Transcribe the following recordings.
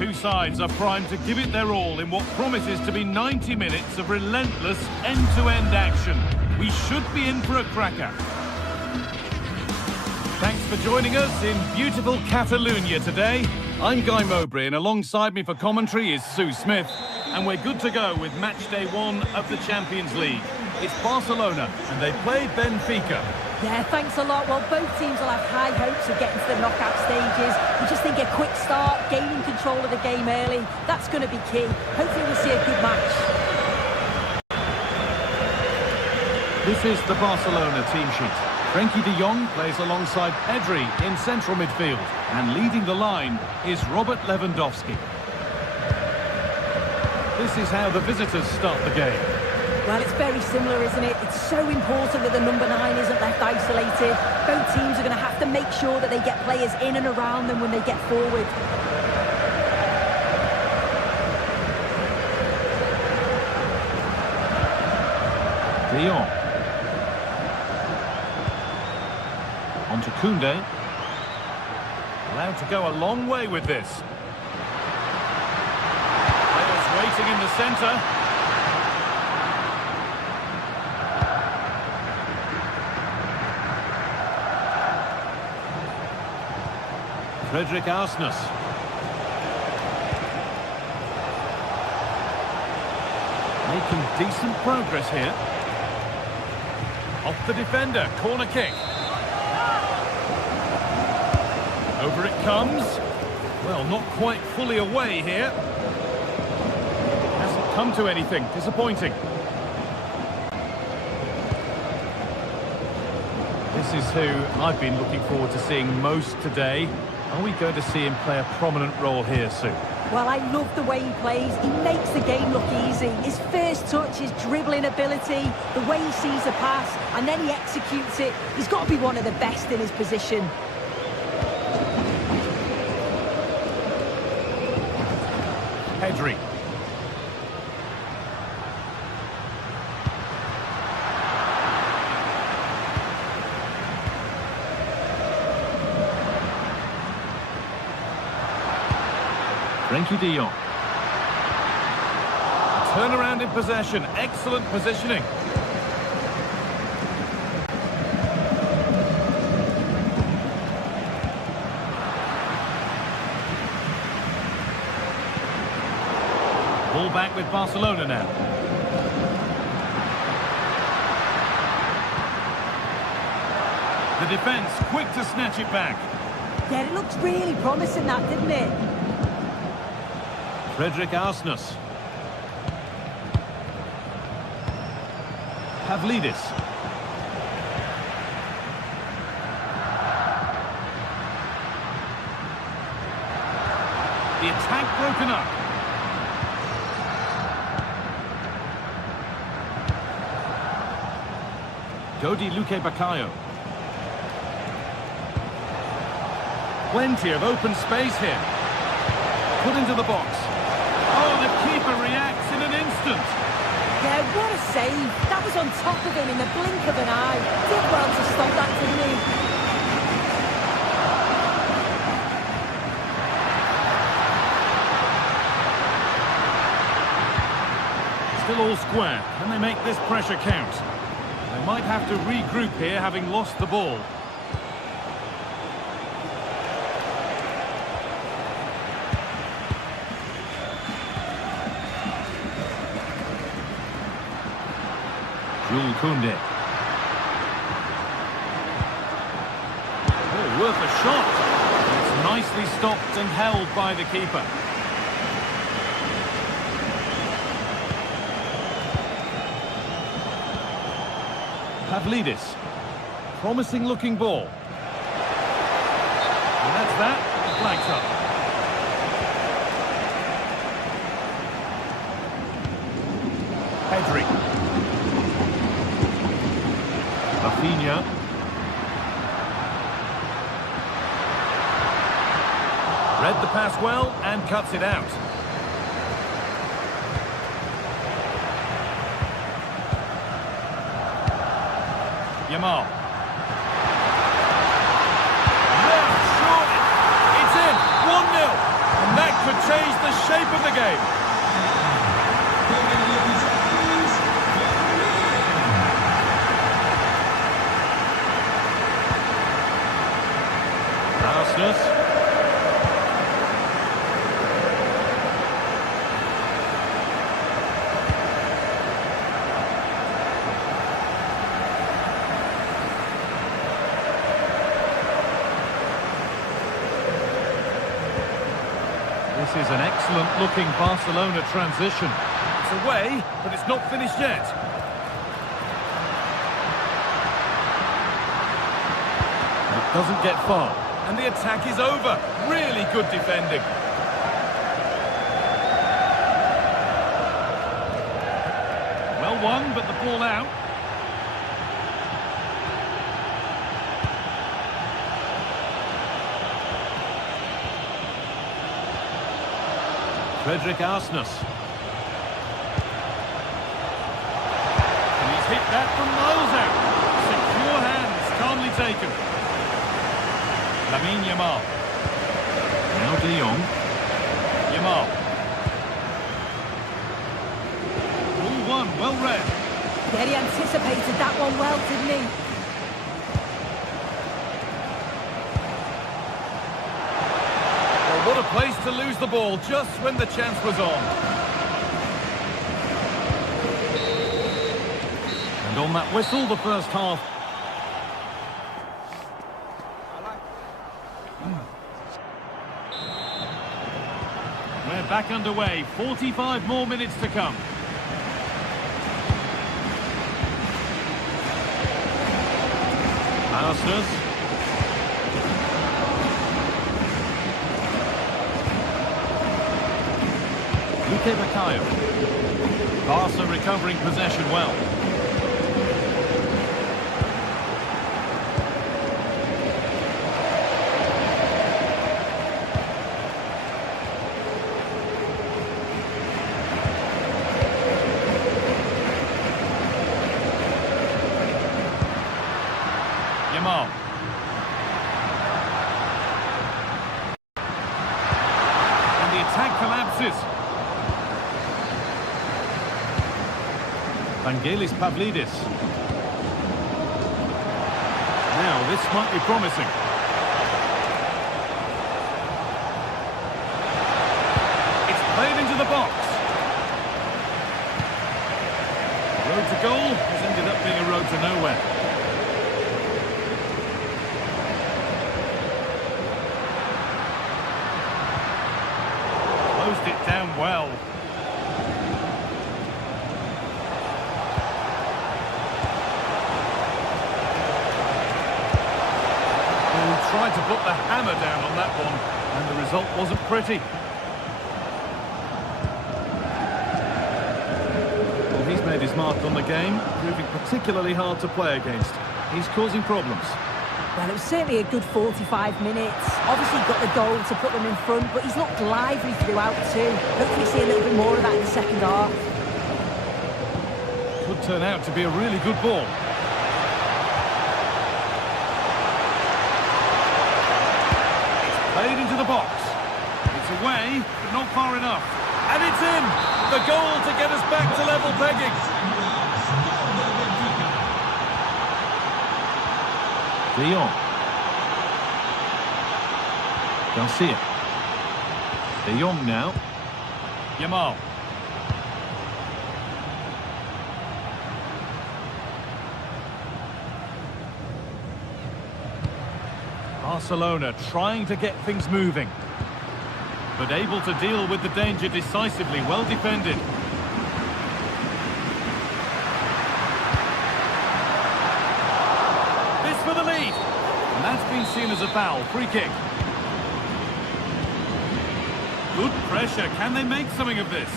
Two sides are primed to give it their all in what promises to be 90 minutes of relentless end-to-end action. We should be in for a cracker. Thanks for joining us in beautiful Catalonia today. I'm Guy Mowbray, and alongside me for commentary is Sue Smith. And we're good to go with match day 1 of the Champions League. It's Barcelona, and they play Benfica. Yeah, thanks a lot. Well, both teams will have high hopes of getting to the knockout stages. We just think a quick start, gaining control of the game early, that's going to be key. Hopefully we'll see a good match. This is the Barcelona team sheet. Frenkie de Jong plays alongside Pedri in central midfield. And leading the line is Robert Lewandowski. This is how the visitors start the game. Well, it's very similar, isn't it? It's so important that the number 9 isn't left isolated. Both teams are going to have to make sure that they get players in and around them when they get forward. De Jong. On to Koundé. Allowed to go a long way with this. Players waiting in the centre. Frederick Arsnes. Making decent progress here. Off the defender, corner kick. Over it comes. Well, not quite fully away here. Hasn't come to anything. Disappointing. This is who I've been looking forward to seeing most today. Are we going to see him play a prominent role here, Sue? Well, I love the way he plays. He makes the game look easy. His first touch, his dribbling ability, the way he sees a pass, and then he executes it. He's got to be one of the best in his position. Pedri. Frenkie de Jong. Turnaround in possession. Excellent positioning. Ball back with Barcelona now. The defence quick to snatch it back. Yeah, it looks really promising, that, didn't it? Frederick Arsnes. Pavlidis. The attack broken up. Dodi Luque Baccaio. Plenty of open space here. Put into the box. Oh, the keeper reacts in an instant. Yeah, what a save. That was on top of him in the blink of an eye. Did well to stop that, didn't he? Still all square. Can they make this pressure count? They might have to regroup here, having lost the ball. Jules Koundé. Oh, worth a shot. It's nicely stopped and held by the keeper. Pavlidis. Promising looking ball. And that's that. Flags up. Pedri. Rafinha. Read the pass well and cuts it out. Yamal. Left, short. It's in. 1-0. And that could change changed the shape of the game. Arsenal. This is an excellent-looking Barcelona transition. It's away, but it's not finished yet. It doesn't get far. And the attack is over. Really good defending. Well won, but the ball out. Frederick Arsenis. And he's hit that from miles out. Secure hands, calmly taken. Lamine Yamal. Now De Jong. Yamal. All one, well read. Yeah, he anticipated that one well, didn't he? What a place to lose the ball just when the chance was on. And on that whistle, the first half. We're back underway. 45 more minutes to come. Masters. Barca recovering possession well. Yamal. And the attack collapses. Vangelis Pavlidis. Now, this might be promising. It's played into the box. Road to goal has ended up being a road to nowhere. Closed it down well. Tried to put the hammer down on that one, and the result wasn't pretty. Well, he's made his mark on the game, proving particularly hard to play against. He's causing problems. Well, it was certainly a good 45 minutes. Obviously got the goal to put them in front, but he's looked lively throughout too. Hopefully see a little bit more of that in the second half. Could turn out to be a really good ball. Played into the box. It's away, but not far enough. And it's in! The goal to get us back to level pegging. De Jong. Garcia. De Jong now. Yamal. Barcelona trying to get things moving, but able to deal with the danger decisively. Well defended. This for the lead. And that's been seen as a foul. Free kick. Good pressure. Can they make something of this?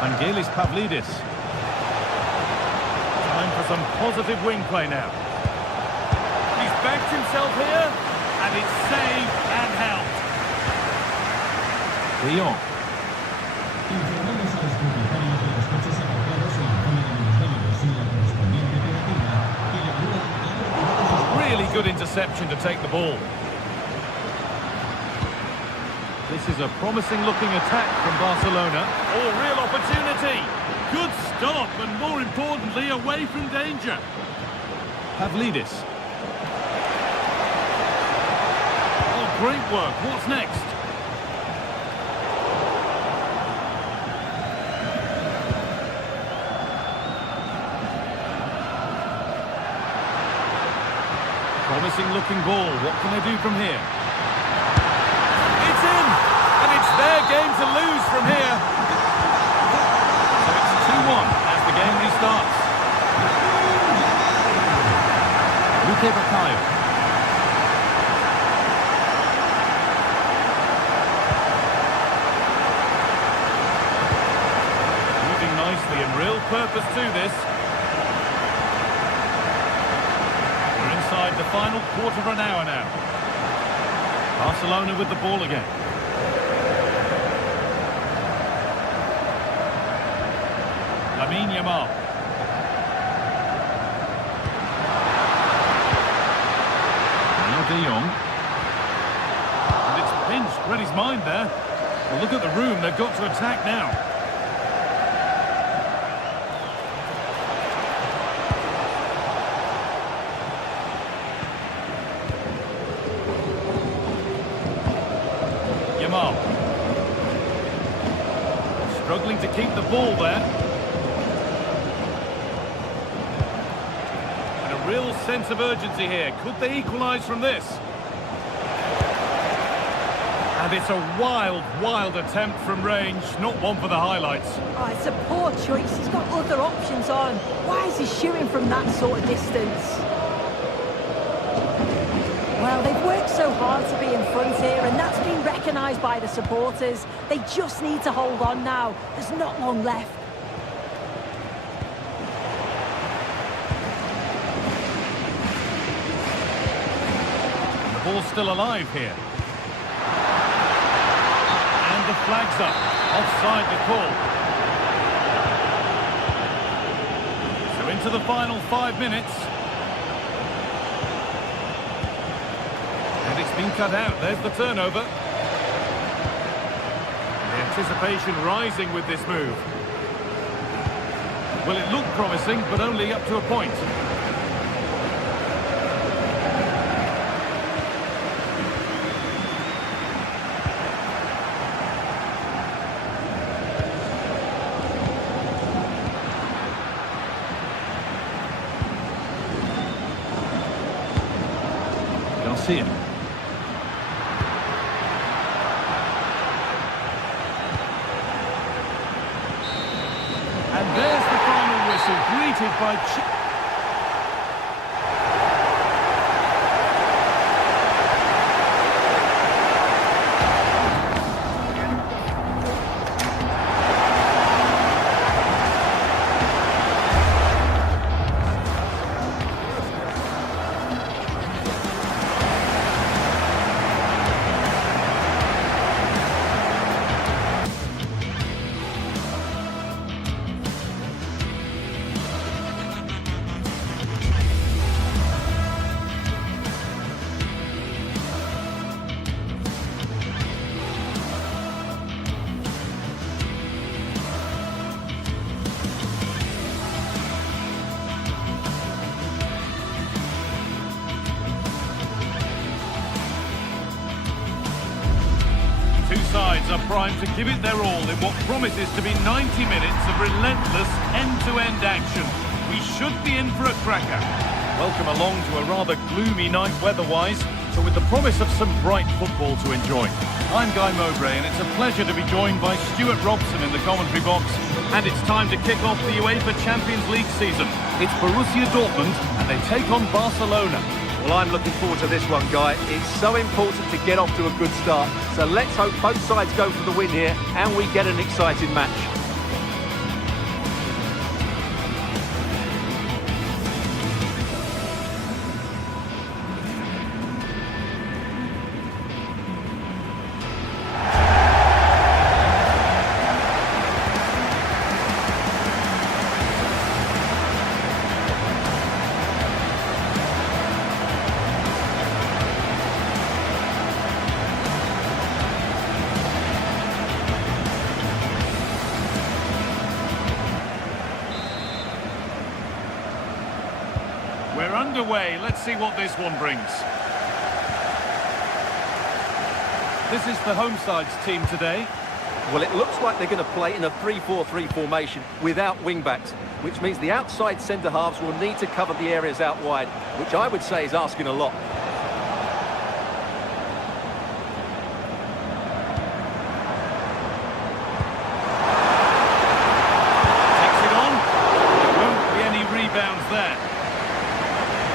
Vangelis Pavlidis. Time for some positive wing play now. He's backed himself here, and it's saved and helped. De Jong. good interception to take the ball. This is a promising-looking attack from Barcelona. Oh, real opportunity! Good stop, and more importantly, away from danger. Pavlidis. Oh, great work. What's next? Promising-looking ball. What can they do from here? It's in! And it's their game to lose from here. So it's 2-1 as the game restarts. Luque Baccaio. Moving nicely and real purpose to this. We're inside the final quarter of an hour now. Barcelona with the ball again. Lamine Yamal. De Jong. And it's pinched. Read his mind there. Well, look at the room. They've got to attack now. Yamal. Struggling to keep the ball there. Real sense of urgency here. Could they equalise from this? And it's a wild, wild attempt from range. Not one for the highlights. Oh, it's a poor choice. He's got other options on. Why is he shooting from that sort of distance? Well, they've worked so hard to be in front here, and that's been recognised by the supporters. They just need to hold on now. There's not long left. Ball's still alive here. And the flag's up. Offside the call. So into the final 5 minutes. And it's been cut out. There's the turnover. The anticipation rising with this move. Well, it looked promising, but only up to a point. Garcia. And there's the final whistle, greeted by... Two sides are primed to give it their all in what promises to be 90 minutes of relentless end-to-end action. We should be in for a cracker. Welcome along to a rather gloomy night weather-wise, but with the promise of some bright football to enjoy. I'm Guy Mowbray, and it's a pleasure to be joined by Stuart Robson in the commentary box. And it's time to kick off the UEFA Champions League season. It's Borussia Dortmund, and they take on Barcelona. Well, I'm looking forward to this one, Guy. It's so important to get off to a good start. So let's hope both sides go for the win here and we get an exciting match. We're underway. Let's see what this one brings. This is the home side's team today. Well, it looks like they're going to play in a 3-4-3 formation without wing-backs, which means the outside centre-halves will need to cover the areas out wide, which I would say is asking a lot. Takes it on. There won't be any rebounds there.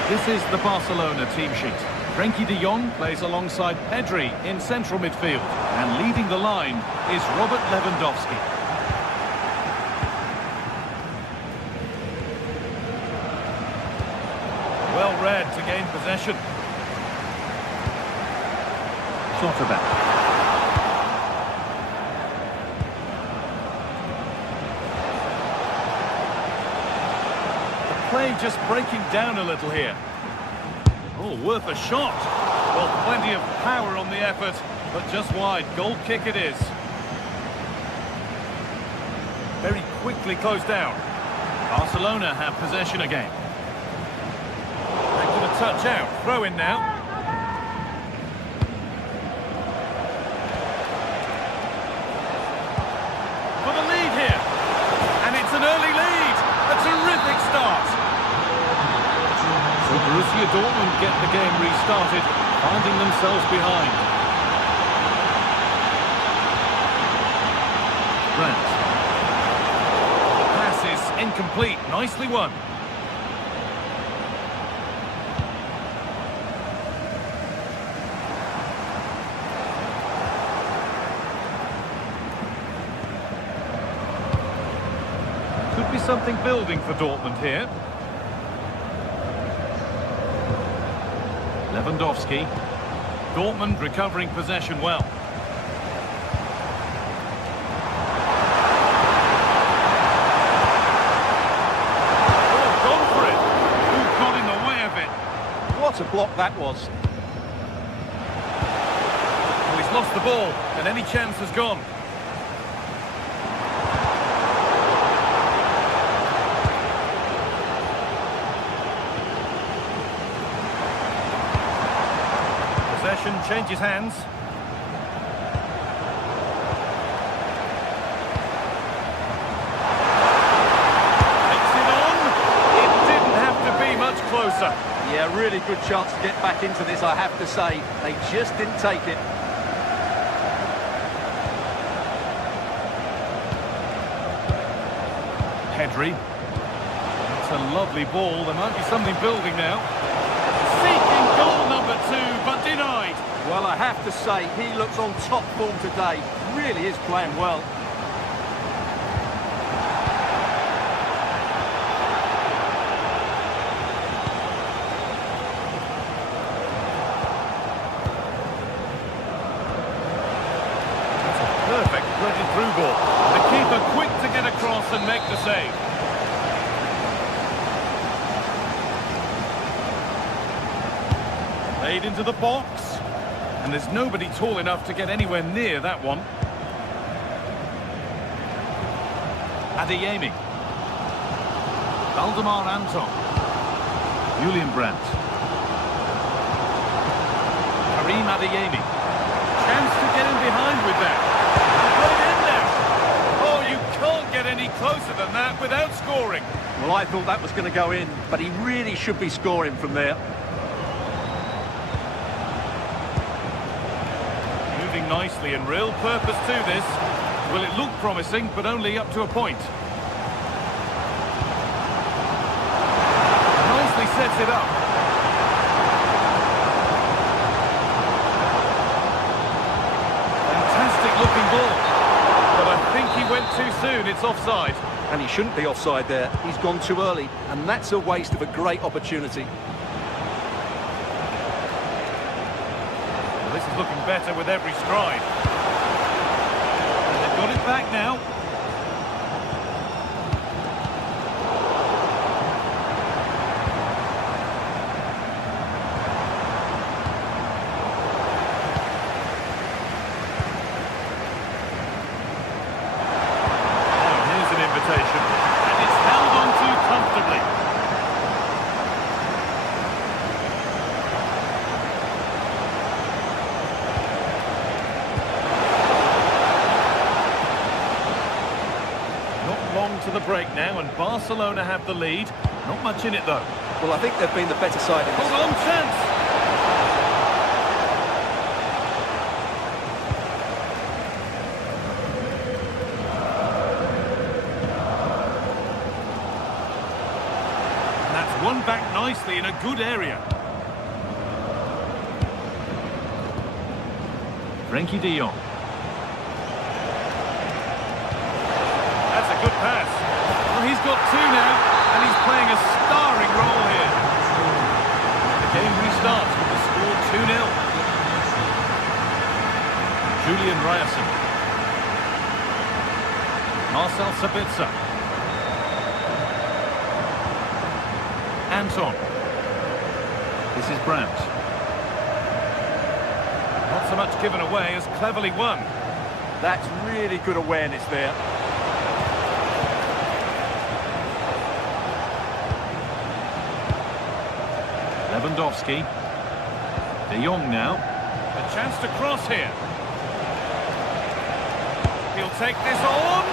This is the Barcelona team sheet. Frenkie de Jong plays alongside Pedri in central midfield. And leading the line is Robert Lewandowski. Well read to gain possession. Shot The play just breaking down a little here. Oh, worth a shot. Well, plenty of power on the effort, but just wide. Goal kick it is. Very quickly closed down. Barcelona have possession again. They're going to touch out. Throw in now. For the lead here. And it's an early lead. A terrific start. So Borussia Dortmund get the game restarted, finding themselves behind. Brandt. The pass is incomplete. Nicely won. Could be something building for Dortmund here. Lewandowski. Dortmund recovering possession well. Oh, gone for it. Who got in the way of it? What a block that was. Well, he's lost the ball, and any chance has gone. Possession changes hands. Takes it on. It didn't have to be much closer. Yeah, really good chance to get back into this, I have to say. They just didn't take it. Pedri. It's a lovely ball. There might be something building now. Seeking goal number 2, but denied. Well, I have to say, he looks on top form today. Really is playing well. That's a perfect threaded through ball. The keeper quick to get across and make the save. Played into the box. And there's nobody tall enough to get anywhere near that one. Adeyemi. Valdemar Anton. Julian Brandt. Karim Adeyemi. Chance to get in behind with that. Played in there. Oh, you can't get any closer than that without scoring. Well, I thought that was going to go in, but he really should be scoring from there. Moving nicely and real purpose to this. Well, it looked promising, but only up to a point. Nicely sets it up. Fantastic looking ball. But I think he went too soon. It's offside. And he shouldn't be offside there. He's gone too early, and that's a waste of a great opportunity. This is looking better with every stride. And they've got it back now. Oh, here's an invitation. And it's held on to comfortably. to the break now, and Barcelona have the lead. Not much in it, though. Well, I think they've been the better side in this. Hold on, chance! And that's won back nicely in a good area. Frenkie de Jong. That's a good pass. Well, he's got two now, and he's playing a starring role here. The game restarts with the score 2-0. Julian Ryerson. Marcel Sabitzer. Anton. This is Brandt. Not so much given away as cleverly won. That's really good awareness there. Lewandowski. De Jong now. A chance to cross here. He'll take this on.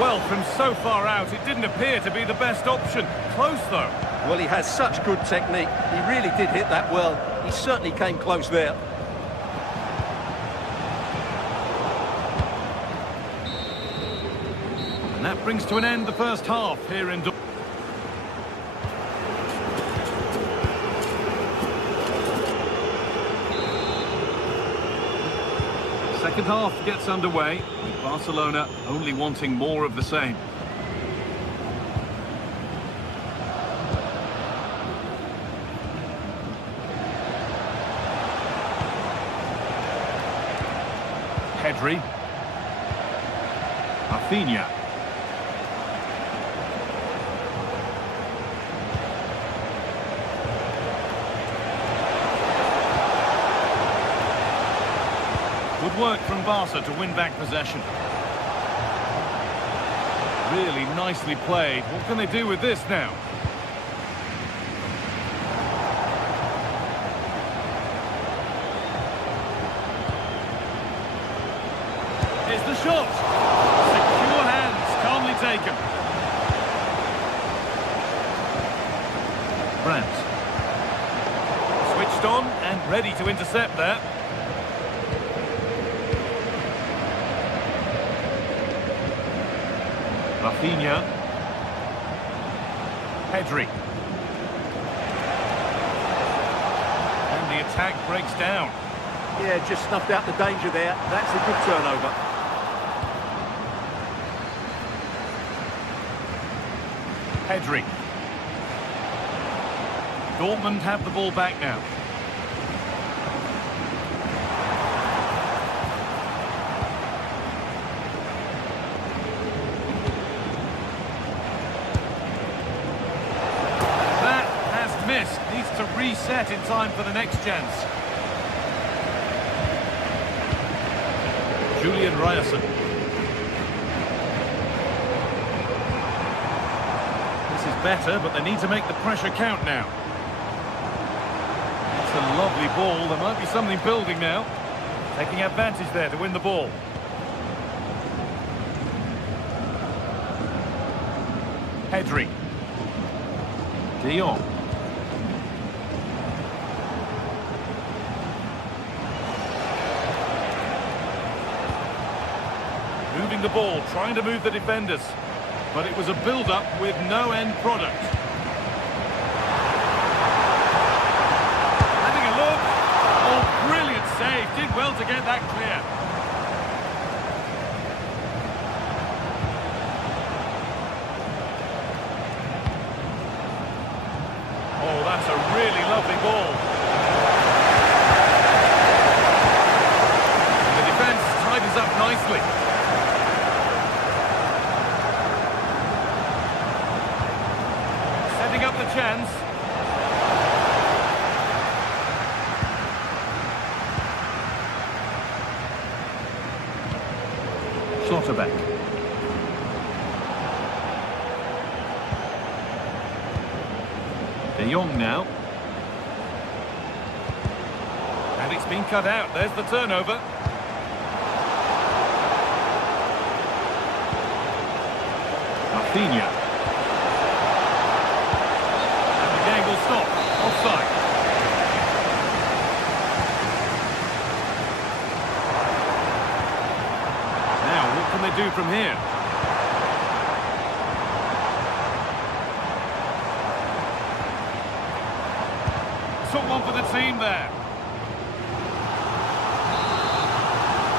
Well, from so far out, it didn't appear to be the best option. Close, though. Well, he has such good technique. He really did hit that well. He certainly came close there. And that brings to an end the first half here in... Second half gets underway, with Barcelona only wanting more of the same. Pedri. Rafinha. Good work from Barca to win back possession. Really nicely played. What can they do with this now? Here's the shot. Secure hands, calmly taken. Brandt. Switched on and ready to intercept there. Rafinha. Pedri. And the attack breaks down. Yeah, just snuffed out the danger there. That's a good turnover. Pedri. Dortmund have the ball back now. Needs to reset in time for the next chance. Julian Ryerson. This is better, but they need to make the pressure count now. It's a lovely ball. There might be something building now. Taking advantage there to win the ball. Pedri. De Jong. Moving the ball, trying to move the defenders. But it was a build-up with no end product. Having a look. Oh, brilliant save. Did well to get that clear. Oh, that's a really lovely ball. The defence tidies up nicely. Setting up the chance. Schlotterbeck. De Jong now. And it's been cut out. There's the turnover. Rafinha. And the game will stop. Offside. Now, what can they do from here? Took one for the team there.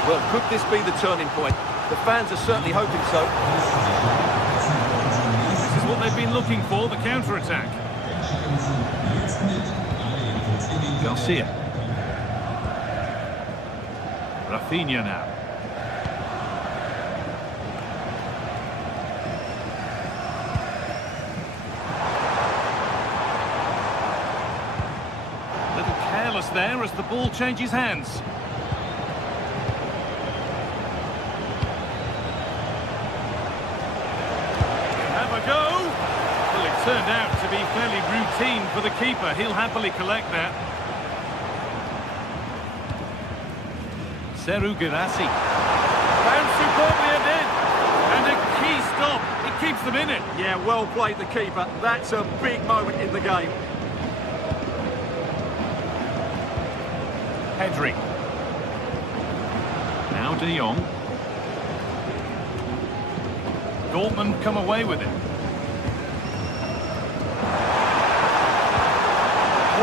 Well, could this be the turning point? The fans are certainly hoping so. This is what they've been looking for, the counter-attack. Garcia. Rafinha now. Little careless there as the ball changes hands. Have a go. Well, it turned out to be fairly routine for the keeper. He'll happily collect that. Seru Girassi. Bounced superbly and in. And a key stop. It keeps them in it. Yeah, well played, the keeper. That's a big moment in the game. Pedri. Now De Jong. Dortmund come away with it.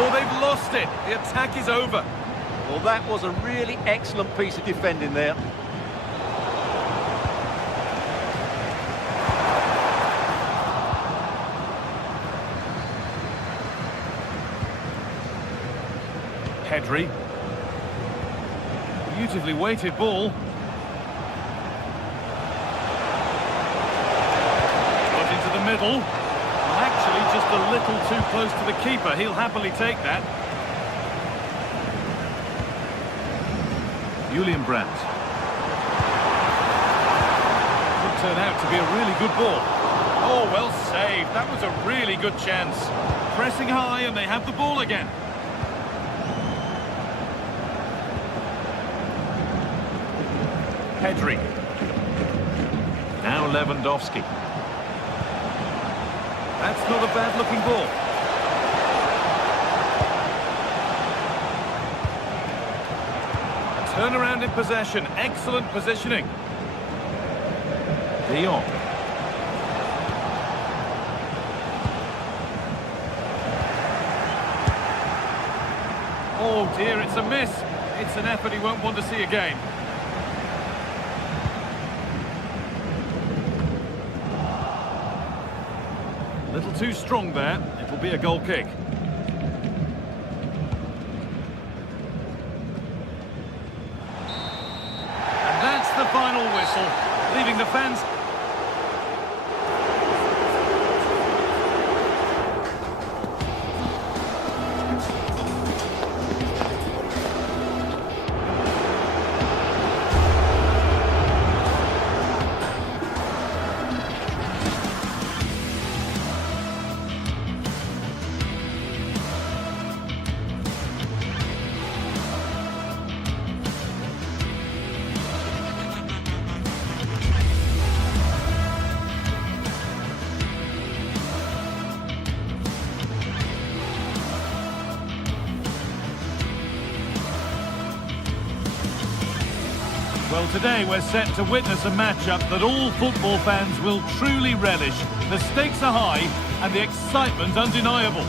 Oh, they've lost it. The attack is over. Well, that was a really excellent piece of defending there. Pedri. Beautifully weighted ball. Put into the middle. Well, actually, just a little too close to the keeper. He'll happily take that. Julian Brandt. Could turn out to be a really good ball. Oh, well saved. That was a really good chance. Pressing high and they have the ball again. Pedri. Now Lewandowski. That's not a bad-looking ball. A turnaround in possession. Excellent positioning. De Jong. Oh dear, it's a miss. It's an effort he won't want to see again. A little too strong there. It'll be a goal kick. And that's the final whistle, leaving the fans... Well, today we're set to witness a matchup that all football fans will truly relish. The stakes are high and the excitement undeniable.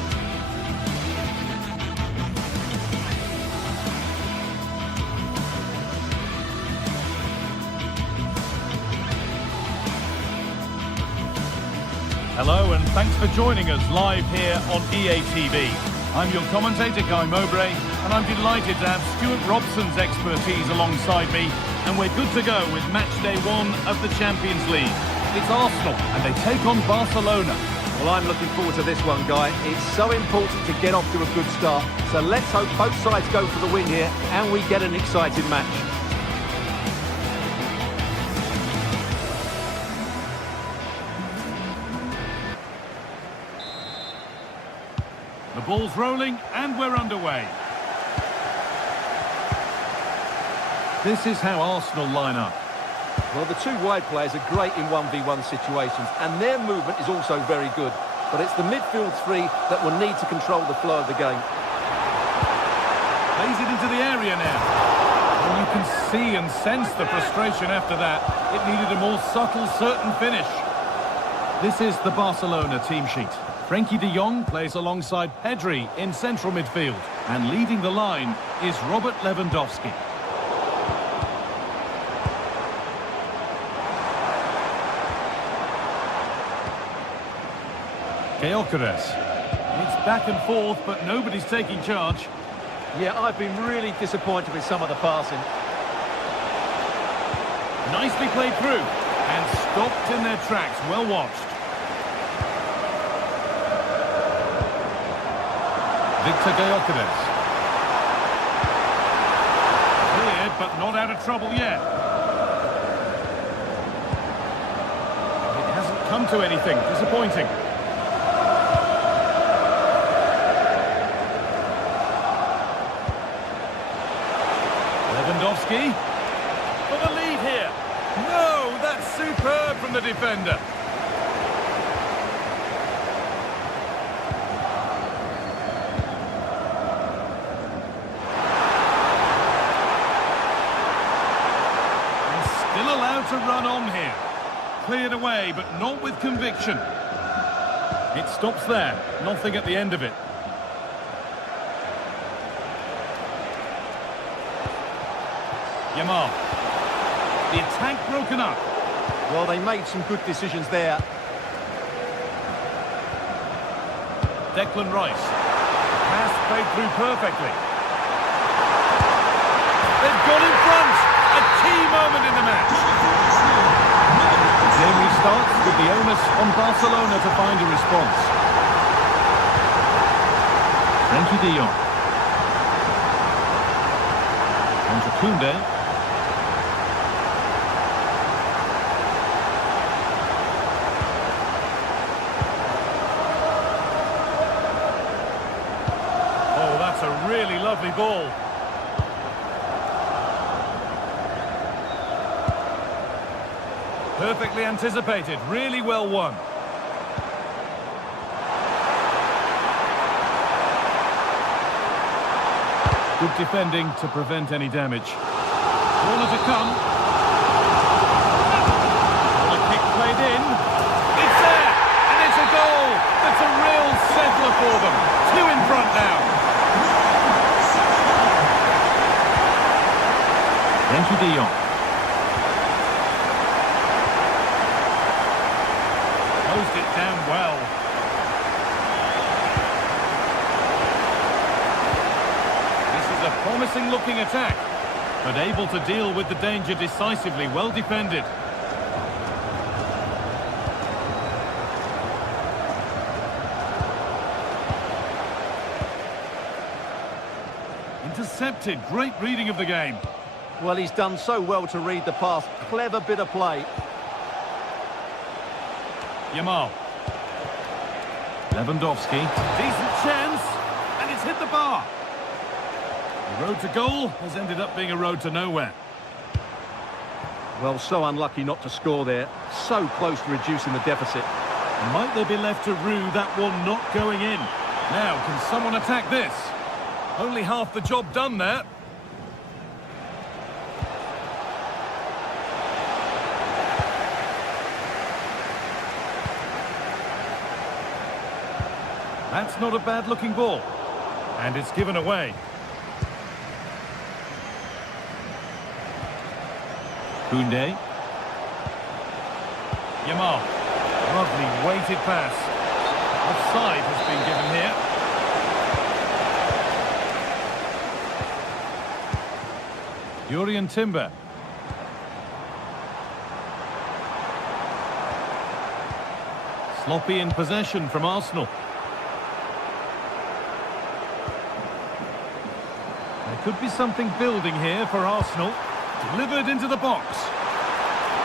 Hello and thanks for joining us live here on EA TV. I'm your commentator, Guy Mowbray, and I'm delighted to have Stuart Robson's expertise alongside me, and we're good to go with match day 1 of the Champions League. It's Arsenal, and they take on Barcelona. Well, I'm looking forward to this one, Guy. It's so important to get off to a good start, so let's hope both sides go for the win here, and we get an exciting match. The ball's rolling and we're underway. This is how Arsenal line up. Well, the two wide players are great in 1v1 situations, and their movement is also very good. But it's the midfield three that will need to control the flow of the game. Plays it into the area now. And you can see and sense the frustration after that. It needed a more subtle, certain finish. This is the Barcelona team sheet. Frenkie de Jong plays alongside Pedri in central midfield. And leading the line is Robert Lewandowski. Gyökeres. It's back and forth, but nobody's taking charge. Yeah, I've been really disappointed with some of the passing. Nicely played through and stopped in their tracks. Well watched. Victor Gyökeres. Cleared, but not out of trouble yet. It hasn't come to anything. Disappointing. Lewandowski for the lead here. No, that's superb from the defender. And still allowed to run on here. Cleared away, but not with conviction. It stops there. Nothing at the end of it. Yamal. The attack broken up. Well, they made some good decisions there. Declan Rice. Pass played through perfectly. They've gone in front. A key moment in the match. The game restarts with the onus on Barcelona to find a response. Frenkie de Jong. On to Koundé. That's a really lovely ball. Perfectly anticipated, really well won. Good defending to prevent any damage. Corner to come. Corner kick played in. It's there, and it's a goal. That's a real settler for them. Two in front now. Frenkie de Jong. Closed it down well. This is a promising looking attack, but able to deal with the danger decisively. Well defended. Intercepted. Great reading of the game. Well, he's done so well to read the pass. Clever bit of play. Yamal. Lewandowski. Decent chance. And it's hit the bar. The road to goal has ended up being a road to nowhere. Well, so unlucky not to score there. So close to reducing the deficit. Might they be left to rue that one not going in? Now, can someone attack this? Only half the job done there. That's not a bad-looking ball. And it's given away. Koundé. Yamal. Lovely weighted pass. Offside has been given here. Jurriën Timber. Sloppy in possession from Arsenal. There could be something building here for Arsenal. Delivered into the box.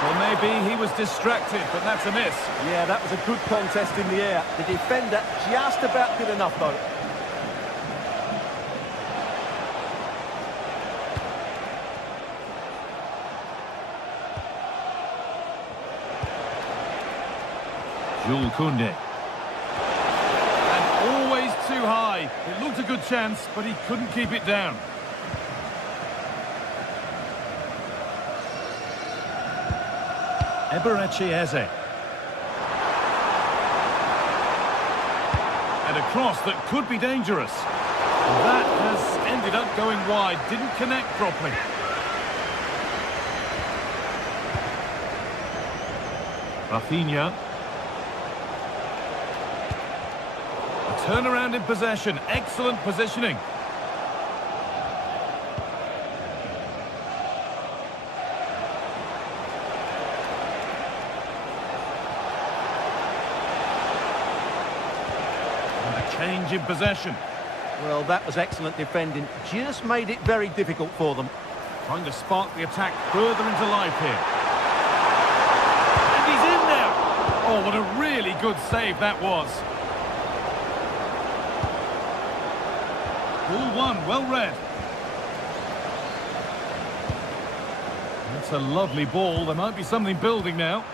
Well, maybe he was distracted, but that's a miss. Yeah, that was a good contest in the air. The defender just about good enough, though. Jules Koundé. And always too high. It looked a good chance, but he couldn't keep it down. Eberechi Eze. And a cross that could be dangerous. That has ended up going wide, didn't connect properly. Rafinha. A turnaround in possession, excellent positioning. And a change in possession. Well, that was excellent defending. Just made it very difficult for them. Trying to spark the attack further into life here. And he's in there! Oh, what a really good save that was. Ball one, well read. That's a lovely ball. There might be something building now.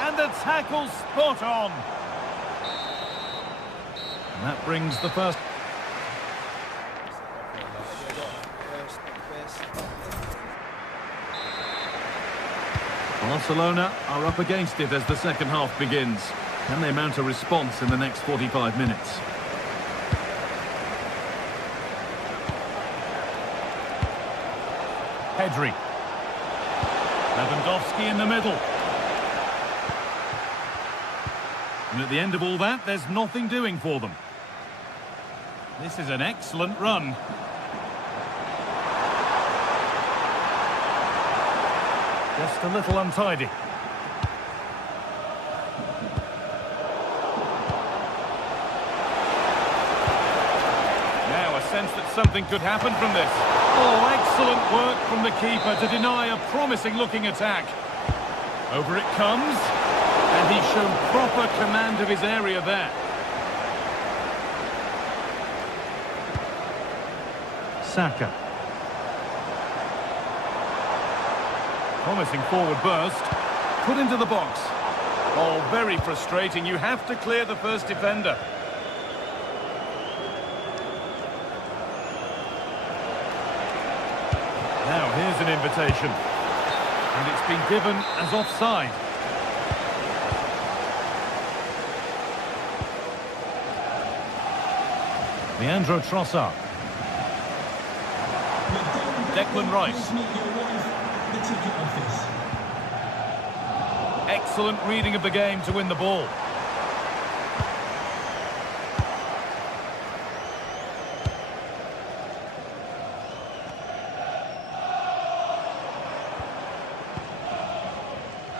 And the tackle spot on. And that brings the first... Barcelona are up against it as the second half begins. Can they mount a response in the next 45 minutes? Pedri. Lewandowski in the middle. And at the end of all that, there's nothing doing for them. This is an excellent run. Just a little untidy. Now a sense that something could happen from this. Oh, excellent work from the keeper to deny a promising-looking attack. Over it comes, and he's shown proper command of his area there. Saka. Promising forward burst. Put into the box. Oh, very frustrating. You have to clear the first defender. Now, here's an invitation. And it's been given as offside. Leandro Trossard. Declan Rice. Excellent reading of the game to win the ball.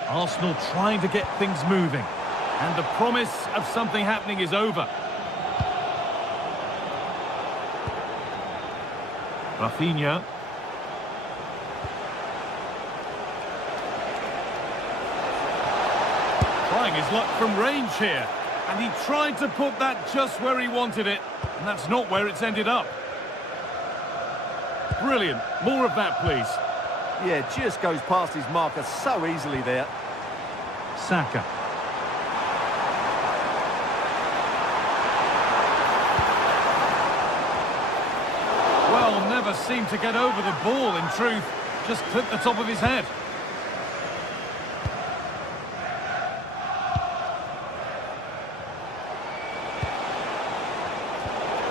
Arsenal trying to get things moving. And the promise of something happening is over. Rafinha. Trying his luck from range here. And he tried to put that just where he wanted it. And that's not where it's ended up. Brilliant. More of that, please. Yeah, just goes past his marker so easily there. Saka. Well, never seemed to get over the ball, in truth. Just clipped the top of his head.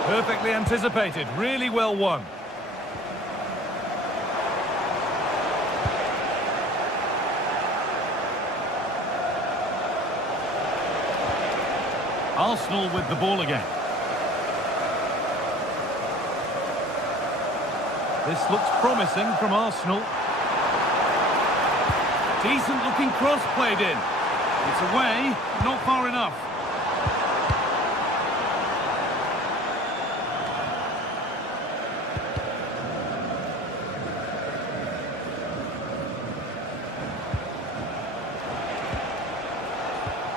Perfectly anticipated, really well won. Arsenal with the ball again. This looks promising from Arsenal. Decent looking cross played in. It's away, not far enough.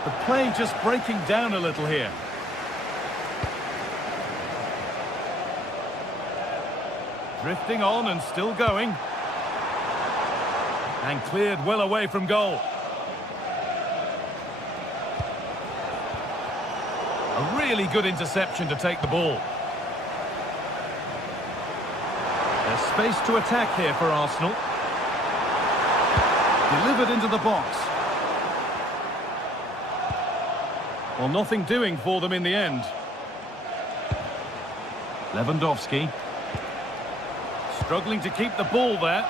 The play just breaking down a little here. Drifting on and still going. And cleared well away from goal. really good interception to take the ball. There's space to attack here for Arsenal. Delivered into the box. Well, nothing doing for them in the end. Lewandowski. Struggling to keep the ball there.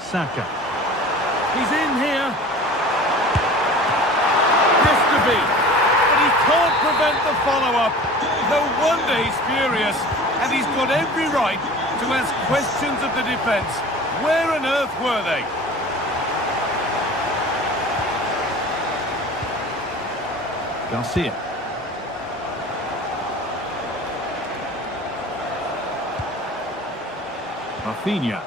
Saka. He's in here. Has to be. But he can't prevent the follow-up. No wonder he's furious. And he's got every right to ask questions of the defence. Where on earth were they? Garcia. Rafinha.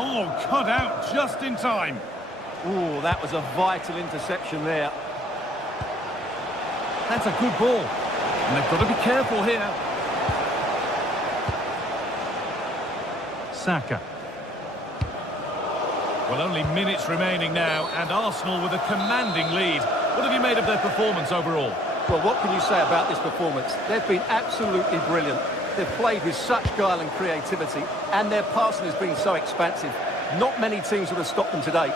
Oh, cut out just in time. Oh, that was a vital interception there. That's a good ball. And they've got to be careful here. Saka. Well, only minutes remaining now, and Arsenal with a commanding lead. What have you made of their performance overall? Well, what can you say about this performance? They've been absolutely brilliant. They've played with such guile and creativity, and their passing has been so expansive. Not many teams would have stopped them today.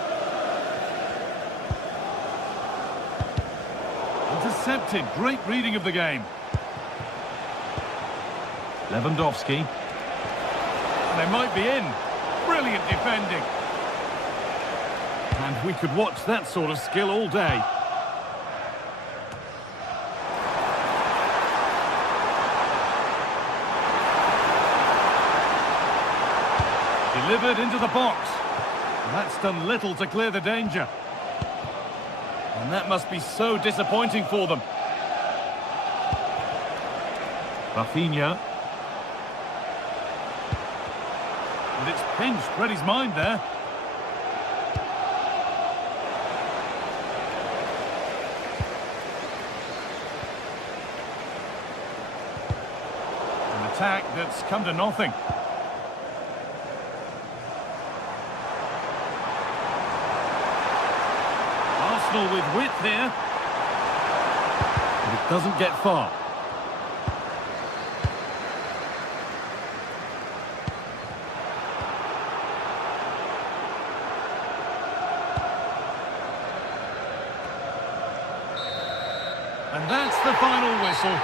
Intercepted. Great reading of the game. Lewandowski. And they might be in. Brilliant defending. And we could watch that sort of skill all day. Delivered into the box. And that's done little to clear the danger. And that must be so disappointing for them. Rafinha. And it's pinched. Read his mind there. An attack that's come to nothing. Arsenal with width here. But it doesn't get far. And that's the final whistle.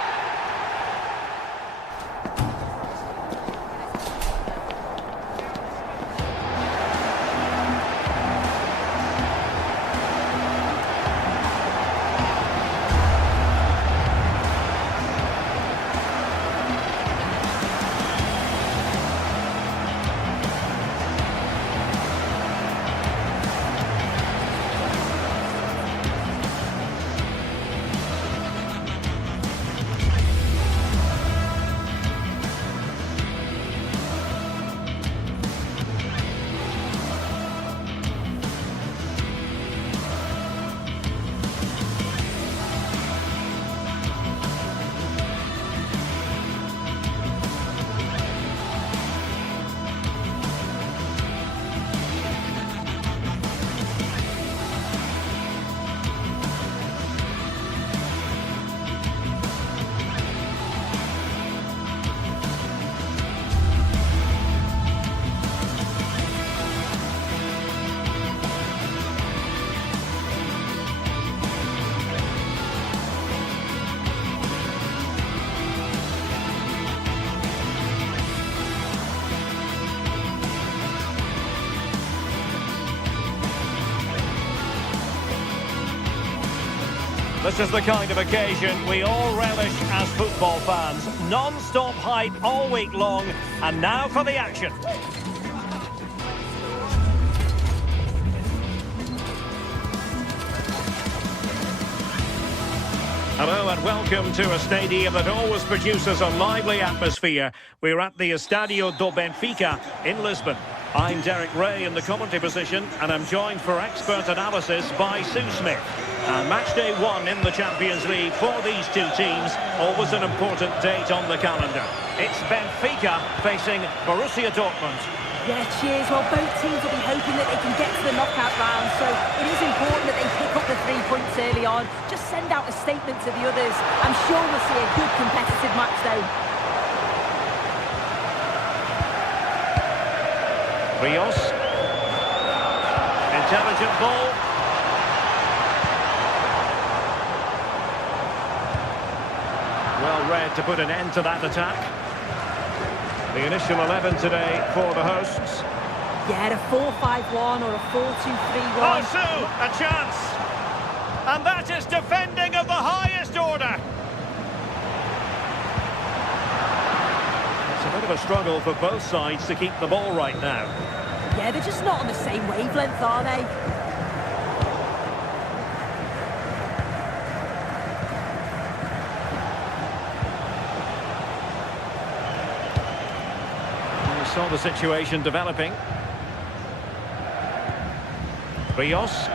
This is the kind of occasion we all relish as football fans. Non-stop hype all week long, and now for the action. Hello and welcome to a stadium that always produces a lively atmosphere. We're at the Estadio do Benfica in Lisbon. I'm Derek Ray in the commentary position, and I'm joined for expert analysis by Sue Smith. And match day 1 in the Champions League for these two teams, always an important date on the calendar. It's Benfica facing Borussia Dortmund. Yeah, cheers. Well, both teams will be hoping that they can get to the knockout round, so it is important that they pick up the 3 points early on. Just send out a statement to the others. I'm sure we'll see a good competitive match, though. Rios. Intelligent ball. Well read to put an end to that attack. The initial 11 today for the hosts. Yeah, a 4-5-1 or a 4-2-3-1. Oh, Sue, a chance. And that is defending of the highest order. It's a bit of a struggle for both sides to keep the ball right now. Yeah, they're just not on the same wavelength, are they? Saw the situation developing. Rios.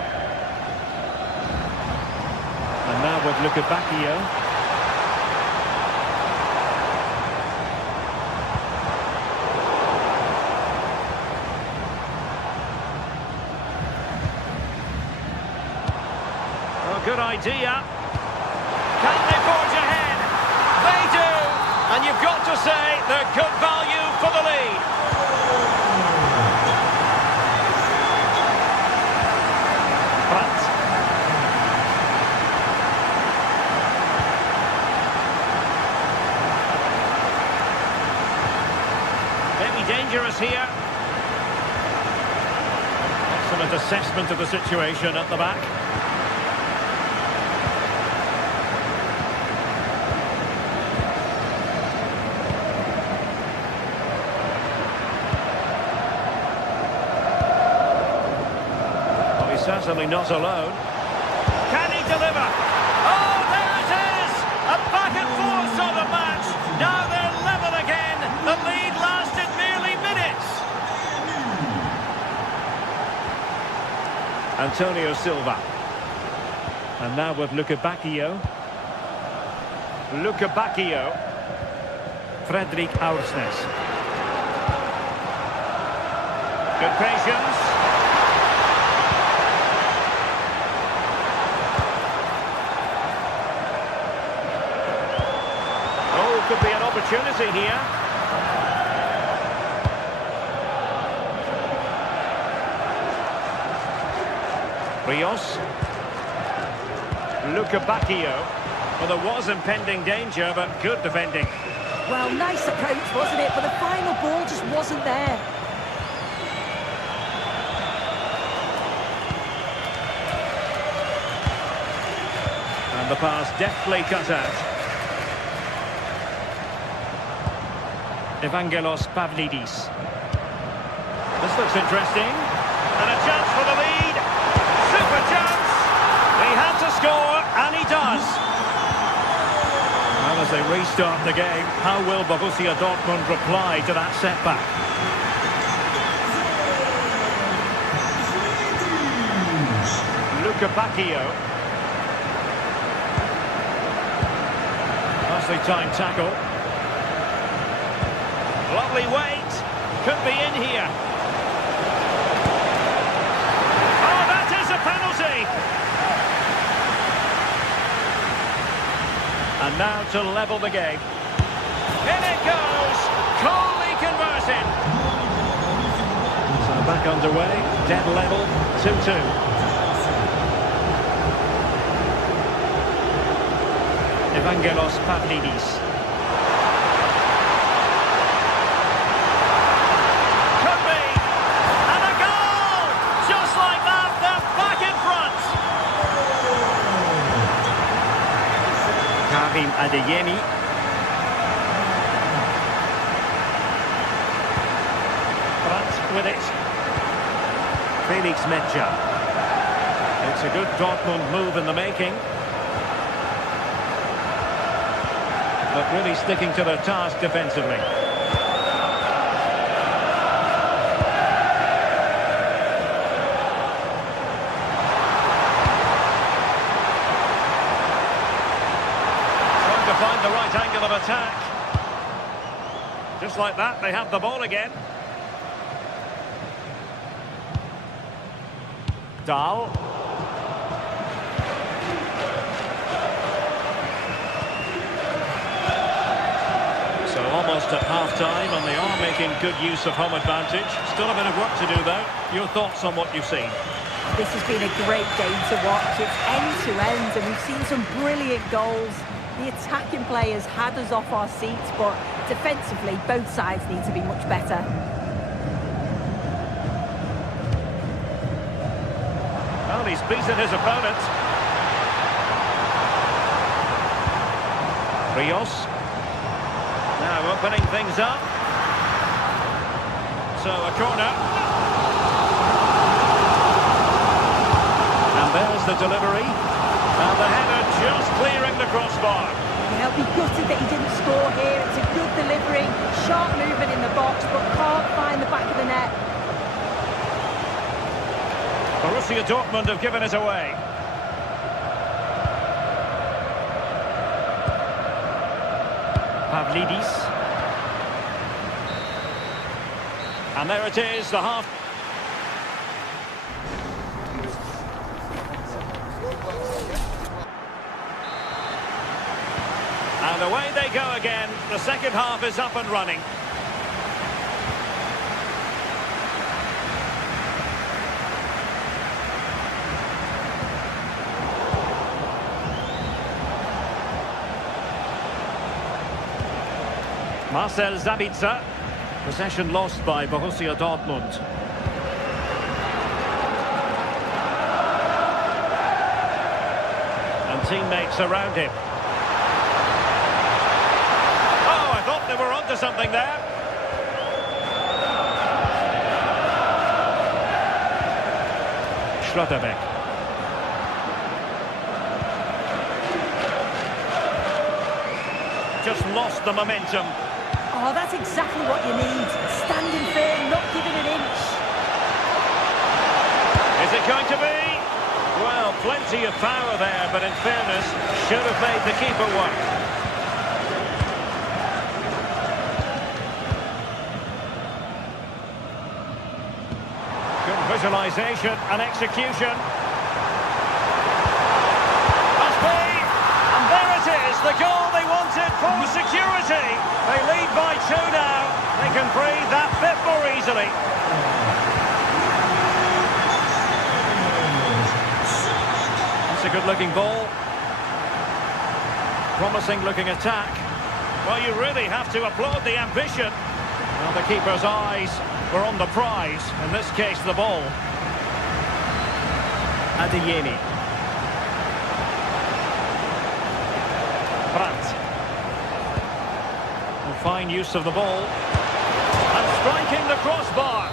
And now with Bacchio. Oh, good idea. Can they forge ahead? They do! And you've got to say they're good value for the lead. Dangerous here. Excellent assessment of the situation at the back. Well, he's certainly not alone. Can he deliver? Oh, there it is! A back and forth sort of match. Now they're level again. The lead lasted merely minutes. Antonio Silva. And now with Bacchio. Fredrik Aursnes. Good patience. Oh, could be an opportunity here. Rios. Bacchio. Well, there was impending danger, but good defending. Well, nice approach, wasn't it? But the final ball just wasn't there. And the pass deftly cut out. Evangelos Pavlidis. This looks interesting. And a chance for the lead. Super chance. He had to score, and he does. Well, as they restart the game, how will Borussia Dortmund reply to that setback? Bacchio. Nicely timed tackle. Lovely weight. Could be in here. Oh, that is a penalty. And now to level the game. In it goes. Coolly converted. So back underway. Dead level. 2-2. Evangelos Pavlidis. Could be! And a goal! Just like that, they're back in front! Karim Adeyemi. Front with it. Felix Mejia. It's a good Dortmund move in the making. but really sticking to their task defensively. Trying to find the right angle of attack. Just like that, they have the ball again. Dahl. So almost at half-time, and they are making good use of home advantage. Still a bit of work to do, though. Your thoughts on what you've seen? This has been a great game to watch. It's end-to-end, and we've seen some brilliant goals. The attacking players had us off our seats, but defensively, both sides need to be much better. Well, he's beaten his opponent. Rios. Now opening things up. So a corner. And there's the delivery. And the header just clearing the crossbar. He'll be gutted that he didn't score here. It's a good delivery, sharp movement in the box, but can't find the back of the net. Borussia Dortmund have given it away. Pavlidis. And there it is, the half. And away they go again. The second half is up and running. Marcel Sabitzer. Possession lost by Borussia Dortmund. And teammates around him. They were onto something there. Schlotterbeck. Just lost the momentum. Oh, that's exactly what you need. Standing firm, not giving an inch. Is it going to be? Well, plenty of power there, but in fairness, should have made the keeper work. Visualisation and execution. Must be! And there it is, the goal they wanted for security. They lead by 2 now. They can breathe that bit more easily. That's a good-looking ball. Promising-looking attack. Well, you really have to applaud the ambition. Well, the keeper's eyes were on the prize, in this case the ball. Adeyemi. Brandt. And fine use of the ball. And striking the crossbar.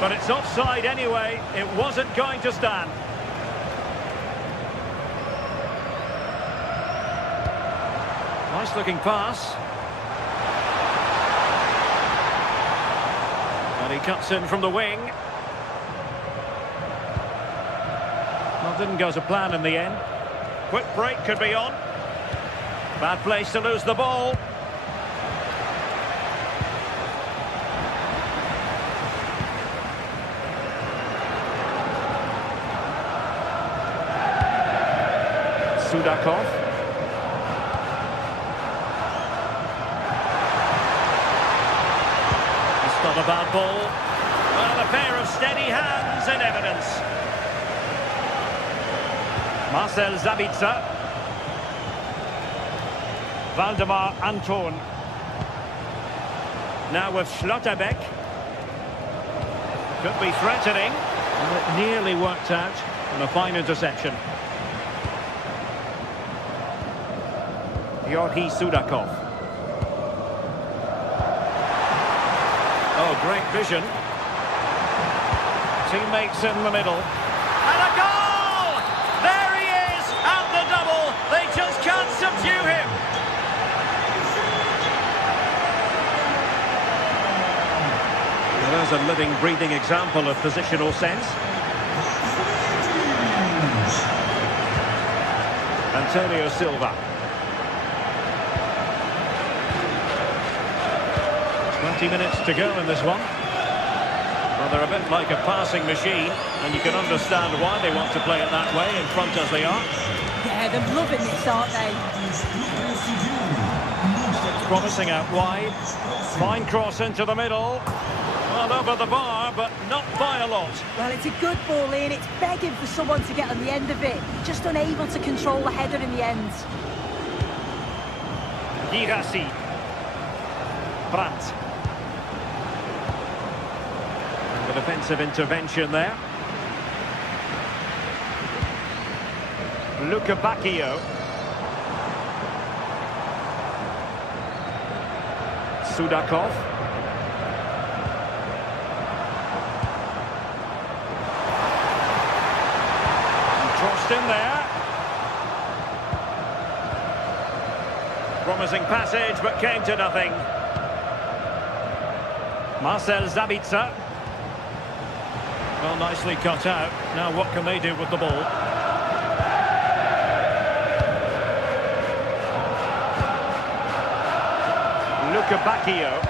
But it's offside anyway. It wasn't going to stand. Nice looking pass. And he cuts in from the wing. Well, didn't go to plan in the end. Quick break could be on. Bad place to lose the ball. Sudakov. It's not a bad ball. Well, a pair of steady hands in evidence. Marcel Sabitzer. Waldemar Anton. Now with Schlotterbeck. Could be threatening. And it nearly worked out. And a fine interception. Georgi Sudakov. Oh, great vision. Teammates in the middle. And a goal! There he is at the double. They just can't subdue him. is a living, breathing example of positional sense. Antonio Silva. 20 minutes to go in this one. Well, they're a bit like a passing machine, and you can understand why they want to play it that way, in front as they are. Yeah, they're loving this, aren't they? It's promising out wide. Fine cross into the middle. Well, over the bar, but not by a lot. Well, it's a good ball in. It's begging for someone to get on the end of it. Just unable to control the header in the end. Girassi. Brandt. The defensive intervention there. Luca Bacchio. Sudakov. Crossed in there. Promising passage, but came to nothing. Marcel Zabitzer. Well, nicely cut out. Now what can they do with the ball? Luca Bacchio.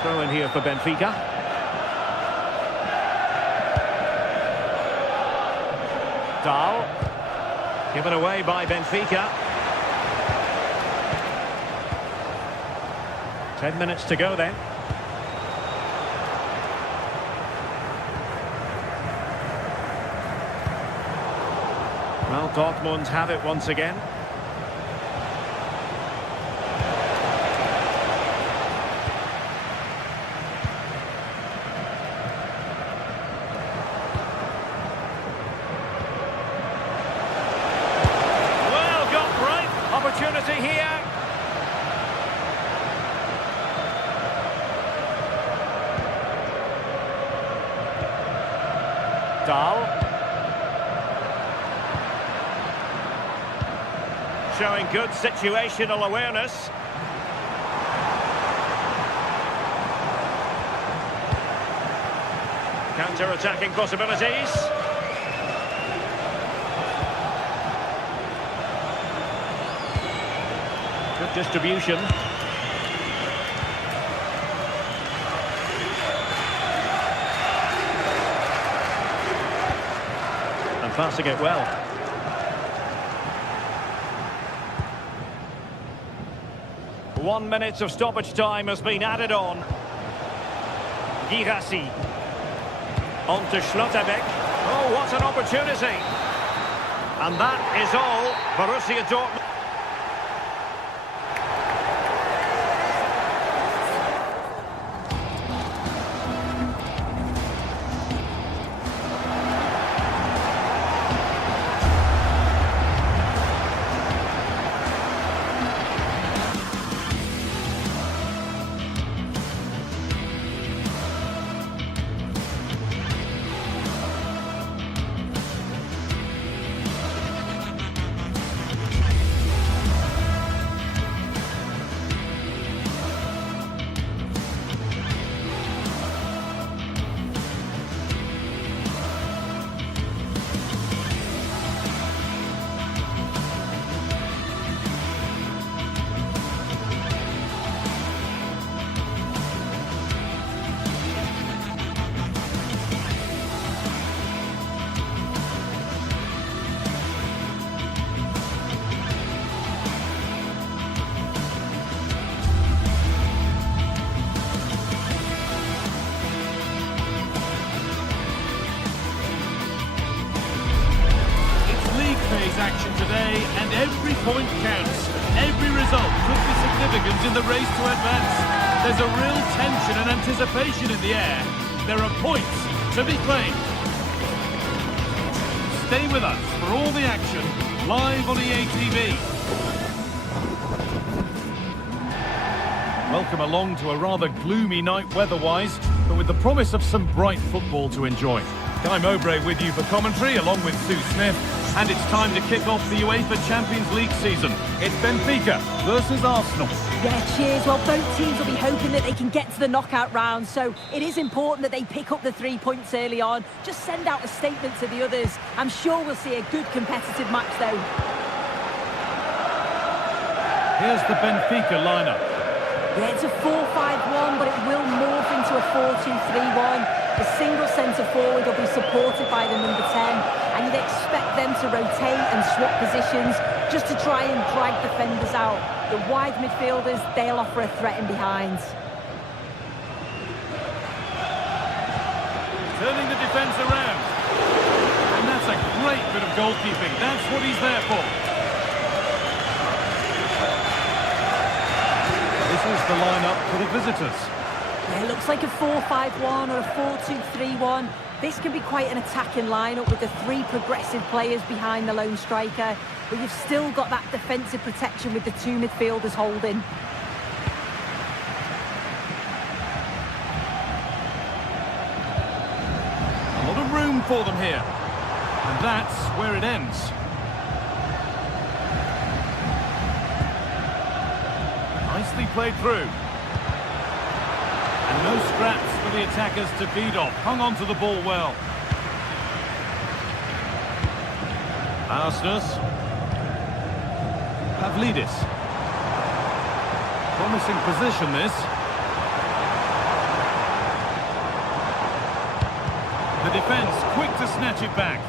Throw in here for Benfica. Dahl. Given away by Benfica. 10 minutes to go then. Well, Dortmund have it once again. Well, got right. Opportunity here. Dahl. Showing good situational awareness. Counter-attacking possibilities. Good distribution. And passing it well. One minute of stoppage time has been added on. Girassi. On to Schlotterbeck. Oh, what an opportunity. And that is all. Borussia Dortmund. Action today, and every point counts. Every result could be significant in the race to advance. There's a real tension and anticipation in the air. There are points to be claimed. Stay with us for all the action live on EA TV. Welcome along to a rather gloomy night weather-wise, but with the promise of some bright football to enjoy. Guy Mowbray with you for commentary, along with Sue Smith. And it's time to kick off the UEFA Champions League season. It's Benfica versus Arsenal. Yeah, cheers. Well, both teams will be hoping that they can get to the knockout round, so it is important that they pick up the 3 points early on. Just send out a statement to the others. I'm sure we'll see a good competitive match, though. Here's the Benfica lineup. Yeah, it's a 4-5-1, but it will morph into a 4-2-3-1. The single centre-forward will be supported by the number 10, and you'd expect them to rotate and swap positions just to try and drag defenders out. The wide midfielders, they'll offer a threat in behind. Turning the defence around. And that's a great bit of goalkeeping. That's what he's there for. This is the lineup for the visitors. Yeah, it looks like a 4-5-1 or a 4-2-3-1. This can be quite an attacking lineup with the 3 progressive players behind the lone striker, but you've still got that defensive protection with the 2 midfielders holding. A lot of room for them here. And that's where it ends. Nicely played through. And no scraps for the attackers to feed off. Hung on to the ball well. Arsenal. Pavlidis. Promising position, this. The defence quick to snatch it back.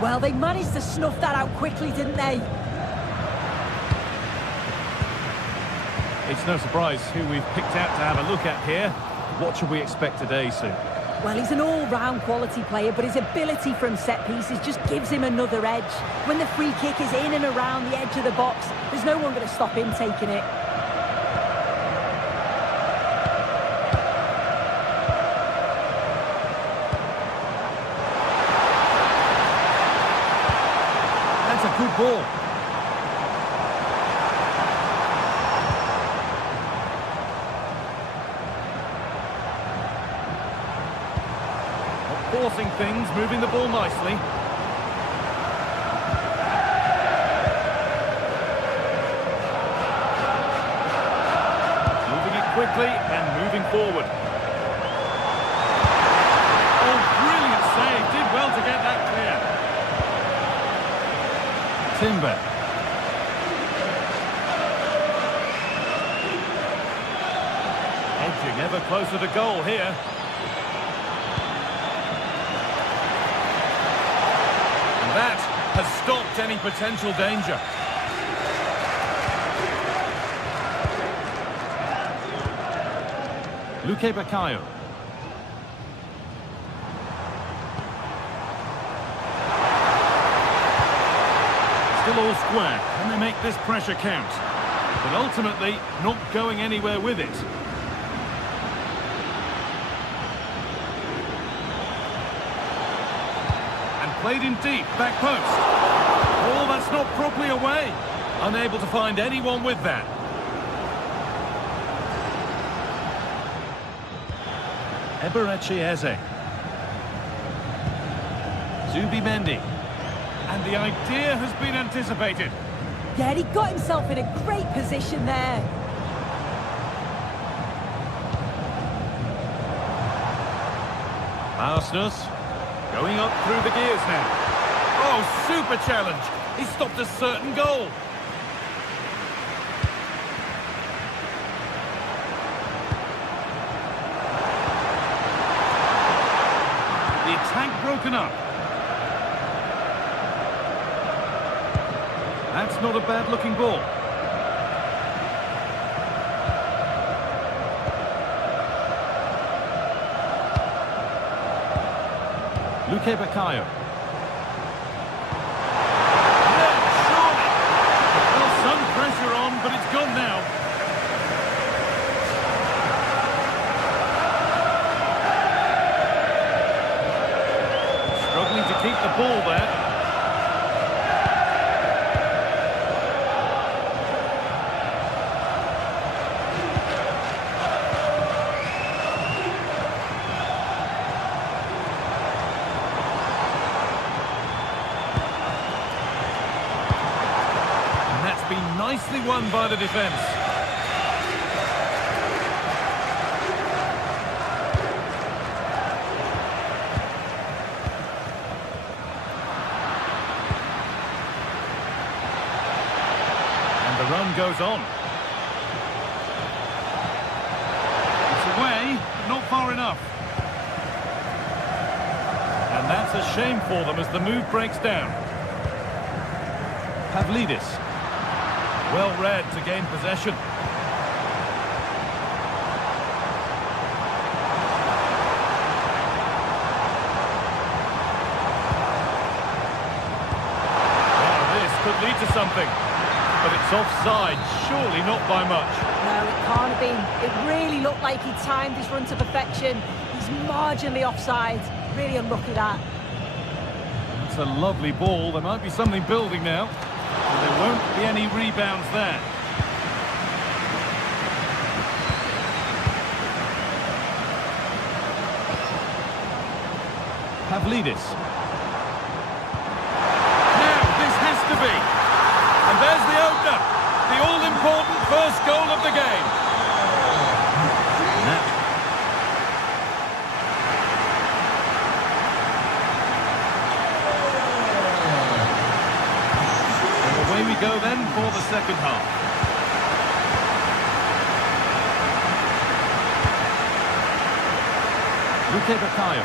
Well, they managed to snuff that out quickly, didn't they? It's no surprise who we've picked out to have a look at here. What should we expect today, Sue? Well, he's an all-round quality player, but his ability from set pieces just gives him another edge. When the free kick is in and around the edge of the box, there's no one going to stop him taking it. That's a good ball. Forcing things, moving the ball nicely. Moving it quickly and moving forward. Oh, brilliant save. Did well to get that clear. Timber. Edging ever closer to goal here. That has stopped any potential danger. Luque Baccaio. Still all square. Can they make this pressure count? But ultimately, not going anywhere with it. Played in deep, back post. Oh, that's not properly away. Unable to find anyone with that. Eberechi Eze. Zubimendi. And the idea has been anticipated. Yeah, he got himself in a great position there. Arsenal. Going up through the gears now. Oh, super challenge. He stopped a certain goal. The attack broken up. That's not a bad looking ball. Luque Baccaio. Yeah, surely. Well, some pressure on, but it's gone now. Struggling to keep the ball there. Nicely won by the defence. And the run goes on. It's away, but not far enough. And that's a shame for them as the move breaks down. Pavlidis. Well read to gain possession. Now this could lead to something. But it's offside, surely not by much. No, it can't have been. It really looked like he timed his run to perfection. He's marginally offside. Really unlucky that. It's a lovely ball. There might be something building now. And there won't be any rebounds there. Pavlidis. Now, this has to be. And there's the opener. The all-important first goal of the game. And away we go then for the second half. Luque Baccaio.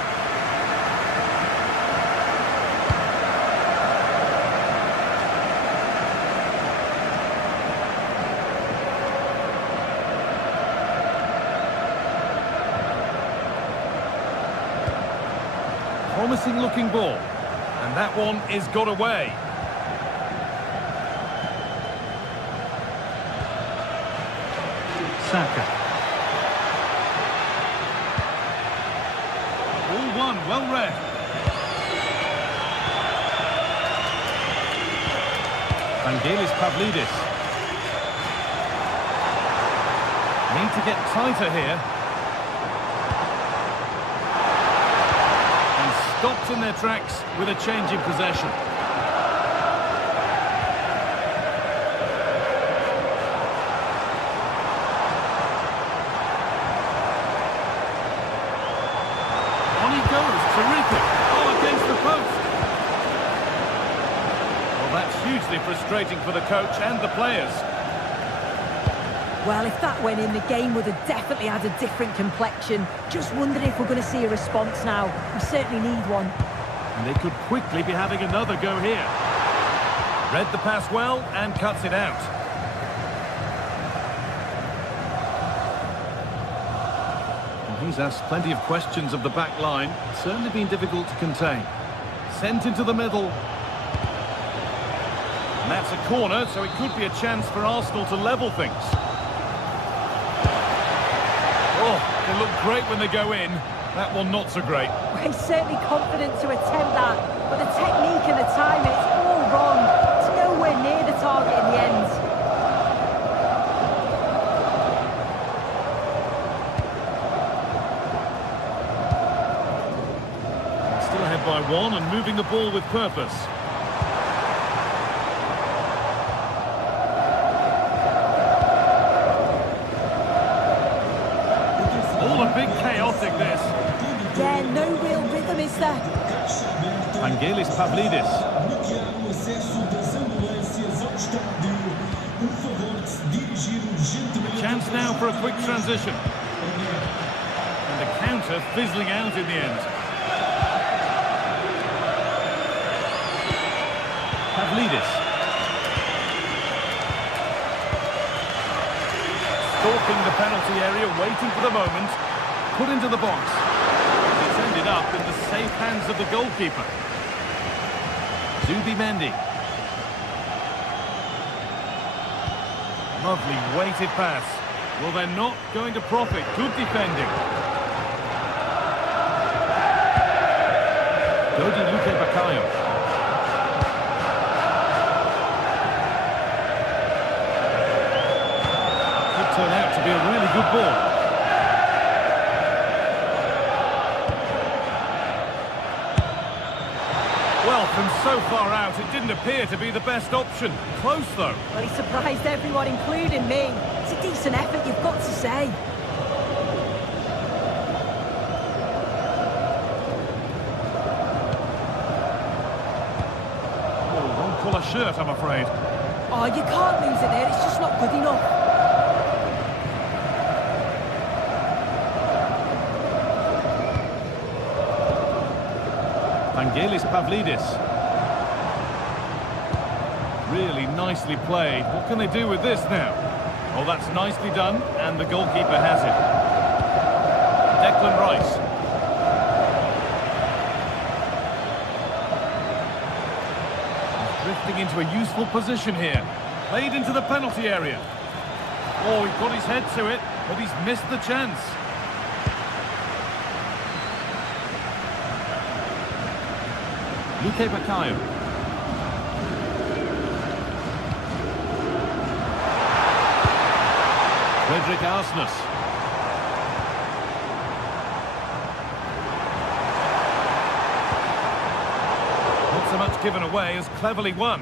Promising looking ball, and that one is got away. Saka. All one, well read. Vangelis Pavlidis. Need to get tighter here. Stopped in their tracks with a change in possession. On he goes, terrific. Oh, against the post. Well, that's hugely frustrating for the coach and the players. Well, if that went in, the game would have definitely had a different complexion. Just wondering if we're going to see a response now. We certainly need one. And they could quickly be having another go here. Read the pass well and cuts it out. And he's asked plenty of questions of the back line. It's certainly been difficult to contain. Sent into the middle. And that's a corner, so it could be a chance for Arsenal to level things. Oh, they look great when they go in. That one not so great. Well, he's certainly confident to attempt that, but the technique and the timing, it's all wrong. It's nowhere near the target in the end. Still ahead by one and moving the ball with purpose. All a bit chaotic, this. Yeah, no real rhythm, is there? Vangelis Pavlidis. A chance now for a quick transition. And the counter fizzling out in the end. Pavlidis. Stalking the penalty area, waiting for the moment. Put into the box. It's ended up in the safe hands of the goalkeeper. Zubimendi. Lovely weighted pass. Well, they're not going to profit. Good defending. Dodi Luque Baccaio. Could turn out to be a really good ball. Well, From so far out, it didn't appear to be the best option. Close, though. Well, he surprised everyone, including me. It's a decent effort, you've got to say. Oh, wrong colour shirt, I'm afraid. Oh, you can't lose it there. It's just not good enough. Vangelis Pavlidis. Really nicely played. What can they do with this now? Oh, that's nicely done, and the goalkeeper has it. Declan Rice. He's drifting into a useful position here. Played into the penalty area. Oh, he got his head to it, but he's missed the chance. Luke Bakayo. Frederick Arsness. Not so much given away as cleverly won.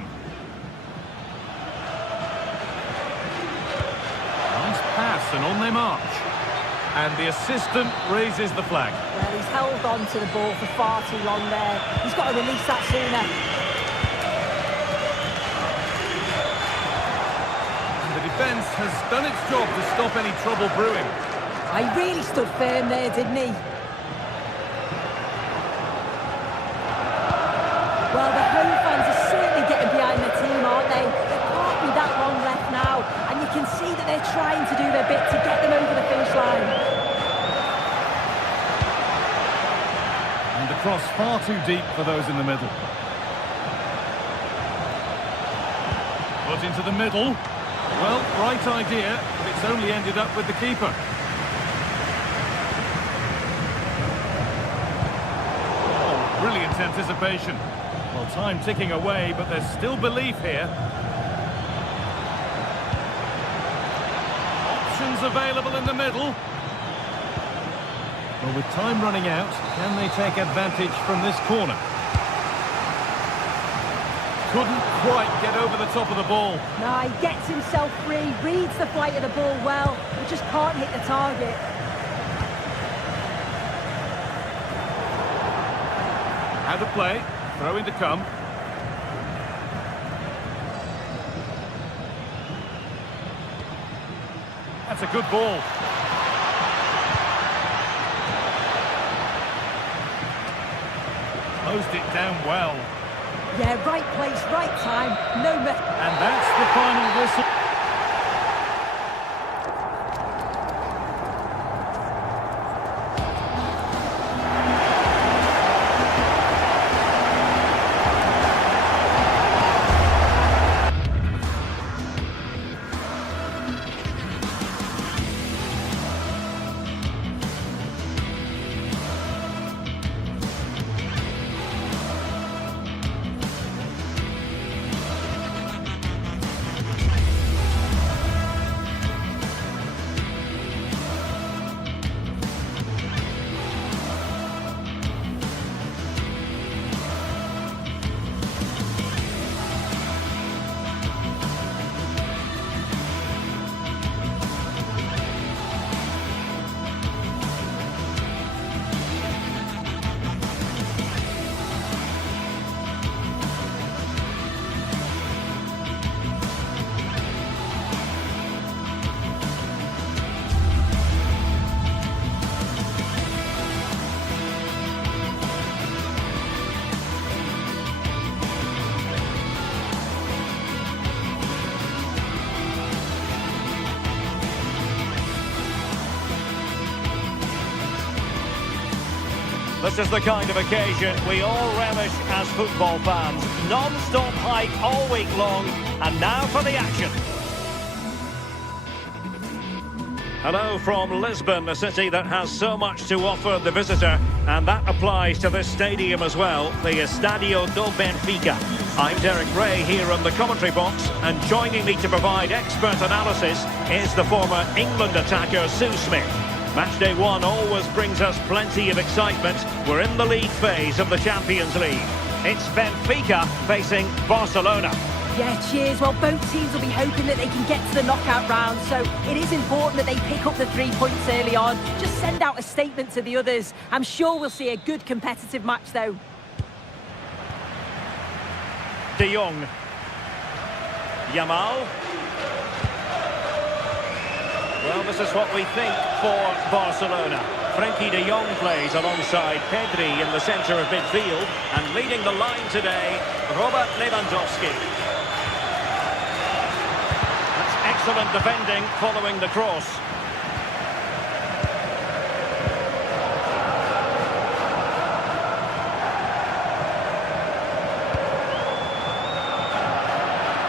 Nice pass and on they march. And the assistant raises the flag. Well, he's held on to the ball for far too long there. He's got to release that sooner. And the defence has done its job to stop any trouble brewing. He really stood firm there, didn't he? Well, the home fans are certainly getting behind the team, aren't they? There can't be that long left now. And you can see that they're trying to do their bit to get them over the finish line. And the cross far too deep for those in the middle. Put into the middle. Well, right idea, but it's only ended up with the keeper. Oh, brilliant anticipation. Well, time ticking away, but there's still belief here. Options available in the middle. Well, with time running out, can they take advantage from this corner? Couldn't quite get over the top of the ball. No, he gets himself free, reads the flight of the ball well, but just can't hit the target. How to play, throw-in to come. That's a good ball. Closed it down well. Yeah, right place, right time, no method. And that's the final whistle. This is the kind of occasion we all relish as football fans. Non-stop hype all week long, and now for the action. Hello from Lisbon, a city that has so much to offer the visitor, and that applies to this stadium as well, the Estadio do Benfica. I'm Derek Ray here in the commentary box, and joining me to provide expert analysis is the former England attacker Sue Smith. Matchday 1 always brings us plenty of excitement. We're in the league phase of the Champions League. It's Benfica facing Barcelona. Yeah, cheers. Well, both teams will be hoping that they can get to the knockout round, so it is important that they pick up the 3 points early on. Just send out a statement to the others. I'm sure we'll see a good competitive match, though. De Jong. Yamal. Well, this is what we think for Barcelona. Frenkie de Jong plays alongside Pedri in the centre of midfield, and leading the line today, Robert Lewandowski. That's excellent defending following the cross.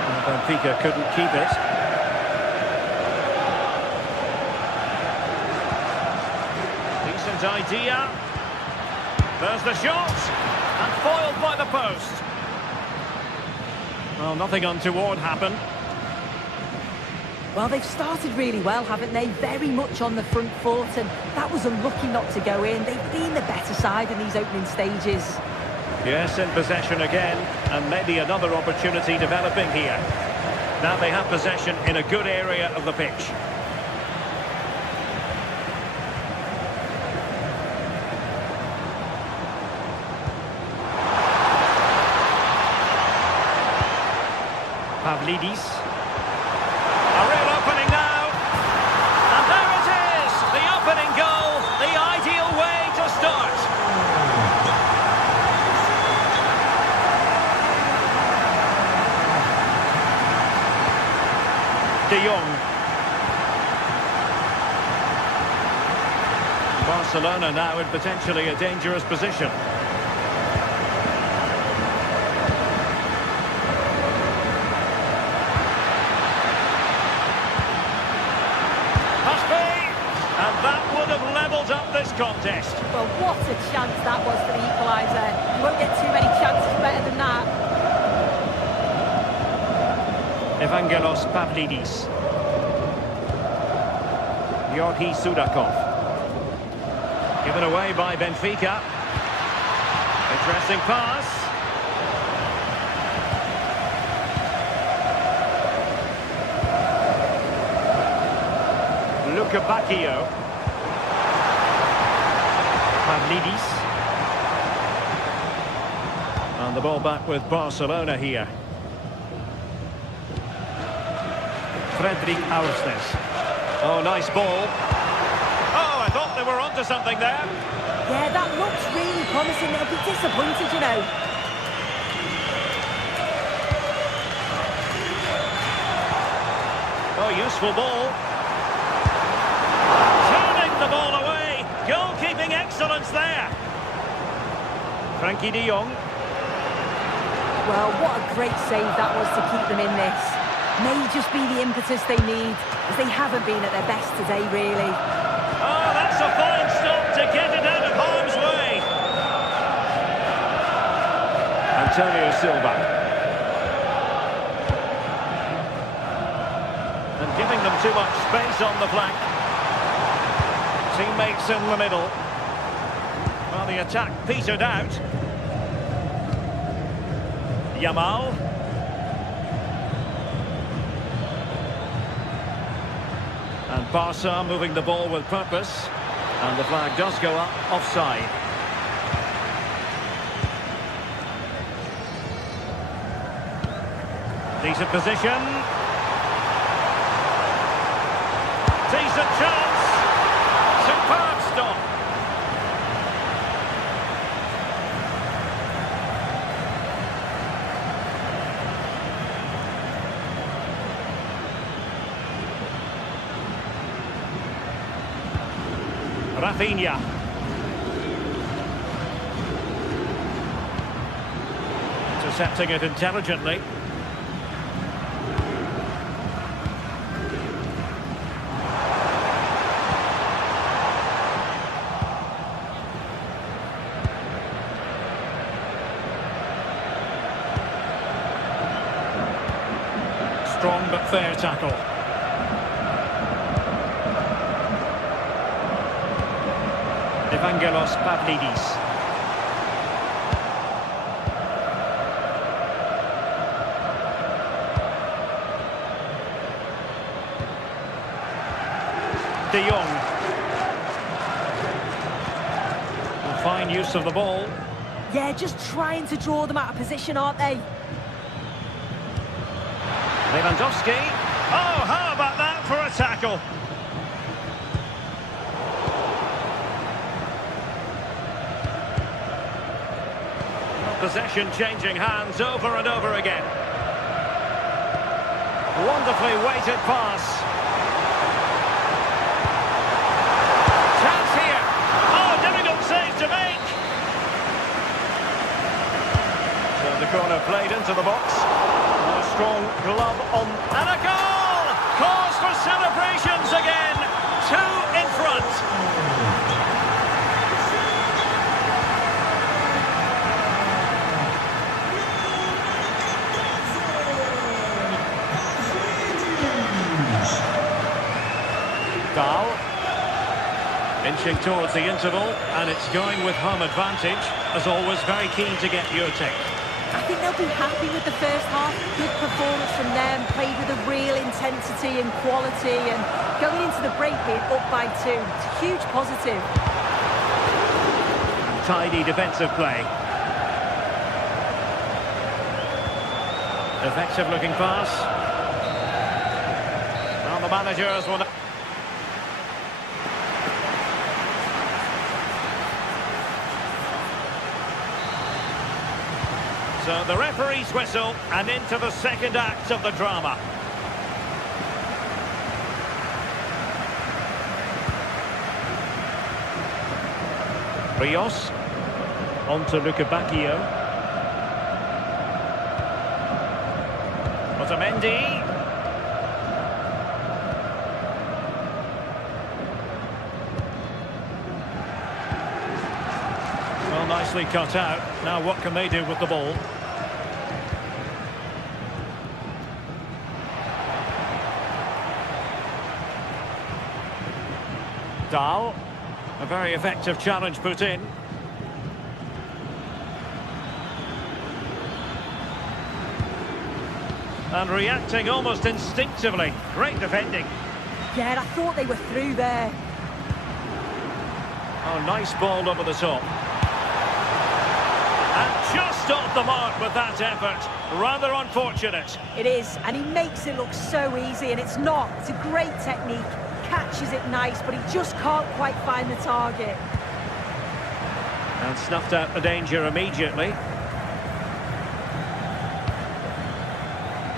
And Benfica couldn't keep it. Idea. There's the shot, and foiled by the post. Well, nothing untoward happened. Well, they've started really well, haven't they? Very much on the front foot, and that was unlucky not to go in. They've been the better side in these opening stages. Yes, in possession again, and maybe another opportunity developing here. Now they have possession in a good area of the pitch. Pavlidis. A real opening now. And there it is! The opening goal, the ideal way to start. De Jong. Barcelona now in potentially a dangerous position. Up this contest. Well, what a chance that was for the equaliser. You won't get too many chances better than that. Evangelos Pavlidis. Georgi Sudakov. Given away by Benfica. Interesting pass. Luka Bacchio. Pavlidis. And the ball back with Barcelona here. Fredrik Aursnes. Oh, nice ball. Oh, I thought they were onto something there. Yeah, that looks really promising. They'll be disappointed, you know. Oh, useful ball. Turning the ball away. Goalkeeping excellence there. Frenkie de Jong. Well, what a great save that was to keep them in this. May just be the impetus they need, as they haven't been at their best today, really. Oh, that's a fine stop to get it out of harm's way. Antonio Silva. And giving them too much space on the flank. Teammates in the middle. Well, the attack petered out. Yamal. And Barca moving the ball with purpose. And the flag does go up offside. Decent position. Decent chance. Superb stop. Rafinha. Intercepting it intelligently. Strong but fair tackle. Evangelos Pavlidis. De Jong. Fine use of the ball. Yeah, just trying to draw them out of position, aren't they? Lewandowski. Oh, how about that for a tackle? Possession changing hands over and over again. Wonderfully weighted pass. Chance here. Oh, difficult save to make. So the corner played into the box. And a strong glove on. And a goal! Cause for celebrations again. 2 in front. Dahl, inching towards the interval, and it's going with home advantage. As always, very keen to get your take. I think they'll be happy with the first half. Good performance from them, played with a real intensity and quality, and going into the break being up by 2. It's a huge positive. Tidy defensive play. Effective looking pass. Well, the managers will... So the referee's whistle, and into the second act of the drama. Rios, on to Lukebakio. Otamendi. Well, nicely cut out. Now what can they do with the ball? Dahl, a very effective challenge put in. And reacting almost instinctively. Great defending. Yeah, I thought they were through there. Oh, nice ball over the top. And just off the mark with that effort. Rather unfortunate. It is, and he makes it look so easy, and it's not. It's a great technique. Catches it nice, but he just can't quite find the target. And snuffed out the danger immediately.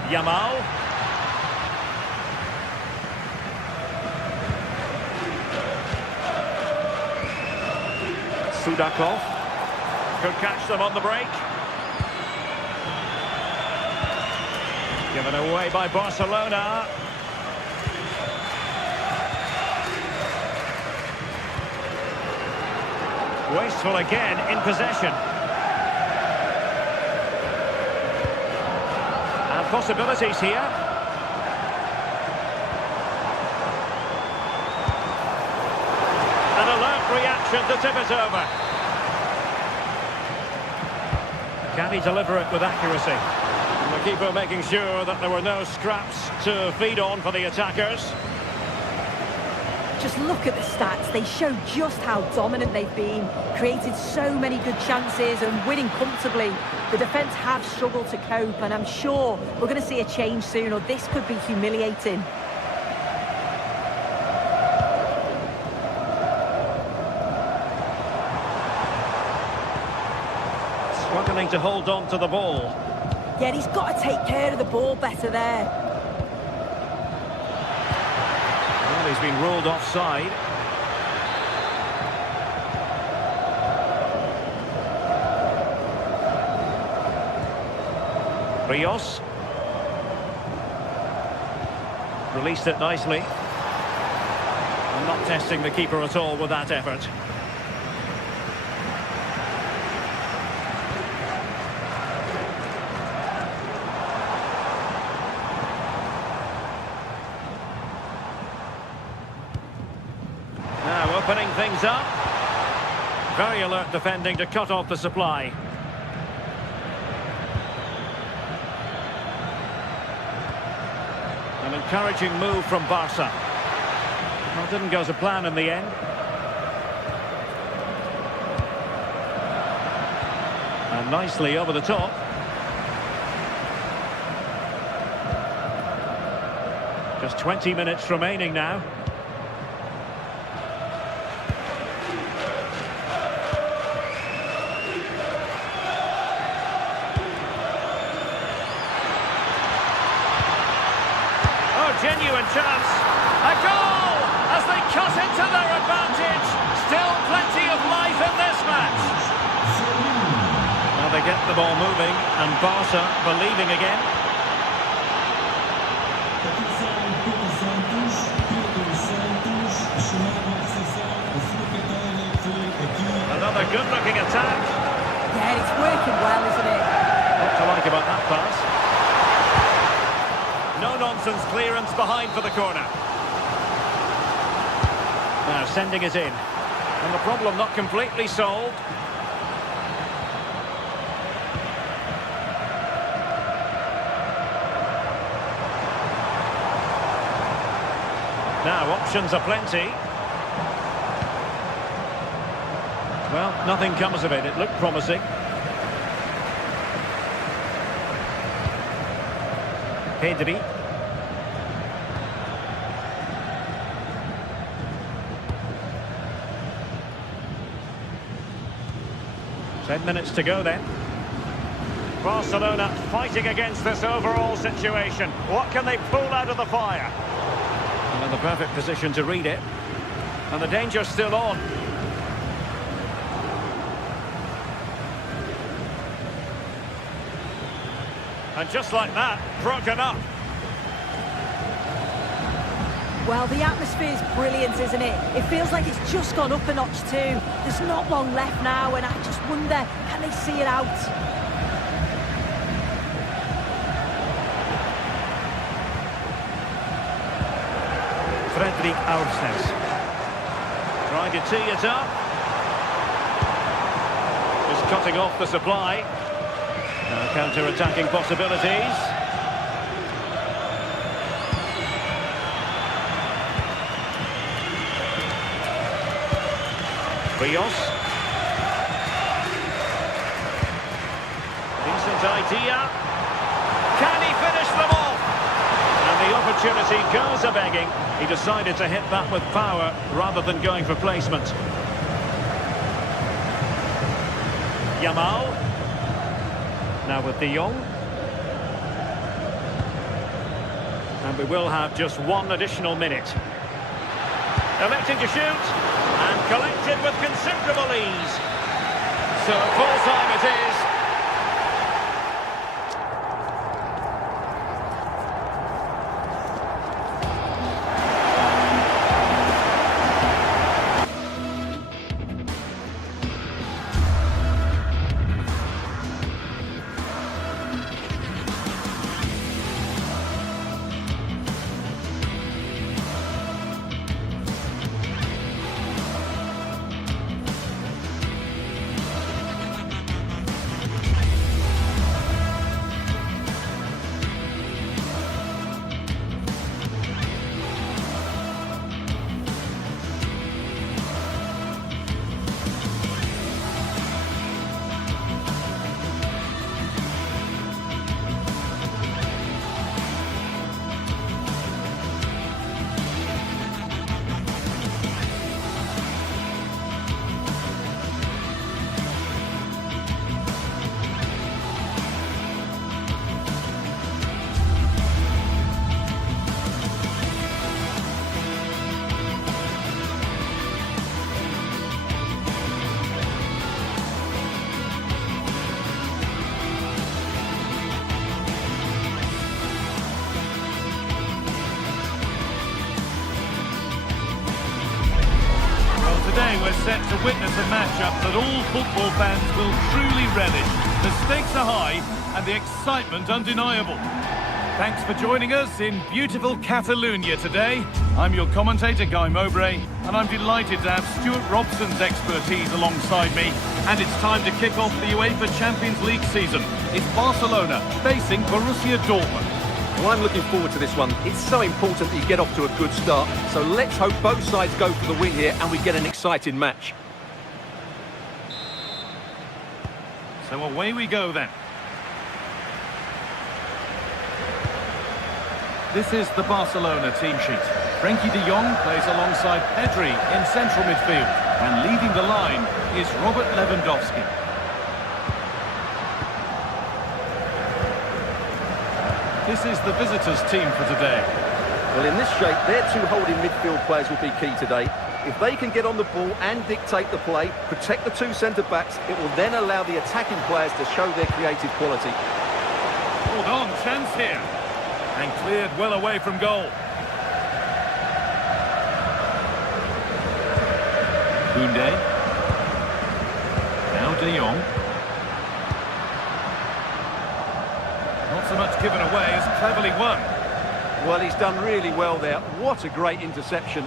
Yamal. Sudakov. Could catch them on the break. Given away by Barcelona. Wasteful again in possession. And possibilities here. An alert reaction to tip it over. Can he deliver it with accuracy? And the keeper making sure that there were no scraps to feed on for the attackers. Just look at the stats. They show just how dominant they've been. Created so many good chances and winning comfortably. The defence have struggled to cope, and I'm sure we're going to see a change soon, or this could be humiliating. Struggling to hold on to the ball. Yeah, he's got to take care of the ball better there. He's been ruled offside. Rios. Released it nicely. And not testing the keeper at all with that effort. Opening things up. Very alert defending to cut off the supply. An encouraging move from Barca. Well, didn't go to plan in the end. And nicely over the top. Just 20 minutes remaining now. Genuine chance. A goal as they cut into their advantage. Still plenty of life in this match. Well, they get the ball moving and Barca believing again. Another good-looking attack. Yeah, it's working well, isn't it? What to like about that pass? No-nonsense clearance behind for the corner. Now sending it in. And the problem not completely solved. Now options are plenty. Well, nothing comes of it. It looked promising. Pedri. 10 minutes to go then. Barcelona fighting against this overall situation. What can they pull out of the fire? And in the perfect position to read it. And the danger's still on. And just like that, broken up. Well, the atmosphere's brilliant, isn't it? It feels like it's just gone up a notch too. There's not long left now, and I just wonder, can they see it out? Fredrik Aursnes. Trying to tee it up. Just cutting off the supply. Now counter-attacking possibilities. Rios. Decent idea. Can he finish them off? And the opportunity goes a-begging. He decided to hit that with power rather than going for placement. Yamal. Now with De Jong. And we will have just one additional minute. Electing to shoot. And collected with considerable ease. So full time it is. Today we're set to witness a matchup that all football fans will truly relish. The stakes are high and the excitement undeniable. Thanks for joining us in beautiful Catalonia today. I'm your commentator, Guy Mowbray, and I'm delighted to have Stuart Robson's expertise alongside me. And it's time to kick off the UEFA Champions League season. It's Barcelona facing Borussia Dortmund. Well, I'm looking forward to this one. It's so important that you get off to a good start. So let's hope both sides go for the win here and we get an exciting match. So away we go then. This is the Barcelona team sheet. Frenkie de Jong plays alongside Pedri in central midfield. And leading the line is Robert Lewandowski. This is the visitors' team for today. Well, in this shape, their two holding midfield players will be key today. If they can get on the ball and dictate the play, protect the two centre-backs, it will then allow the attacking players to show their creative quality. Hold on, chance here. And cleared well away from goal. Koundé. Now de Jong. Not so much given away as cleverly won. Well, he's done really well there. What a great interception.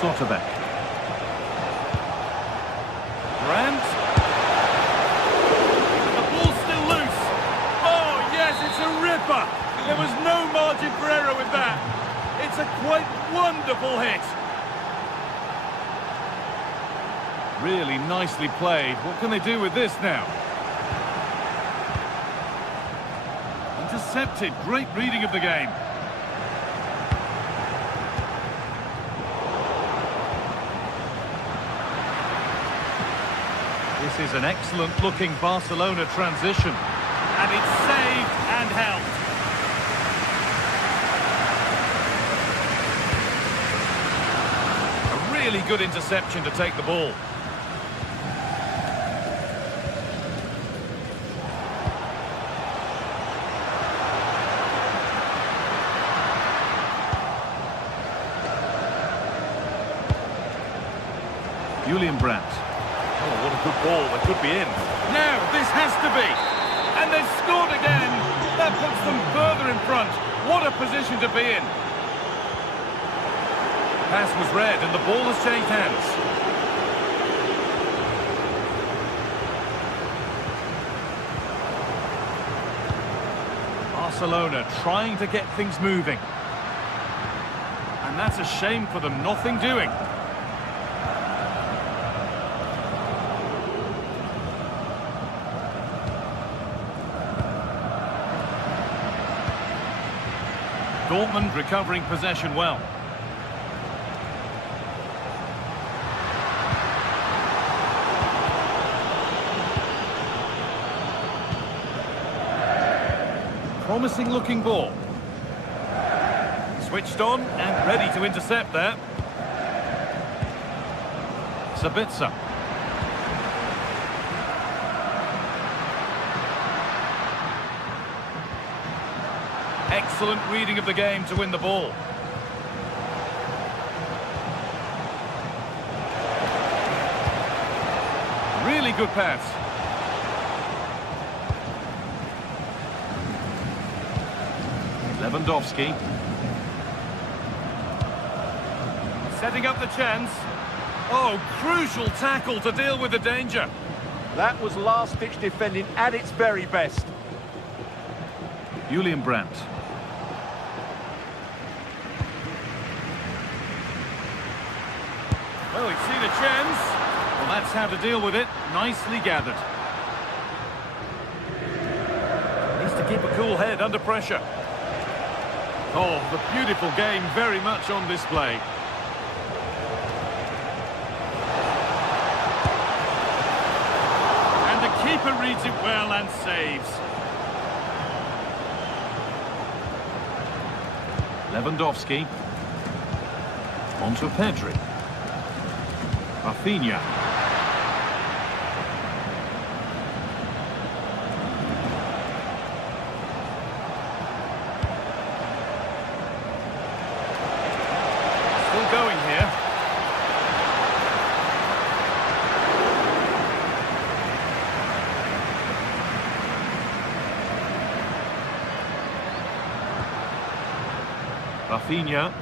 Schlotterbeck. Brandt. The ball's still loose. Oh, yes, it's a ripper. There was no margin for error with that. It's a quite wonderful hit. Really nicely played. What can they do with this now? Intercepted. Great reading of the game. This is an excellent-looking Barcelona transition. And it's saved and held. A really good interception to take the ball. Julian Brandt. Oh, what a good ball. That could be in. Now, this has to be. And they've scored again. That puts them further in front. What a position to be in. Pass was read and the ball has changed hands. Barcelona trying to get things moving. And that's a shame for them. Nothing doing. Dortmund recovering possession well. Promising looking ball. Switched on and ready to intercept there. Sabitzer. Excellent reading of the game to win the ball. Really good pass. Lewandowski. Setting up the chance. Oh, crucial tackle to deal with the danger. That was last-ditch defending at its very best. Julian Brandt. Well, he's seen a chance. Well, that's how to deal with it. Nicely gathered. Needs to keep a cool head under pressure. Oh, the beautiful game very much on display. And the keeper reads it well and saves. Lewandowski. On to Pedri. Rafinha. Still going here. Rafinha.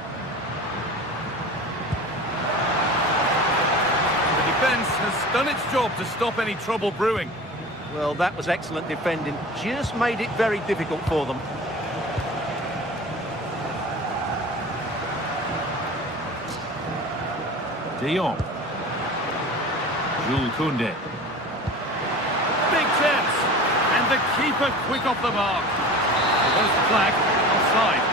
Defence has done its job to stop any trouble brewing. Well, that was excellent defending. Just made it very difficult for them. De Jong. Jules Koundé. Big chance. And the keeper quick off the mark. There's the flag. Offside.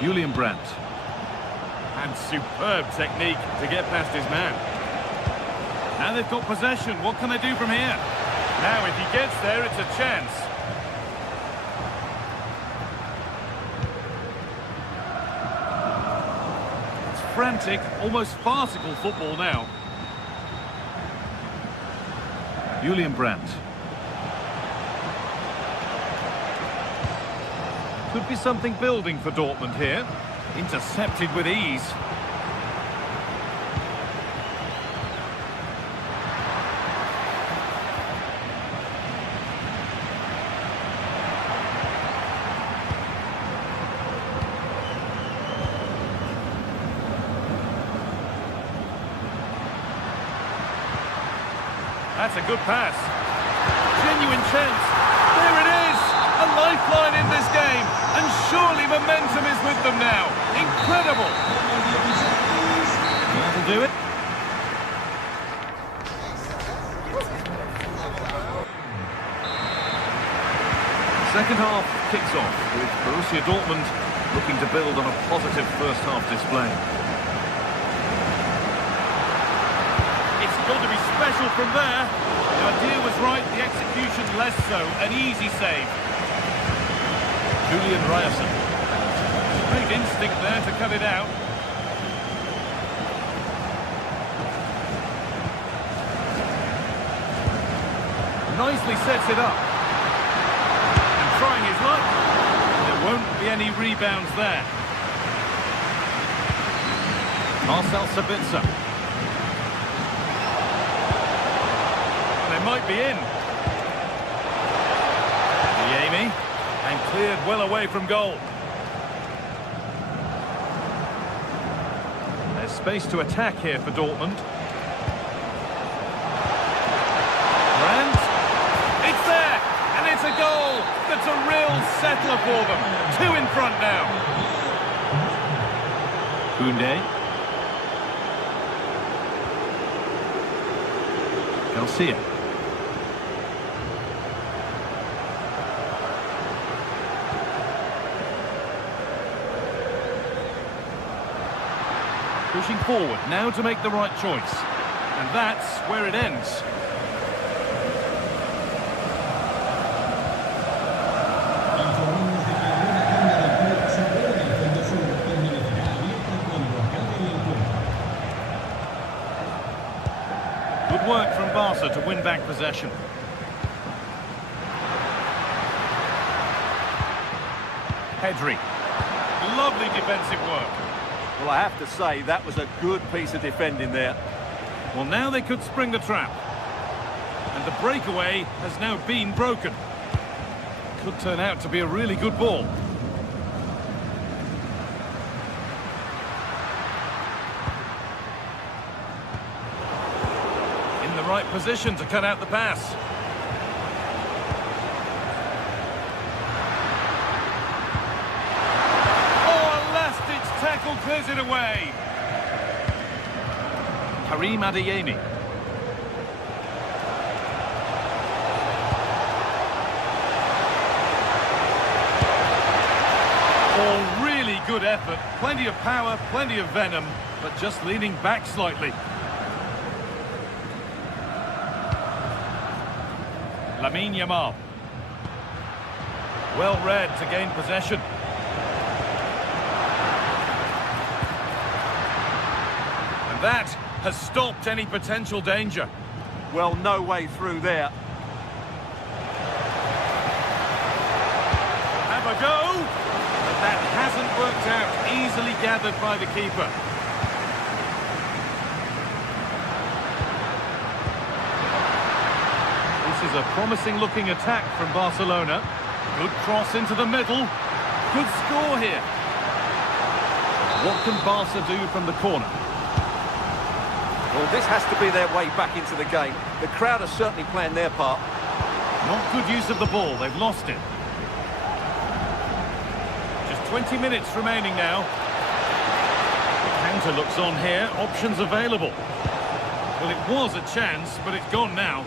Julian Brandt. And superb technique to get past his man. Now they've got possession. What can they do from here? Now if he gets there, it's a chance. It's frantic, almost farcical football now. Julian Brandt. Could be something building for Dortmund here. Intercepted with ease. That's a good pass. Genuine chance. There it is! A lifeline in this game. And surely momentum is with them now. Incredible! That'll do it. Second half kicks off with Borussia Dortmund looking to build on a positive first half display. It's got to be special from there. The idea was right, the execution less so. An easy save. Julian Ryerson. Great instinct there to cut it out. Nicely sets it up. And trying his luck. There won't be any rebounds there. Marcel Sabitzer. They might be in. Yemi. And cleared well away from goal. There's space to attack here for Dortmund. Brandt. It's there! And it's a goal! That's a real settler for them. 2 in front now. Koundé. Garcia. Pushing forward, now to make the right choice. And that's where it ends. Good work from Barca to win back possession. Pedri. Lovely defensive work. Well, I have to say, that was a good piece of defending there. Well, now they could spring the trap. And the breakaway has now been broken. Could turn out to be a really good ball. In the right position to cut out the pass. Tackle clears it away. Karim Adeyemi. Oh, really good effort. Plenty of power, plenty of venom, but just leaning back slightly. Lamine Yamal. Well read to gain possession. That has stopped any potential danger. Well, no way through there. Have a go. But that hasn't worked out. Easily gathered by the keeper. This is a promising looking attack from Barcelona. Good cross into the middle. Good score here. What can Barca do from the corner? Well, this has to be their way back into the game. The crowd are certainly playing their part. Not good use of the ball. They've lost it. 20 minutes remaining now. Counter looks on here, options available. Well, it was a chance, but it's gone now.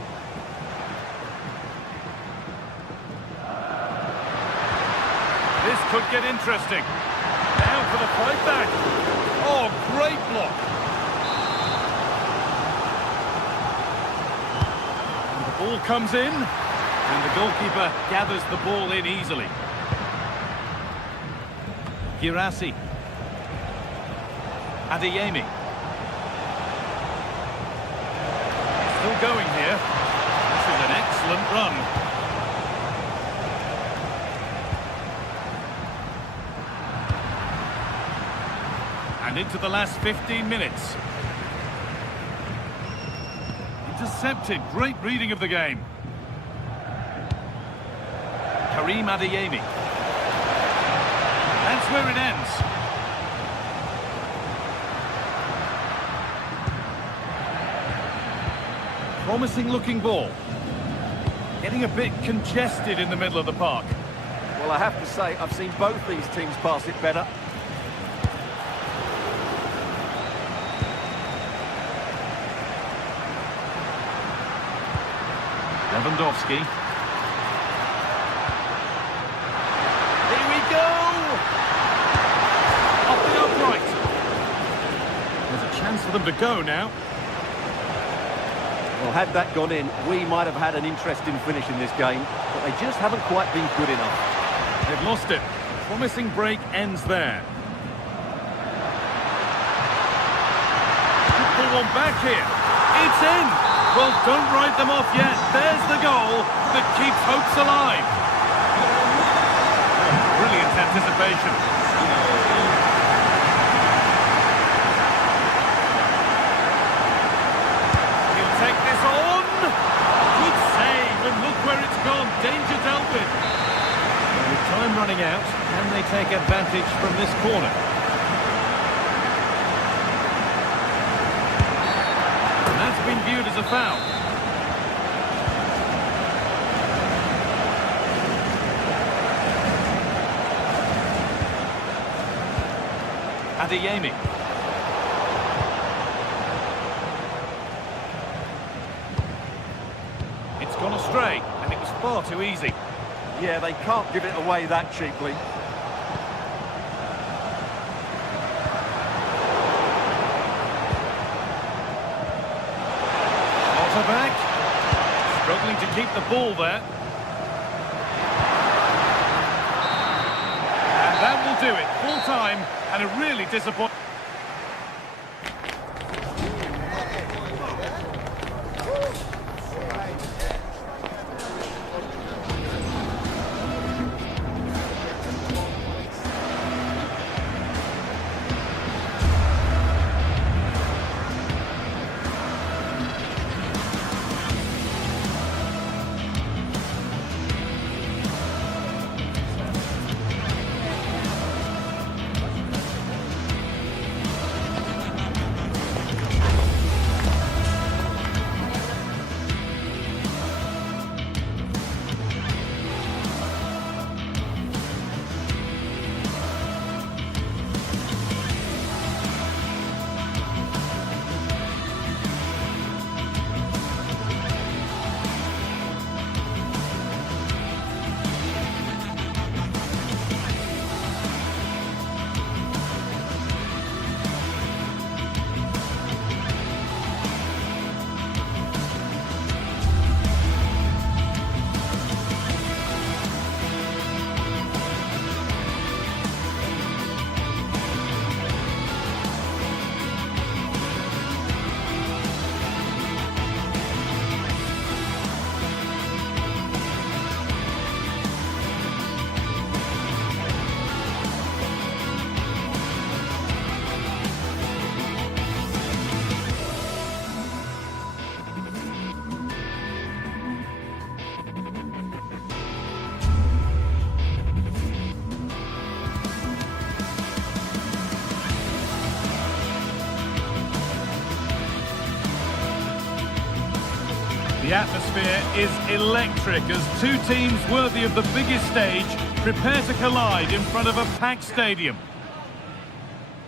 This could get interesting. Now for the fight back. Oh, great block. And the ball comes in, and the goalkeeper gathers the ball in easily. Girassi. Adeyemi. Still going here. This is an excellent run. And into the last 15 minutes. Intercepted. Great reading of the game. Karim Adeyemi. That's where it ends. Promising looking ball. Getting a bit congested in the middle of the park. Well, I have to say, I've seen both these teams pass it better. Lewandowski. Here we go! Off the upright. There's a chance for them to go now. Well, had that gone in, we might have had an interesting finish in this game, but they just haven't quite been good enough. They've lost it. Promising break ends there. Could pull one back here. It's in! Well, don't write them off yet. There's the goal that keeps hopes alive. Oh, brilliant anticipation. He'll take this on. Good save, and look where it's gone. Danger dealt with. With time running out, can they take advantage from this corner? Been viewed as a foul. Adeyemi. It's gone astray, and it was far too easy. Yeah, they can't give it away that cheaply. Back, struggling to keep the ball there. And that will do it. Full time and a really disappointing. The atmosphere is electric as two teams worthy of the biggest stage prepare to collide in front of a packed stadium.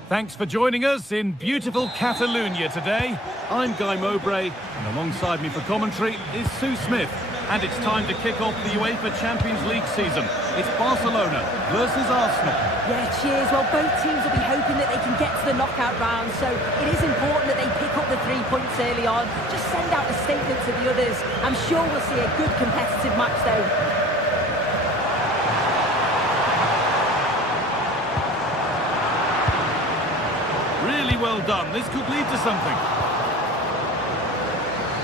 Thanks for joining us in beautiful Catalonia today. I'm Guy Mowbray, and alongside me for commentary is Sue Smith. And it's time to kick off the UEFA Champions League season. It's Barcelona versus Arsenal. Yeah, cheers. Well, both teams will be hoping that they can get to the knockout round, so it is important that they pick up the 3 points early on. Just send out a statement to the others. I'm sure we'll see a good competitive match, though. Really well done. This could lead to something.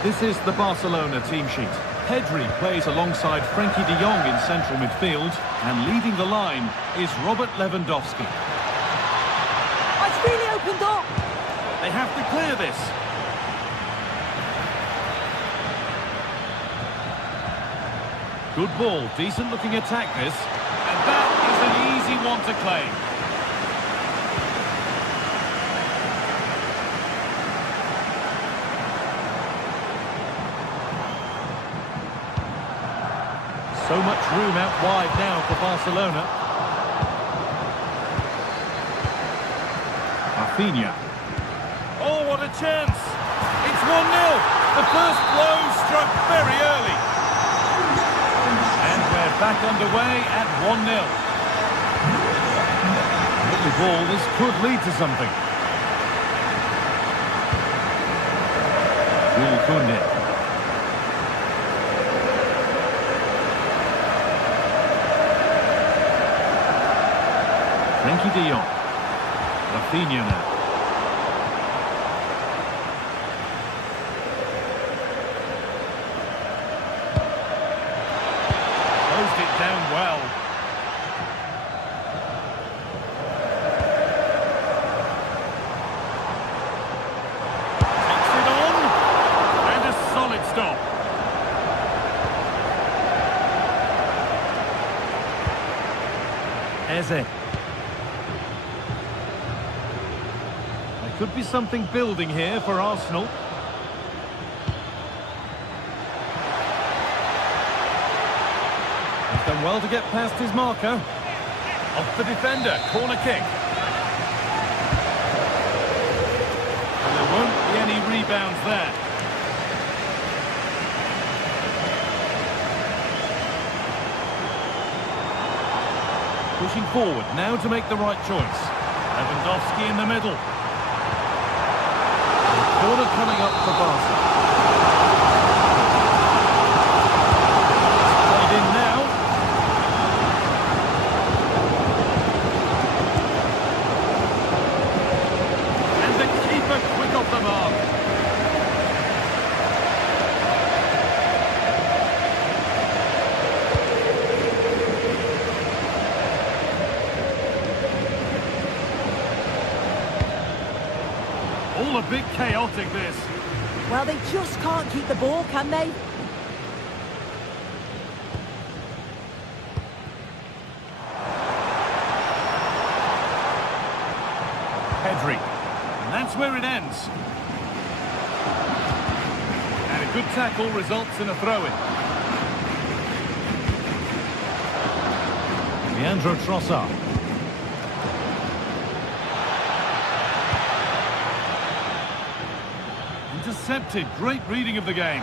This is the Barcelona team sheet. Pedri plays alongside Frenkie de Jong in central midfield, and leading the line is Robert Lewandowski. Oh, it's really opened up. They have to clear this. Good ball, decent looking attack this, and that is an easy one to claim. So much room out wide now for Barcelona. Rafinha. Oh, what a chance! It's 1-0. The first blow struck very early. And we're back underway at 1-0. With the ball, this could lead to something. Jules Koundé. Frenkie de Jong. Rafinha now. Closed it down well. Takes it on. And a solid stop. Eze. Could be something building here for Arsenal. He's done well to get past his marker. Off the defender, corner kick. And there won't be any rebounds there. Pushing forward now to make the right choice. Lewandowski in the middle. Corner coming up for Barca. Played in now. And the keeper quick off the mark. All a bit chaotic, this. Well, they just can't keep the ball, can they? Pedri. And that's where it ends. And a good tackle results in a throw-in. Leandro Trossard. Intercepted. Great reading of the game.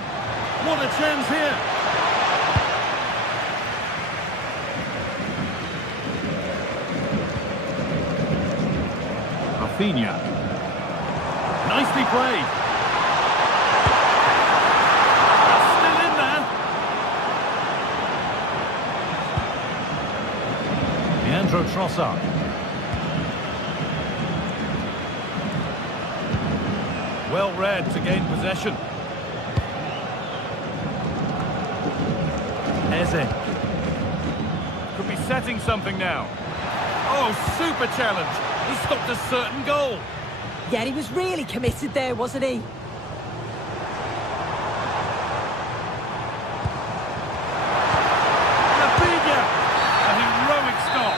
What a chance here. Rafinha. Nicely played. Still in there. Leandro Trossard. Well read to gain possession. Eze. Could be setting something now. Oh, super challenge. He stopped a certain goal. Yeah, he was really committed there, wasn't he? Rafinha. A heroic stop.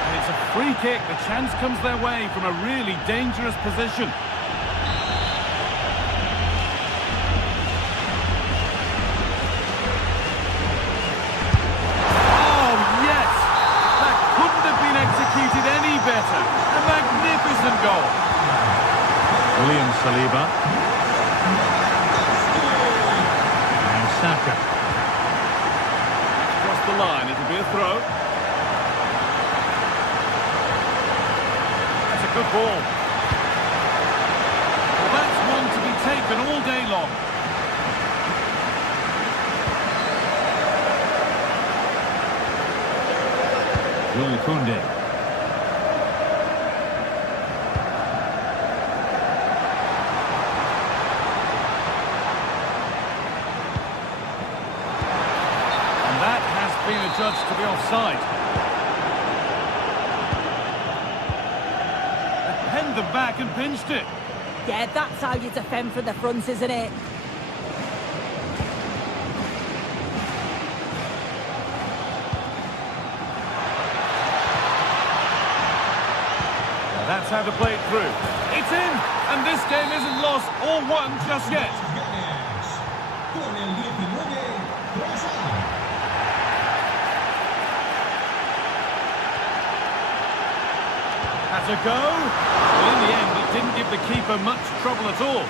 And it's a free kick. The chance comes their way from a really dangerous position. decent goal. William Saliba. And Saka. Across the line, it'll be a throw. That's a good ball. Well, that's one to be taken all day long. Will Koundé. And that has been adjudged to be offside. They penned them back and pinched it. Yeah, that's how you defend from the front, isn't it? That's how to play it through. It's in, and this game isn't lost or won just yet. That's a go. Well, in the end, it didn't give the keeper much trouble at all.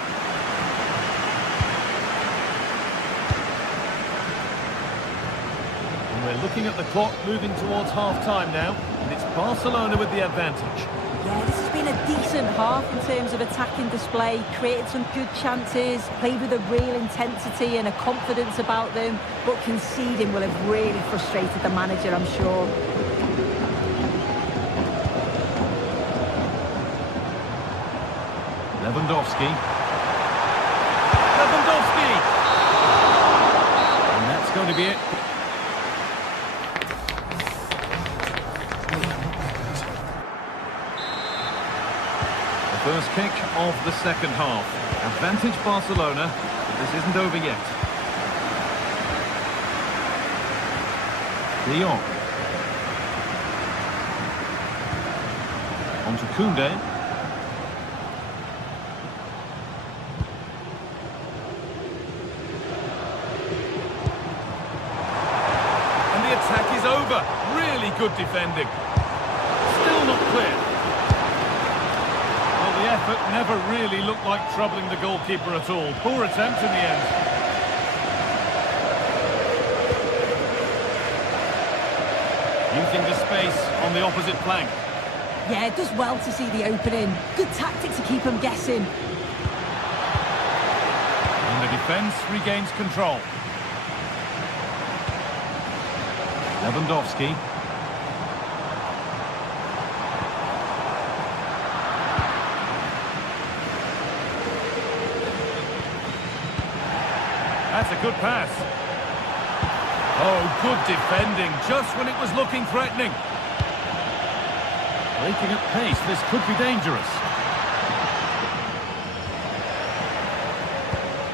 And we're looking at the clock moving towards half-time now, and it's Barcelona with the advantage. Yeah, this has been a decent half in terms of attacking display, created some good chances, played with a real intensity and a confidence about them, but conceding will have really frustrated the manager, I'm sure. Lewandowski. And that's going to be it. First kick of the second half. Advantage Barcelona, but this isn't over yet. De Jong. On to Koundé. And the attack is over. Really good defending. Still not clear. The effort never really looked like troubling the goalkeeper at all. Poor attempt in the end. Using the space on the opposite flank. Yeah, it does well to see the opening. Good tactic to keep them guessing. And the defence regains control. Lewandowski. That's a good pass. Oh, good defending, just when it was looking threatening. Breaking at pace, this could be dangerous.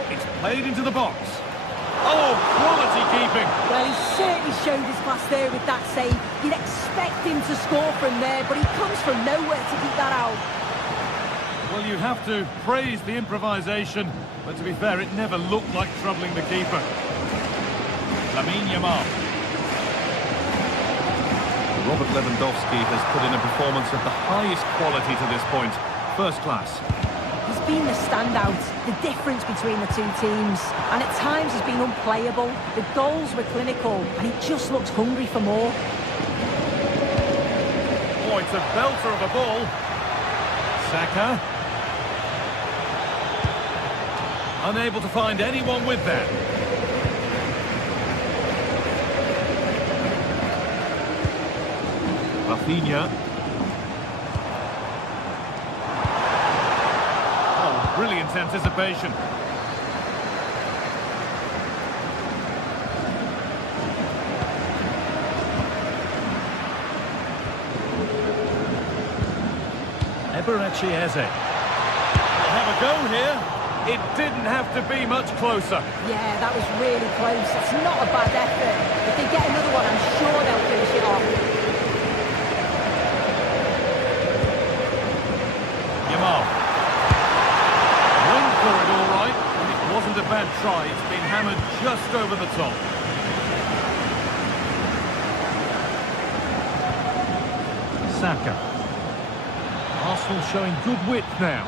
It's played into the box. Oh, quality keeping. Well, he certainly showed his class there with that save. You'd expect him to score from there, but he comes from nowhere to keep that out. Well, you have to praise the improvisation, but to be fair, it never looked like troubling the keeper. Lamine Yamal. Robert Lewandowski has put in a performance of the highest quality to this point. First class. He's been the standout, the difference between the two teams, and at times he's been unplayable. The goals were clinical, and he just looks hungry for more. Oh, it's a belter of a ball. Saka. Unable to find anyone with that. Rafinha. Oh, brilliant anticipation. Eberechi Eze. Have a go here. It didn't have to be much closer. Yeah, that was really close. It's not a bad effort. If they get another one, I'm sure they'll finish it off. Yamal. Went for it all right, and it wasn't a bad try. It's been hammered just over the top. Saka. Pass tackle showing good width now.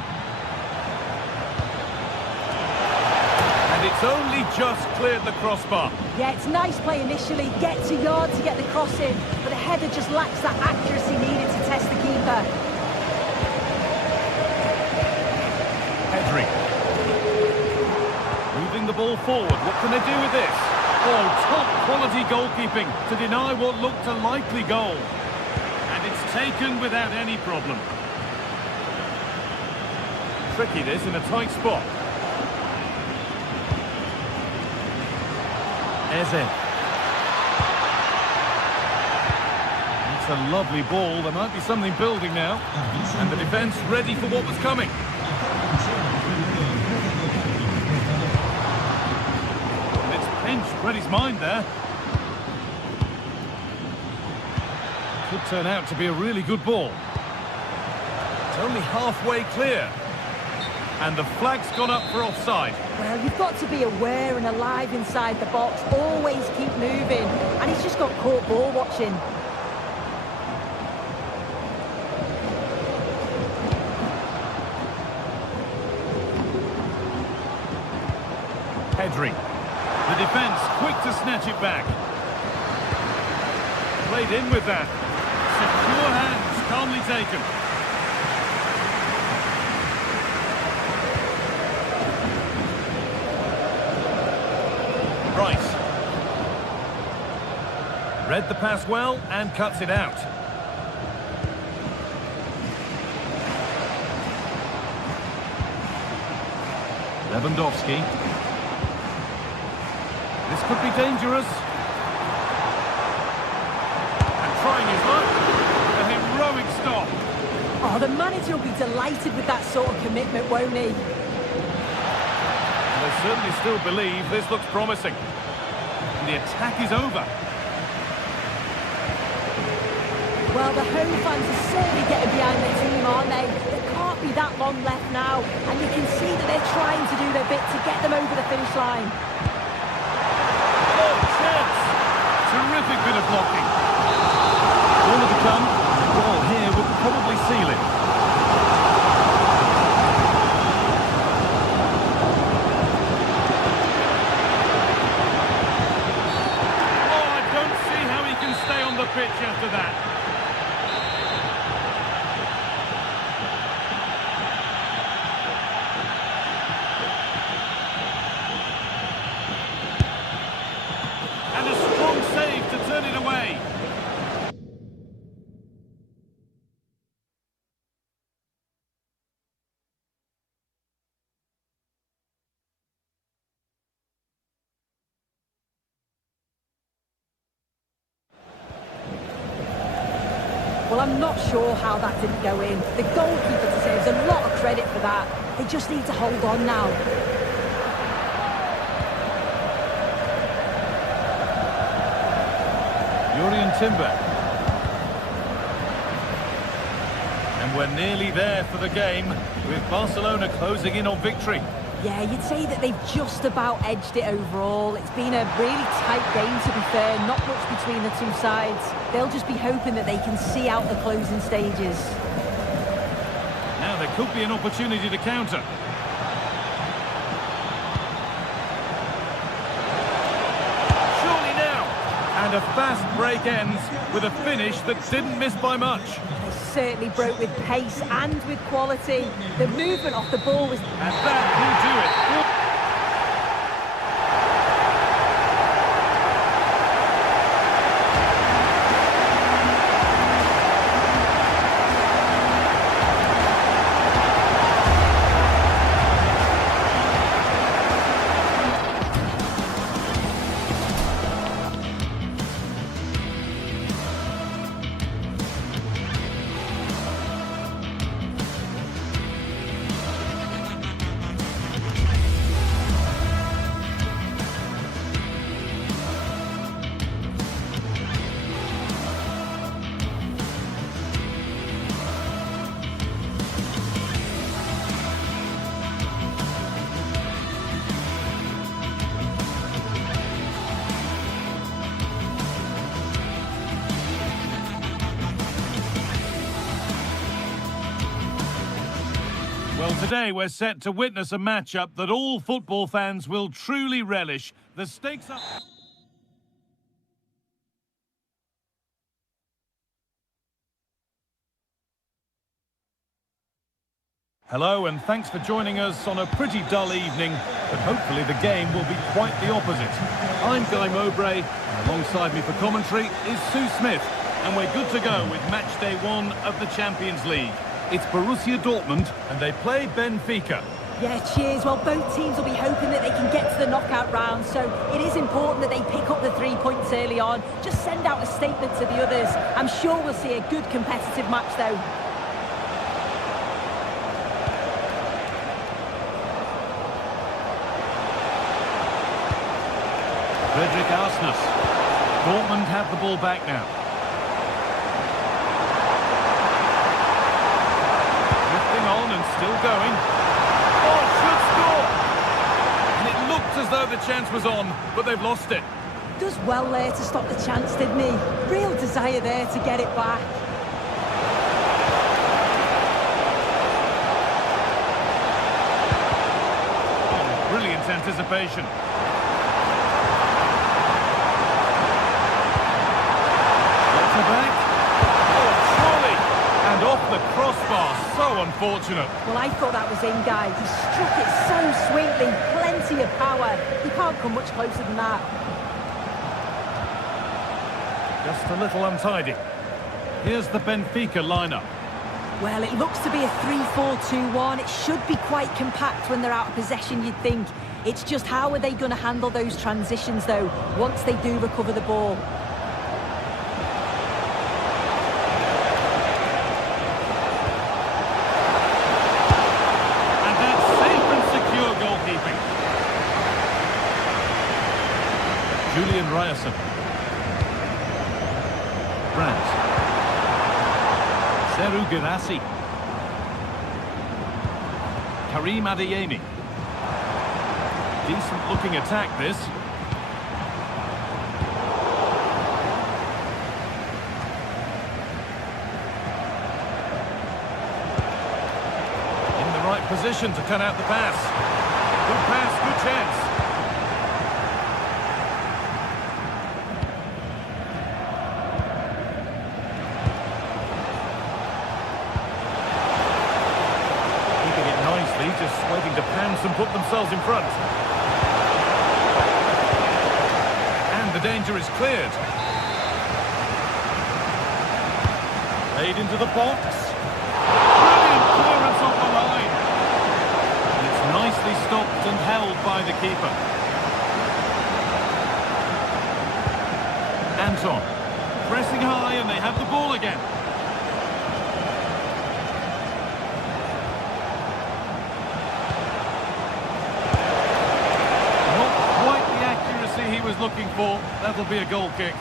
And it's only just cleared the crossbar. Yeah, it's nice play initially, gets a yard to get the cross in, but the header just lacks that accuracy needed to test the keeper. Pedri. Moving the ball forward, what can they do with this? Oh, top quality goalkeeping to deny what looked a likely goal. And it's taken without any problem. Tricky this in a tight spot. Eze. It's a lovely ball. There might be something building now. And the defence ready for what was coming. And it's pinched Freddie's mind there. Could turn out to be a really good ball. It's only halfway clear. And the flag's gone up for offside. Well, you've got to be aware and alive inside the box. Always keep moving. And he's just got caught ball watching. Pedri. The defence quick to snatch it back. Played in with that. Secure hands, calmly taken. Rice. Read the pass well and cuts it out. Lewandowski. This could be dangerous. And trying his luck. A heroic stop. Oh, the manager will be delighted with that sort of commitment, won't he? They certainly still believe this looks promising. And the attack is over. Well, the home fans are certainly getting behind their team, aren't they? There can't be that long left now. And you can see that they're trying to do their bit to get them over the finish line. Oh, chance! Terrific bit of blocking. Corner to come. The ball here would probably seal it. Pitch after that. And a strong save to turn it away. Well, I'm not sure how that didn't go in. The goalkeeper deserves a lot of credit for that. They just need to hold on now. Jurriën Timber. And we're nearly there for the game, with Barcelona closing in on victory. Yeah, you'd say that they've just about edged it overall. It's been a really tight game, to be fair. Not much between the two sides. They'll just be hoping that they can see out the closing stages. Now there could be an opportunity to counter. Surely now. And a fast break ends with a finish that didn't miss by much. They certainly broke with pace and with quality. The movement off the ball was... And that will do it. Well, today we're set to witness a matchup that all football fans will truly relish. The stakes are... Hello, and thanks for joining us on a pretty dull evening, but hopefully the game will be quite the opposite. I'm Guy Mowbray, and alongside me for commentary is Sue Smith, and we're good to go with match day 1 of the Champions League. It's Borussia Dortmund, and they play Benfica. Yeah, cheers. Well, both teams will be hoping that they can get to the knockout round, so it is important that they pick up the 3 points early on. Just send out a statement to the others. I'm sure we'll see a good competitive match, though. Frederick Arsnes. Dortmund have the ball back now. Drifting on and still going. Oh, should score! And it looked as though the chance was on, but they've lost it. Does well there to stop the chance, didn't he? Real desire there to get it back. Oh, brilliant anticipation. Back. Oh, surely! And off the crossbar. So unfortunate. Well, I thought that was in, Guy. He struck it so sweetly. Plenty of power. You can't come much closer than that. Just a little untidy. Here's the Benfica lineup. Well, it looks to be a 3-4-2-1. It should be quite compact when they're out of possession, you'd think. It's just how are they going to handle those transitions, though, once they do recover the ball. Julian Ryerson. Brandt. Seru Girassi. Karim Adeyemi. Decent looking attack, this. In the right position to cut out the pass. Good pass, good chance. Just waiting to pounce and put themselves in front. And the danger is cleared. Played into the box. Brilliant clearance off the line. And it's nicely stopped and held by the keeper. Anton. Pressing high and they have the ball again. He was looking for. That'll be a goal kick.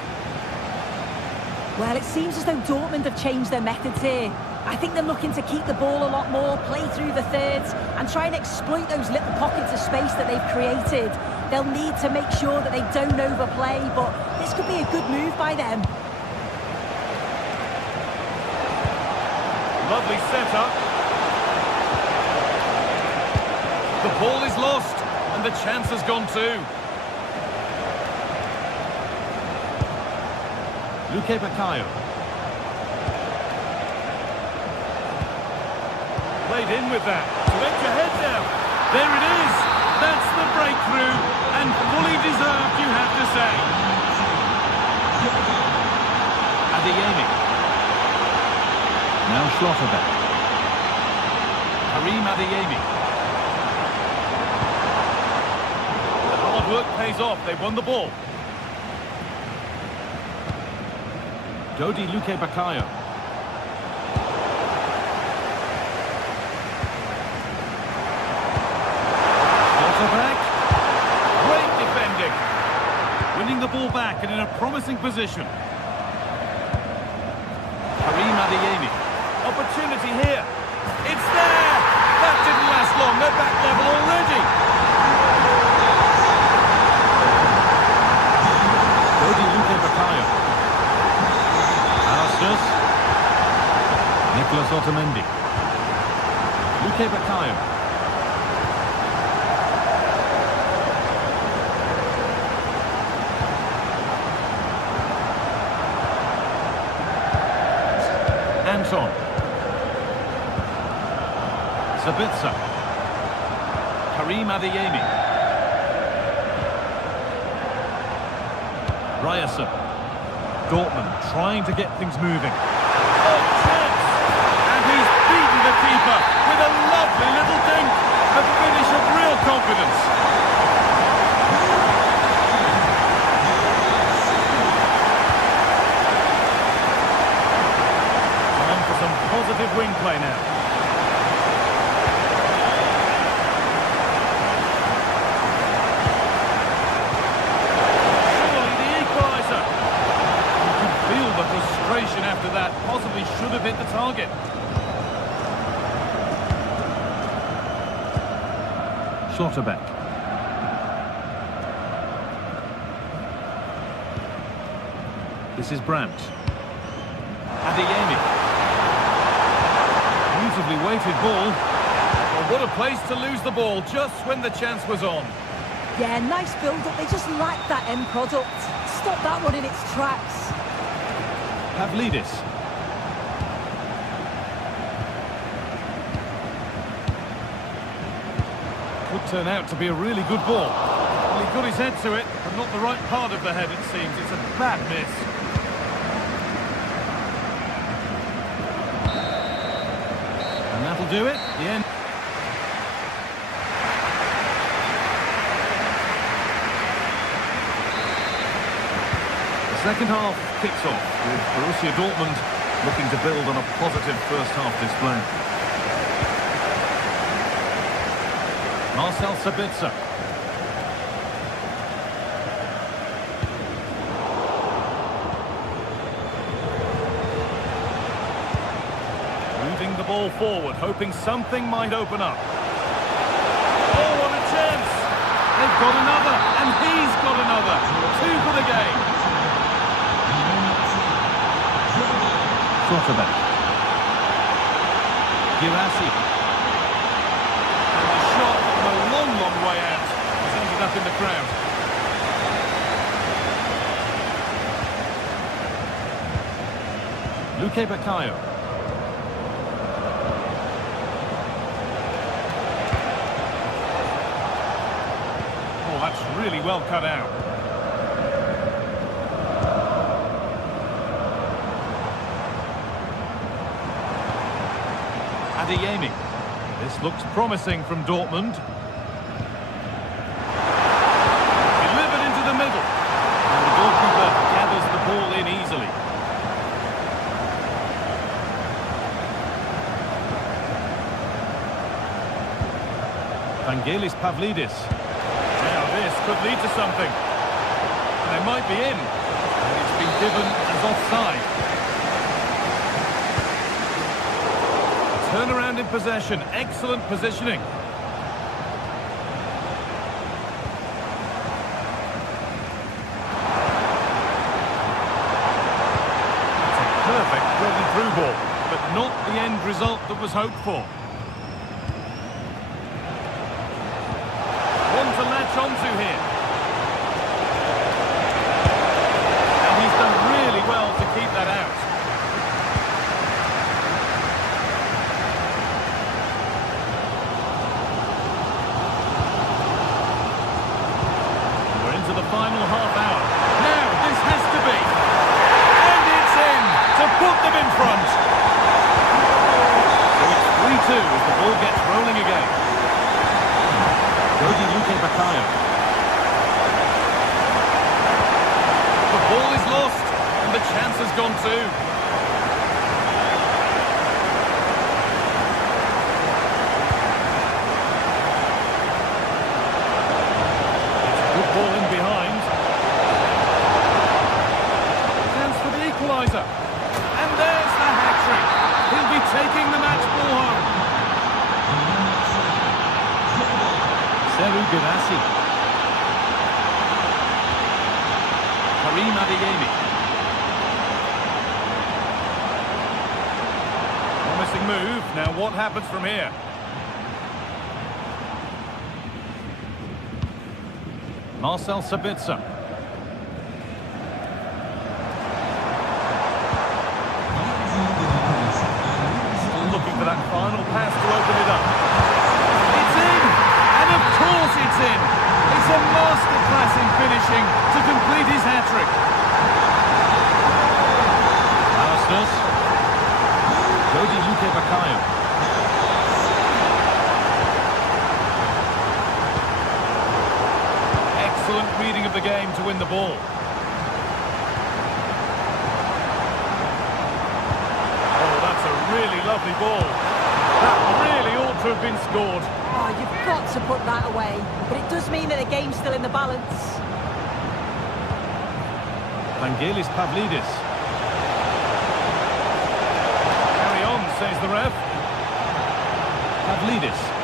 Well, it seems as though Dortmund have changed their methods here. I think they're looking to keep the ball a lot more, play through the thirds, and try and exploit those little pockets of space that they've created. They'll need to make sure that they don't overplay, but this could be a good move by them. Lovely setup. The ball is lost, and the chance has gone too. Luque Baccaio. Played in with that. To edge your head down. There it is. That's the breakthrough. And fully deserved, you have to say. Adeyemi. Now Schlotterbeck. Karim Adeyemi. The hard work pays off. They won the ball. Dodi Luque Baccaio. Schlotterbeck. Great defending. Winning the ball back and in a promising position. Karim Adeyemi. Opportunity here. It's there. That didn't last long. They're back level already. Dodi Luque Baccaio. Nicolas Otamendi. Luke Bakayo. Anton. Sabitzer. Karim Adeyemi. Ryerson. Dortmund trying to get things moving. Oh, chance! And he's beaten the keeper with a lovely little dink. A finish of real confidence. Time for some positive wing play now. Frustration after that, possibly should have hit the target. Schlotterbeck. This is Brandt. Adeyemi. Beautifully weighted ball. Well, what a place to lose the ball just when the chance was on. Yeah, nice build-up. They just lacked that end product. Stop that one in its tracks. Pavlidis. Could turn out to be a really good ball. Well, he got his head to it, but not the right part of the head, it seems. It's a bad miss. And that'll do it. The end. Second half kicks off with Borussia Dortmund looking to build on a positive first half display. Marcel Sabitzer. Moving the ball forward, hoping something might open up. Oh, what a chance! They've got another, and he's got another. 2 for the game. Schlotterbeck. Girassi. And the shot from a long, long way out has ended up in the crowd. Luke Bakayo. Oh, that's really well cut out. Adeyemi. This looks promising from Dortmund. Delivered into the middle. And the goalkeeper gathers the ball in easily. Vangelis Pavlidis. Now this could lead to something. They might be in. And it's been given as offside. Turnaround in possession, excellent positioning. It's a perfect broken through ball, but not the end result that was hoped for. One to latch onto here. And he's done really well to keep that out. The final half hour. Now this has to be. And it's in to put them in front. So it's 3-2 as the ball gets rolling again. Luke Bakayo. The ball is lost and the chance has gone too. Ball in behind. Chance for the equaliser. And there's the hat-trick. He'll be taking the match ball home. Seru Girassi. Karim Adeyemi. Promising move. Now what happens from here? Marcel Sabitzer. Still looking for that final pass to open it up. It's in! And of course it's in! It's a masterclass in finishing to complete his hat-trick. Arsenal. Jody Luque Bakayo. Excellent reading of the game to win the ball. Oh, that's a really lovely ball. That really ought to have been scored. Oh, you've got to put that away. But it does mean that the game's still in the balance. Vangelis Pavlidis. Carry on, says the ref. Pavlidis.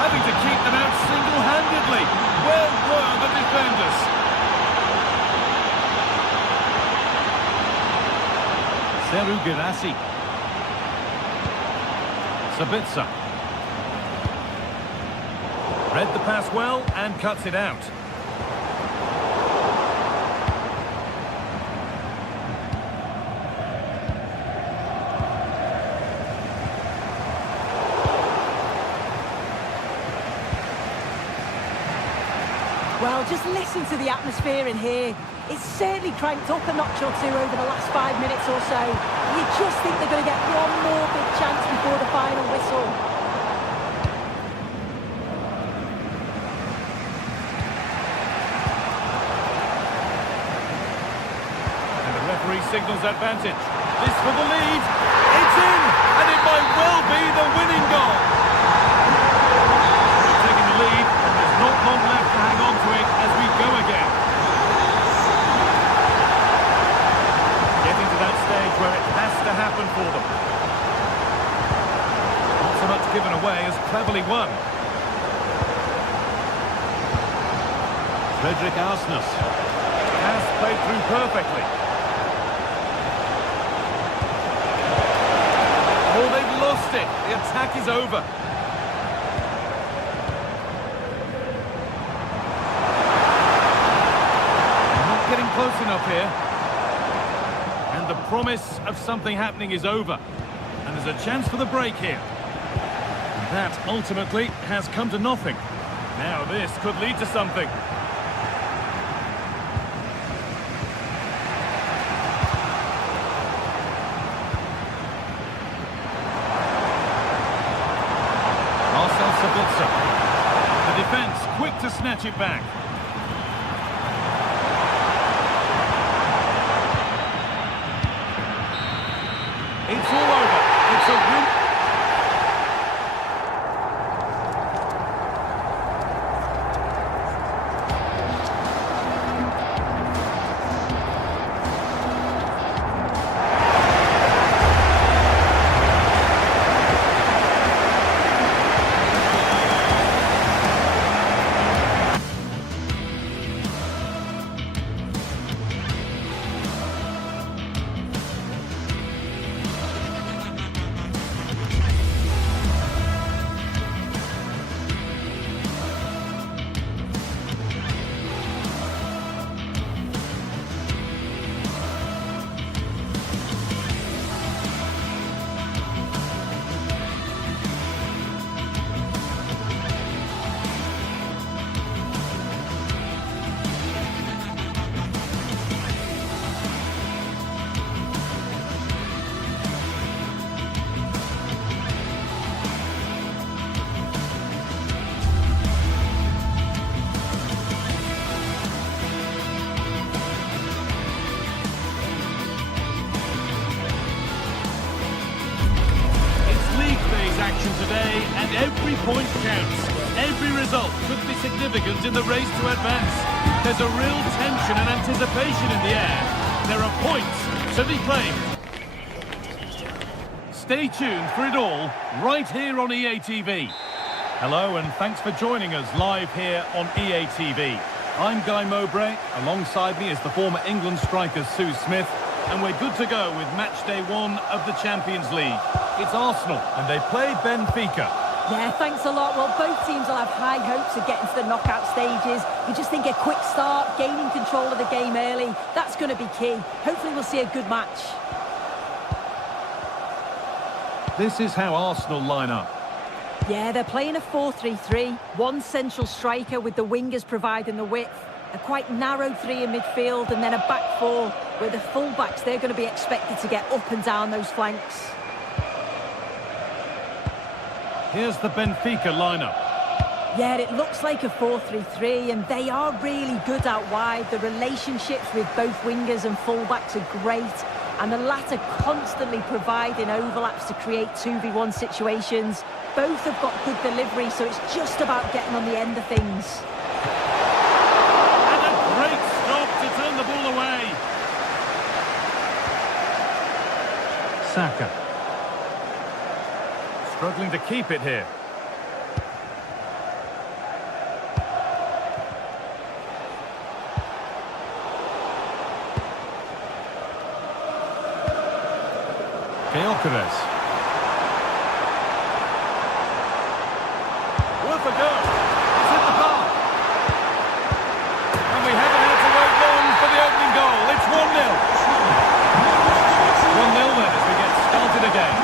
Having to keep them out single-handedly. Where were the defenders? Seru Girassi. Sabitzer. Read the pass well and cuts it out. Well, just listen to the atmosphere in here. It's certainly cranked up a notch or two over the last 5 minutes or so. You just think they're going to get one more big chance before the final whistle. And the referee signals advantage. This for the lead. It's in! And it might well be the winning goal. Taking the lead. Not long left to hang on to it as we go again. Getting to that stage where it has to happen for them. Not so much given away as cleverly won. Frederick Arsnes. Pass played through perfectly. Oh, they've lost it. The attack is over. Getting close enough here. And the promise of something happening is over. And there's a chance for the break here. And that ultimately has come to nothing. Now this could lead to something. Marcel Sabitzer. The defence quick to snatch it back. It's all over. It's a win. action today, and every point counts. Every result could be significant in the race to advance. There's a real tension and anticipation in the air. There are points to be claimed. Stay tuned for it all, right here on EA TV. Hello and thanks for joining us live here on EA TV. I'm Guy Mowbray. Alongside me is the former England striker Sue Smith. And we're good to go with match day 1 of the Champions League. It's Arsenal and they play Benfica. Yeah, thanks a lot. Well, both teams will have high hopes of getting to the knockout stages. You just think a quick start, gaining control of the game early, that's going to be key. Hopefully we'll see a good match. This is how Arsenal line up. Yeah, they're playing a 4-3-3. One central striker with the wingers providing the width. A quite narrow three in midfield and then a back four where the full-backs, they're going to be expected to get up and down those flanks. Here's the Benfica lineup. Yeah, it looks like a 4-3-3 and they are really good out wide. The relationships with both wingers and full-backs are great. And the latter constantly providing overlaps to create 2v1 situations. Both have got good delivery, so it's just about getting on the end of things. And a great stop to turn the ball away. Saka. Struggling to keep it here. Gyökeres. Worth a go. It's hit the bar. And we haven't had to wait long for the opening goal. It's 1-0. 1-0 then as we get started again.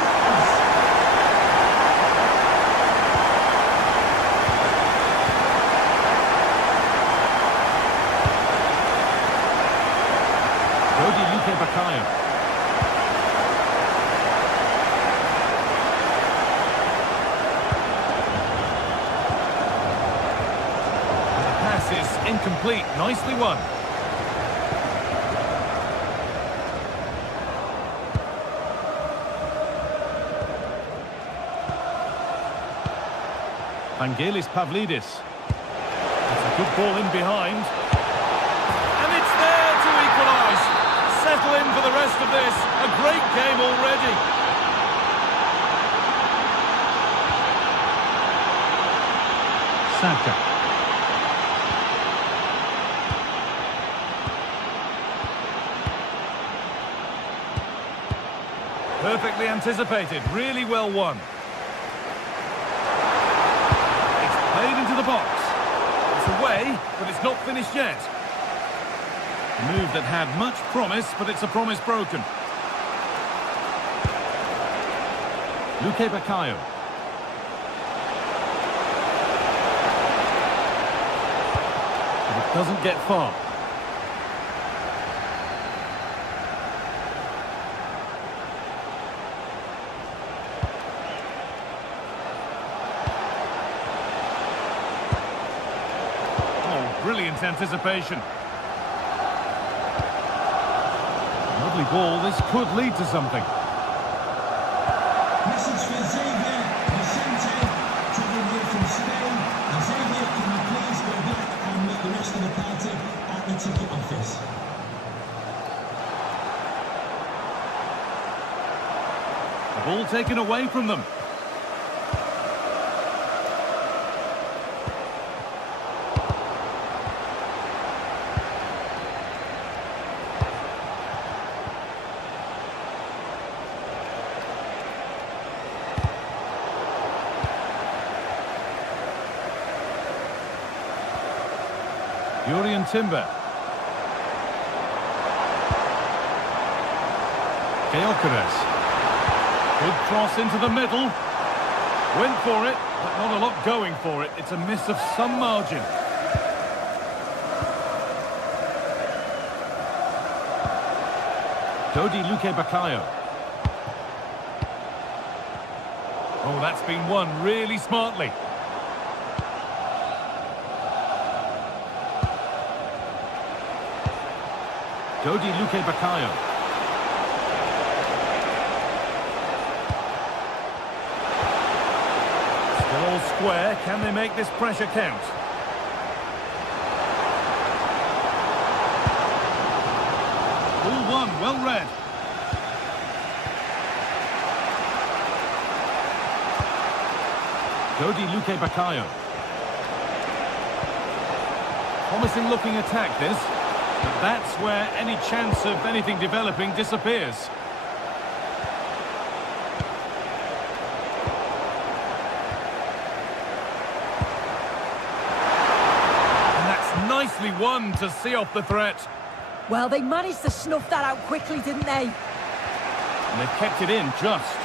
Bakayo. The pass is incomplete. Nicely won. Vangelis Pavlidis. That's a good ball in behind. And it's there to equalise. Settle in for the rest of this. A great game already. Saka. Perfectly anticipated. Really well won. Played into the box. It's away, but it's not finished yet. A move that had much promise, but it's a promise broken. Luke Bakayo. But it doesn't get far. Brilliant anticipation. Lovely ball. This could lead to something. Message for Xavier Vicente, travelling here from Spain. And Xavier, can you please go back and meet the rest of the party at the ticket office? The ball taken away from them. Jurriën Timber. Gyökeres. Good cross into the middle. Went for it, but not a lot going for it. It's a miss of some margin. Dodi Luke Bakayo. Oh, that's been won really smartly. Dodi Luke Bakayo. Still all square. Can they make this pressure count? Ball one, well read. Luke Bakayo. Promising looking attack this, but that's where any chance of anything developing disappears. And that's nicely won to see off the threat. Well, they managed to snuff that out quickly, didn't they? And they've kept it in just.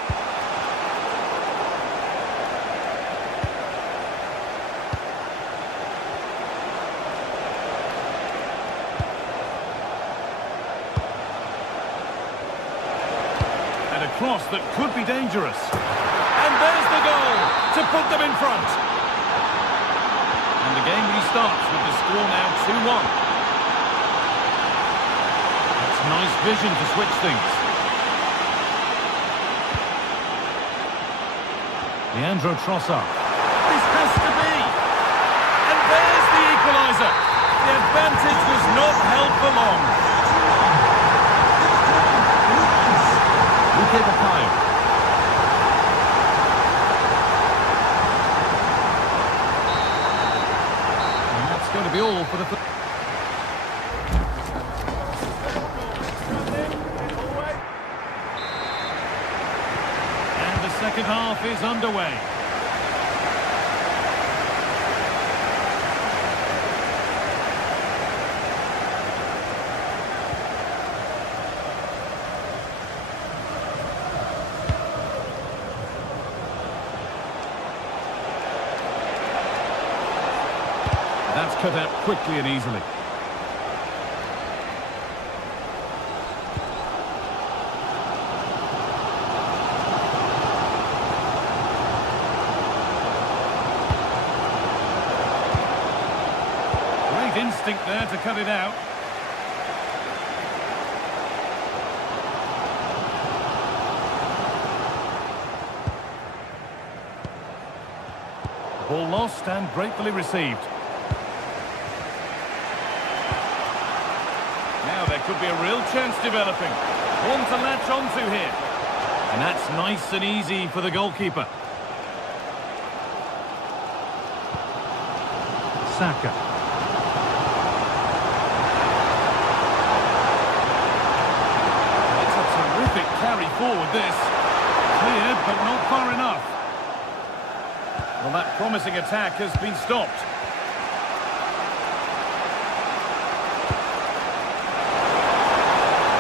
And a cross that could be dangerous. And there's the goal to put them in front. And the game restarts with the score now 2-1. That's nice vision to switch things. Leandro Trossard. This has to be! And there's the equaliser. The advantage was not held for long. Luke Bakayo. And that's going to be all for the... Second half is underway. That's cut out quickly and easily. Instinct there to cut it out. Ball lost and gratefully received. Now there could be a real chance developing. One to latch onto here. And that's nice and easy for the goalkeeper. Saka. Carry forward this. Cleared, but not far enough. Well, that promising attack has been stopped.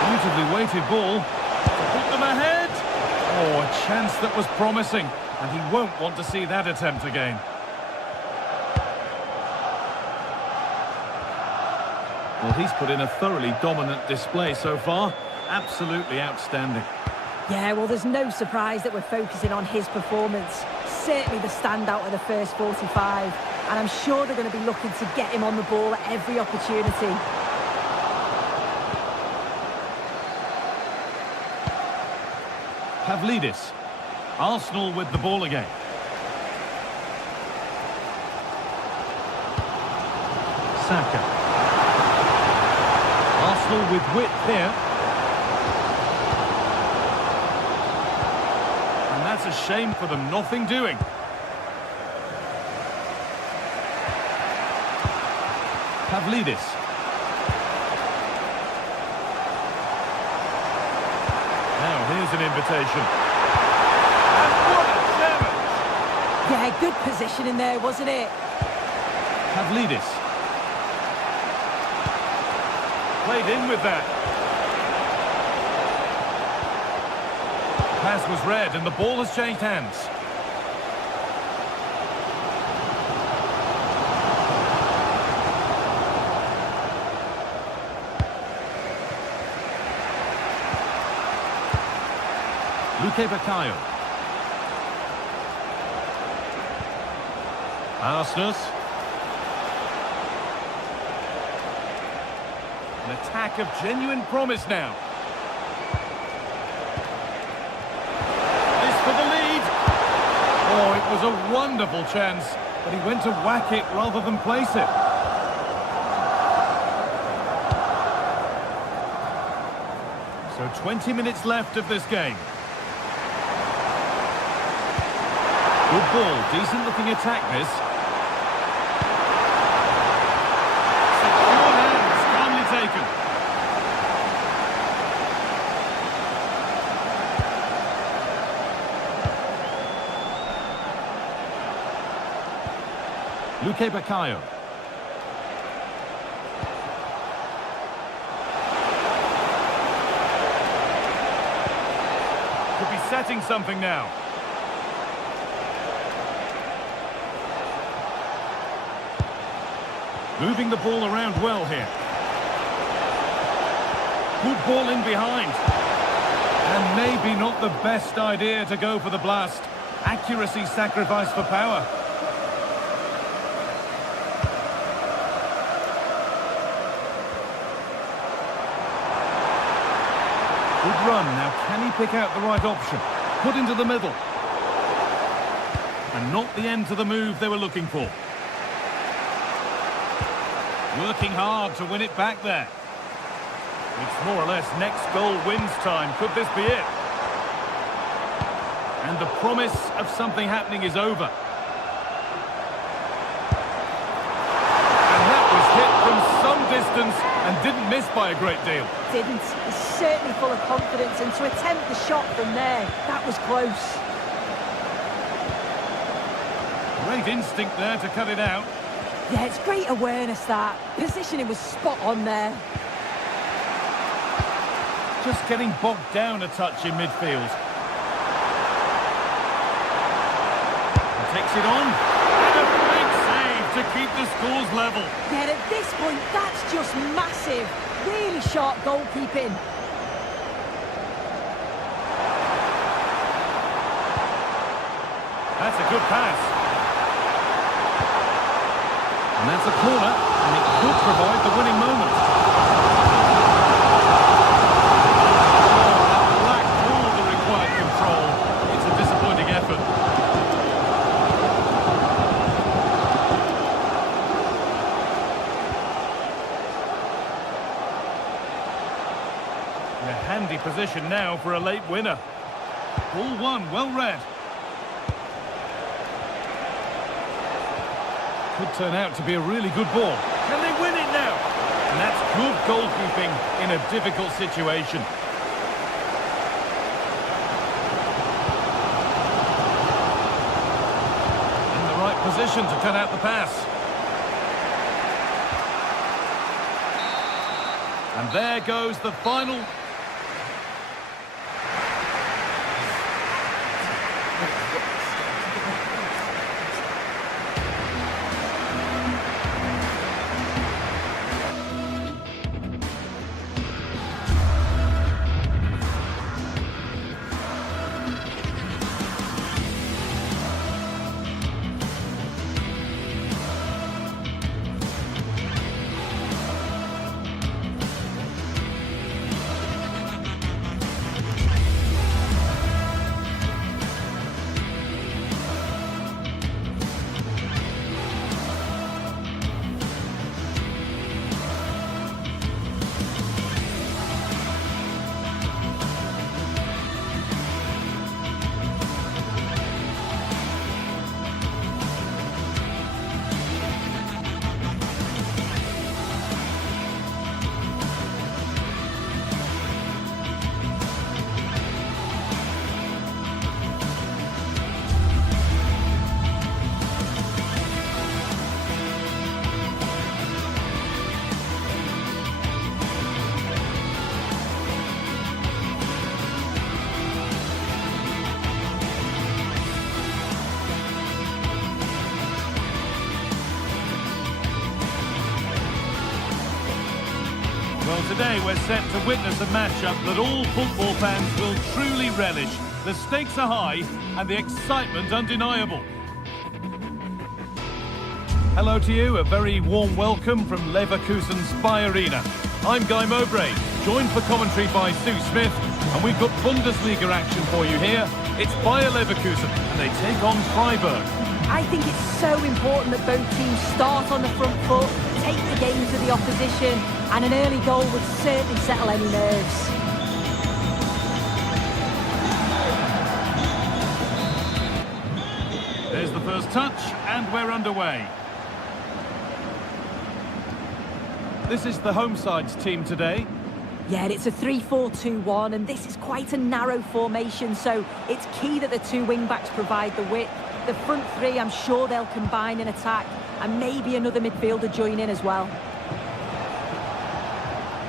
Beautifully weighted ball to put them ahead. Oh, a chance that was promising, and he won't want to see that attempt again. Well, he's put in a thoroughly dominant display so far. Absolutely outstanding. Yeah, well, there's no surprise that we're focusing on his performance. Certainly the standout of the first 45. And I'm sure they're going to be looking to get him on the ball at every opportunity. Pavlidis. Arsenal with the ball again. Saka. Arsenal with width here. That's a shame for them, nothing doing. Pavlidis. Now here's an invitation. And what a challenge! Yeah, good positioning there, wasn't it? Pavlidis. Played in with that. Pass was read and the ball has changed hands. Luke Bakayo. Arsenal. An attack of genuine promise now. For the lead. Oh, it was a wonderful chance, but he went to whack it rather than place it. So 20 minutes left of this game. Good ball, decent looking attack this. Secure hands, calmly taken. Luque Baccaio. Could be setting something now. Moving the ball around well here. Good ball in behind. And maybe not the best idea to go for the blast. Accuracy sacrificed for power. Good run. Now can he pick out the right option? Put into the middle. And not the end to the move they were looking for. Working hard to win it back there. It's more or less next goal wins time. Could this be it? And the promise of something happening is over. And that was hit from some distance and didn't miss by a great deal. Didn't. He's certainly full of confidence, and to attempt the shot from there, that was close. Great instinct there to cut it out. Yeah, it's great awareness, that. Positioning was spot on there. Just getting bogged down a touch in midfield. He takes it on. And a big save to keep the scores level. Yeah, at this point, that's just massive. Really sharp goalkeeping. That's a good pass. And that's a corner, and it could provide the winning moment. Oh, that lacked all the required control. It's a disappointing effort. In a handy position now for a late winner. Ball one, well read. Could turn out to be a really good ball. Can they win it now? And that's good goalkeeping in a difficult situation. In the right position to cut out the pass. And there goes the final. Well, today we're set to witness a matchup that all football fans will truly relish. The stakes are high and the excitement undeniable. Hello to you, a very warm welcome from Leverkusen's Spy Arena. I'm Guy Mowbray, joined for commentary by Sue Smith, and we've got Bundesliga action for you here. It's Bayer Leverkusen, and they take on Freiburg. I think it's so important that both teams start on the front foot, take the game to the opposition, and an early goal would certainly settle any nerves. the first touch, and we're underway. This is the home side's team today. Yeah, it's a 3-4-2-1, and this is quite a narrow formation, so it's key that the two wing-backs provide the width. The front three, I'm sure they'll combine in attack, and maybe another midfielder join in as well.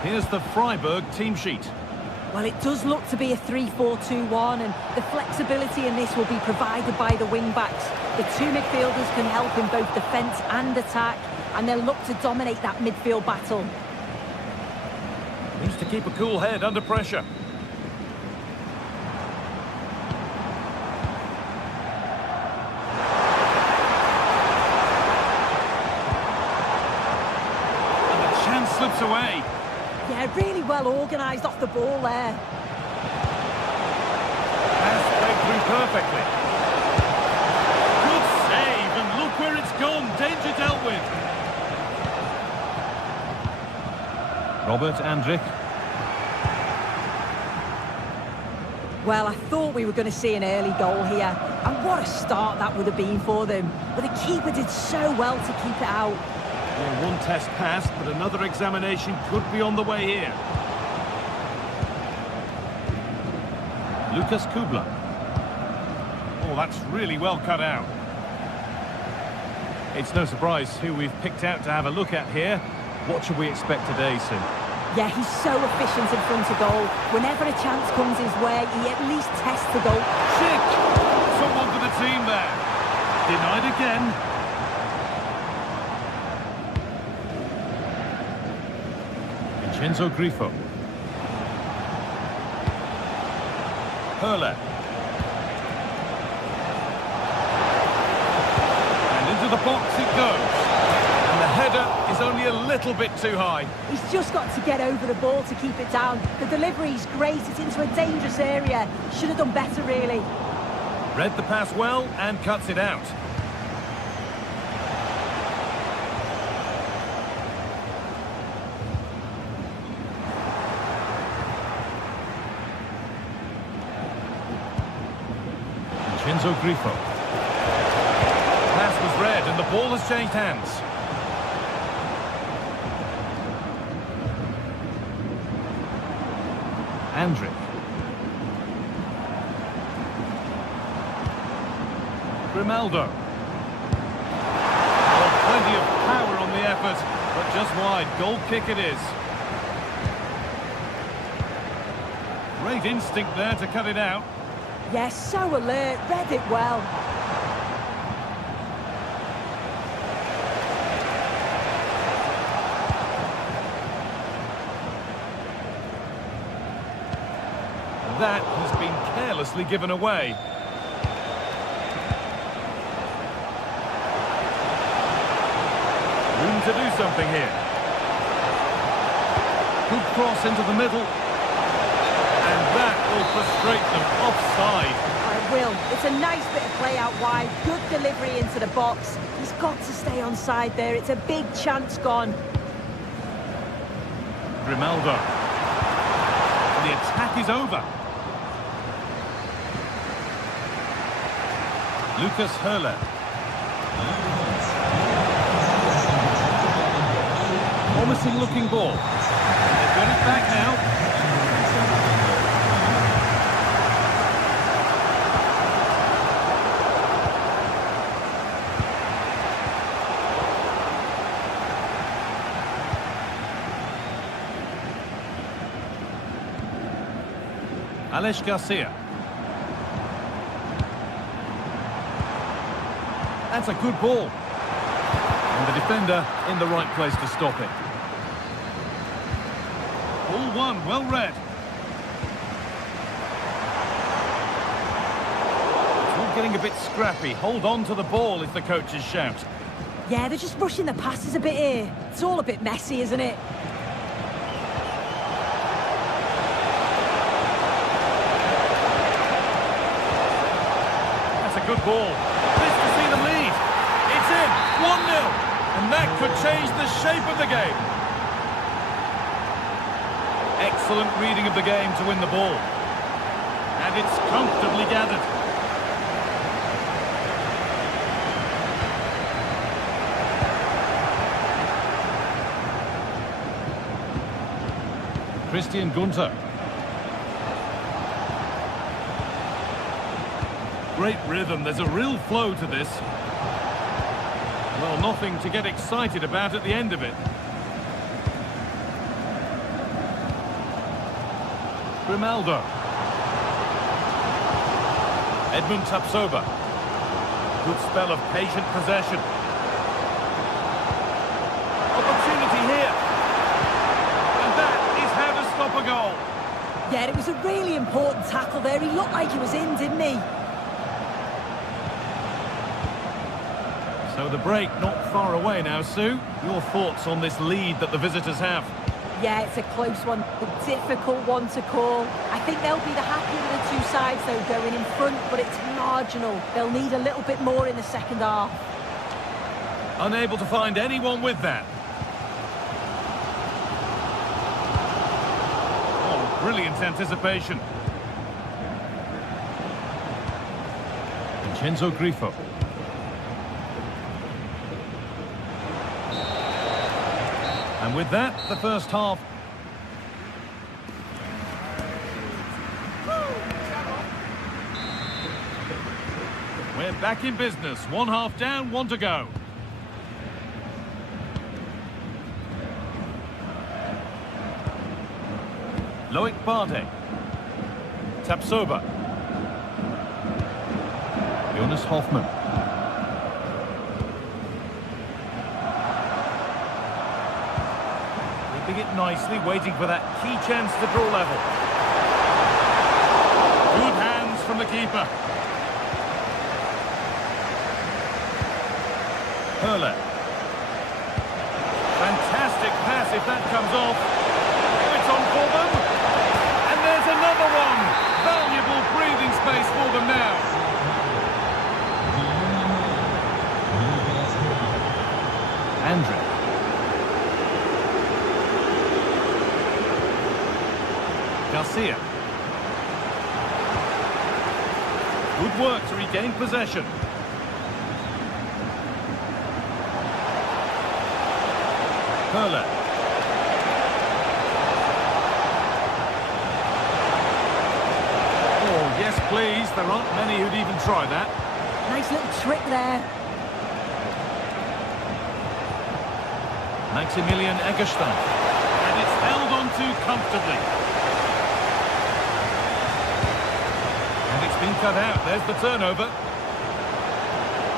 Here's the Freiburg team sheet. Well, it does look to be a 3-4-2-1, and the flexibility in this will be provided by the wing-backs. The two midfielders can help in both defence and attack, and they'll look to dominate that midfield battle. Needs to keep a cool head under pressure. And the chance slips away. Yeah, really well organised off the ball there. Pass played through perfectly. Good save, and look where it's gone. Danger dealt with. Robert Andrich. Well, I thought we were going to see an early goal here, and what a start that would have been for them. But the keeper did so well to keep it out. Well, one test passed, but another examination could be on the way here. Lucas Kubler. Oh, that's really well cut out. It's no surprise who we've picked out to have a look at here. What should we expect today, Sue? Yeah, he's so efficient in front of goal. Whenever a chance comes his way, he at least tests the goal. Chick! Someone for the team there. Denied again. Vincenzo Grifo. Hurler. And into the box it goes. And the header is only a little bit too high. He's just got to get over the ball to keep it down. The delivery's great, it's into a dangerous area. Should have done better, really. Read the pass well and cuts it out. Vincenzo Grifo. Pass was read and the ball has changed hands. Andrich. Grimaldo. Oh, plenty of power on the effort, but just wide. Goal kick it is. Great instinct there to cut it out. Yes, so alert, read it well. That has been carelessly given away. Room to do something here. Good cross into the middle. And that will frustrate them. Offside. It will. It's a nice bit of play out wide. Good delivery into the box. He's got to stay onside there. It's a big chance gone. Grimaldo. The attack is over. Lucas Hurler. Promising looking ball. They've got it back now. Alex Garcia. That's a good ball. And the defender in the right place to stop it. Ball one, well read. It's all getting a bit scrappy. Hold on to the ball is the coach's shout. Yeah, they're just rushing the passes a bit here. It's all a bit messy, isn't it? That's a good ball. Pleased to see them lead. It's in, 1-0. And that could change the shape of the game. Excellent reading of the game to win the ball. And it's comfortably gathered. Christian Gunter. Great rhythm, there's a real flow to this. Well, nothing to get excited about at the end of it. Grimaldo. Edmund Tapsoba. Good spell of patient possession. Opportunity here. And that is how to stop a goal. Yeah, it was a really important tackle there. He looked like he was in, didn't he? So the break not far away now, Sue. Your thoughts on this lead that the visitors have? Yeah, it's a close one, a difficult one to call. I think they'll be the happier of the two sides, though, going in front, but it's marginal. They'll need a little bit more in the second half. Unable to find anyone with that. Oh, brilliant anticipation. Vincenzo Grifo. And with that, the first half. We're back in business. One half down, one to go. Loic Bardet. Tapsoba. Jonas Hoffmann. Keeping it nicely, waiting for that key chance to draw level. Good hands from the keeper. Hurler. Fantastic pass if that comes off. It's on for them. And there's another one. Valuable breathing space for them now. Andrew. Garcia. Good work to regain possession. Hurler. Oh, yes, please. There aren't many who'd even try that. Nice little trick there. Maximilian Eggestein. And it's held on to comfortably. And it's been cut out. There's the turnover.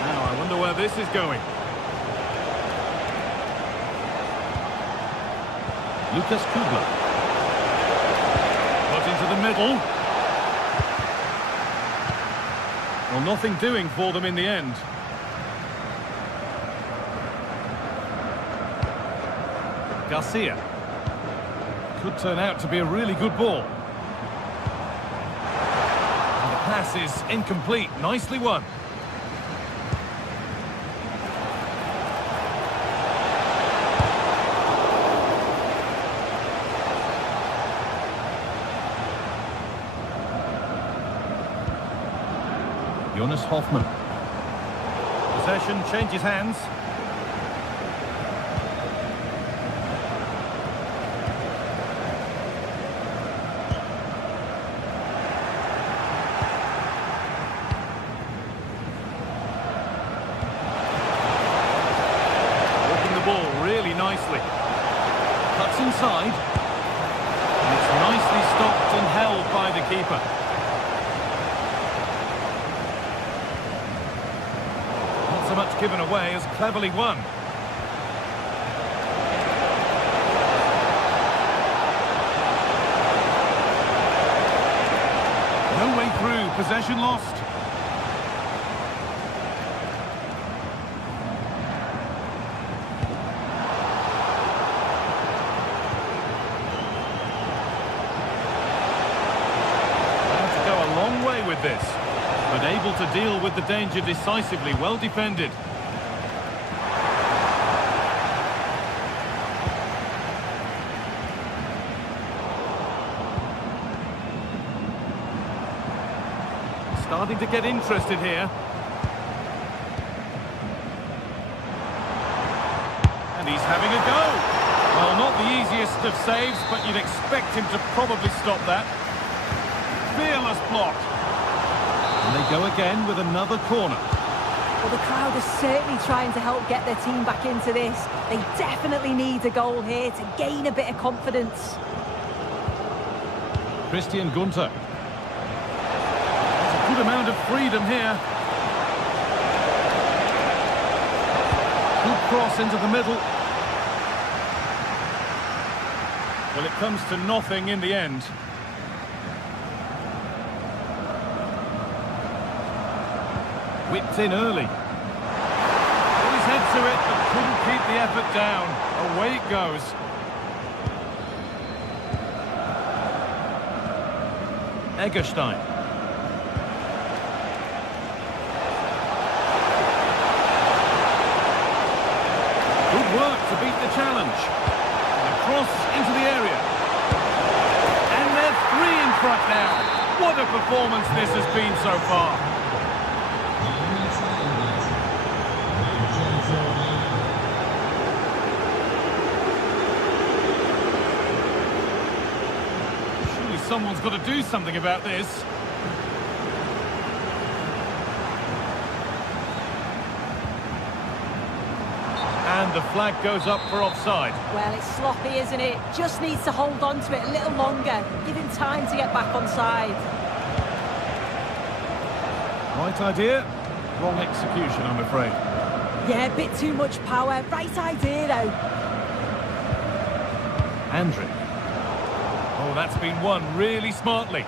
Now, I wonder where this is going. Lucas Kubler. Put into the middle. Well, nothing doing for them in the end. Garcia. Could turn out to be a really good ball. And the pass is incomplete. Nicely won. Jonas Hoffmann. Possession changes hands. Walking the ball really nicely. Cuts inside. And it's nicely stopped and held by the keeper. So much given away as cleverly won. No way through, possession lost. Going to go a long way with this. But able to deal with the danger decisively, well defended. Starting to get interested here. And he's having a go. Well, not the easiest of saves, but you'd expect him to probably stop that. Fearless block. And they go again with another corner. Well, the crowd is certainly trying to help get their team back into this. They definitely need a goal here to gain a bit of confidence. Christian Gunter. There's a good amount of freedom here. Good cross into the middle. Well, it comes to nothing in the end. Whipped in early. Put his head to it, but couldn't keep the effort down. Away it goes. Egerstein. Good work to beat the challenge. Cross into the area. And they're 3 in front now. What a performance this has been so far. Surely someone's got to do something about this. And the flag goes up for offside. Well, it's sloppy, isn't it? Just needs to hold on to it a little longer. Give him time to get back on side. Right idea, wrong execution, I'm afraid. Yeah, a bit too much power. Right idea, though. Andrick. Oh, that's been won really smartly.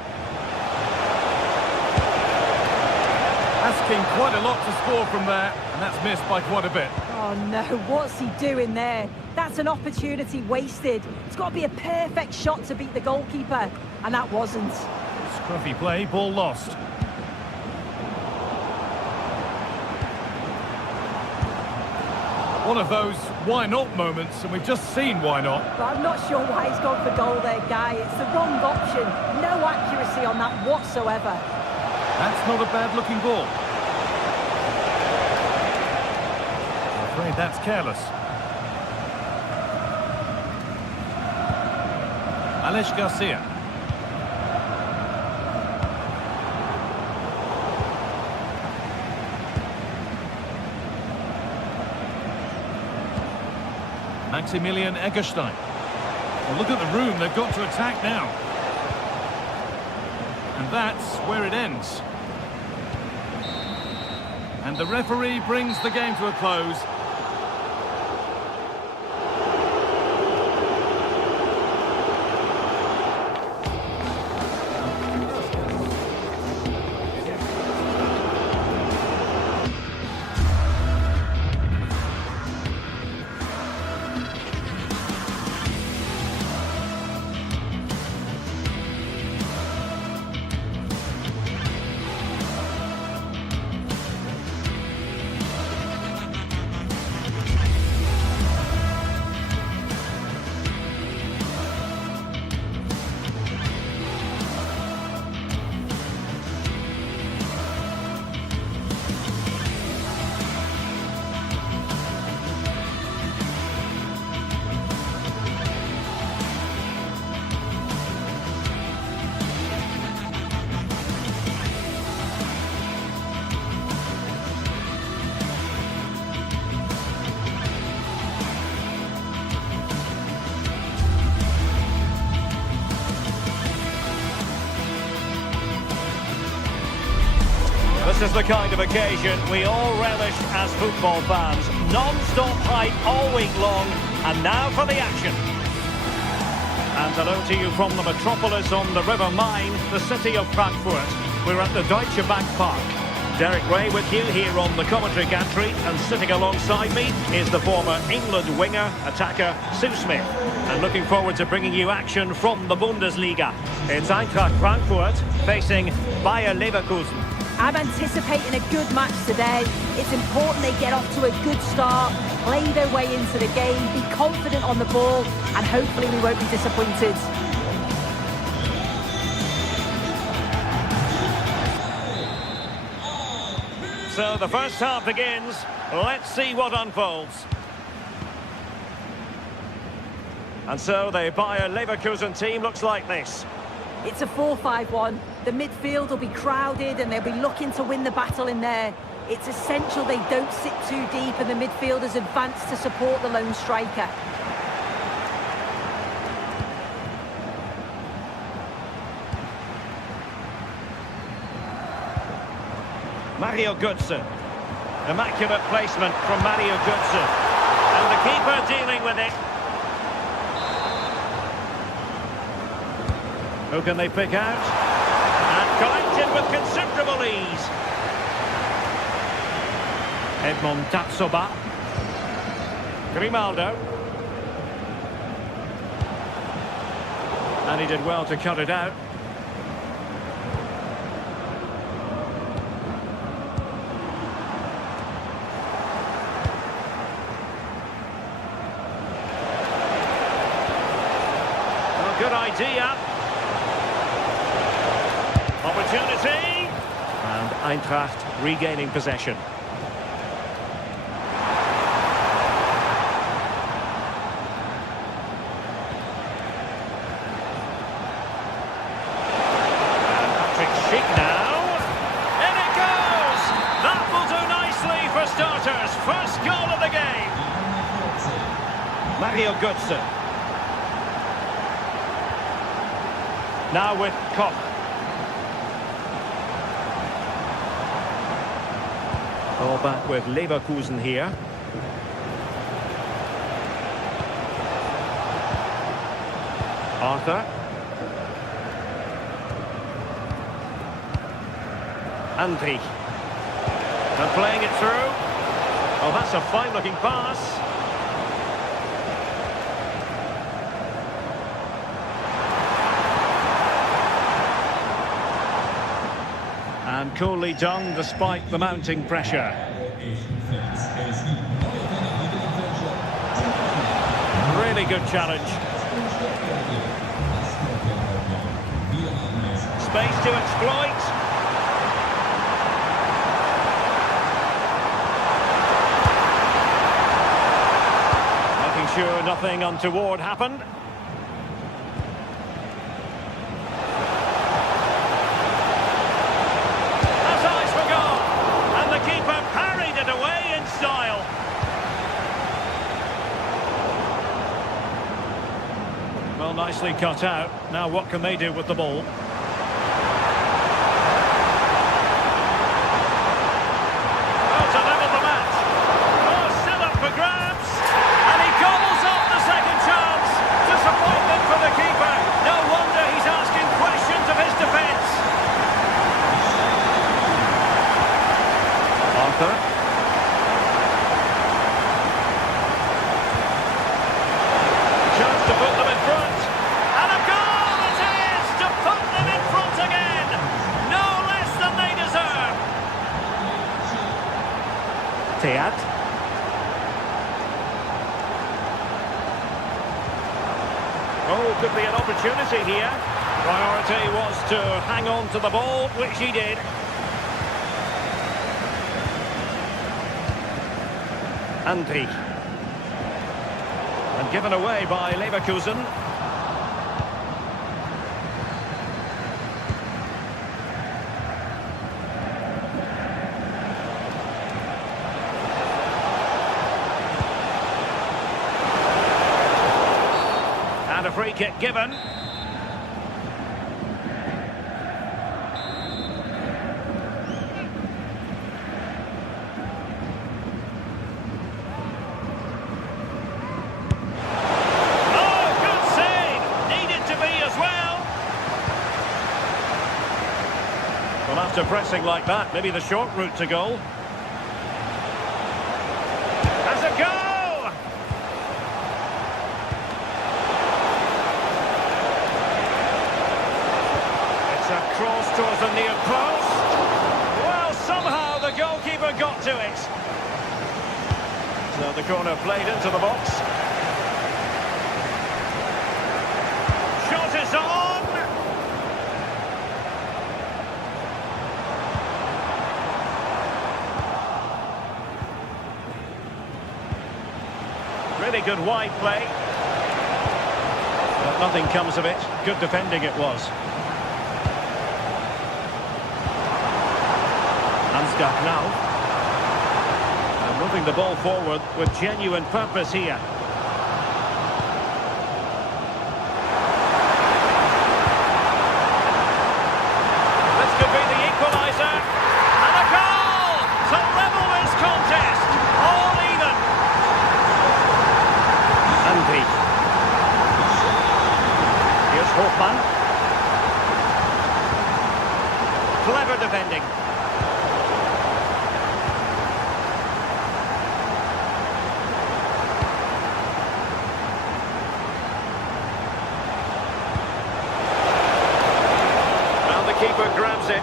Asking quite a lot to score from there, and that's missed by quite a bit. Oh no, what's he doing there? That's an opportunity wasted. It's got to be a perfect shot to beat the goalkeeper, and that wasn't. Scruffy play, ball lost. One of those why not moments, and we've just seen why not. But I'm not sure why he's gone for goal there, Guy. It's the wrong option. No accuracy on that whatsoever. That's not a bad-looking ball. I'm afraid that's careless. Alex Garcia. Maximilian Egerstein. Well, look at the room they've got to attack now. And that's where it ends. And the referee brings the game to a close. This is the kind of occasion we all relish as football fans. Non-stop hype all week long, and now for the action. And hello to you from the metropolis on the River Main, the city of Frankfurt. We're at the Deutsche Bank Park. Derek Ray with you here on the commentary gantry, and sitting alongside me is the former England winger, attacker, Sue Smith. And looking forward to bringing you action from the Bundesliga. It's Eintracht Frankfurt facing Bayer Leverkusen. I'm anticipating a good match today. It's important they get off to a good start, play their way into the game, be confident on the ball, and hopefully we won't be disappointed. So the first half begins. Let's see what unfolds. And so the Bayer Leverkusen team looks like this. It's a 4-5-1. The midfield will be crowded and they'll be looking to win the battle in there. It's essential they don't sit too deep and the midfielders advance to support the lone striker. Mario Götze. Immaculate placement from Mario Götze. And the keeper dealing with it. Who can they pick out? And collected with considerable ease. Edmond Tatsoba. Grimaldo. And he did well to cut it out. Well, good idea. Opportunity. And Eintracht regaining possession. First goal of the game. Mario Götze. Now with Koch. All back with Leverkusen here. Arthur. Andrich. And playing it through. Oh, that's a fine-looking pass. And coolly done despite the mounting pressure. Really good challenge. Space to exploit. Sure, nothing untoward happened. That's eyes for goal, and the keeper parried it away in style. Well, nicely cut out. Now what can they do with the ball? Oh, to level the match. Oh, still up for grabs. Disappointment for the keeper. No wonder he's asking questions of his defence. Arthur. Chance to put them in front. And a goal it is to put them in front again. No less than they deserve. Teat. Oh, could be an opportunity here. Priority was to hang on to the ball, which he did. Andrich. And given away by Leverkusen. A free kick given. Oh, good save. Needed to be as well. Well, after pressing like that, maybe the short route to goal. Has a goal. Cross towards the near post. Well, somehow the goalkeeper got to it. So the corner played into the box. Shot is on. Really good wide play. But nothing comes of it. Good defending it was. Ansgar now. And moving the ball forward with genuine purpose here. This could be the equaliser. And a goal to level this contest. All even. Andri. Here's Hofmann. Clever defending. Now the keeper grabs it.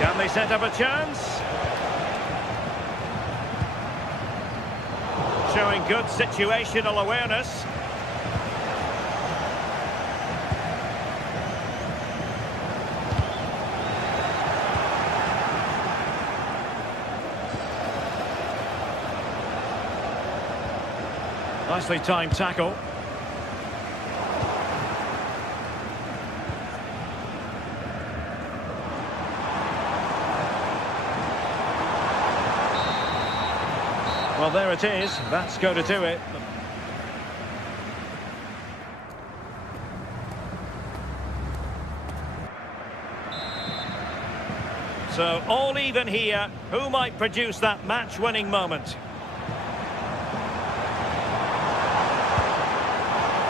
Can they set up a chance? Showing good situational awareness. Nicely timed tackle. Well, there it is. That's going to do it. So, all even here. Who might produce that match-winning moment?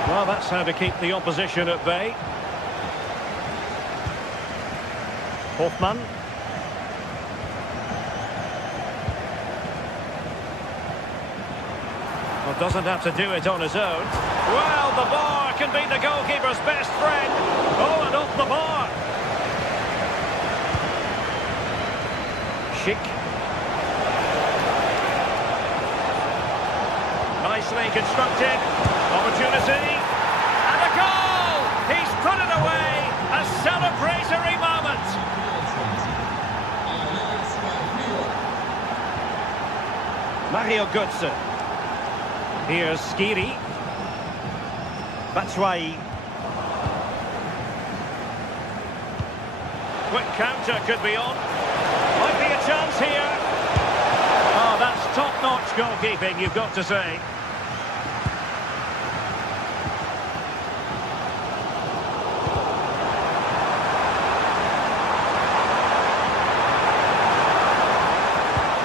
Well, that's how to keep the opposition at bay. Hofmann. Well, doesn't have to do it on his own. Well, the bar can be the goalkeeper's best friend. Oh, and off the bar. Schick. Nicely constructed. Opportunity. And a goal! He's put it away. A celebratory moment. Mario Götze. Here's Skiri. Batshuayi. Quick counter could be on. Might be a chance here. Oh, that's top-notch goalkeeping, you've got to say.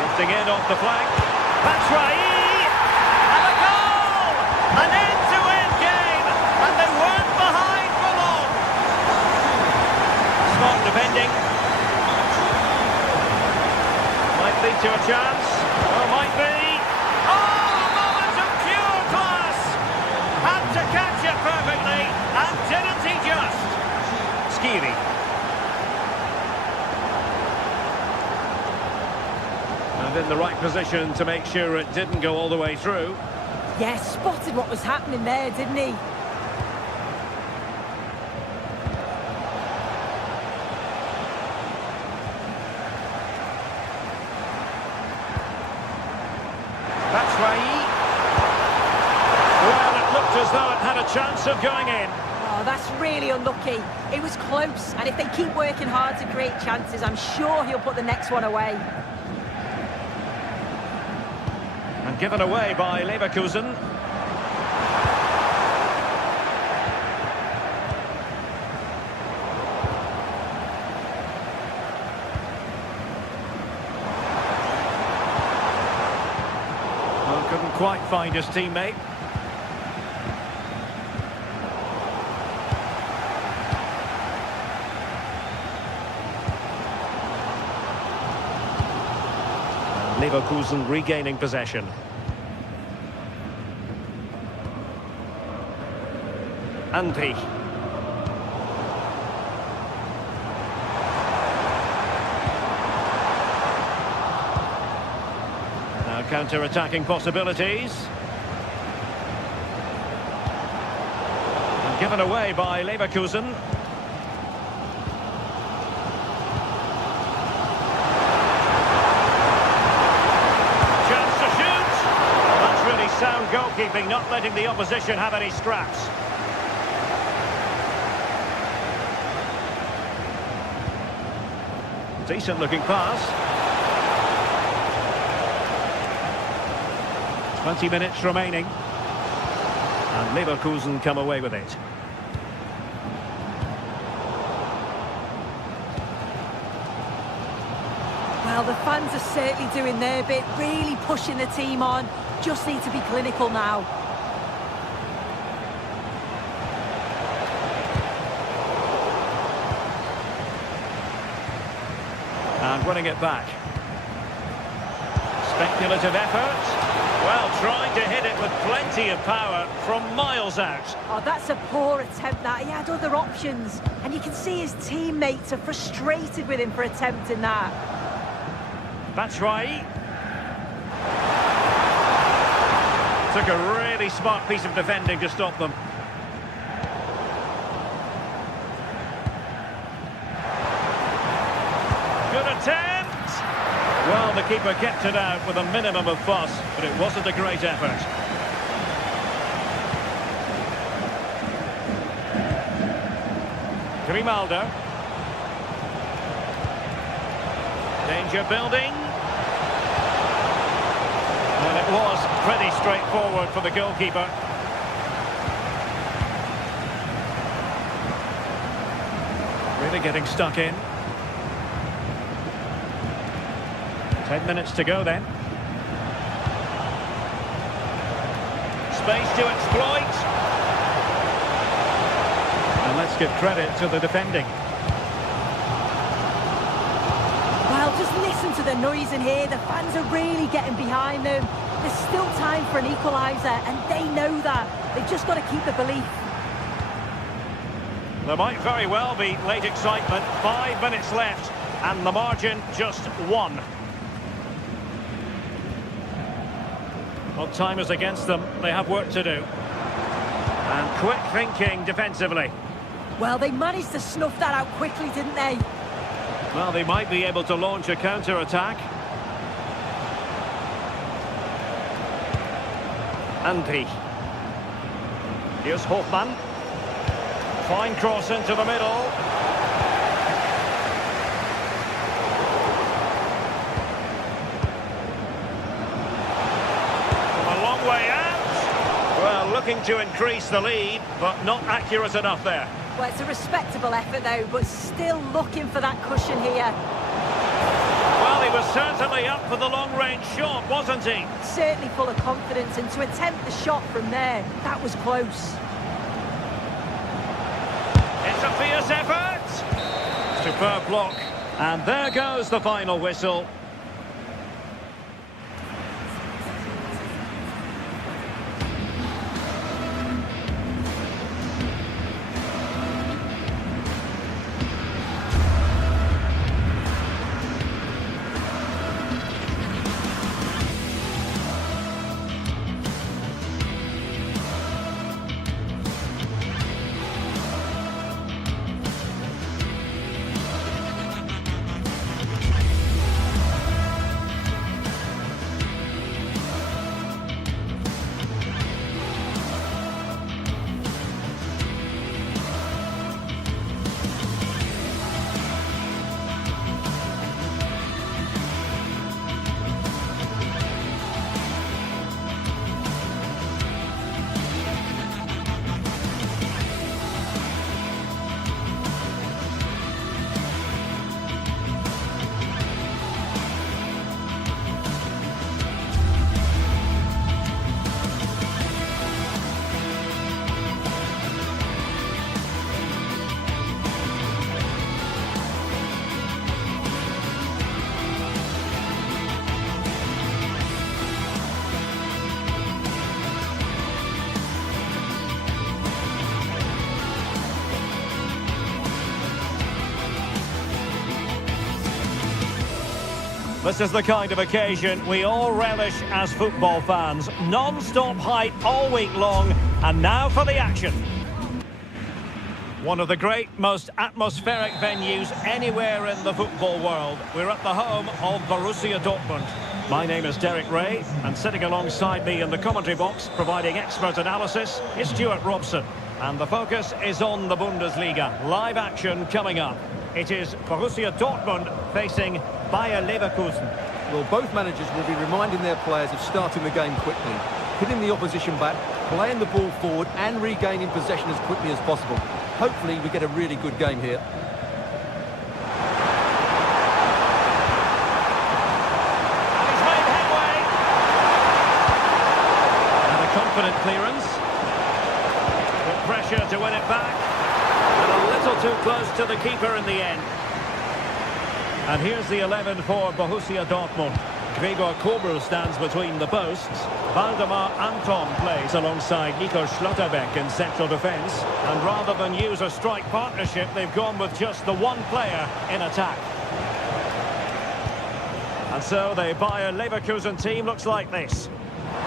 Lifting in off the flank. Batshuayi. And a goal! An end-to-end game. And they weren't behind for long. Smart defending. Might lead to a chance. Oh, might be. Oh, a moment of pure class. Had to catch it perfectly. And didn't he just? Skiri. And in the right position to make sure it didn't go all the way through. Yeah, spotted what was happening there, didn't he? Batshuayi. Well, it looked as though it had a chance of going in. Oh, that's really unlucky. It was close, and if they keep working hard to create chances, I'm sure he'll put the next one away. And given away by Leverkusen. Well, couldn't quite find his teammate. Leverkusen regaining possession. Andri. Now counter-attacking possibilities. And given away by Leverkusen. driving, not letting the opposition have any scraps. Decent looking pass. 20 minutes remaining. And Leverkusen come away with it. Well, the fans are certainly doing their bit, really pushing the team on. Just need to be clinical now. And winning it back. Speculative effort. Well, trying to hit it with plenty of power from miles out. Oh, that's a poor attempt, that. He had other options. And you can see his teammates are frustrated with him for attempting that. Batshuayi. Took a really smart piece of defending to stop them. Good attempt! Well, the keeper kept it out with a minimum of fuss, but it wasn't a great effort. Grimaldo. Danger building. And it was pretty straightforward for the goalkeeper. Really getting stuck in. 10 minutes to go then. Space to exploit. And let's give credit to the defending. Well, just listen to the noise in here. The fans are really getting behind them. There's still time for an equaliser, and they know that. They've just got to keep the belief. There might very well be late excitement. 5 minutes left, and the margin just 1. Well, time is against them. They have work to do. And quick thinking defensively. Well, they managed to snuff that out quickly, didn't they? Well, they might be able to launch a counter-attack. Andy. Here's Hofmann. Fine cross into the middle. From a long way out. Well, looking to increase the lead, but not accurate enough there. Well, it's a respectable effort, though, but still looking for that cushion here. Well, he was certainly up for the long-range shot, wasn't he? Certainly full of confidence, and to attempt the shot from there, that was close. It's a fierce effort. Superb block. And there goes the final whistle. This is the kind of occasion we all relish as football fans. Non-stop hype all week long, and now for the action. One of the great, most atmospheric venues anywhere in the football world. We're at the home of Borussia Dortmund. My name is Derek Ray, and sitting alongside me in the commentary box, providing expert analysis, is Stuart Robson. And the focus is on the Bundesliga. Live action coming up. It is Borussia Dortmund facing Bayer Leverkusen. Well, both managers will be reminding their players of starting the game quickly, hitting the opposition back, playing the ball forward and regaining possession as quickly as possible. Hopefully we get a really good game here. Confident clearance. With pressure to win it back. And a little too close to the keeper in the end. And here's the 11 for Borussia Dortmund. Gregor Kobel stands between the posts. Waldemar Anton plays alongside Nico Schlotterbeck in central defence. And rather than use a strike partnership, they've gone with just the one player in attack. And so the Bayer Leverkusen team looks like this.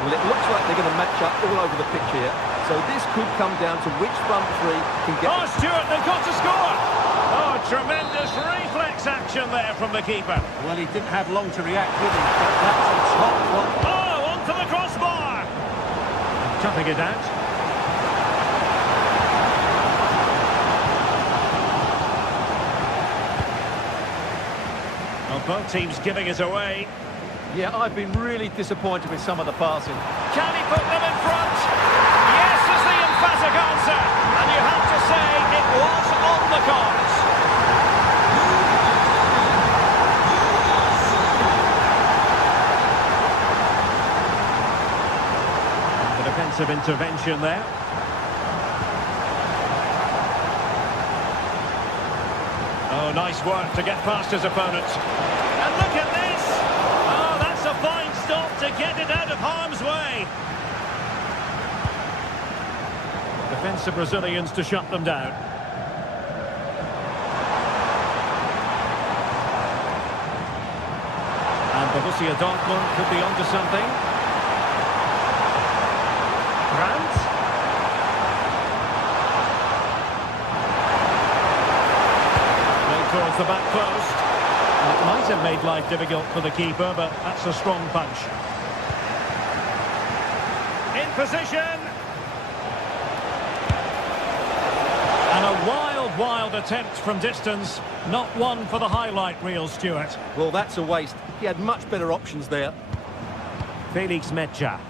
Well, it looks like they're going to match up all over the pitch here. So this could come down to which front three can get... Oh, Stuart, they've got to score! Oh, tremendous reflex action there from the keeper. Well, he didn't have long to react, did he? But that's a top one. Oh, onto the crossbar! Chucking it out. Well, both teams giving it away. Yeah, I've been really disappointed with some of the passing. Can he put them in front? Yes is the emphatic answer. And you have to say it was on the cards. The defensive intervention there. Oh, nice work to get past his opponent. And look at this. A fine stop to get it out of harm's way. Defensive Brazilians to shut them down. And Borussia Dortmund could be onto something. Brandt. Played towards the back post. It might have made life difficult for the keeper, but that's a strong punch. In position. And a wild attempt from distance. Not one for the highlight reel, Stuart. Well, that's a waste. He had much better options there. Felix Mecha.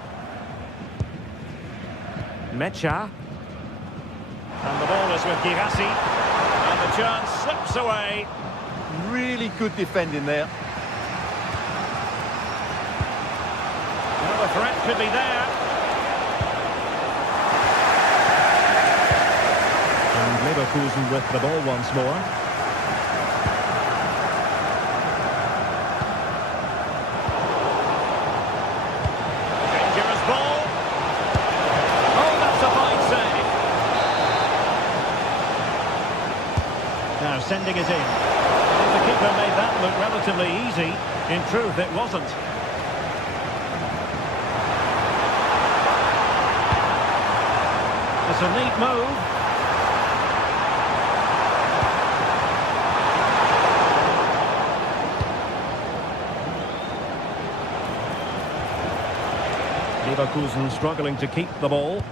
Mecha. And the ball is with Girassi. And the chance slips away. Really good defending there. Well, the threat could be there. And Leverkusen with the ball once more. Dangerous ball. Oh, that's a fine save. Now sending it in. The keeper made that look relatively easy. In truth, it wasn't. It's a neat move. Leverkusen struggling to keep the ball.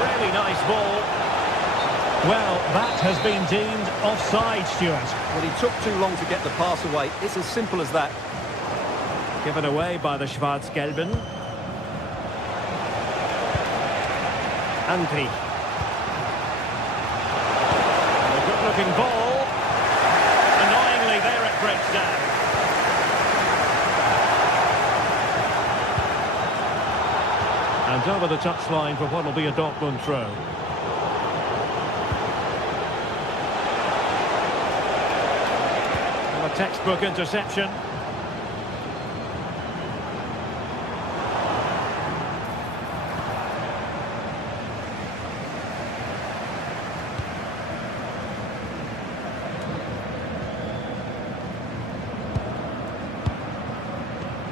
Really nice ball. Well, that has been deemed offside, Stuart. Well, he took too long to get the pass away. It's as simple as that. Given away by the Schwarz-Gelben. Andri. A good-looking ball. Annoyingly, there it breaks down. And over the touchline for what will be a Dortmund throw. A textbook interception.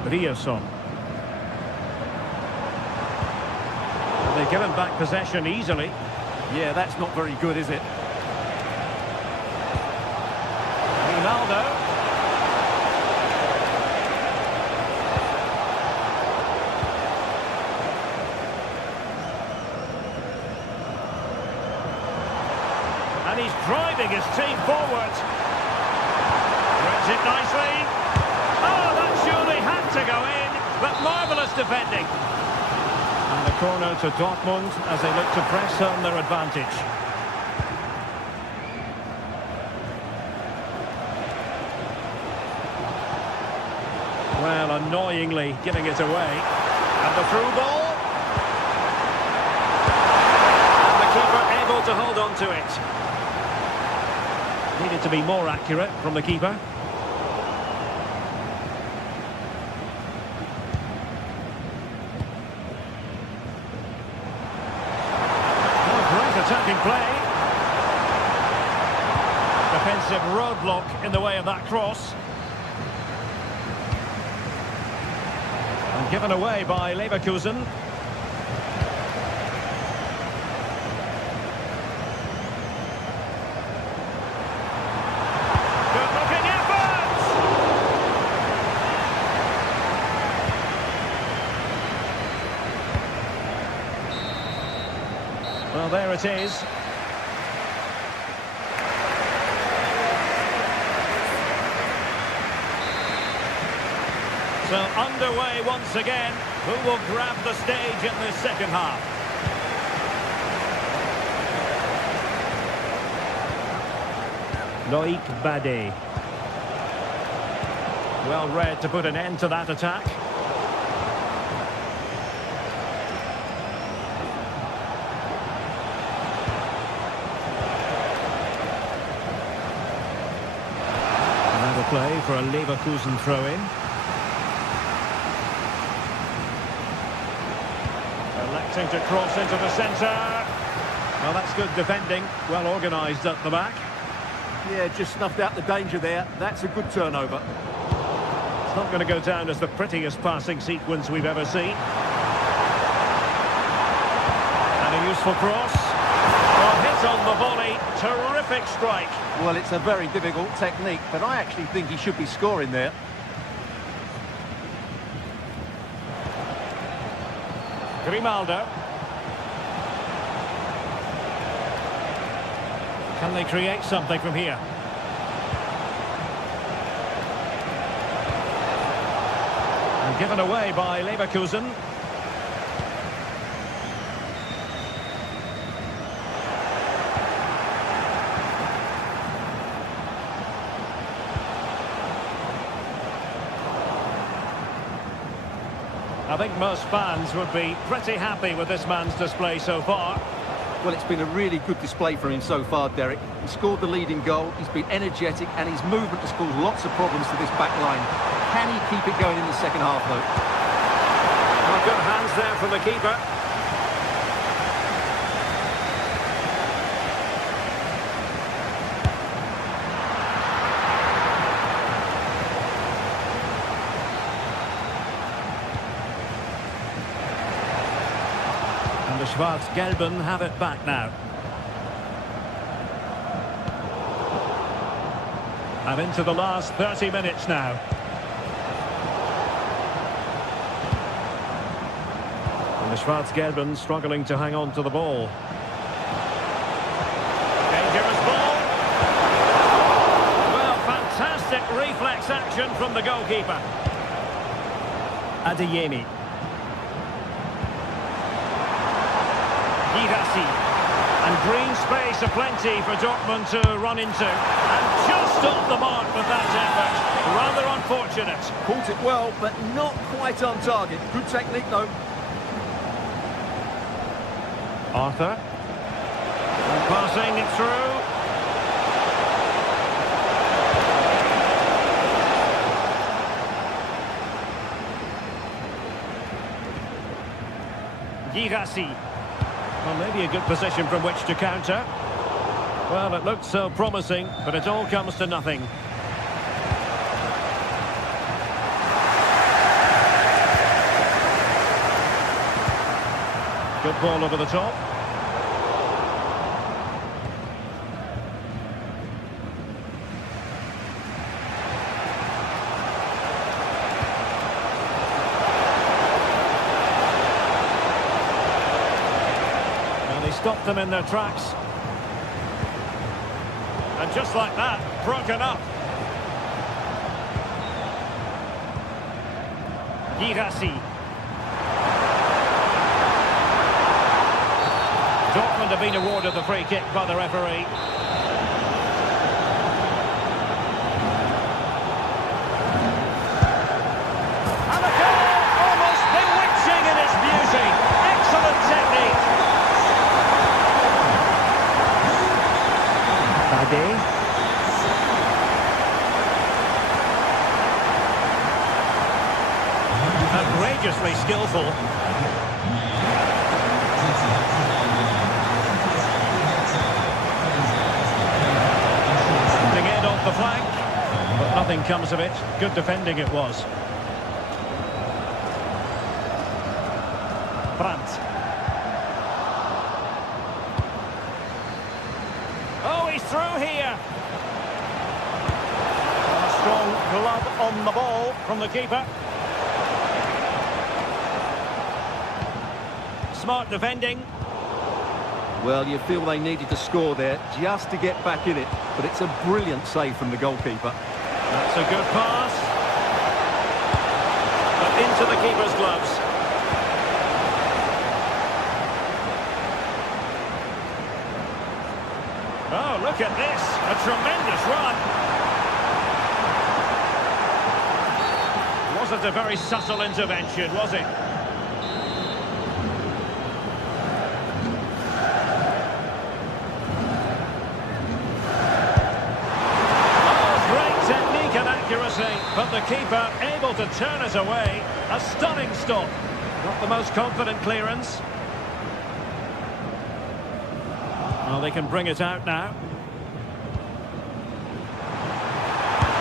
Riasson. They've given back possession easily. Yeah, that's not very good, is it? Ronaldo. And he's driving his team forward. Threads it nicely. Oh, that surely had to go in, but marvellous defending. And the corner to Dortmund as they look to press home their advantage. Well, annoyingly giving it away. And the through ball. And the keeper able to hold on to it. Needed to be more accurate from the keeper. Oh, great attacking play. Defensive roadblock in the way of that cross. And given away by Leverkusen. Well, there it is. So underway once again. Who will grab the stage in this second half? Loic Bade. Well read to put an end to that attack. Play for a Leverkusen throw-in. Electing to cross into the centre. Well, that's good defending. Well organised at the back. Yeah, just snuffed out the danger there. That's a good turnover. It's not going to go down as the prettiest passing sequence we've ever seen. And a useful cross. Well, hit on the volley. Terrific strike. Well, it's a very difficult technique, but I actually think he should be scoring there. Grimaldo. Can they create something from here? And given away by Leverkusen. I think most fans would be pretty happy with this man's display so far. Well, it's been a really good display for him so far, Derek. He scored the leading goal, he's been energetic, and his movement has caused lots of problems to this back line. Can he keep it going in the second half, though? Well, good hands there from the keeper. The Schwarz-Gelben have it back now. And into the last 30 minutes now. And the Schwarz-Gelben struggling to hang on to the ball. Dangerous ball. Well, fantastic reflex action from the goalkeeper. Adeyemi. And green space aplenty for Dortmund to run into. And just off the mark with that effort. Rather unfortunate. Caught it well, but not quite on target. Good technique, though. Arthur. And passing it through. Girassi. Well, maybe a good position from which to counter. Well, it looked so promising, but it all comes to nothing. Good ball over the top. They stopped them in their tracks. And just like that, broken up. Girassi. Dortmund have been awarded the free kick by the referee. And the goal, almost bewitching in its beauty. Excellent technique. Bade. Outrageously skillful. Sending it off the flank, but nothing comes of it. Good defending it was. Brandt. Oh, he's through here. A strong glove on the ball from the keeper. Smart defending. Well, you feel they needed to score there just to get back in it, but it's a brilliant save from the goalkeeper. That's a good pass. But into the keeper's gloves. Oh, look at this. A tremendous run. Wasn't a very subtle intervention, was it? But the keeper able to turn it away. A stunning stop. Not the most confident clearance. Well, they can bring it out now.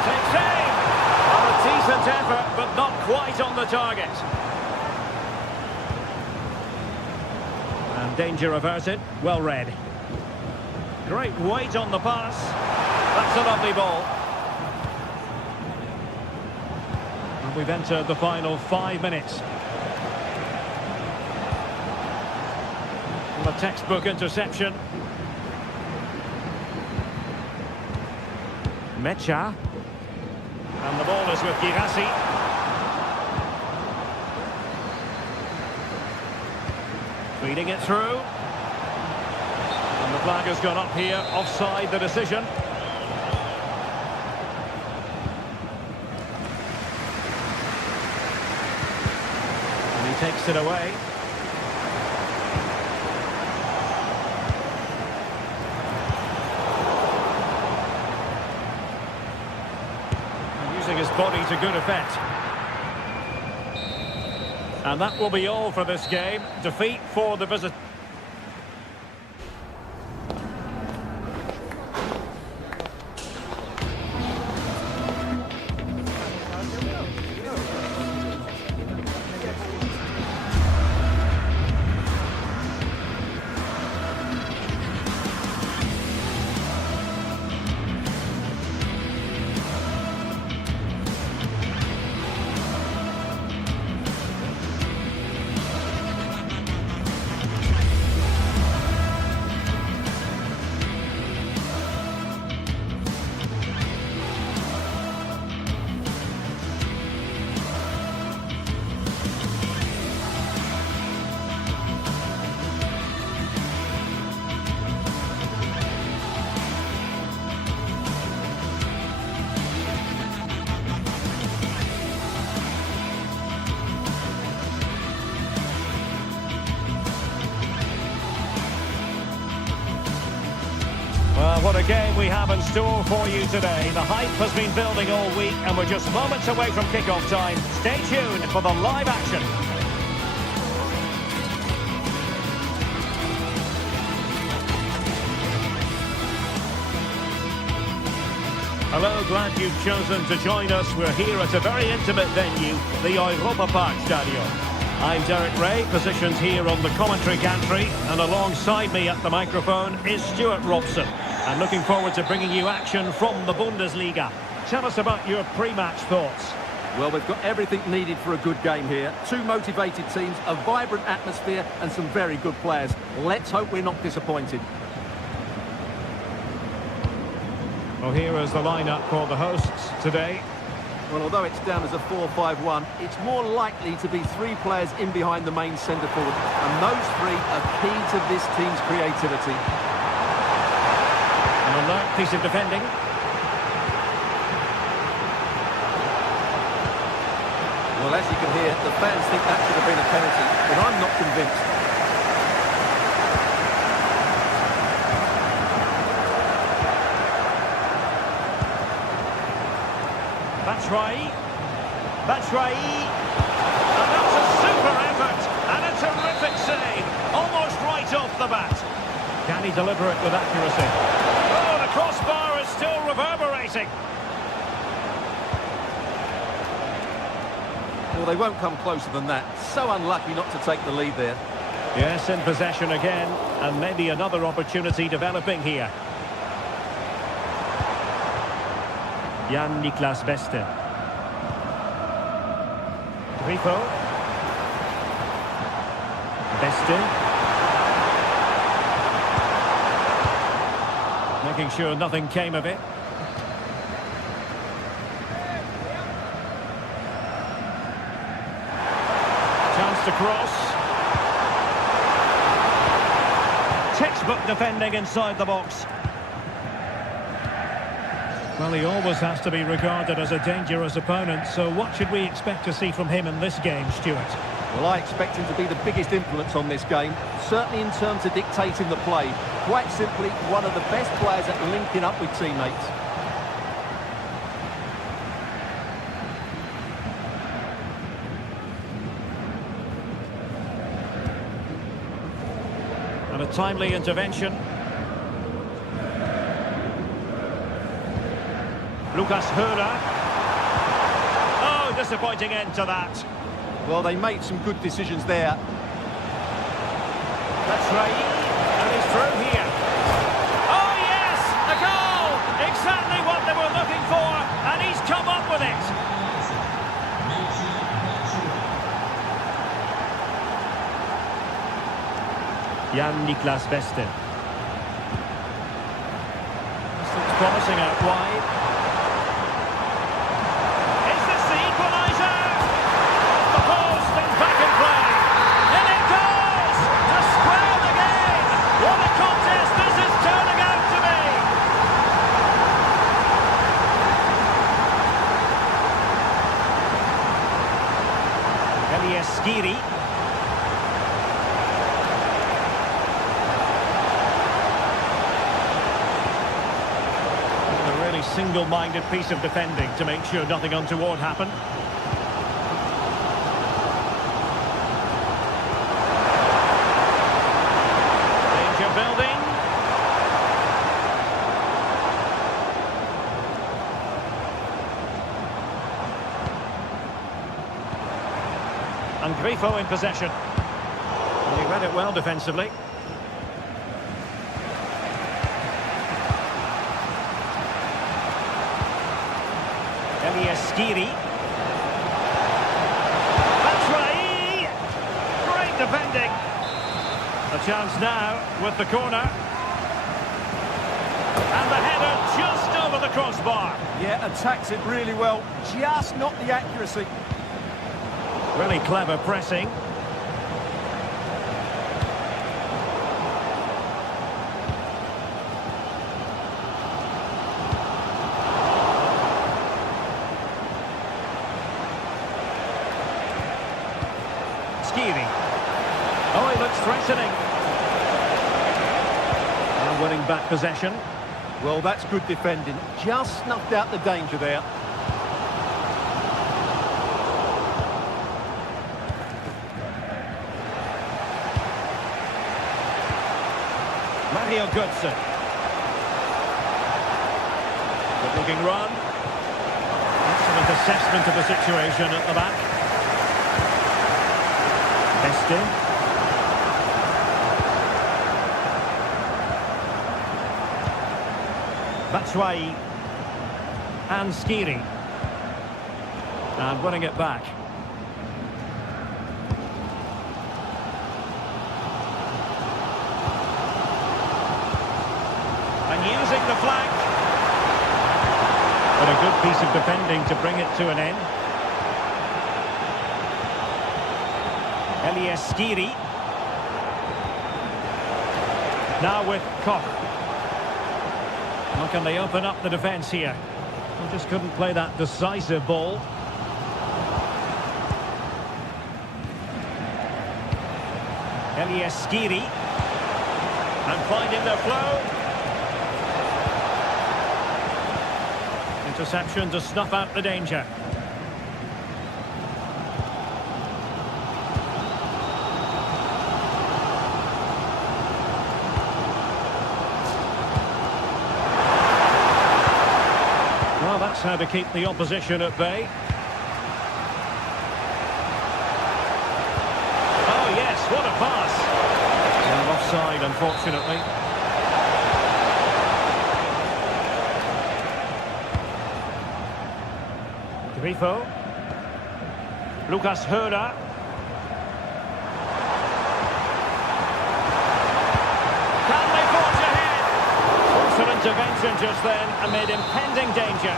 Takes aim. A decent effort, but not quite on the target. And danger averted. Well read. Great weight on the pass. That's a lovely ball. We've entered the final 5 minutes. A textbook interception. Mecha. And the ball is with Girassi. Feeding it through. And the flag has gone up here. Offside the decision. Takes it away. And using his body to good effect. And that will be all for this game. Defeat for the visitor. Well, what a game we have in store for you today. The hype has been building all week and we're just moments away from kickoff time. Stay tuned for the live action. Hello, glad you've chosen to join us. We're here at a very intimate venue, the Europa Park Stadium. I'm Derek Ray, positioned here on the commentary gantry, and alongside me at the microphone is Stuart Robson. I'm looking forward to bringing you action from the Bundesliga. Tell us about your pre-match thoughts. Well, we've got everything needed for a good game here. Two motivated teams, a vibrant atmosphere and some very good players. Let's hope we're not disappointed. Well, here is the lineup for the hosts today. Well, although it's down as a 4-5-1, it's more likely to be three players in behind the main centre forward. And those three are key to this team's creativity. An alert piece of defending. Well, as you can hear, the fans think that should have been a penalty, but I'm not convinced. Batshuayi, and that's a super effort, and a terrific save, almost right off the bat. Can he deliver it with accuracy? Oh, the crossbar is still reverberating. Well, they won't come closer than that. So unlucky not to take the lead there. Yes, in possession again, and maybe another opportunity developing here. Jan-Niklas Beste. Grifo. Beste. Making sure nothing came of it. Chance to cross. Textbook defending inside the box. Well, he always has to be regarded as a dangerous opponent, so what should we expect to see from him in this game, Stuart? Well, I expect him to be the biggest influence on this game, certainly in terms of dictating the play. Quite simply, one of the best players at linking up with teammates. And a timely intervention. Lucas Höhler. Oh, disappointing end to that. Well, they made some good decisions there. That's right. And he's through here. Oh, yes! A goal! Exactly what they were looking for, and he's come up with it. Jan-Niklas Beste. This looks promising out wide. Is this the equaliser? Off the post and back in play. In it goes! To square the game! What a contest this is turning out to be! Elias Skiri. Single-minded piece of defending to make sure nothing untoward happened. Danger building. And Grifo in possession. And he read it well defensively. Elias Skiri. Batshuayi. Great defending. A chance now with the corner. And the header just over the crossbar. Yeah, attacks it really well, just not the accuracy. Really clever pressing. Oh, he looks threatening. And winning back possession. Well, that's good defending. Just snuffed out the danger there. Mario Götze. Good-looking run. Excellent assessment of the situation at the back. Beste. Batshuayi and Skiri. And winning it back. And using the flank. But a good piece of defending to bring it to an end. Skiri. Now with Koch. How can they open up the defence here? They just couldn't play that decisive ball. Skiri. And finding their flow. Interception to snuff out the danger. Well, that's how to keep the opposition at bay. Oh yes, what a pass. And offside, unfortunately. Grifo. Lucas Höra. Can they forge ahead? Forceful intervention just then amid impending danger.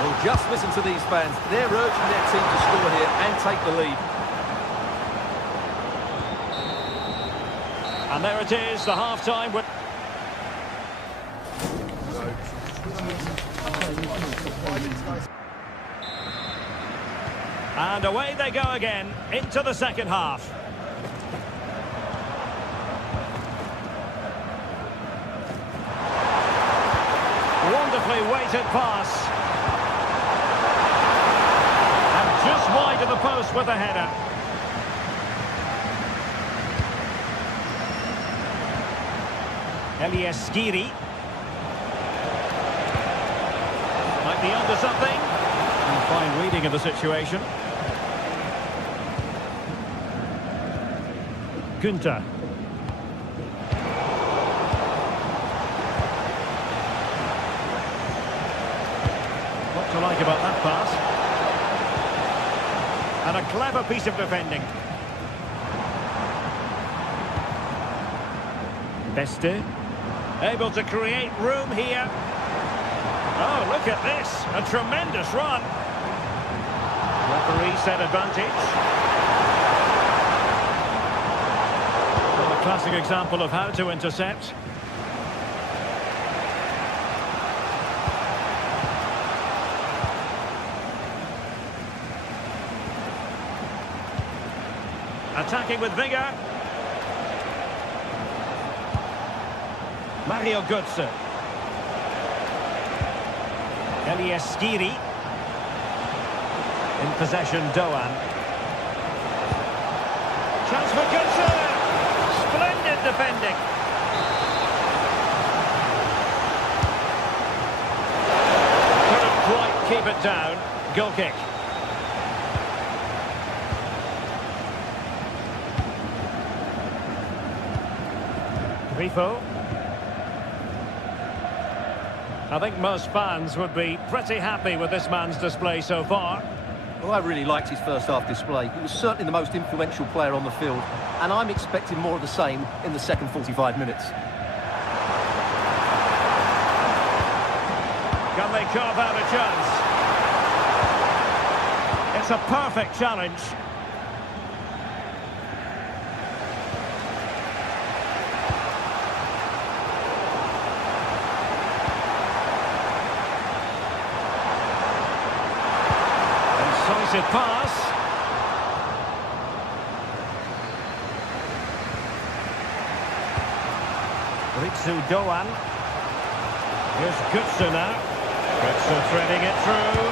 Well, just listen to these fans. They're urging their team to score here and take the lead. And there it is, the half-time. And away they go again, into the second half. Wonderfully weighted pass. And just wide of the post with the header. Skiri. Might be onto something. And fine reading of the situation. Günther. What to like about that pass? And a clever piece of defending. Beste. Able to create room here. Oh, look at this. A tremendous run. Referee set advantage. Well, a classic example of how to intercept. Attacking with vigour. Mario Götze. Skiri. In possession, Doan. Chance for Götze. Splendid defending. Couldn't quite keep it down. Goal kick. Grifo. I think most fans would be pretty happy with this man's display so far. Well, I really liked his first half display. He was certainly the most influential player on the field, and I'm expecting more of the same in the second 45 minutes. Can they carve out a chance? It's a perfect challenge. Decisive pass. Ritsu Doan. Here's Götze now. Götze threading it through.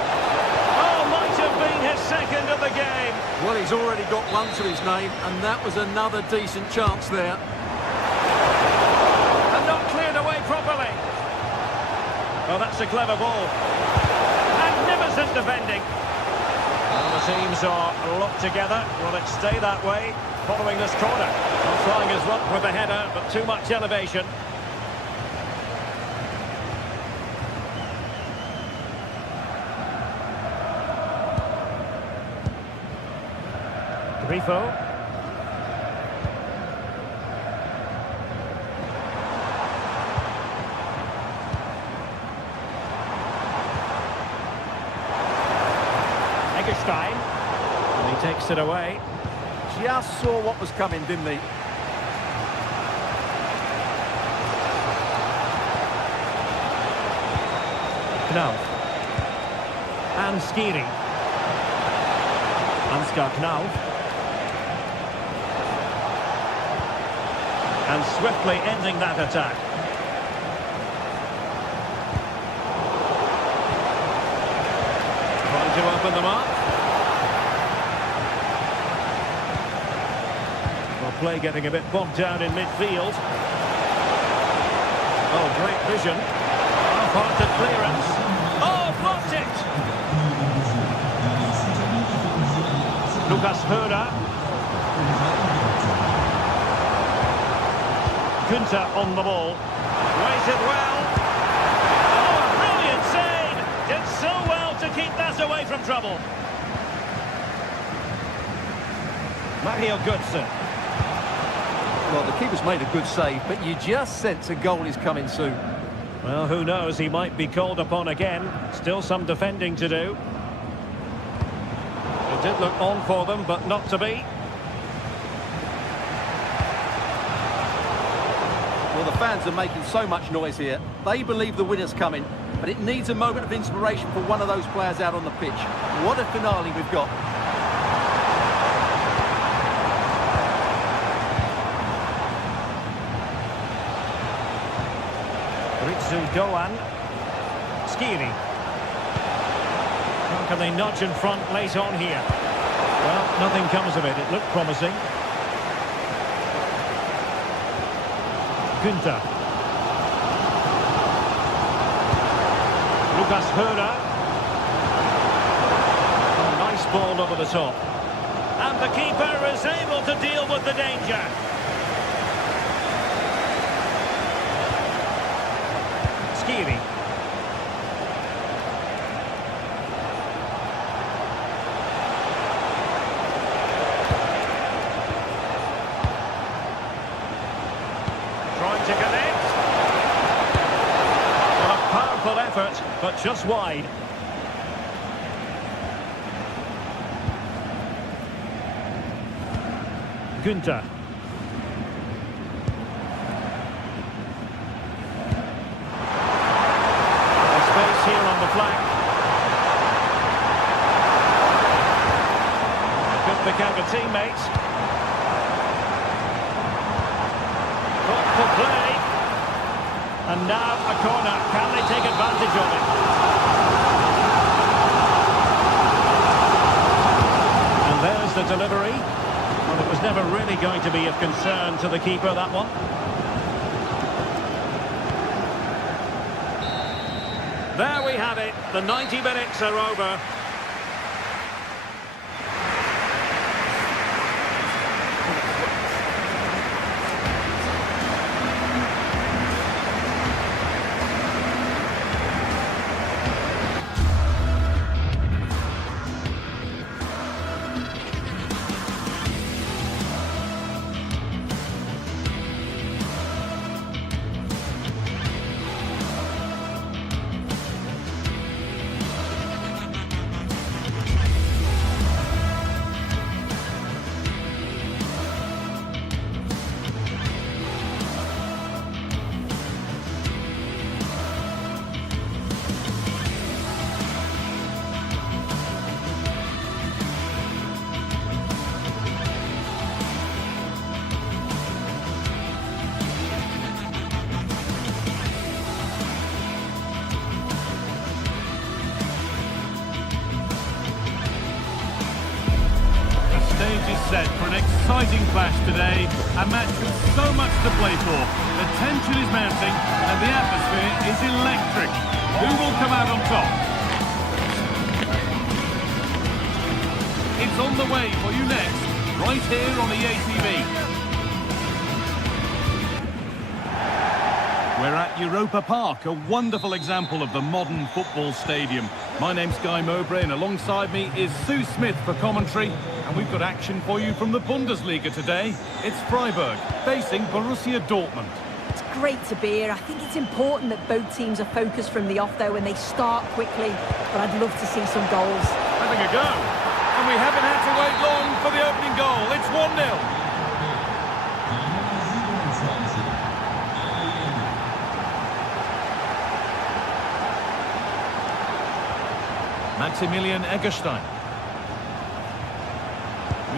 Oh, might have been his second of the game. Well, he's already got one to his name, and that was another decent chance there. And not cleared away properly. Oh, that's a clever ball. Magnificent defending. Well, the teams are locked together. Will it stay that way following this corner? Not trying his luck with the header, but too much elevation. Grifo. Eggestein. And he takes it away. Just saw what was coming, didn't he? Knauf. And Skiri. Ansgar Knauf. And swiftly ending that attack. Trying to open them up. Well, play getting a bit bogged down in midfield. Oh, great vision. Half-hearted clearance. Oh, blocked it! Lucas Höra. Günther on the ball. Waited well. Oh, brilliant save! Did so well to keep that away from trouble. Mario Götze. Well, the keeper's made a good save, but you just sense a goal is coming soon. Well, who knows? He might be called upon again. Still some defending to do. It did look on for them, but not to be. Well, the fans are making so much noise here. They believe the winner's coming, but it needs a moment of inspiration for one of those players out on the pitch. What a finale we've got. Ritsu Doan. Skiri. How can they nudge in front late on here? Well, nothing comes of it. It looked promising. Günther. Lucas Höra. A nice ball over the top. And the keeper is able to deal with the danger. Skiri. Trying to connect. Well, a powerful effort, but just wide. Günther. Space here on the flank. Could pick out a teammate. Thoughtful play. And now a corner. Can they take advantage of it? And there's the delivery. Well, it was never really going to be of concern to the keeper, that one. There we have it. The 90 minutes are over. Stage is set for an exciting clash today, a match with so much to play for. The tension is mounting and the atmosphere is electric. Who will come out on top? It's on the way for you next, right here on EA TV. We're at Europa Park, a wonderful example of the modern football stadium. My name's Guy Mowbray, and alongside me is Sue Smith for commentary. And we've got action for you from the Bundesliga today. It's Freiburg facing Borussia Dortmund. It's great to be here. I think it's important that both teams are focused from the off, though, and they start quickly. But I'd love to see some goals. Having a go. And we haven't had to wait long for the opening goal. It's 1-0. Maximilian Eggestein.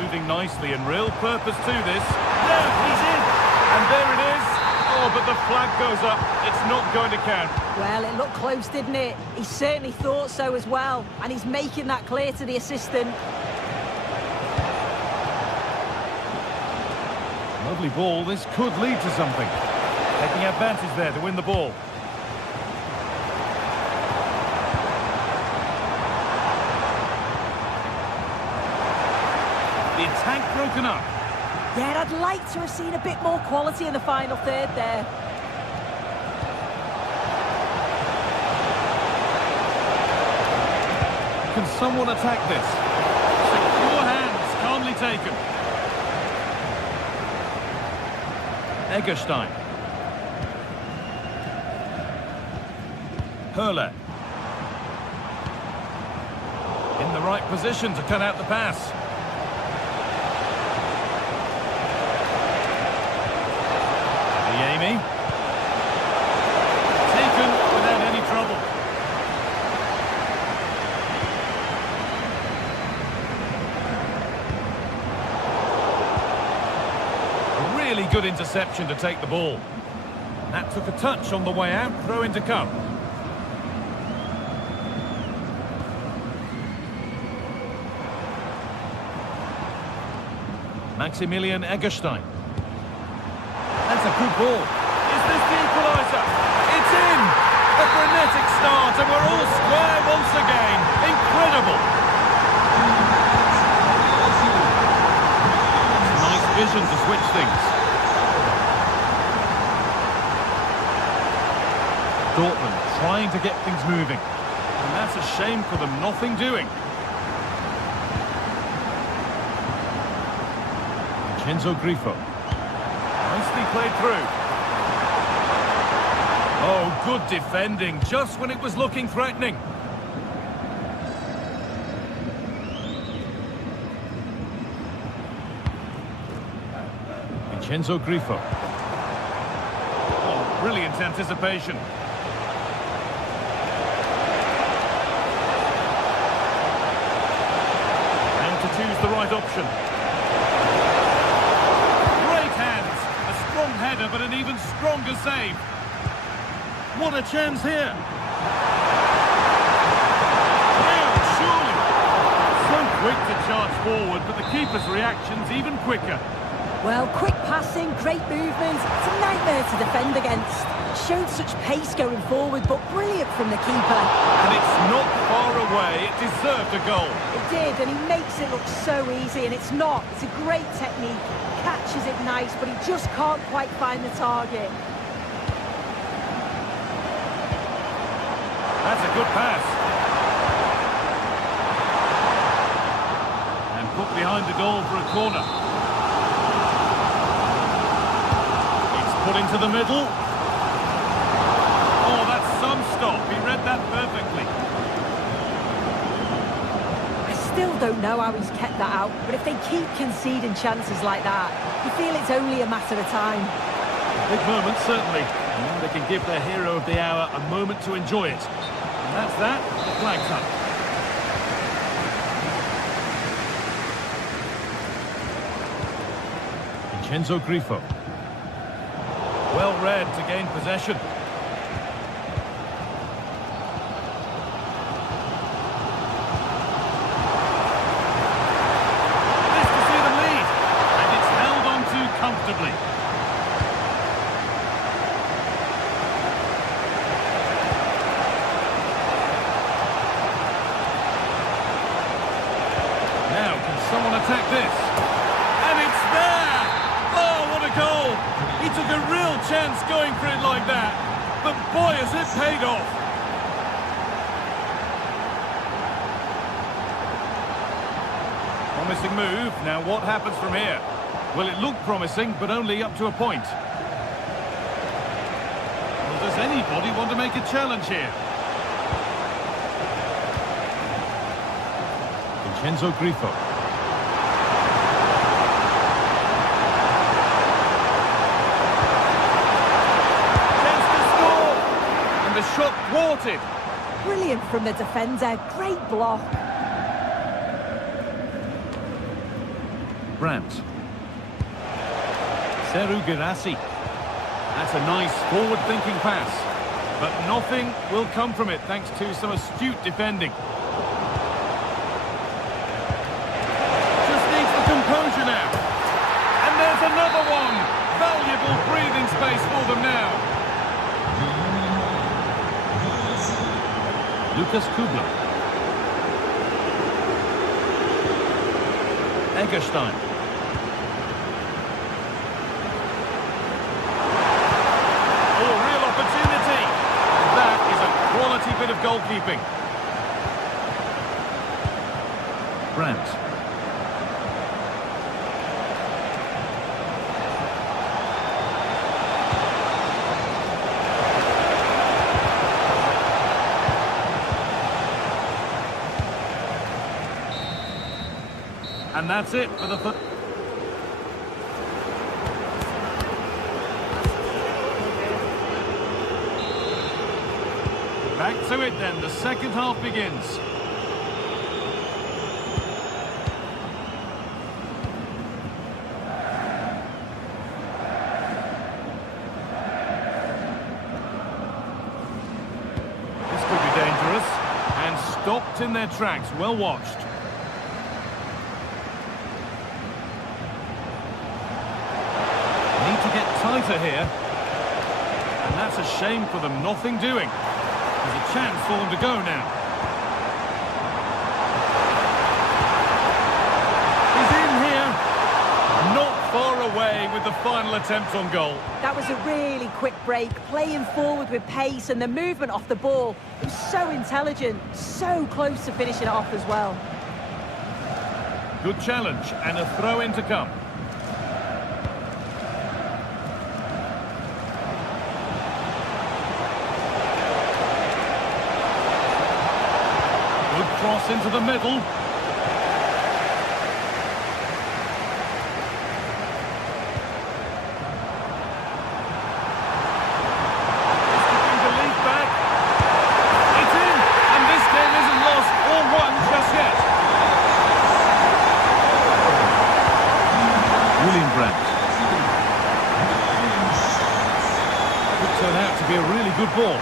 Moving nicely and real purpose to this. Yeah, he's in. And there it is. Oh, but the flag goes up. It's not going to count. Well, it looked close, didn't it? He certainly thought so as well. And he's making that clear to the assistant. Lovely ball. This could lead to something. Taking advantage there to win the ball. The attack broken up. Yeah, I'd like to have seen a bit more quality in the final third there. Can someone attack this? Secure hands, calmly taken. Eggestein. Hurler. In the right position to cut out the pass. Amy. Taken without any trouble. A really good interception to take the ball. That took a touch on the way out, throw in to come. Maximilian Eggestein. That's a good ball. Is this the equaliser? It's in! A frenetic start, and we're all square once again. Incredible! Nice vision to switch things. Dortmund trying to get things moving. And that's a shame for them, nothing doing. Vincenzo Grifo. Nicely played through. Oh, good defending, just when it was looking threatening. Vincenzo Grifo. Oh, brilliant anticipation. Now to choose the right option. Header, but an even stronger save. What a chance here. Now, surely. So quick to charge forward, but the keeper's reaction's even quicker. Well, quick passing, great movement. It's a nightmare to defend against. Showed such pace going forward, but brilliant from the keeper. And it's not far away. It deserved a goal. It did, and he makes it look so easy, and it's not. It's a great technique. Catches it nice, but he just can't quite find the target. That's a good pass. And put behind the goal for a corner. It's put into the middle. Oh, that's some stop. He read that perfectly. Still don't know how he's kept that out, but if they keep conceding chances like that, you feel it's only a matter of time. Big moment, certainly. And now they can give their hero of the hour a moment to enjoy it. And that's that, the flag's up. Vincenzo Grifo. Well read to gain possession. Comfortably. Now, can someone attack this? And it's there! Oh, what a goal! He took a real chance going for it like that. But boy, has it paid off. promising move. Now what happens from here? Well, it looked promising, but only up to a point. Well, does anybody want to make a challenge here? Vincenzo Grifo. Chance to score! And the shot thwarted. Brilliant from the defender. Great block. Brandt. Seru Girassi. That's a nice forward-thinking pass. But nothing will come from it thanks to some astute defending. Just needs the composure now. And there's another one. Valuable breathing space for them now. Lucas Kubler. Egerstein. Quality bit of goalkeeping. Brandt. And that's it for the first. Back to it then, the second half begins. This could be dangerous, and stopped in their tracks, well watched. Need to get tighter here, and that's a shame for them, nothing doing. There's a chance for them to go now. He's in here. Not far away with the final attempt on goal. That was a really quick break, playing forward with pace, and the movement off the ball. It was so intelligent, so close to finishing it off as well. Good challenge, and a throw-in to come. Cross into the middle. Keeping the lead back. It's in, and this game isn't lost or won just yet. William Brandt. Could turn out to be a really good ball.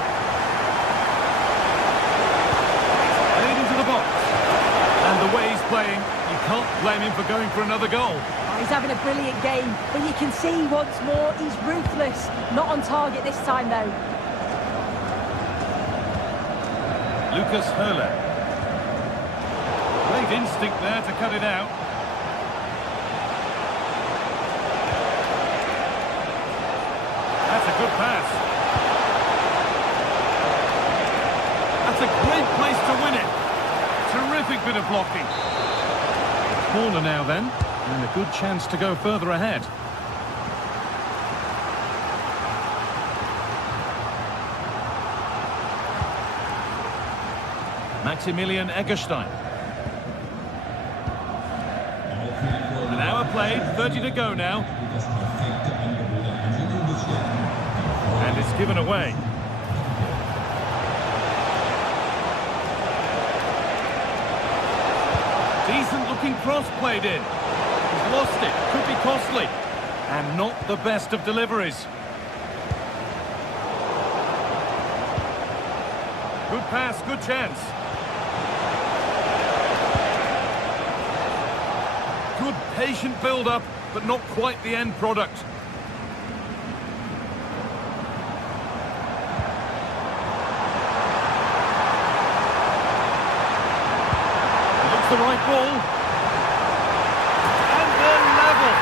And the way he's playing, you can't blame him for going for another goal. Oh, he's having a brilliant game, but you can see once more he's ruthless. Not on target this time, though. Lucas Höhler. Great instinct there to cut it out. That's a good pass. That's a great place to win it. Terrific bit of blocking. Corner now then, and a good chance to go further ahead. Maximilian Egerstein. An hour played, 30 to go now. And it's given away. Decent looking cross played in. He's lost it, could be costly. And not the best of deliveries. Good pass, good chance. Good patient build-up, but not quite the end product. The right ball. And they're level.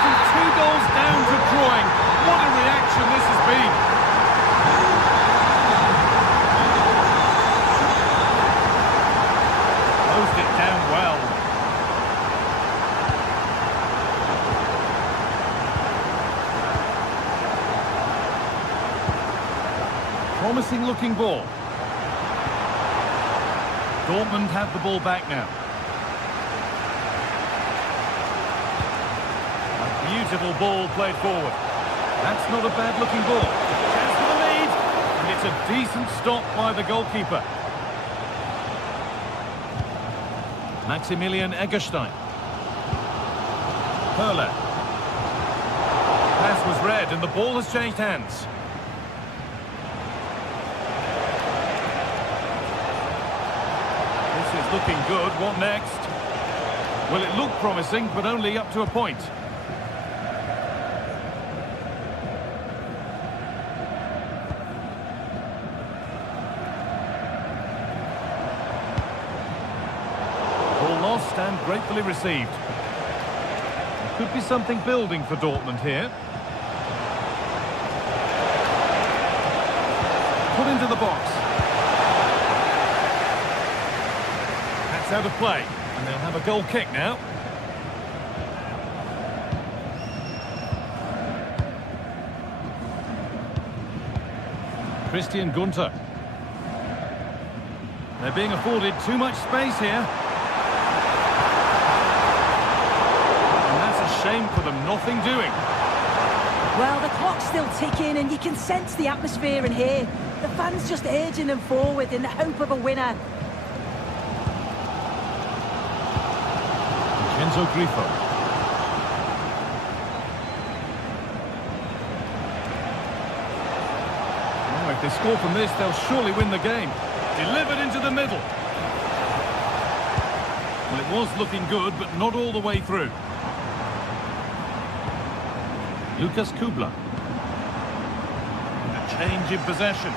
From 2 goals down to drawing. What a reaction this has been. Closed it down well. Promising looking ball. Dortmund have the ball back now. A beautiful ball played forward. That's not a bad looking ball. Chance for the lead. And it's a decent stop by the goalkeeper. Maximilian Eggestein. Perler. Pass was read and the ball has changed hands. This is looking good. What next? Well, it looked promising, but only up to a point. Ball lost and gratefully received. There could be something building for Dortmund here. Put into the box. That's out of play. And they'll have a goal kick now. Christian Gunter. They're being afforded too much space here. And that's a shame for them. Nothing doing. Well, the clock's still ticking and you can sense the atmosphere in here. The fans just urging them forward in the hope of a winner. Enzo Grifo. Oh, if they score from this, they'll surely win the game. Delivered into the middle. Well, it was looking good, but not all the way through. Lucas Kubler. And a change in possession.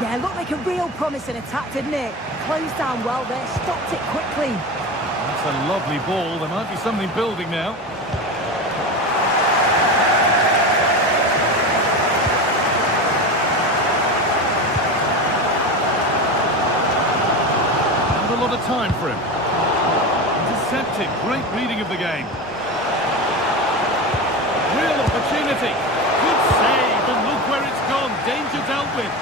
Yeah, looked like a real promising attack, didn't it? Closed down well there, stopped it quickly. That's a lovely ball. There might be something building now. Not a lot of time for him. Intercepted. Great reading of the game. Real opportunity. Good save, and look where it's gone. Danger dealt with.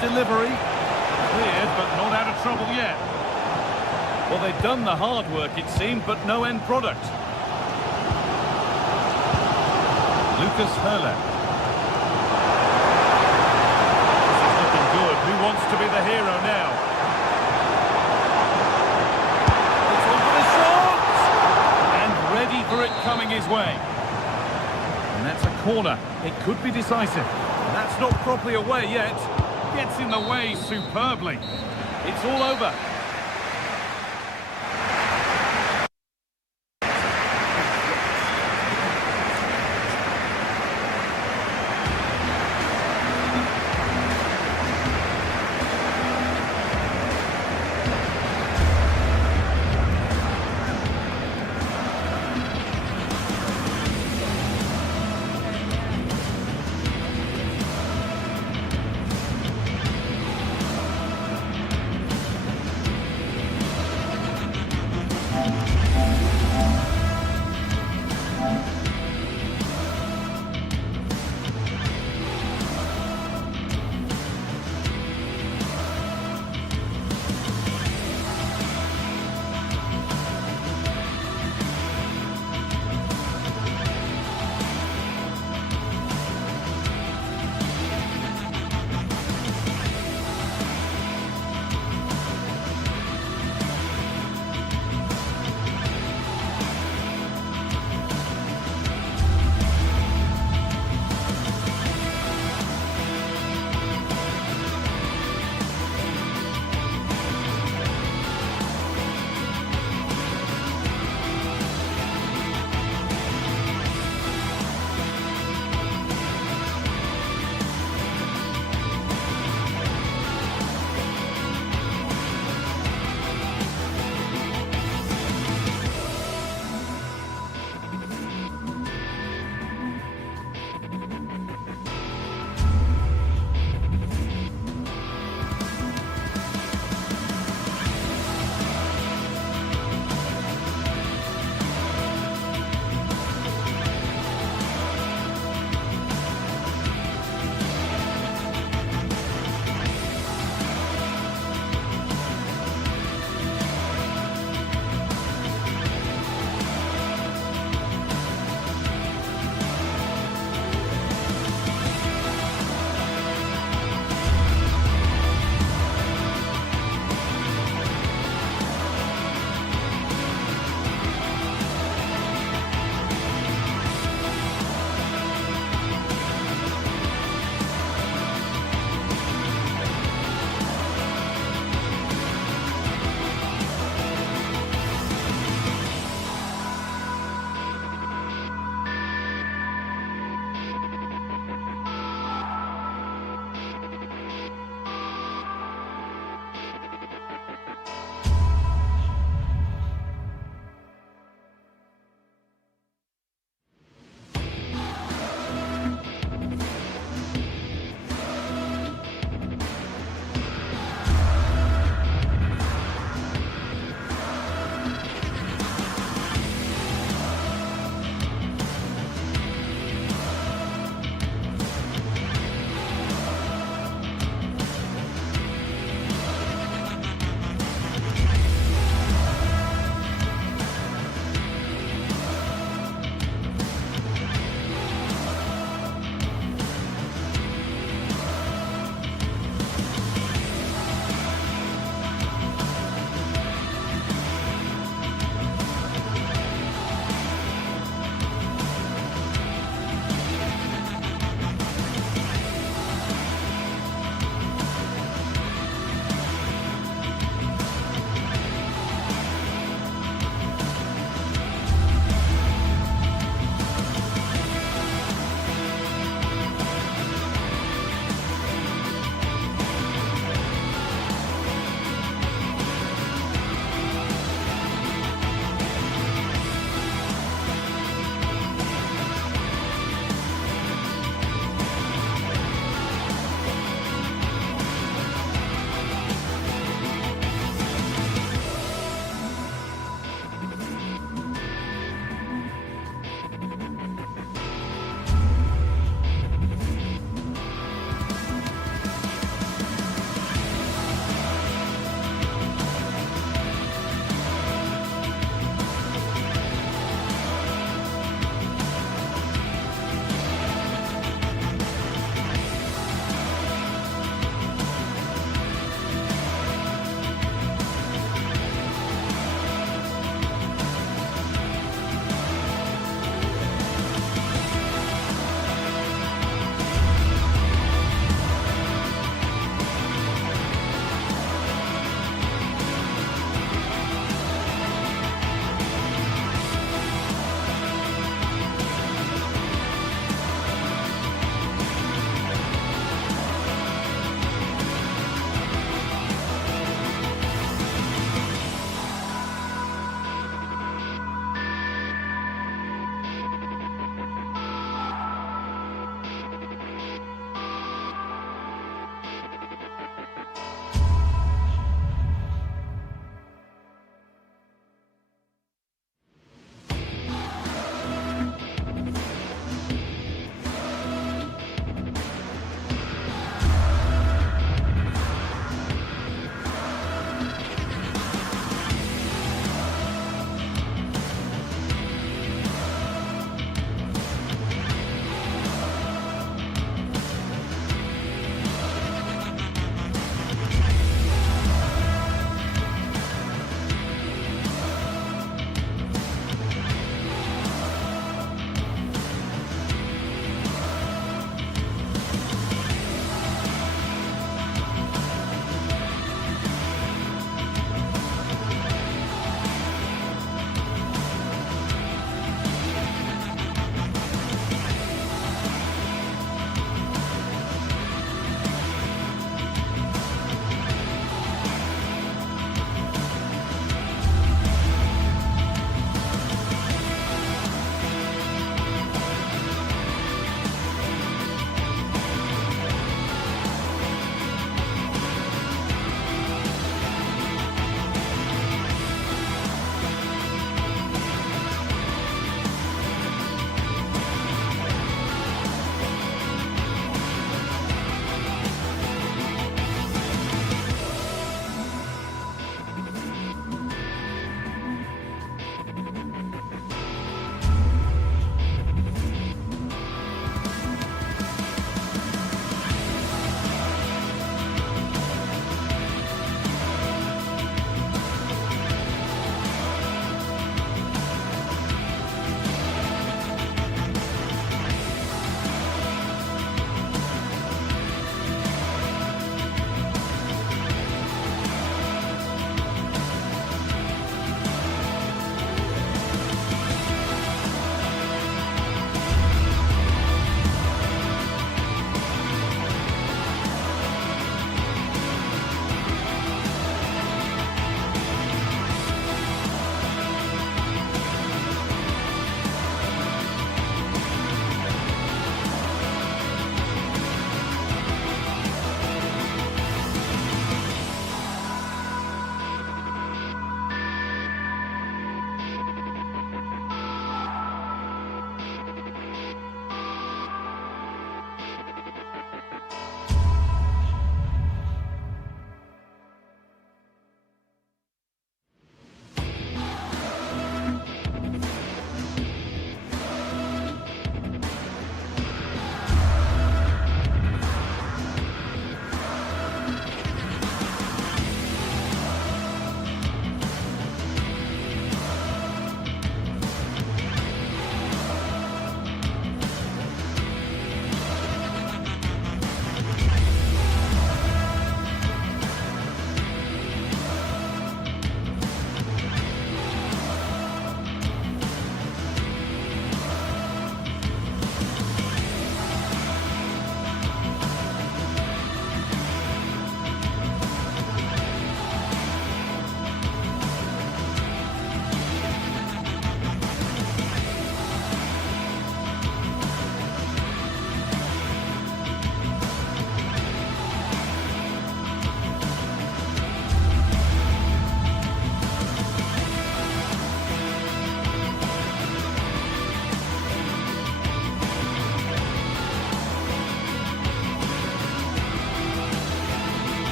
Delivery. Cleared, but not out of trouble yet. Well, they've done the hard work, it seemed, but no end product. Lucas Perler. This is looking good. Who wants to be the hero now? It's on for the shot! And ready for it coming his way. And that's a corner. It could be decisive. That's not properly away yet. Gets in the way superbly. It's all over.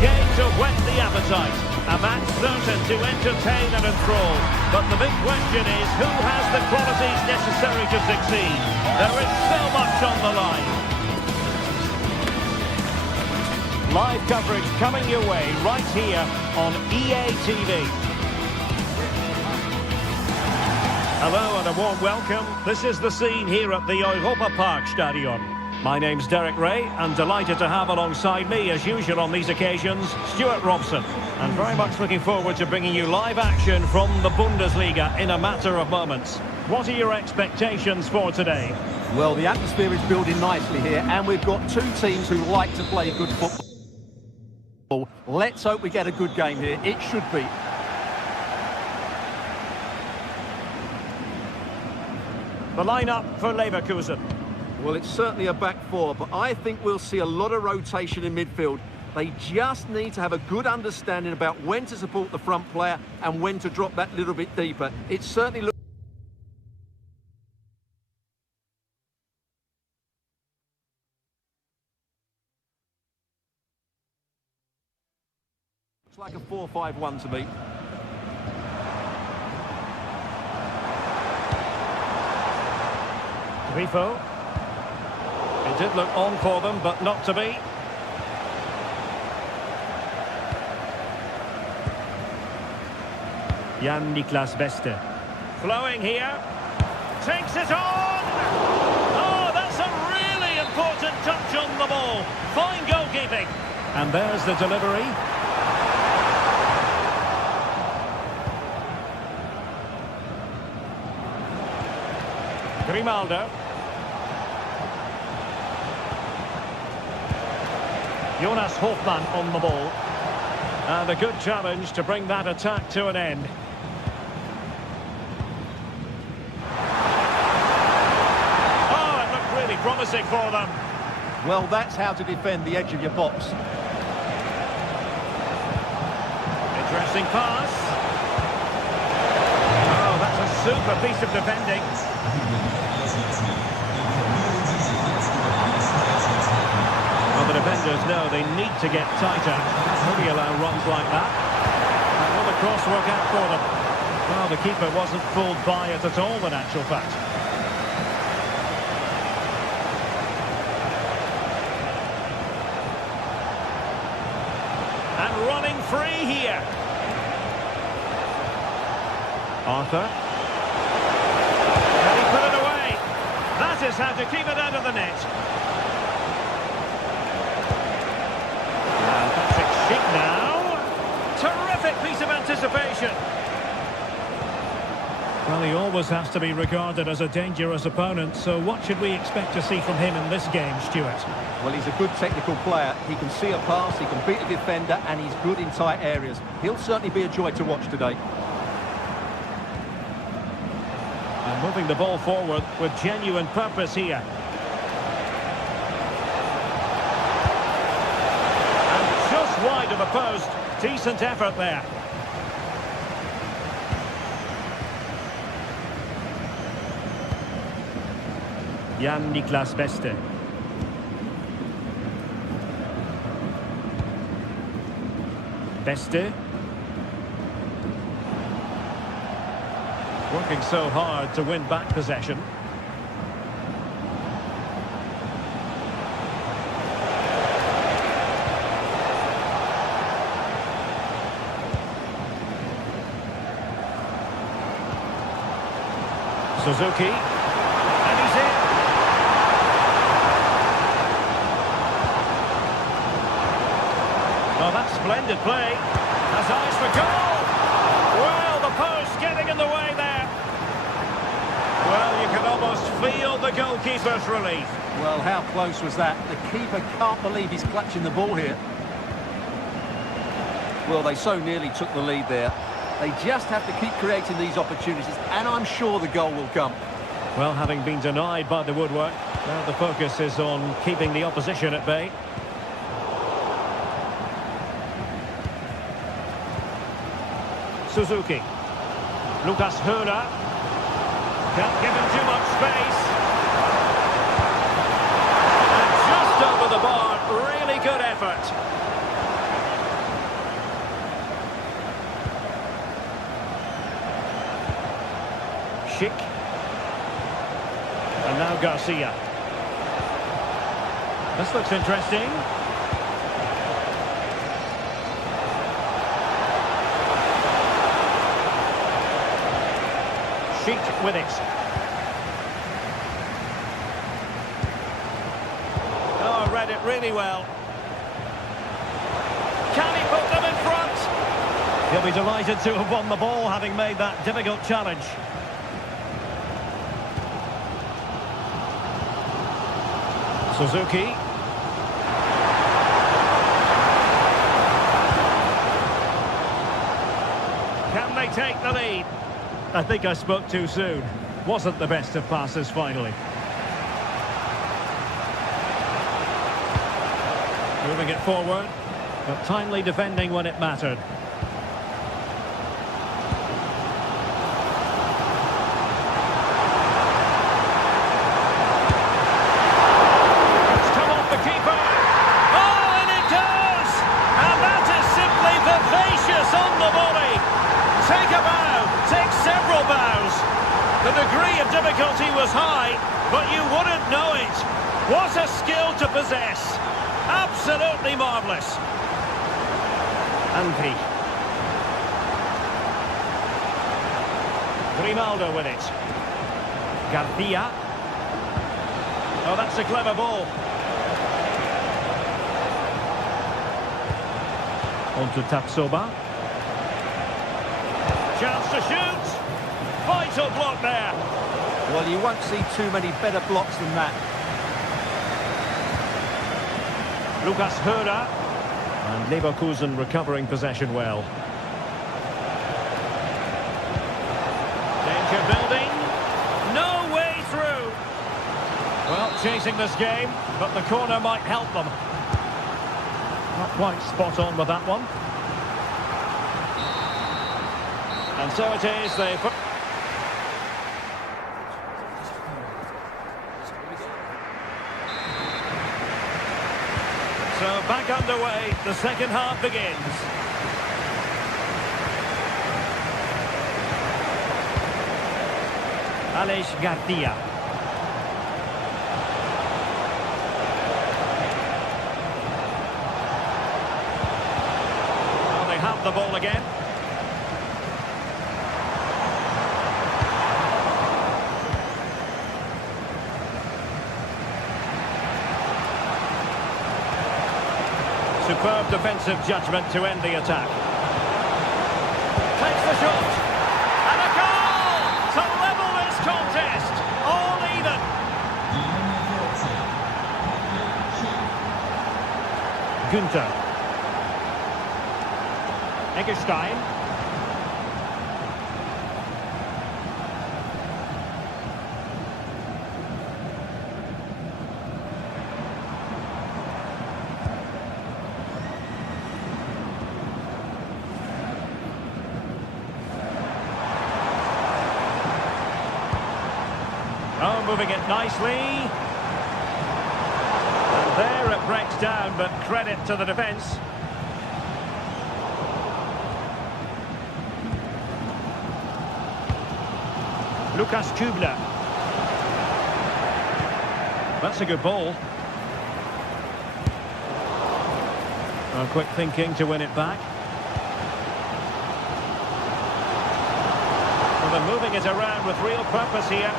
game to whet the appetite. A match certain to entertain and enthrall. But the big question is, who has the qualities necessary to succeed? There is so much on the line. Live coverage coming your way right here on EA TV. Hello and a warm welcome. This is the scene here at the Europa Park Stadion. My name's Derek Ray, and delighted to have alongside me, as usual on these occasions, Stuart Robson. And very much looking forward to bringing you live action from the Bundesliga in a matter of moments. What are your expectations for today? Well, the atmosphere is building nicely here, and we've got two teams who like to play good football. Let's hope we get a good game here. It should be. The lineup for Leverkusen. Well, it's certainly a back four, but I think we'll see a lot of rotation in midfield. They just need to have a good understanding about when to support the front player and when to drop that little bit deeper. It certainly looks like a 4-5-1 to me. Grifo. It did look on for them, but not to be. Jan-Niklas Beste. Flowing here. Takes it on! Oh, that's a really important touch on the ball. Fine goalkeeping. And there's the delivery. Grimaldo. Jonas Hofmann on the ball. And a good challenge to bring that attack to an end. Oh, it looked really promising for them. Well, that's how to defend the edge of your box. Interesting pass. Oh, that's a super piece of defending. Well, the defenders know they need to get tighter. Only allow runs like that. And will the cross work out for them? Well, the keeper wasn't fooled by it at all, in actual fact. And running free here. Arthur. Can he put it away? That is how to keep it out of the net. Now, terrific piece of anticipation. Well, he always has to be regarded as a dangerous opponent, so what should we expect to see from him in this game, Stuart? Well, he's a good technical player. He can see a pass, he can beat a defender, and he's good in tight areas. He'll certainly be a joy to watch today. And moving the ball forward with genuine purpose here. Wide of the post. Decent effort there. Jan-Niklas Beste. Beste. Working so hard to win back possession. Suzuki, and he's in. Oh, that's splendid play. Has eyes for goal. Well, the post getting in the way there. Well, you can almost feel the goalkeeper's relief. Well, how close was that? The keeper can't believe he's clutching the ball here. Well, they so nearly took the lead there. They just have to keep creating these opportunities, and I'm sure the goal will come. Well, having been denied by the woodwork, now the focus is on keeping the opposition at bay. Suzuki. Lucas Höhler. Can't give him too much space. And just over the bar, really good effort. Schick. And now Garcia. This looks interesting. Schick with it. Oh, read it really well. Can he put them in front? He'll be delighted to have won the ball, having made that difficult challenge. Suzuki. Can they take the lead? I think I spoke too soon. Wasn't the best of passes finally. Moving it forward, but timely defending when it mattered. It's come off the keeper. Oh, and it does! And that is simply vivacious on the volley. Take a bow, take several bows. The degree of difficulty was high, but you wouldn't know it. What a skill to possess. Absolutely marvellous. Anvi. Grimaldo with it. Garcia. Oh, that's a clever ball. On to Tapsoba. Chance to shoot. Vital block there. Well, you won't see too many better blocks than that. Lucas Höra. And Leverkusen recovering possession well. Danger building. No way through. Well, chasing this game, but the corner might help them. Not quite spot on with that one. And so it is. So back underway, the second half begins. Alex Garcia. Well, they have the ball again. Superb defensive judgment to end the attack. Takes the shot. And a goal to level this contest. All even. Günther. Eggestein. Oh, moving it nicely. And there it breaks down, but credit to the defence. Lukas Kübler. That's a good ball. Oh, quick thinking to win it back. Well, they're moving it around with real purpose here.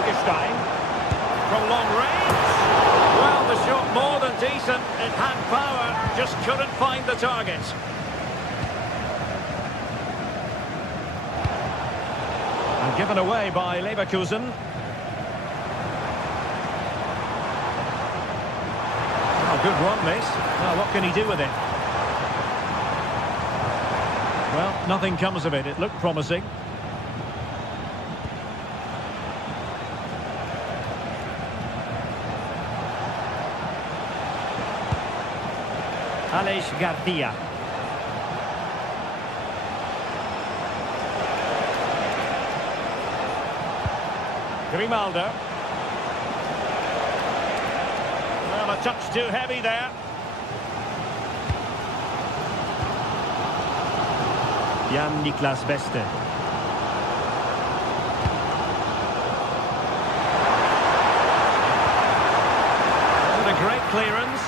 Eggestein from long range. Well, the shot more than decent. It had power, just couldn't find the target. And given away by Leverkusen. Oh, good run, this. Well, what can he do with it? Well, nothing comes of it. It looked promising. Alex Garcia. Grimaldo. Well, a touch too heavy there. Jan-Niklas Beste. What a great clearance.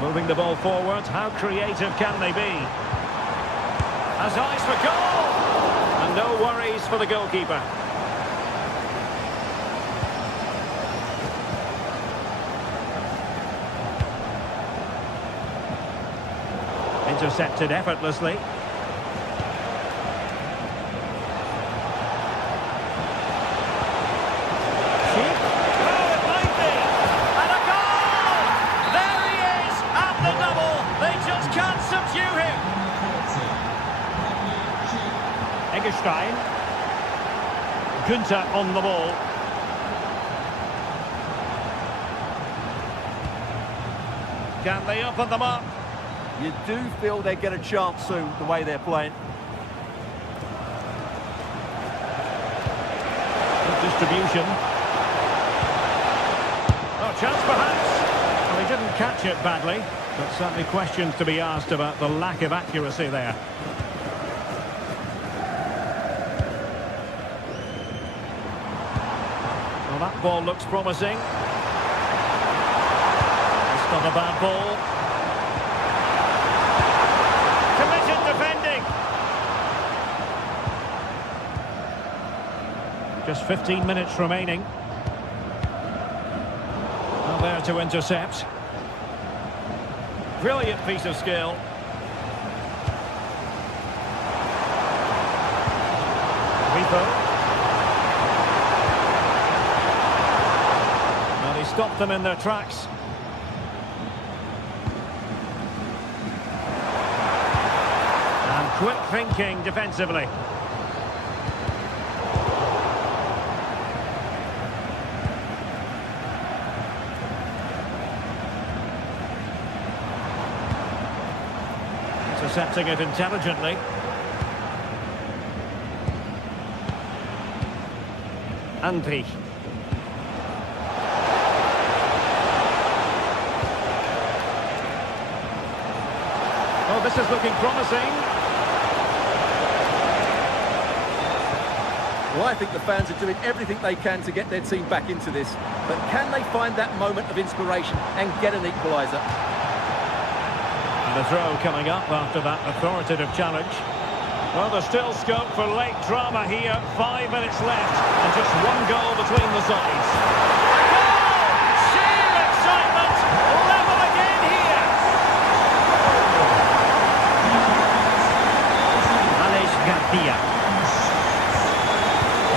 Moving the ball forward, how creative can they be? Has eyes for goal! And no worries for the goalkeeper. Intercepted effortlessly. Stein. Günther on the ball. Can they open them up? You do feel they get a chance soon, the way they're playing. Good distribution. Oh, chance perhaps. Well, he didn't catch it badly, but certainly questions to be asked about the lack of accuracy there. That ball looks promising. It's not a bad ball. Committed defending. Just 15 minutes remaining. Not there to intercept. Brilliant piece of skill. Rico. Stop them in their tracks. And quick thinking defensively. Intercepting it intelligently. Andri. Oh, this is looking promising. Well, I think the fans are doing everything they can to get their team back into this. But can they find that moment of inspiration and get an equaliser? And the throw coming up after that authoritative challenge. Well, there's still scope for late drama here. 5 minutes left and just one goal between the sides. Garcia.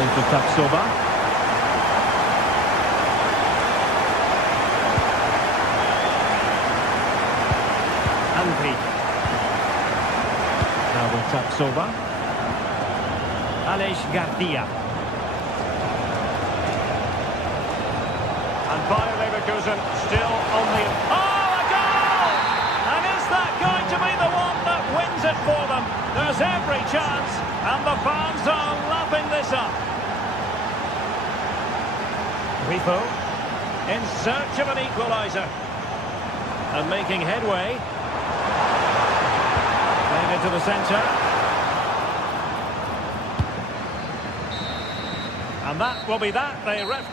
Into Tapsoba. Andri. Now with Tapsoba. Aleix Garcia. And Bayer Leverkusen still on the... Oh, a goal! And is that going to be the one that wins it for them? There's every chance, and the fans are lapping this up. Rico in search of an equaliser. And making headway. Playing into the centre. And that will be that. The ref...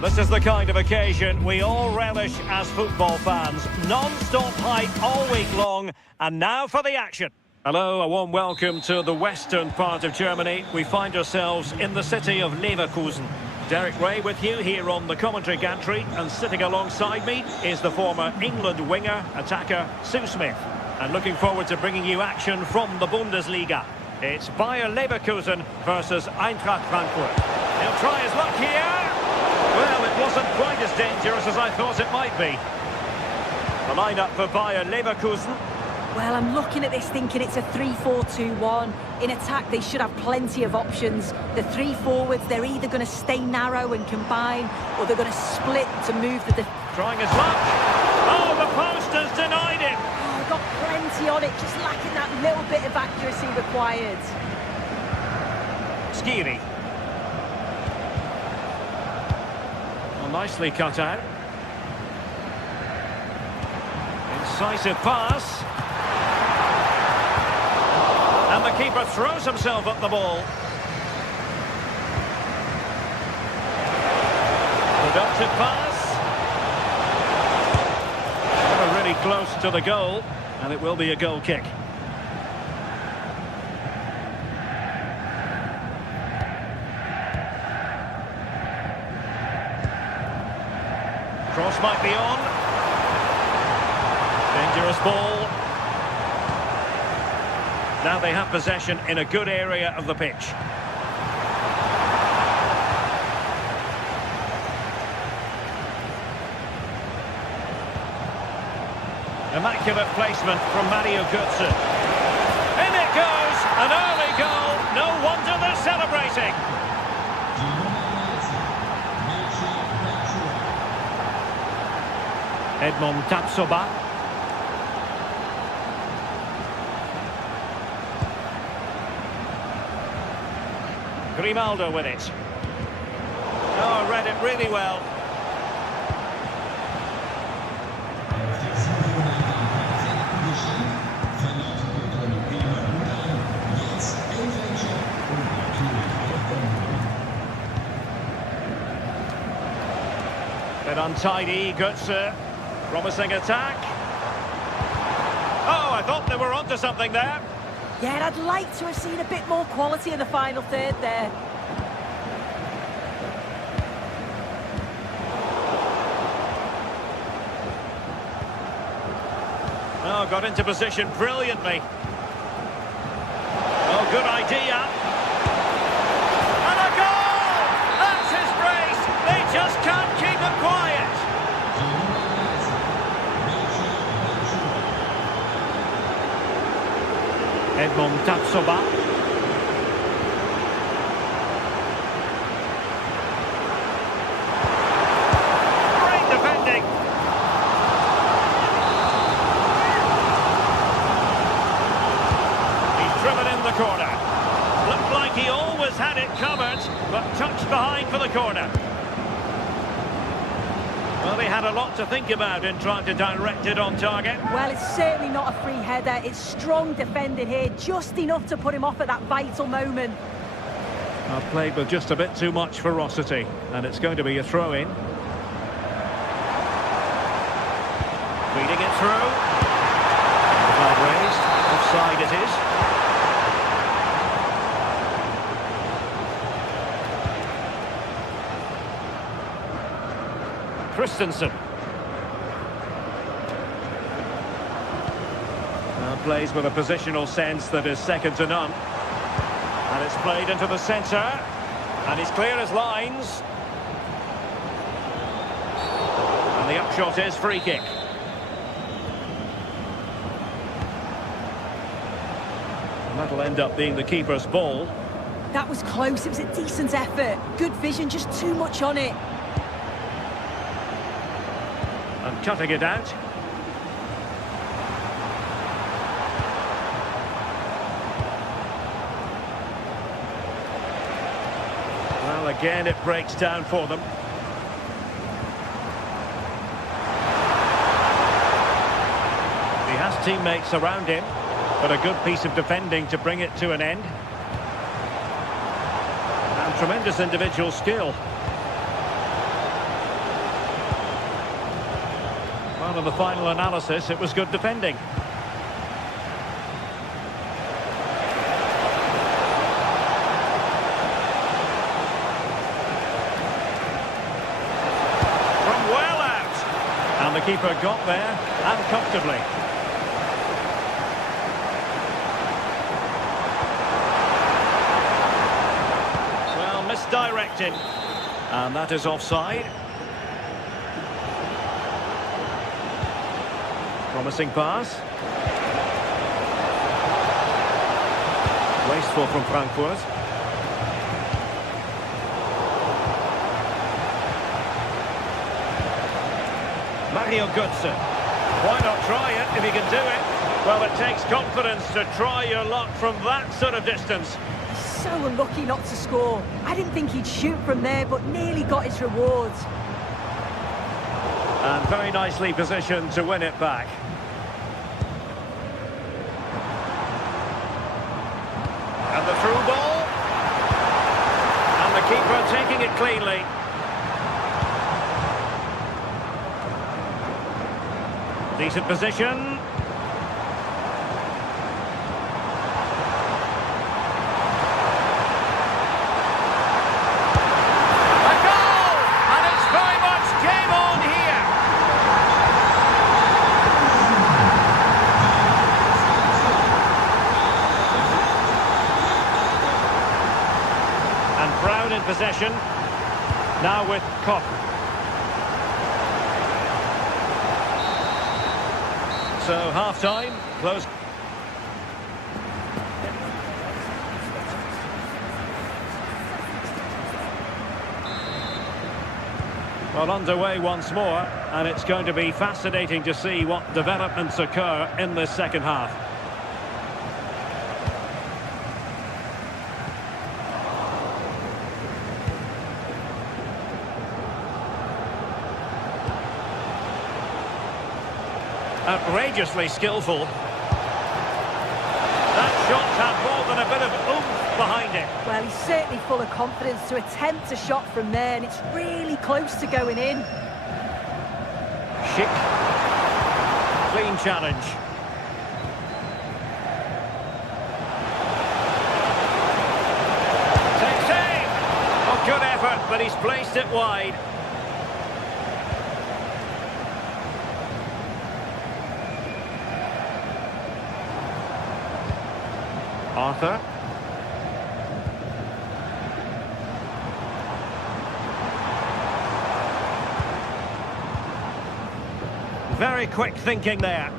This is the kind of occasion we all relish as football fans. Non-stop hype all week long, and now for the action. Hello, a warm welcome to the western part of Germany. We find ourselves in the city of Leverkusen. Derek Ray with you here on the commentary gantry, and sitting alongside me is the former England winger, attacker, Sue Smith. And looking forward to bringing you action from the Bundesliga. It's Bayer Leverkusen versus Eintracht Frankfurt. He'll try his luck here. Well, it wasn't quite as dangerous as I thought it might be. The lineup for Bayer Leverkusen. Well, I'm looking at this thinking it's a 3-4-2-1. In attack, they should have plenty of options. The three forwards, they're either going to stay narrow and combine, or they're going to split to move the... Trying his luck. Oh, the post has denied him. Oh, got plenty on it, just lacking that little bit of accuracy required. Skiri. Well, nicely cut out. Incisive pass. And the keeper throws himself at the ball. Productive pass. Never really close to the goal, and it will be a goal kick. Cross might be on. Dangerous ball. Now they have possession in a good area of the pitch. Immaculate placement from Mario Götze. In it goes! An early goal! No wonder they're celebrating! Edmond Tapsoba. Grimaldo with it. Oh, read it really well. Bit untidy, Götze. Promising attack. Oh, I thought they were onto something there. Yeah, I'd like to have seen a bit more quality in the final third there. Oh, got into position brilliantly. Oh, good idea. And a goal! That's his brace. They just can't keep him quiet. Edmond Tapsoba. Great defending. He's driven in the corner. Looked like he always had it covered, but touched behind for the corner. Well, they had a lot to think about in trying to direct it on target. Well, it's certainly not a free header. It's strong defending here, just enough to put him off at that vital moment. I've played with just a bit too much ferocity, and it's going to be a throw-in. Feeding it through. Flag raised. Offside it is. Christensen. Now plays with a positional sense that is second to none. And it's played into the centre. And he's clear as lines. And the upshot is free kick. And that'll end up being the keeper's ball. That was close. It was a decent effort. Good vision, just too much on it. And cutting it out. Well, again, it breaks down for them. He has teammates around him, but a good piece of defending to bring it to an end. And tremendous individual skill. Well, in the final analysis, it was good defending. From well out. And the keeper got there, and comfortably. Well, misdirected. And that is offside. Promising pass. Wasteful from Frankfurt. Mario Götze. Why not try it if you can do it? Well, it takes confidence to try your luck from that sort of distance. So unlucky not to score. I didn't think he'd shoot from there, but nearly got his rewards. And very nicely positioned to win it back. And the through ball. And the keeper taking it cleanly. Decent position. A goal! And it's very much game on here. And Brown in possession. Now with Koch. So half-time, close. Well, underway once more, and it's going to be fascinating to see what developments occur in this second half. Outrageously skillful. That shot had more than a bit of oomph behind it. Well, he's certainly full of confidence to attempt a shot from there, and it's really close to going in. Schick. Clean challenge. Takes aim. Oh, good effort, but he's placed it wide. Arthur. Very quick thinking there.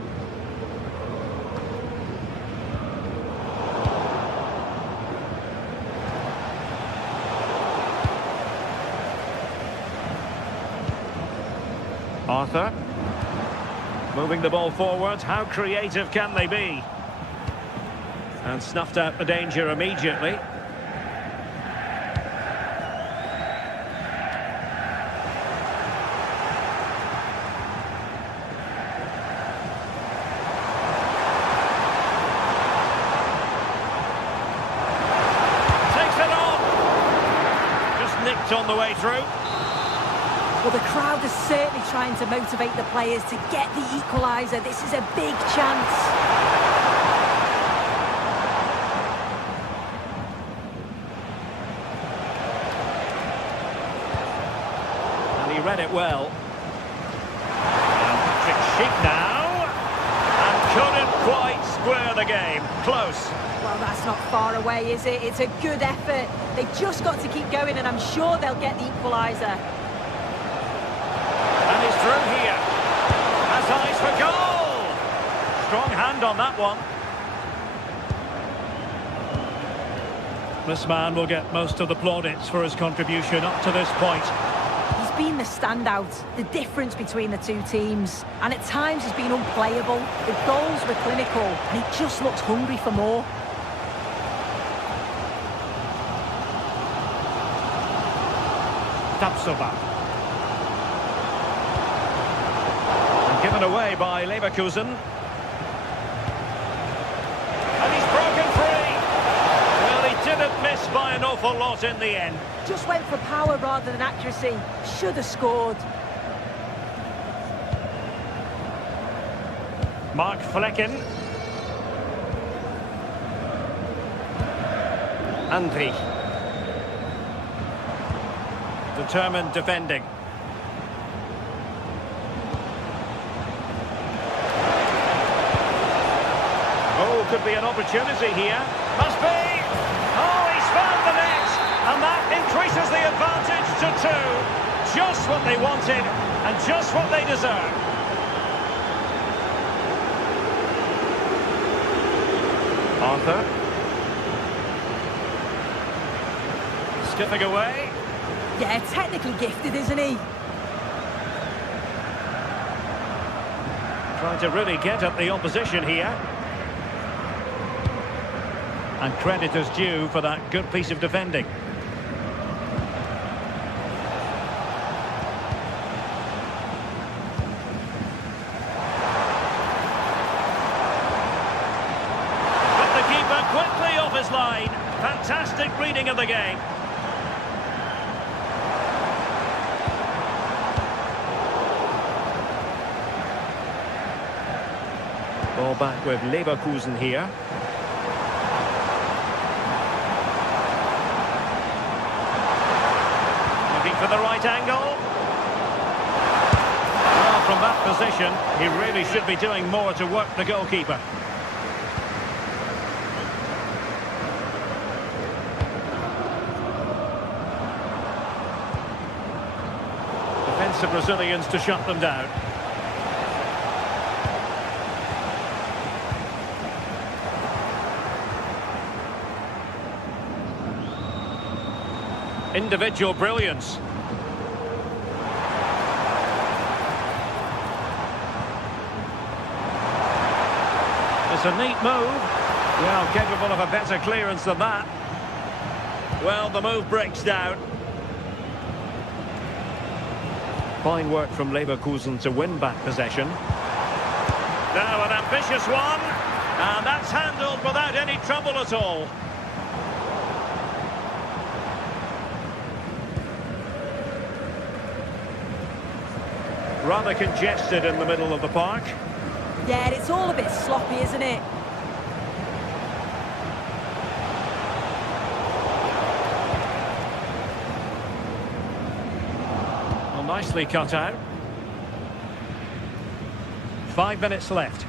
Arthur. Moving the ball forward. How creative can they be? And snuffed out the danger immediately. Takes it on. Just nicked on the way through. Well, the crowd is certainly trying to motivate the players to get the equaliser. This is a big chance. Read it well. And Patrick Schick now. And couldn't quite square the game. Close. Well, that's not far away, is it? It's a good effort. They've just got to keep going, and I'm sure they'll get the equaliser. And he's through here. Has eyes for goal. Strong hand on that one. This man will get most of the plaudits for his contribution up to this point. He's been the standout, the difference between the two teams. And at times he's been unplayable. The goals were clinical, and he just looks hungry for more. Tapsoba. And given away by Leverkusen. And he's broken free. Well, he didn't miss by an awful lot in the end. Just went for power rather than accuracy. Should have scored. Mark Flecken. Andri. Determined defending. Oh, could be an opportunity here. Must be! Oh, he's found the net! And that increases the advantage to 2. Just what they wanted, and just what they deserve. Arthur. Skipping away. Yeah, technically gifted, isn't he? Trying to really get at the opposition here. And credit is due for that good piece of defending. But the keeper quickly off his line. Fantastic reading of the game. Ball back with Leverkusen here. Looking for the right angle. Well, from that position, he really should be doing more to work the goalkeeper. Defensive Brazilians to shut them down. Individual brilliance. It's a neat move. Well, capable of a better clearance than that. Well, the move breaks down. Fine work from Leverkusen to win back possession. Now an ambitious one. And that's handled without any trouble at all. Rather congested in the middle of the park. Yeah, it's all a bit sloppy, isn't it? Well, nicely cut out. 5 minutes left.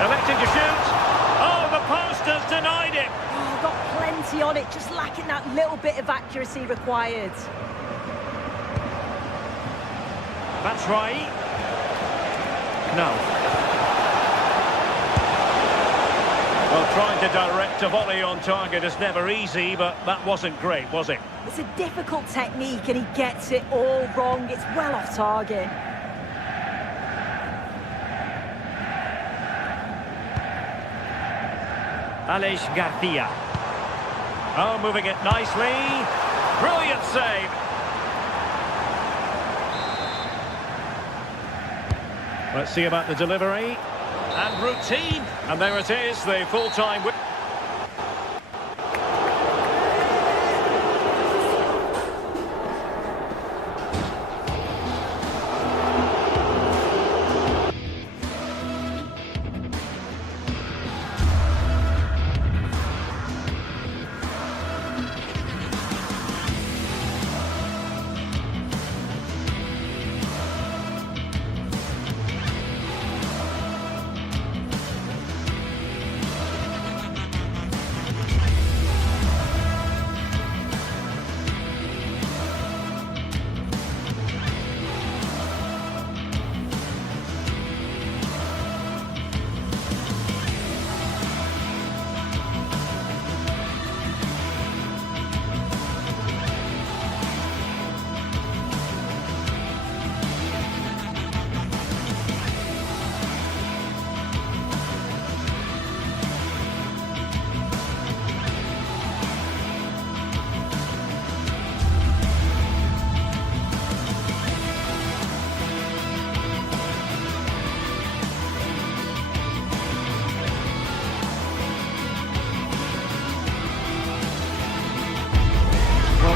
Electing to shoot. Oh, the post has denied it. Oh, got plenty on it, just lacking that little bit of accuracy required. That's right. No. Well, trying to direct a volley on target is never easy, but that wasn't great, was it? It's a difficult technique and he gets it all wrong. It's well off target. Aleix Garcia. Oh, moving it nicely. Brilliant save. Let's see about the delivery. And routine. And there it is, the full-time win.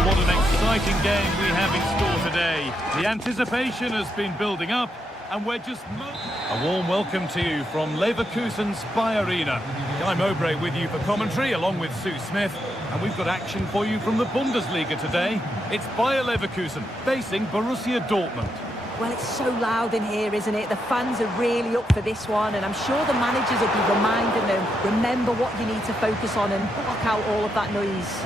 What an exciting game we have in store today. today. The anticipation has been building up, and we're just... A warm welcome to you from Leverkusen's Spy Arena. Guy Mowbray with you for commentary, along with Sue Smith. And we've got action for you from the Bundesliga today. It's Bayer Leverkusen facing Borussia Dortmund. Well, it's so loud in here, isn't it? The fans are really up for this one, and I'm sure the managers will be reminding them, remember what you need to focus on and block out all of that noise.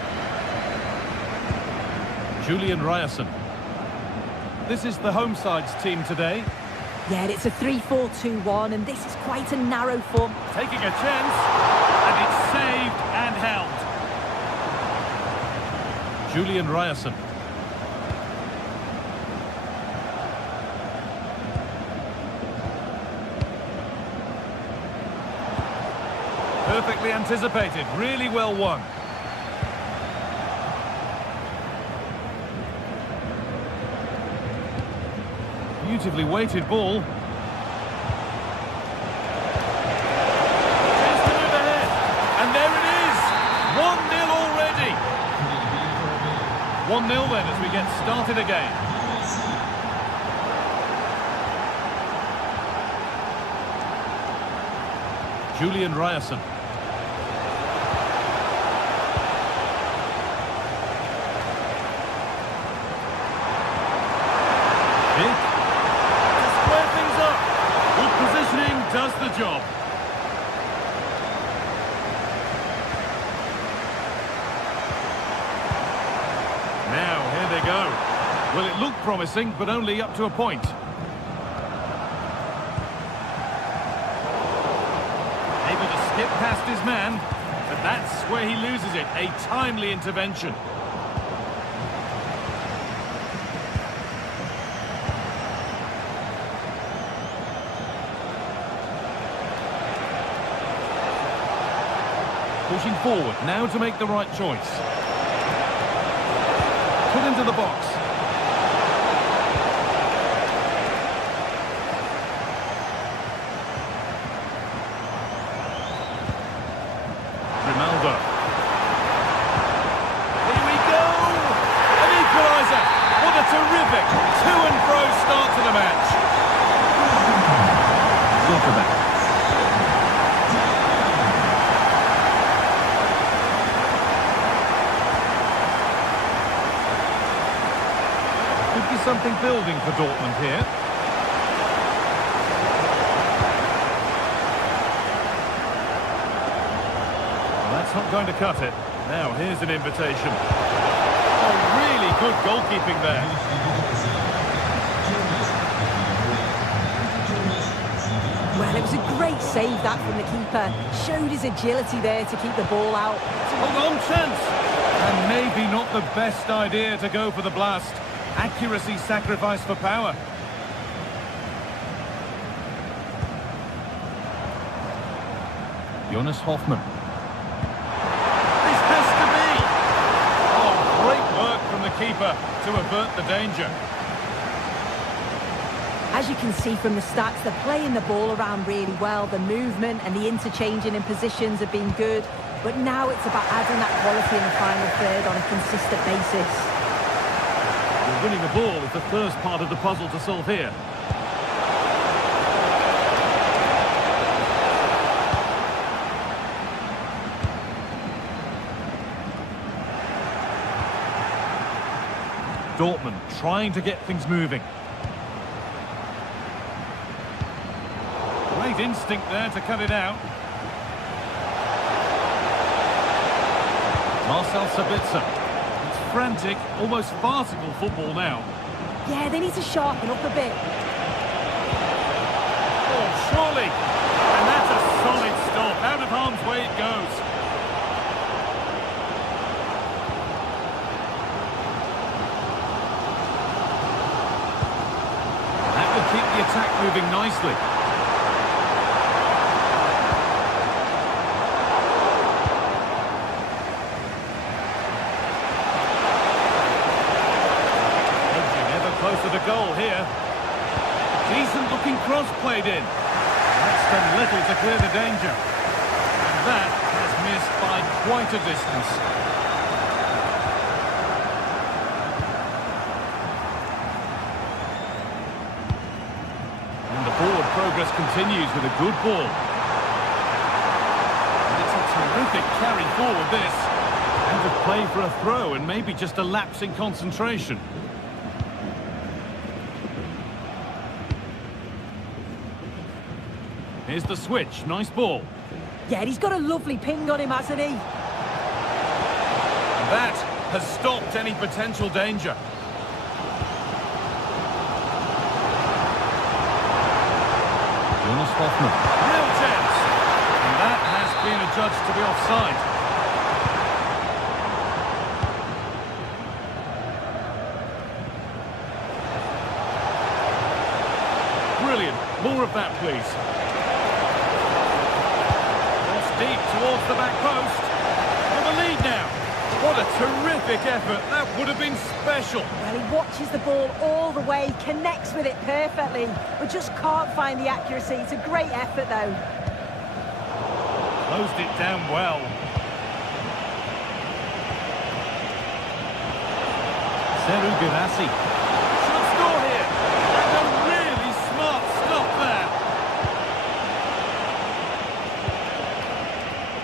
Julian Ryerson. This is the home side's team today. Yeah, it's a 3-4-2-1, and this is quite a narrow form. Taking a chance, and it's saved and held. Julian Ryerson. Perfectly anticipated, really well won. Beautifully weighted ball. Chance to move ahead. And there it is! 1-0 already. 1-0 then as we get started again. Julian Ryerson. Does the job. Now, here they go. Well, it looked promising, but only up to a point. Able to skip past his man, but that's where he loses it. A timely intervention. Pushing forward, now to make the right choice. Put into the box. Ronaldo. Here we go! An equaliser! What a terrific to-and-fro start to the match. Zuckerberg. Something building for Dortmund here. Well, that's not going to cut it. Now, here's an invitation. Oh, really good goalkeeping there. Well, it was a great save, that, from the keeper. Showed his agility there to keep the ball out. Hold on, chance. And maybe not the best idea to go for the blast. Accuracy sacrificed for power. Jonas Hoffmann. This has to be! Oh, great work from the keeper to avert the danger. As you can see from the stats, they're playing the ball around really well. The movement and the interchanging in positions have been good. But now it's about adding that quality in the final third on a consistent basis. Winning the ball is the first part of the puzzle to solve here. Dortmund trying to get things moving. Great instinct there to cut it out. Marcel Sabitzer. Frantic, almost farcical football now. Yeah, they need to sharpen up a bit. Oh, surely. And that's a solid stop. Out of harm's way it goes. That will keep the attack moving nicely. Closer to goal here. Decent looking cross played in. That's done little to clear the danger. And that has missed by quite a distance. progress continues with a good ball. And it's a terrific carry forward, this. Out of play for a throw, and maybe just a lapse in concentration. Here's the switch. Nice ball. Yeah, he's got a lovely ping on him, hasn't he? That has stopped any potential danger. Jonas Hoffman. Real chance. And that has been adjudged to be offside. Brilliant. More of that, please. Cross deep towards the back post. With a lead now. What a terrific effort. That would have been special. Well, he watches the ball all the way, connects with it perfectly, but just can't find the accuracy. It's a great effort, though. Closed it down well. Seru Girassi. Should score here. And a really smart stop there.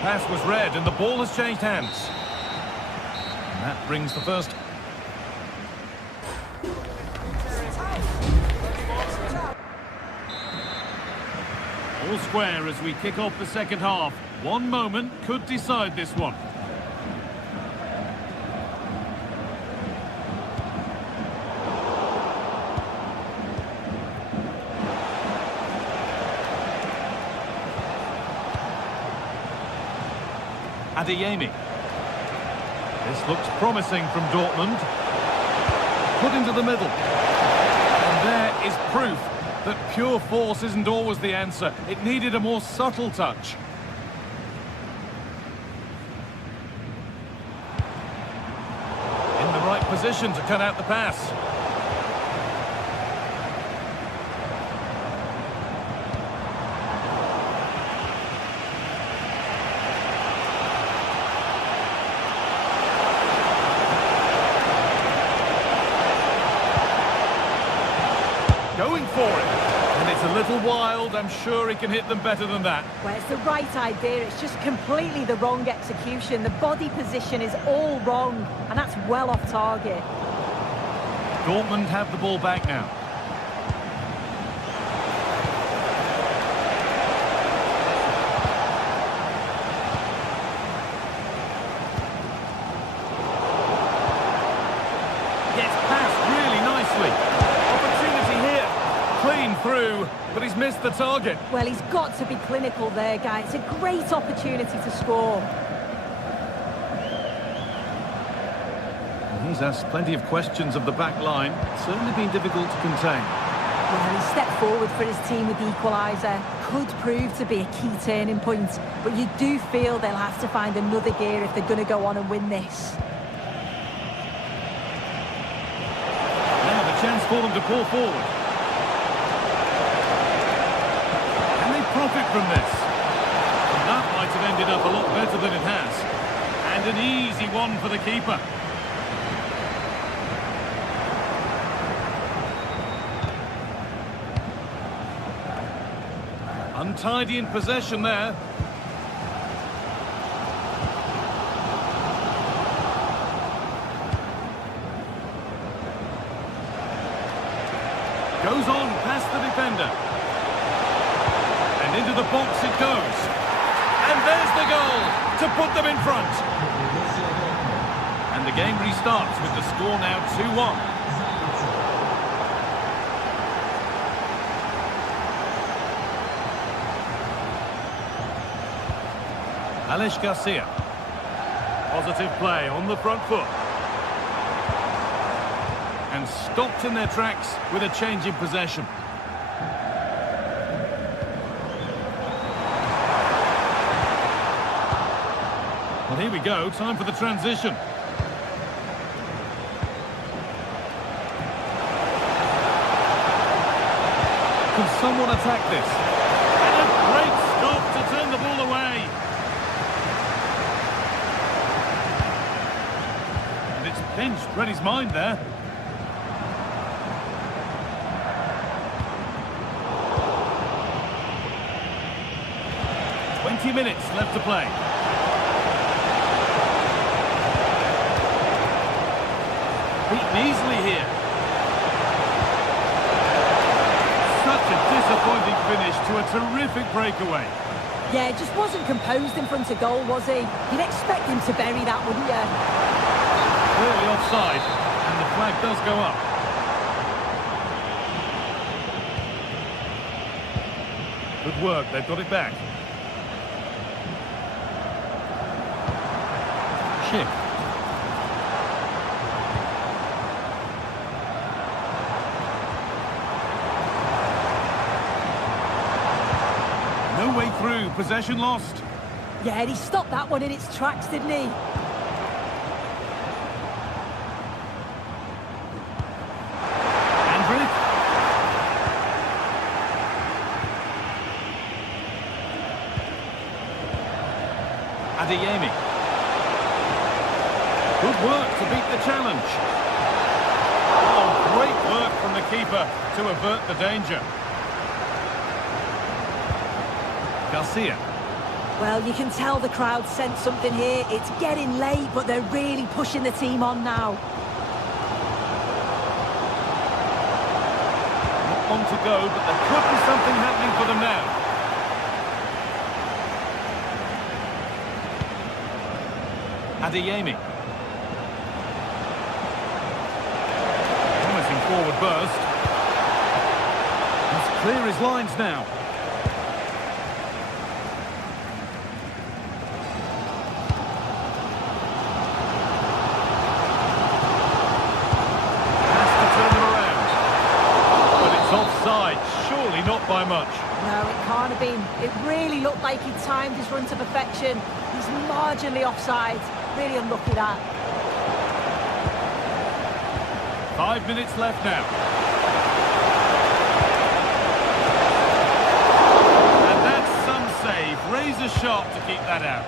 Pass was read and the ball has changed hands. And that brings the first. All square as we kick off the second half. One moment could decide this one. Adeyemi. This looks promising from Dortmund. Put into the middle. And there is proof that pure force isn't always the answer. It needed a more subtle touch. In the right position to cut out the pass. Going for it. And it's a little wild. I'm sure he can hit them better than that. Well, it's the right idea. It's just completely the wrong execution. The body position is all wrong, and that's well off target. Dortmund have the ball back now. Gets past really nicely. Clean through, but he's missed the target. Well, he's got to be clinical there, guys. It's a great opportunity to score. He's asked plenty of questions of the back line. It's certainly been difficult to contain. Well, he stepped forward for his team with the equaliser. Could prove to be a key turning point, but you do feel they'll have to find another gear if they're going to go on and win this. Now the chance for them to pull forward. Profit from this. And that might have ended up a lot better than it has. And an easy one for the keeper. Untidy in possession there. Goes on past the defender. And into the box it goes. And there's the goal to put them in front. And the game restarts with the score now 2-1. Alex Garcia. Positive play on the front foot. And stopped in their tracks with a change in possession. Well, here we go, time for the transition. Can someone attack this? And a great stop to turn the ball away. And it's pinched Reddy's mind there. 90 minutes left to play. Beaten easily here. Such a disappointing finish to a terrific breakaway. Yeah, just wasn't composed in front of goal, was he? You'd expect him to bury that, wouldn't you? Clearly offside, and the flag does go up. Good work, they've got it back. Chip. No way through, possession lost. Yeah, he stopped that one in its tracks, didn't he? Andrick. Adeyemi. Good work to beat the challenge. Oh, great work from the keeper to avert the danger. Garcia. Well, you can tell the crowd sensed something here. It's getting late, but they're really pushing the team on now. Not long to go, but there could be something happening for them now. Adeyemi. Promising forward burst. He's clear his lines now. Offside, surely not by much. No, it can't have been. It really looked like he timed his run to perfection. He's marginally offside. Really unlucky that. 5 minutes left now. And that's some save. Razor sharp to keep that out.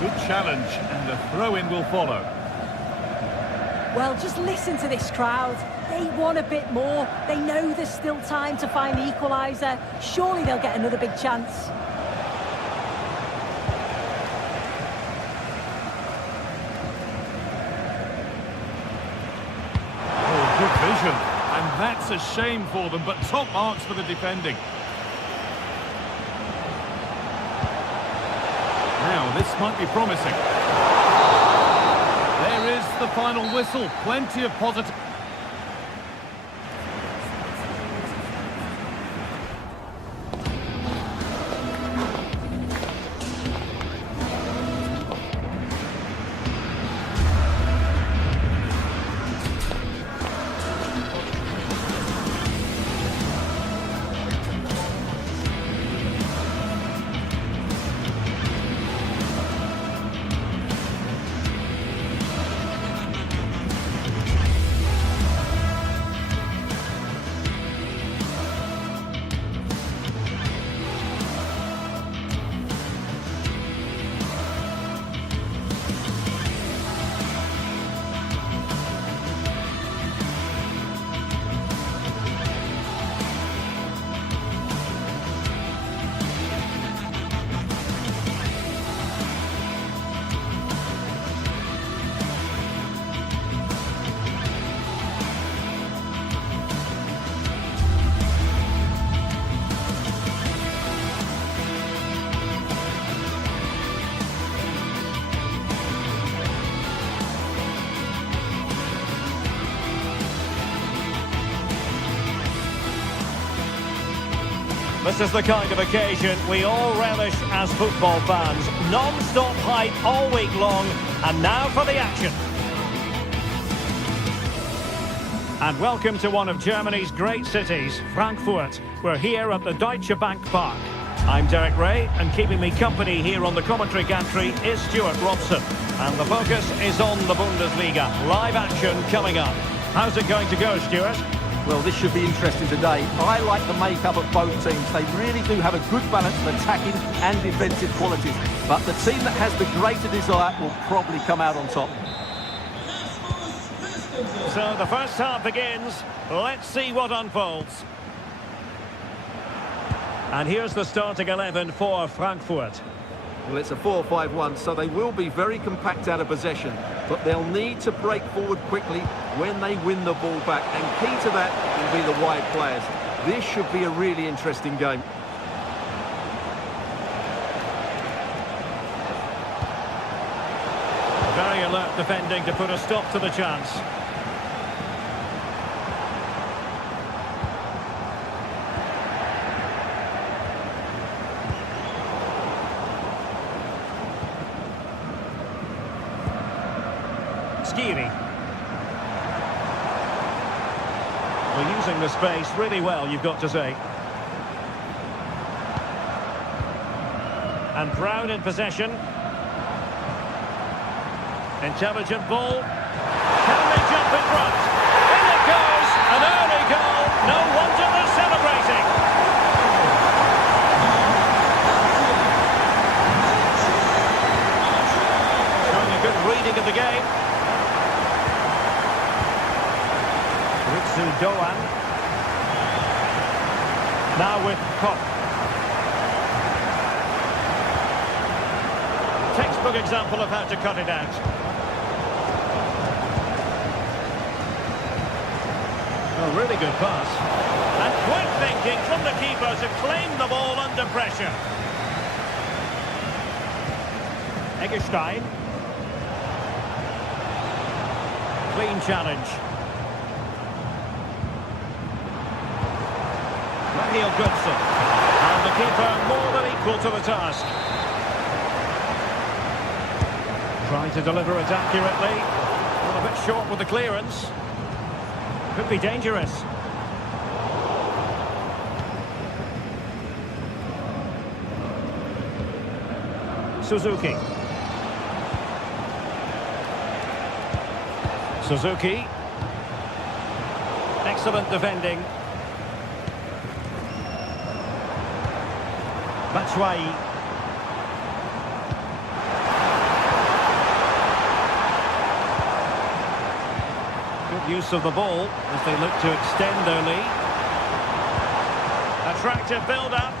Good challenge, and the throw-in will follow. Well, just listen to this crowd. They want a bit more. They know there's still time to find the equaliser. Surely they'll get another big chance. Oh, good vision. And that's a shame for them, but top marks for the defending. Now, this might be promising. There is the final whistle. Plenty of positive... This is the kind of occasion we all relish as football fans. Non-stop hype all week long, and now for the action. And welcome to one of Germany's great cities, Frankfurt. We're here at the Deutsche Bank Park. I'm Derek Ray, and keeping me company here on the commentary gantry is Stuart Robson. And the focus is on the Bundesliga. Live action coming up. How's it going to go, Stuart? Well, this should be interesting today. I like the makeup of both teams. They really do have a good balance of attacking and defensive qualities. But the team that has the greater desire will probably come out on top. So the first half begins. Let's see what unfolds. And here's the starting 11 for Frankfurt. Well, it's a 4-5-1, so they will be very compact out of possession, but they'll need to break forward quickly when they win the ball back, and key to that will be the wide players. This should be a really interesting game. Very alert defending to put a stop to the chance. Skiri. We're using the space really well, you've got to say. And Brown in possession. Intelligent ball. Can they jump in front? In it goes! An early goal! No wonder they're celebrating! Showing a good reading of the game. Ritsu Doan. Now with Kopp. Textbook example of how to cut it out. A really good pass. And quick thinking from the keeper to claim the ball under pressure. Eggestein. Clean challenge. Raheel Goodson. And the keeper more than equal to the task. Trying to deliver it accurately. Well, a bit short with the clearance. Could be dangerous. Suzuki. Suzuki. Excellent defending. Batshuayi. Use of the ball as they look to extend their lead. Attractive build-up.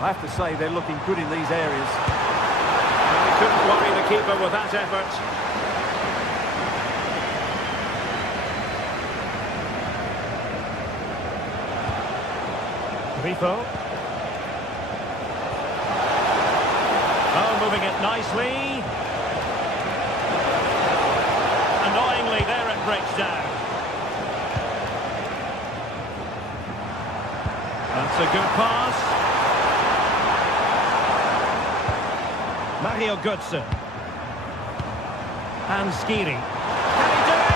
I have to say they're looking good in these areas. And they couldn't worry the keeper with that effort. Grifo. Oh, moving it nicely. Annoyingly, there it breaks down. That's a good pass. Raheel Goodson. And Skiri. Can he do it?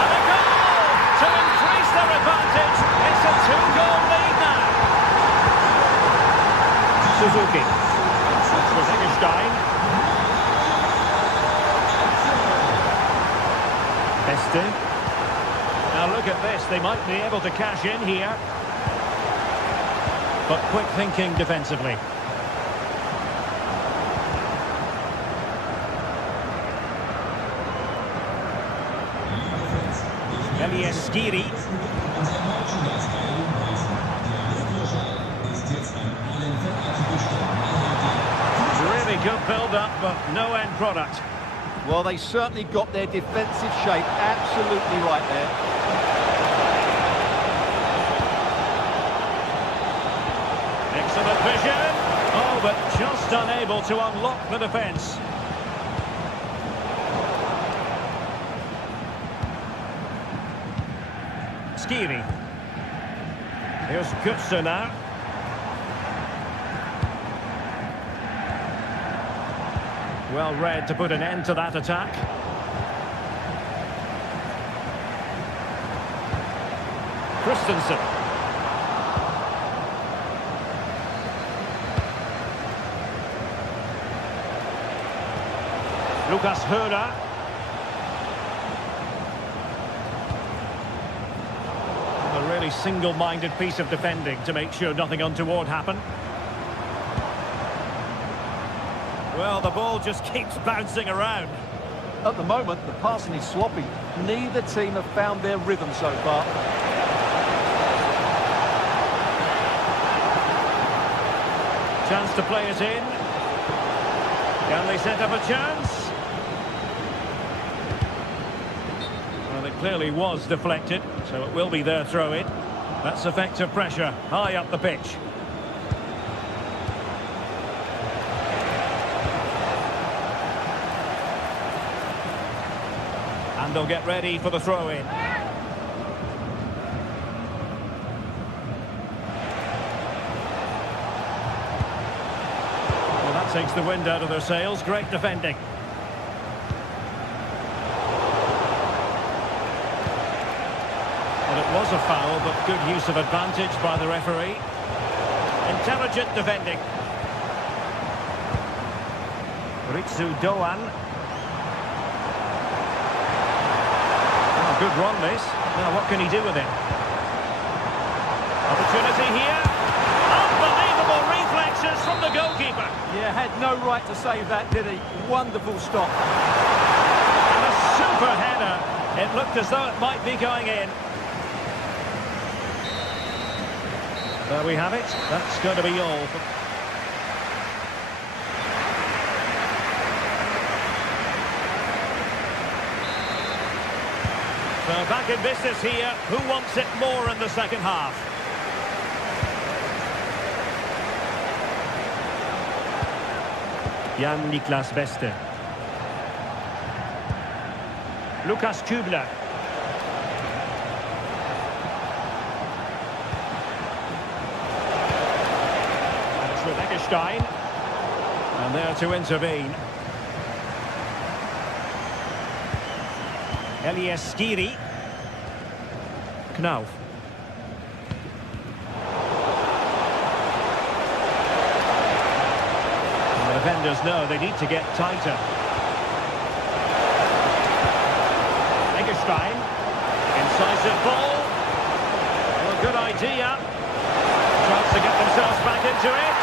And a goal to increase their advantage. It's a 2-goal lead now. Suzuki. This was Eggestein. Now look at this, they might be able to cash in here. But quick thinking defensively. Elias Skiri. Really good build-up, but no end product. Well, they certainly got their defensive shape absolutely right there. Excellent vision. Oh, but just unable to unlock the defence. Skiri. Here's Goodson now. Well read to put an end to that attack. Christensen. Lucas Höra. A really single-minded piece of defending to make sure nothing untoward happened. Well, the ball just keeps bouncing around. At the moment, the passing is sloppy. Neither team have found their rhythm so far. Chance to play it in. Can they set up a chance? Well, it clearly was deflected, so it will be their throw-in. That's effective pressure, high up the pitch. And they'll get ready for the throw-in. Well, that takes the wind out of their sails. Great defending. Well, it was a foul, but good use of advantage by the referee. Intelligent defending. Ritsu Doan. Good run, this. Now, what can he do with it? Opportunity here. Unbelievable reflexes from the goalkeeper. Yeah, had no right to save that, did he? Wonderful stop. And a super header. It looked as though it might be going in. There we have it. That's going to be all. So back in business here. Who wants it more in the second half? Jan-Niklas Beste. Lukas Kübler. And it's Rebecca Stein. And there to intervene. Elias Skiri. Knauf. And the defenders know they need to get tighter. Eggestein. Incisive ball. Well, a good idea. Chance to get themselves back into it.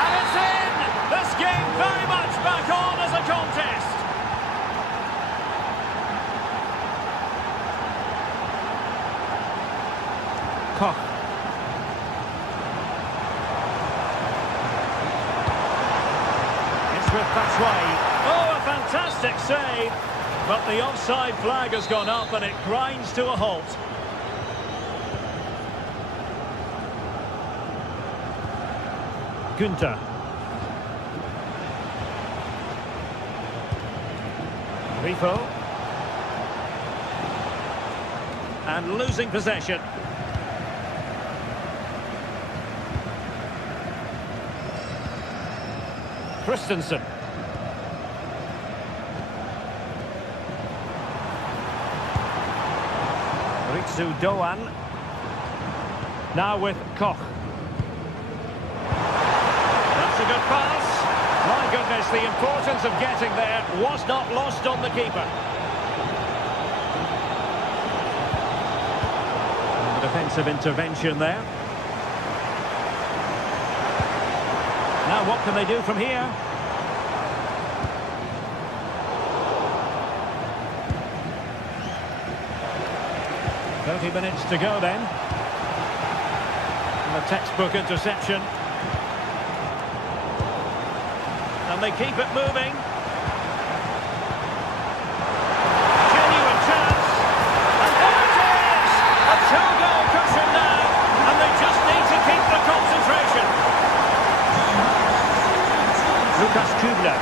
And it's in! This game very much back on as a contest. Koch. It's with Batshuayi. Oh, a fantastic save. But the offside flag has gone up and it grinds to a halt. Günther. Rifo. And losing possession. Christensen. Ritsu Doan. Now with Koch. That's a good pass. My goodness, the importance of getting there was not lost on the keeper. And the defensive intervention there. Now what can they do from here? "30 minutes to go then." And a textbook interception. And they keep it moving. Genuine chance. And there it is! A two-goal cushion now. And they just need to keep the concentration. Lukas Kübler.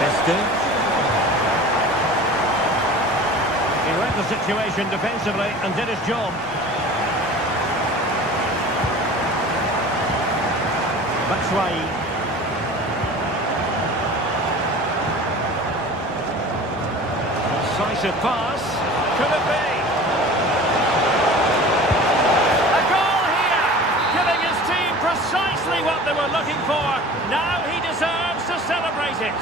Beste. He read the situation defensively and did his job. Batshuayi. Decisive pass. Could it be? A goal here! Giving his team precisely what they were looking for. Now he deserves to celebrate it.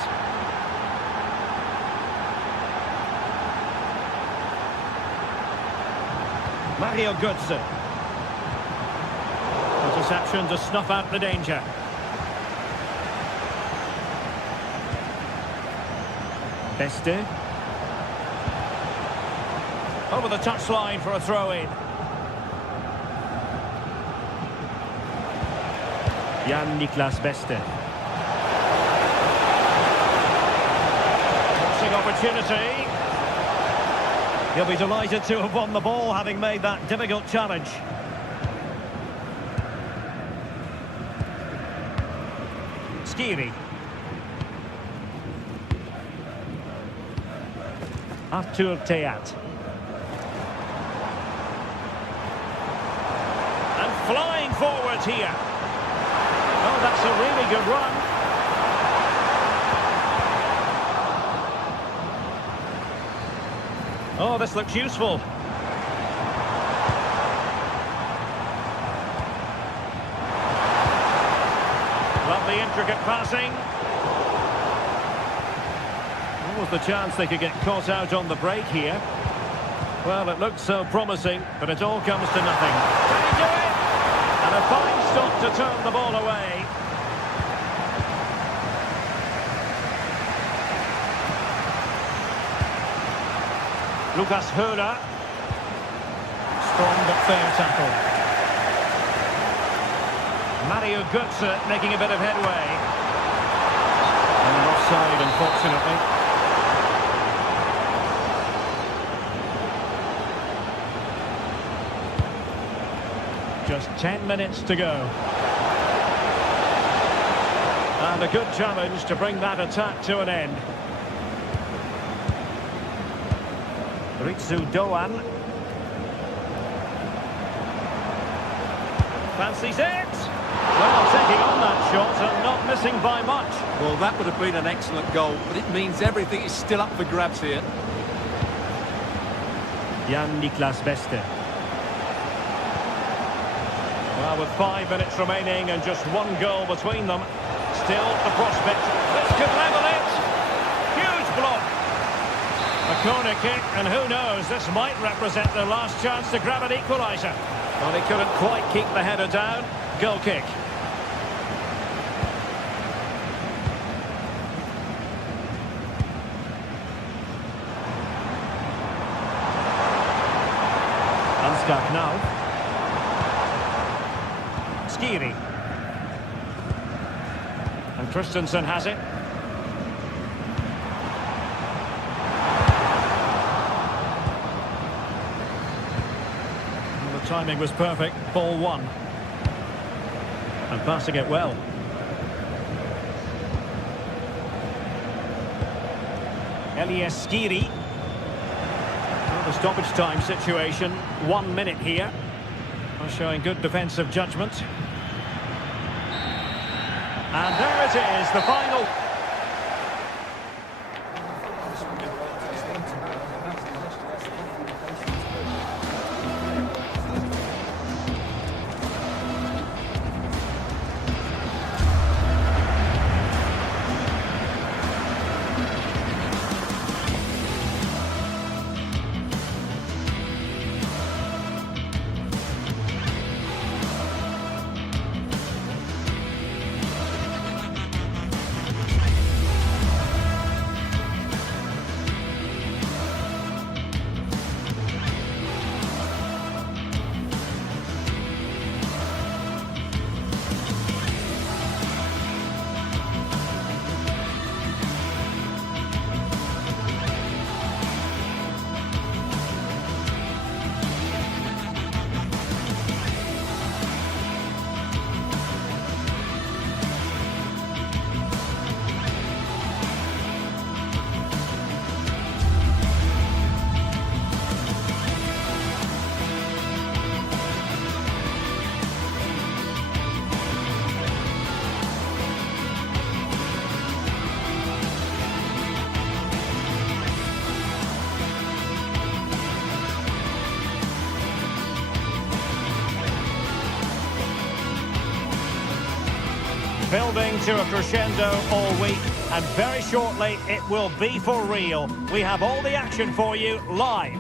Mario Götze. Interception to snuff out the danger. Beste. Over the touchline for a throw-in. Jan-Niklas Beste. Crossing opportunity. He'll be delighted to have won the ball, having made that difficult challenge. Skiri. Artur Teat. And flying forward here. Oh, that's a really good run. Oh, this looks useful. Lovely intricate passing. What was the chance they could get caught out on the break here? Well, it looked so promising, but it all comes to nothing. Can he do it? And a fine stop to turn the ball away. Lucas Höhler. Strong but fair tackle. Mario Götze making a bit of headway. And offside, unfortunately. Just 10 minutes to go. And a good challenge to bring that attack to an end. Ritsu Doan. Fancies it. Well, taking on that shot and not missing by much. Well, that would have been an excellent goal, but it means everything is still up for grabs here. Jan-Niklas Beste. Well, with 5 minutes remaining and just one goal between them, still the prospect. This could level it. Huge block. A corner kick, and who knows, this might represent their last chance to grab an equaliser. Well, he couldn't quite keep the header down. Goal kick. Ansgar now. Skiri. And Christensen has it. And the timing was perfect. Ball one. And passing it well. Elias Skiri. Well, the stoppage time situation. 1 minute here. Showing good defensive judgment. And there it is, the final. Building to a crescendo all week, and very shortly it will be for real. We have all the action for you live.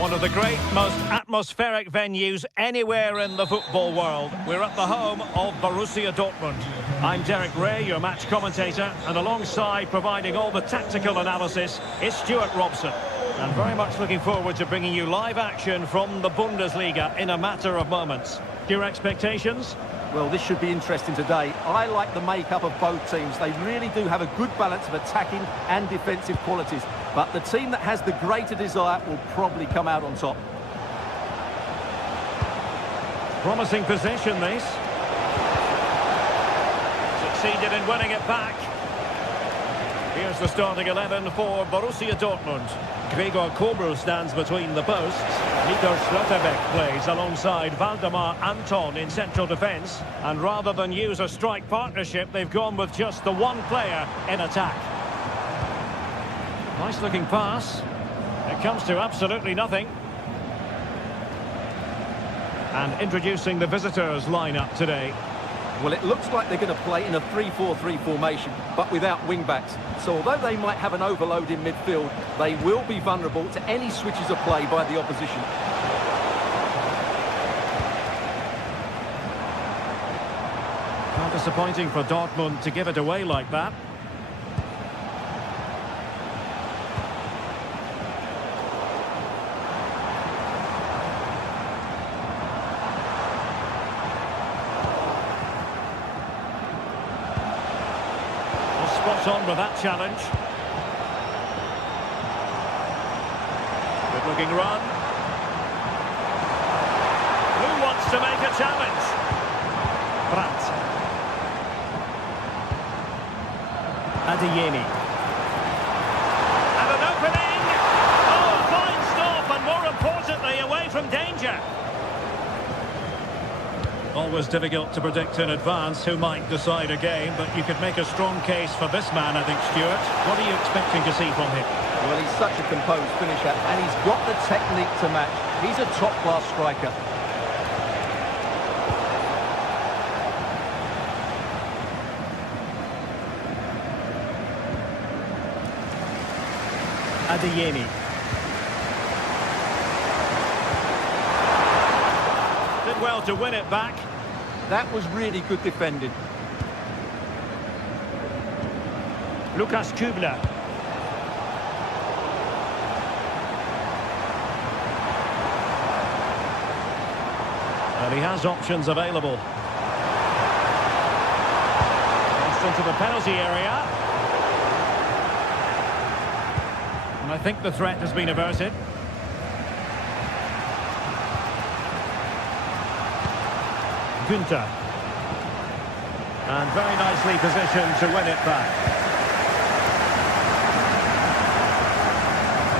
One of the great, most atmospheric venues anywhere in the football world. We're at the home of Borussia Dortmund. I'm Derek Ray, your match commentator, and alongside providing all the tactical analysis is Stuart Robson. And very much looking forward to bringing you live action from the Bundesliga in a matter of moments. Your expectations? Well, this should be interesting today. I like the makeup of both teams. They really do have a good balance of attacking and defensive qualities. But the team that has the greater desire will probably come out on top. Promising possession, this. Succeeded in winning it back. Here's the starting 11 for Borussia Dortmund. Gregor Kobel stands between the posts. Nico Schlotterbeck plays alongside Valdemar Anton in central defence. And rather than use a strike partnership, they've gone with just the one player in attack. Nice looking pass. It comes to absolutely nothing. And introducing the visitors lineup today. Well, it looks like they're going to play in a 3-4-3 formation, but without wing-backs. So although they might have an overload in midfield, they will be vulnerable to any switches of play by the opposition. Not disappointing for Dortmund to give it away like that. Spot on with that challenge. Good looking run. Who wants to make a challenge? Brandt. Adeyemi. And an opening. Oh, fine stop, and more importantly, away from danger. Always difficult to predict in advance who might decide a game, but you could make a strong case for this man, I think, Stuart. What are you expecting to see from him? Well, he's such a composed finisher, and he's got the technique to match. He's a top-class striker. Adeyemi. Did well to win it back. That was really good defending. Lukas Kübler. And he has options available. Crossed into the penalty area. And I think the threat has been averted. Günther. And very nicely positioned to win it back.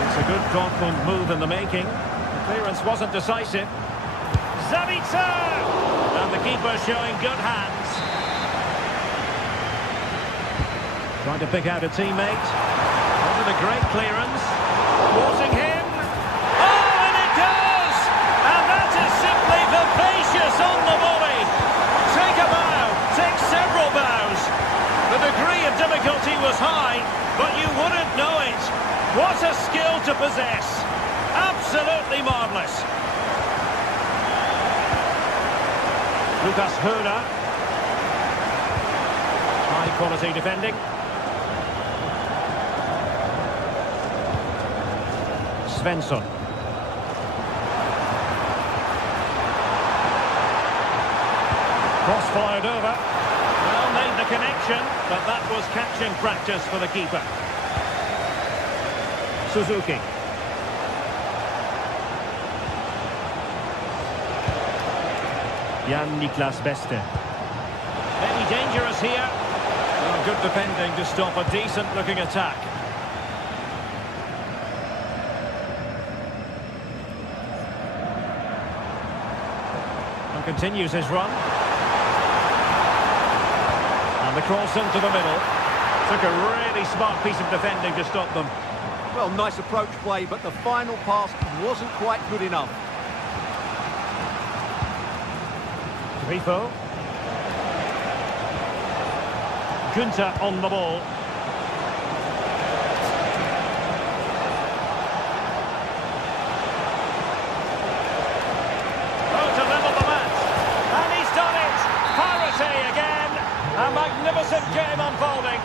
It's a good Dortmund move in the making. The clearance wasn't decisive. Zabitzer! And the keeper showing good hands. Trying to pick out a teammate. Wasn't a great clearance. Forcing him. Oh, and it goes! And that is simply vivacious on the volley. Take a bow, take several bows. The degree of difficulty was high, but you wouldn't know it. What a skill to possess. Absolutely marvellous. Lukas Höhner. High quality defending. Svensson. Cross fired over. Well, made the connection, but that was catching practice for the keeper. Suzuki. Jan-Niklas Beste. Maybe dangerous here. Well, good defending to stop a decent-looking attack. And continues his run. And the cross into the middle. Took a really smart piece of defending to stop them. Well, nice approach play, but the final pass wasn't quite good enough. Grifo. Günther on the ball. Aggressive game unfolding.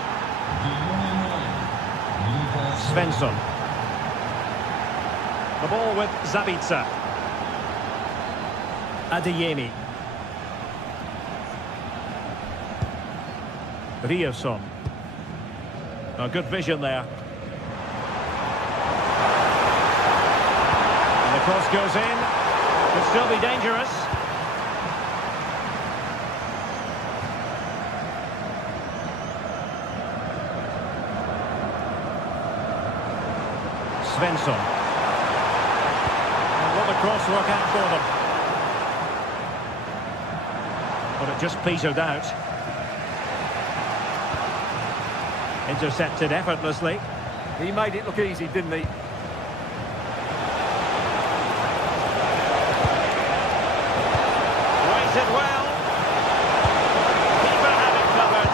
Svensson. The ball with Zabitsa. Adeyemi. Ryerson. Oh, good vision there. And the cross goes in. Could still be dangerous. Svensson. And will the cross work out for them? But it just petered out. Intercepted effortlessly. He made it look easy, didn't he? Waited well. Keeper had it covered.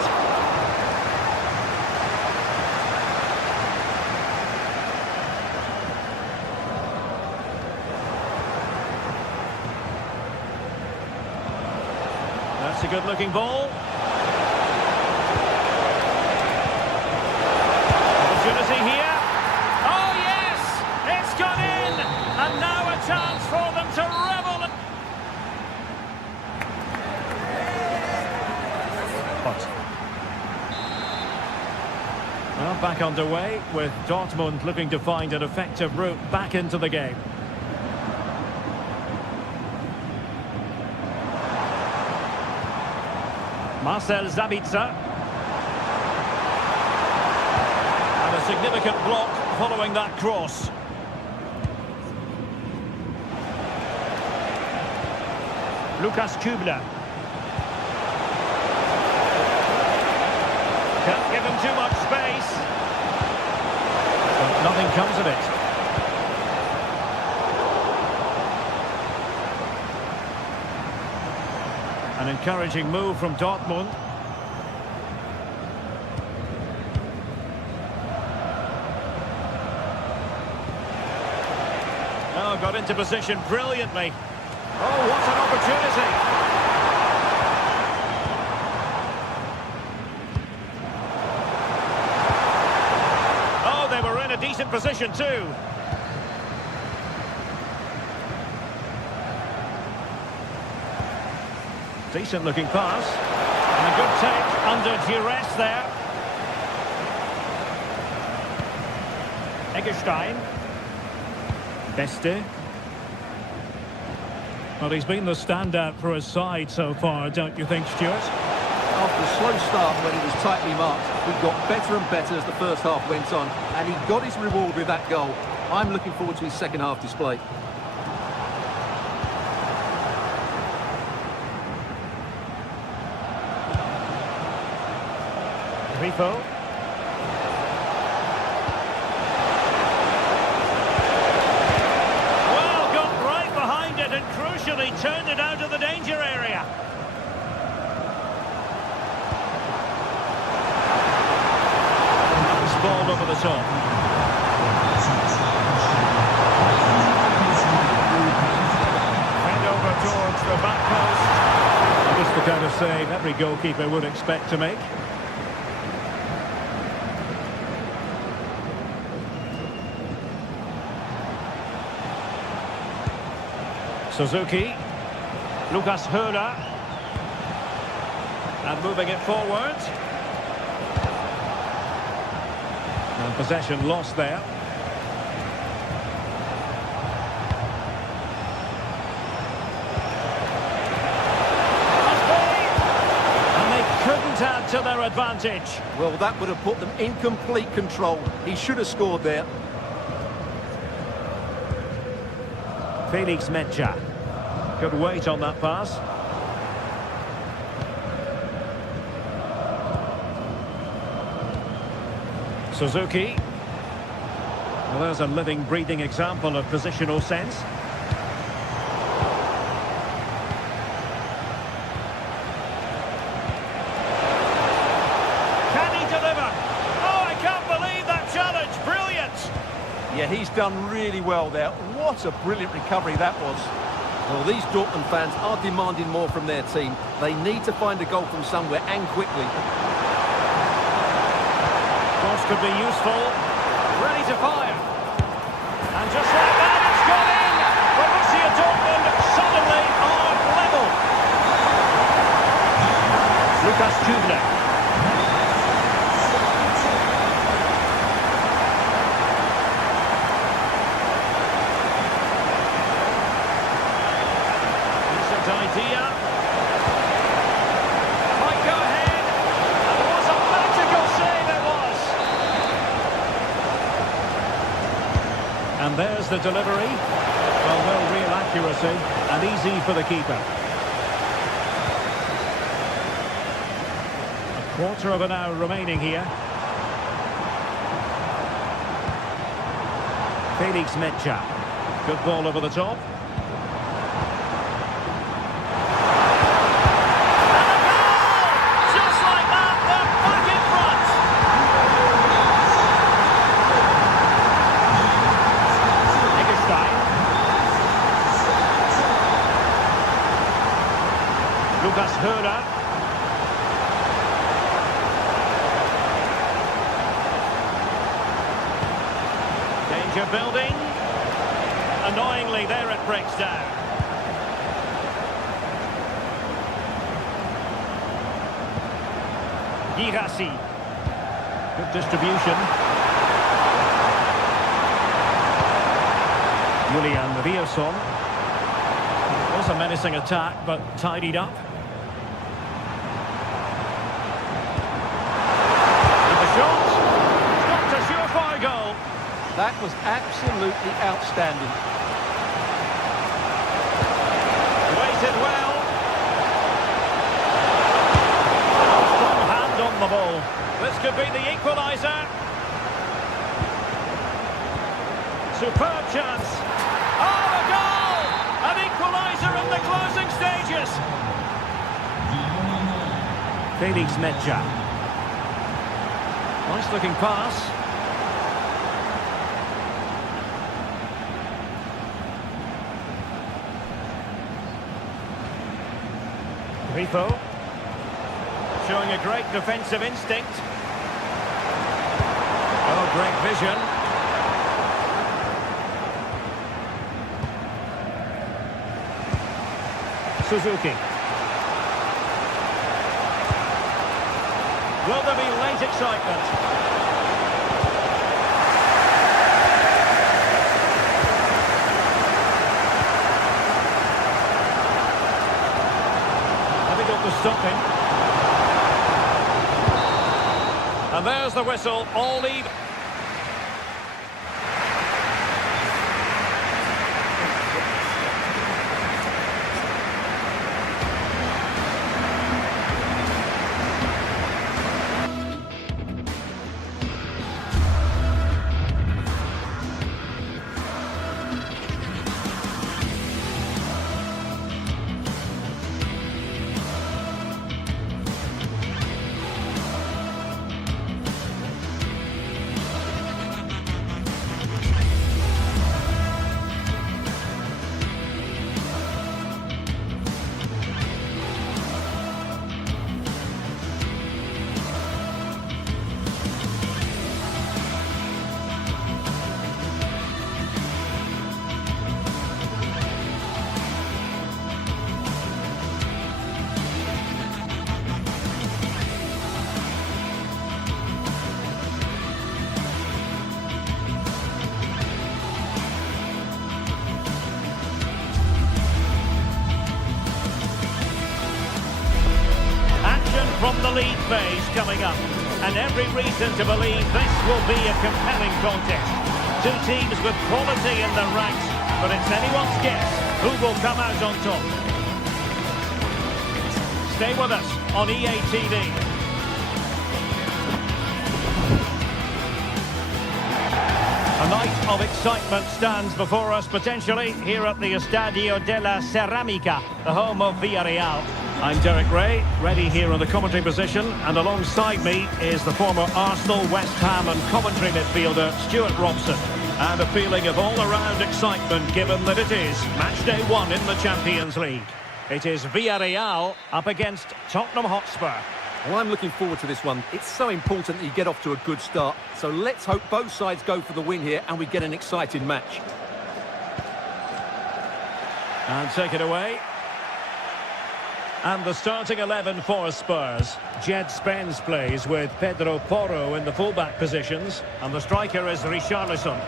That's a good-looking ball. Opportunity here. Oh, yes! It's gone in! And now a chance for them to revel. Well, back underway with Dortmund looking to find an effective route back into the game. Marcel Zabitsa. And a significant block following that cross. Lukas Kübler. Can't give him too much space. But nothing comes of it. An encouraging move from Dortmund. Oh, got into position brilliantly. Oh, what an opportunity. Oh, they were in a decent position too. Decent looking pass. And a good take under duress there. Eggestein. Beste. Well, he's been the standout for his side so far, don't you think, Stuart? After a slow start when he was tightly marked, he got better and better as the first half went on, and he got his reward with that goal. I'm looking forward to his second half display. Grifo. Well, got right behind it and crucially turned it out of the danger area. It's balled over the top. Head over towards the back post. Just the kind of save every goalkeeper would expect to make. Suzuki, Lukas Höhler, and moving it forward. And possession lost there. And they couldn't add to their advantage. Well, that would have put them in complete control. He should have scored there. Felix Metscher. Good weight on that pass. Suzuki. Well, there's a living, breathing example of positional sense. Can he deliver? Oh, I can't believe that challenge. Brilliant. Yeah, he's done really well there. What a brilliant recovery that was. Well, these Dortmund fans are demanding more from their team. They need to find a goal from somewhere and quickly. could be useful. Ready to fire. And just like that, it's gone in. Borussia Dortmund suddenly are level. Lucas Kubler. Decent idea. Might go ahead. And it was a magical save, it was. And there's the delivery. Well, no real accuracy, and easy for the keeper. A quarter of an hour remaining here. Felix Mecha. Good ball over the top. And a goal! Just like that, they're back in front. Eggestein. Lucas Hörer. Danger building. Annoyingly, there it breaks down. Girassi. Good distribution. Julian Rierson. It was a menacing attack, but tidied up. And the shot. Stopped a surefire goal. That was absolutely outstanding. Waited well. Strong hand on the ball. This could be the equaliser. Superb chance. Oh, a goal! An equaliser in the closing stages. Felix Mecha. Nice looking pass. Grifo. Showing a great defensive instinct. Oh, great vision. Suzuki. Will there be late excitement? Difficult to stop him. And there's the whistle, all even. From the league phase coming up, and every reason to believe this will be a compelling contest. Two teams with quality in the ranks, but it's anyone's guess who will come out on top. Stay with us on EA TV. A night of excitement stands before us potentially here at the Estadio de la Ceramica, the home of Villarreal. I'm Derek Ray, ready here in the commentary position, and alongside me is the former Arsenal, West Ham and commentary midfielder Stuart Robson. And a feeling of all-around excitement given that it is match day 1 in the Champions League. It is Villarreal up against Tottenham Hotspur. Well, I'm looking forward to this one. It's so important that you get off to a good start. So let's hope both sides go for the win here and we get an exciting match. And take it away. And the starting 11 for Spurs. Jed Spence plays with Pedro Porro in the fullback positions. And the striker is Richarlison.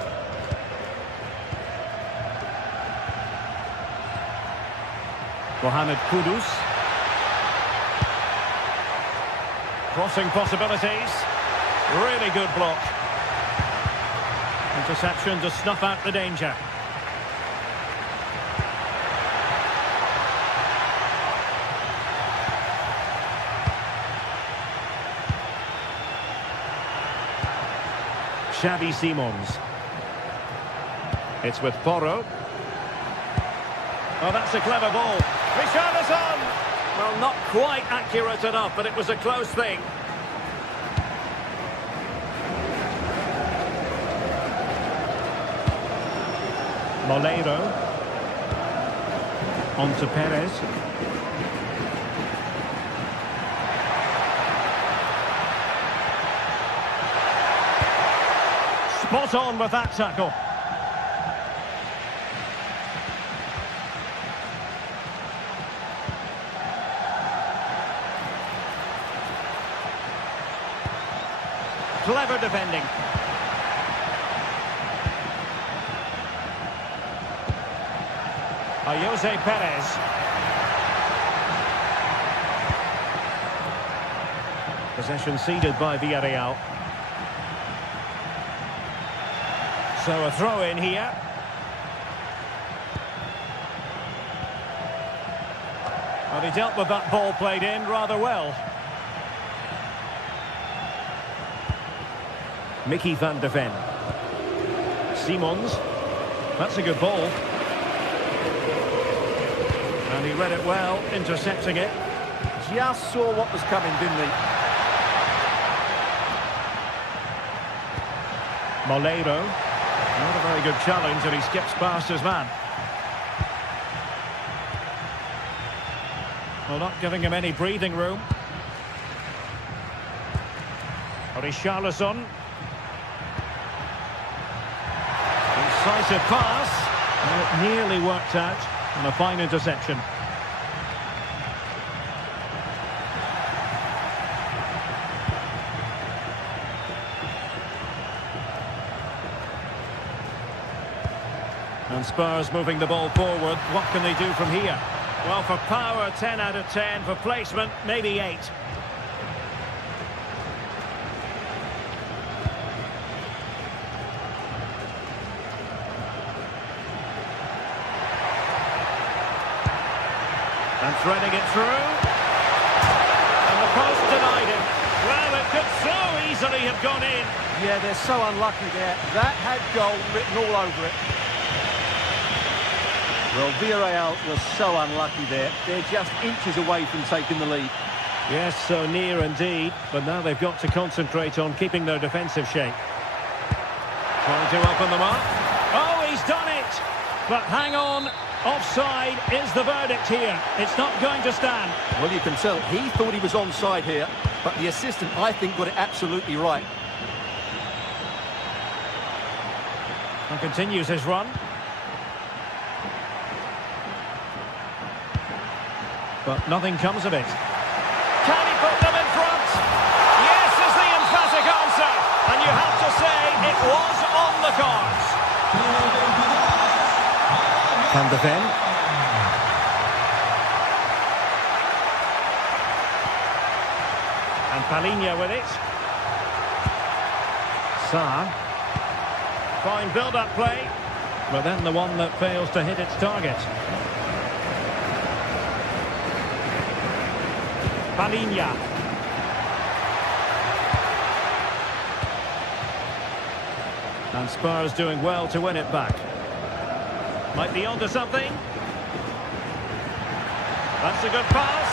Mohamed Kudus. Crossing possibilities. Really good block. Interception to snuff out the danger. Xavi Simons. It's with Porro. Oh, that's a clever ball. Richarlison! Well, not quite accurate enough, but it was a close thing. Moleiro. On to Perez. Spot on with that tackle. Clever defending. Jose Perez. Possession ceded by Villarreal. So a throw in here. Well, he dealt with that ball played in rather well. Mickey van de Ven. Simons. That's a good ball. And he read it well, intercepting it. Just saw what was coming, didn't he? Moleiro. Not a very good challenge, and he skips past his man. Well, not giving him any breathing room. Richarlison. Incisive pass. Well, it nearly worked out, and a fine interception. And Spurs moving the ball forward. What can they do from here? Well, for power, 10 out of 10. For placement, maybe 8. And threading it through. And the post denied him. Well, it could so easily have gone in. Yeah, they're so unlucky there. That had goal written all over it. Well, Villarreal was so unlucky there. They're just inches away from taking the lead. Yes, so near indeed. But now they've got to concentrate on keeping their defensive shape. Trying to open them up. Oh, he's done it! But hang on. Offside is the verdict here. It's not going to stand. Well, you can tell he thought he was onside here, but the assistant, I think, got it absolutely right. And continues his run. But nothing comes of it. Can he put them in front? Yes is the emphatic answer. And you have to say it was on the cards. Van de Ven. And Palinha with it. Sarr. Fine build-up play. But then the one that fails to hit its target. Palinha. And Spurs doing well to win it back. Might be onto something. That's a good pass.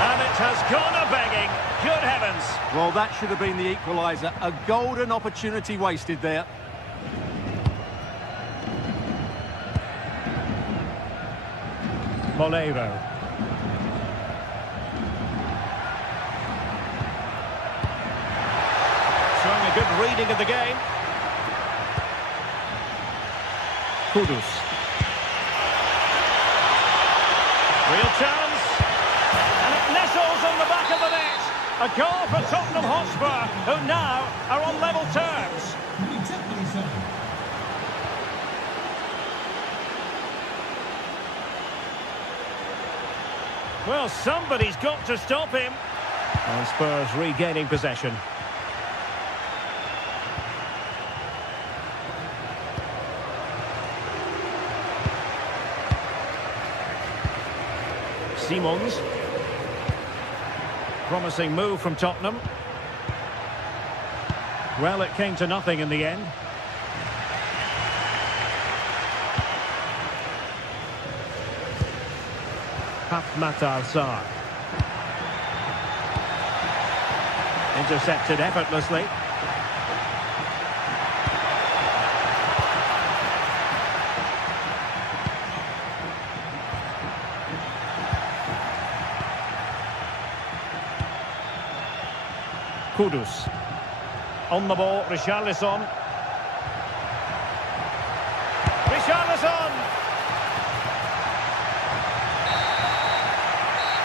And it has gone a-begging. Good heavens. Well, that should have been the equaliser. A golden opportunity wasted there. reading of the game. Kudus. Real chance. And it nestles on the back of the net. A goal for Tottenham Hotspur, who now are on level terms. Exactly so. Well, somebody's got to stop him. And Spurs regaining possession. Simons. Promising move from Tottenham. Well, it came to nothing in the end. Matar Sarr. Intercepted effortlessly. Kudus. On the ball, Richarlison. Richarlison!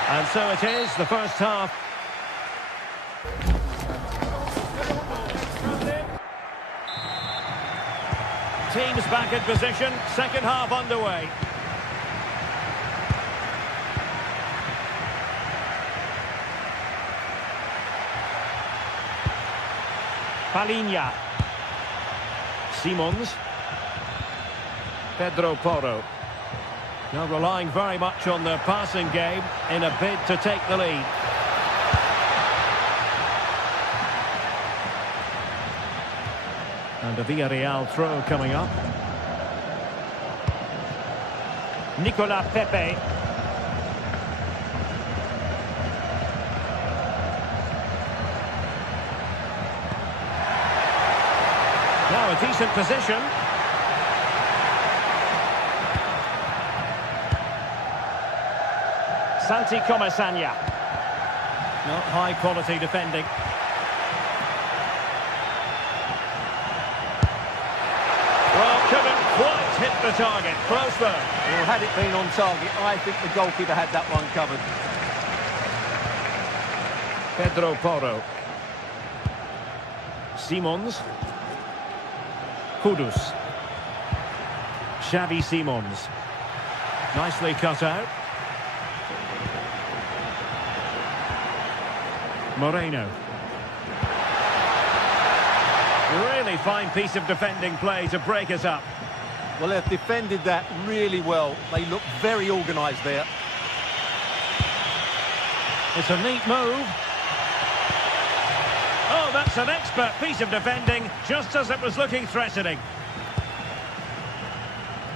And so it is, the first half. Teams back in position, second half underway. Palinha. Simons. Pedro Porro. Now relying very much on their passing game in a bid to take the lead. And a Villarreal throw coming up. Nicolas Pepe. Now a decent position. Santi Comasagna. Not high quality defending. Well, couldn't quite hit the target. Close though. Well, had it been on target, I think the goalkeeper had that one covered. Pedro Porro. Simons. Kudus. Xavi Simons. Nicely cut out. Moreno. Really fine piece of defending play to break us up. Well, they've defended that really well. They look very organised there. It's a neat move. Oh, that's an expert piece of defending, just as it was looking threatening.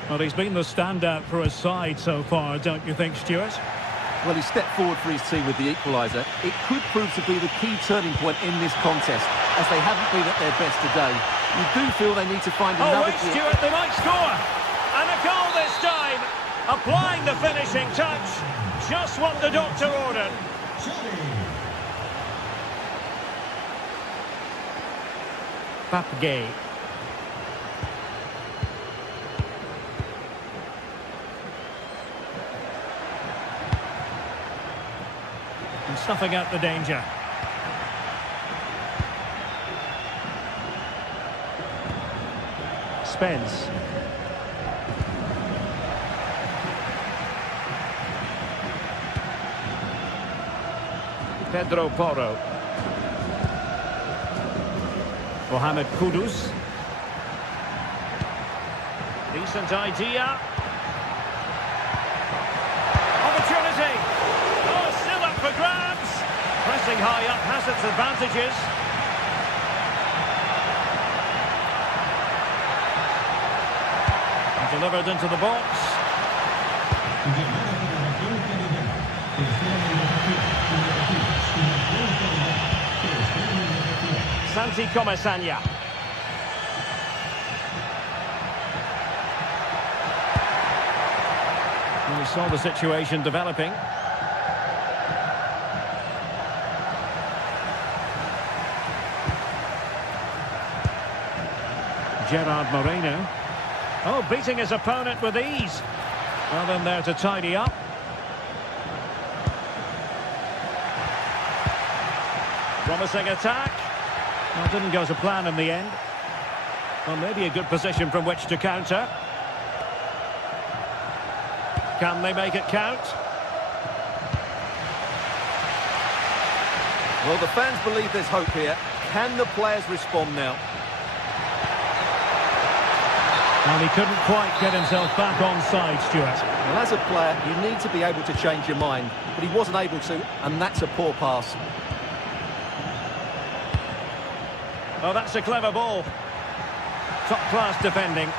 Well, he's been the standout for his side so far, don't you think, Stuart? Well, he stepped forward for his team with the equaliser. It could prove to be the key turning point in this contest, as they haven't been at their best today. You do feel they need to find another... Oh, wait, Stuart, they might score! And a goal this time! Applying the finishing touch. Just what the doctor ordered. Pape. And snuffing out the danger. Spence. Pedro Porro. Mohamed Kudus. Decent idea. Opportunity. Oh, still up for grabs. Pressing high up has its advantages. And delivered into the box. Santi Comasagna. We saw the situation developing. Gerard Moreno. Oh, beating his opponent with ease. Well, then there to tidy up. Promising attack. Well, didn't go to plan in the end. Well, maybe a good position from which to counter. Can they make it count? Well, the fans believe there's hope here. Can the players respond now? And he couldn't quite get himself back on side, Stuart. Well, as a player, you need to be able to change your mind, but he wasn't able to, and that's a poor pass. Oh, that's a clever ball. Top-class defending.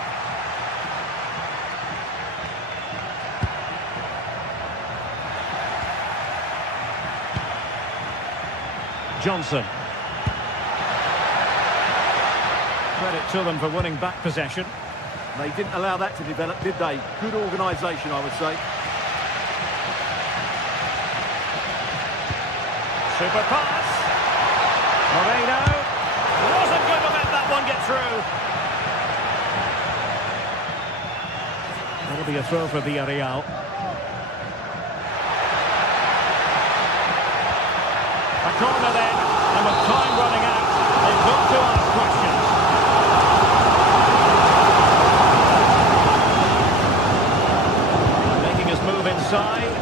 Johnson. Credit to them for winning back possession. They didn't allow that to develop, did they? Good organisation, I would say. Super pass. Moreno. Wasn't going to let that one get through. That'll be a throw for Villarreal. A corner then, and with time running out, they've got to ask questions. Making his move inside.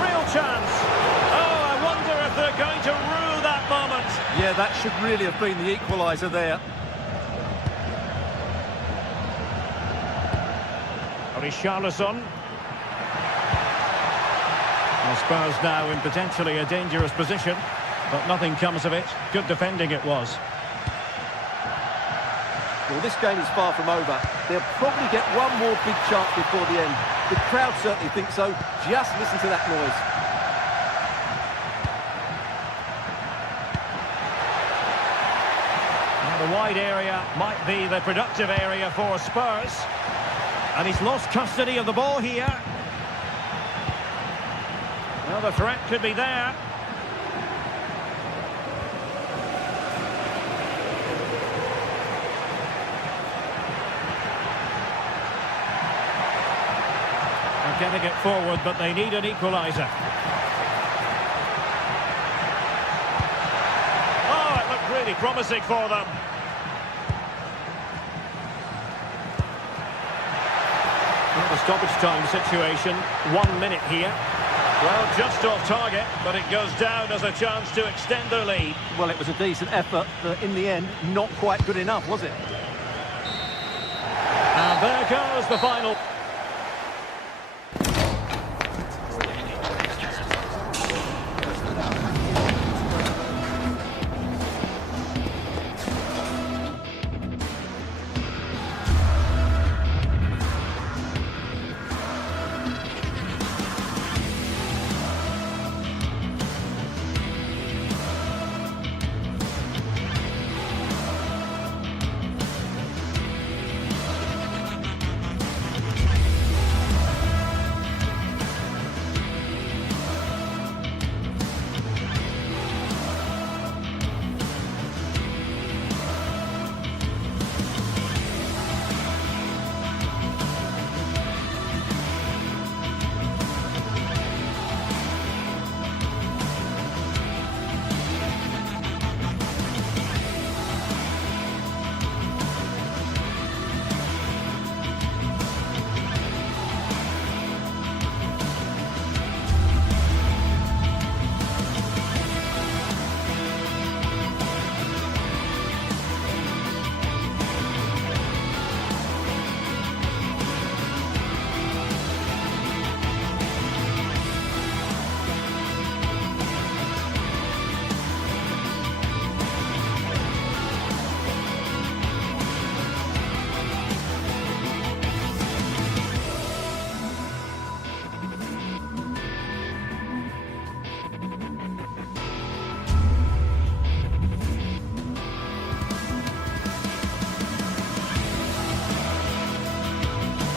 Real chance. Oh, I wonder if they're going to rue that moment. Yeah, that should really have been the equaliser there. Richarlison. Well, Spurs now in potentially a dangerous position, but nothing comes of it. Good defending it was. Well, this game is far from over. They'll probably get one more big chance before the end. The crowd certainly think so. Just listen to that noise. Now, the wide area might be the productive area for Spurs. And he's lost custody of the ball here. Well, the threat could be there. They're getting it forward, but they need an equaliser. Oh, it looked really promising for them. Well, the stoppage time situation, 1 minute here. Well, just off target, but it goes down as a chance to extend their lead. Well, it was a decent effort, but in the end, not quite good enough, was it? And there goes the final.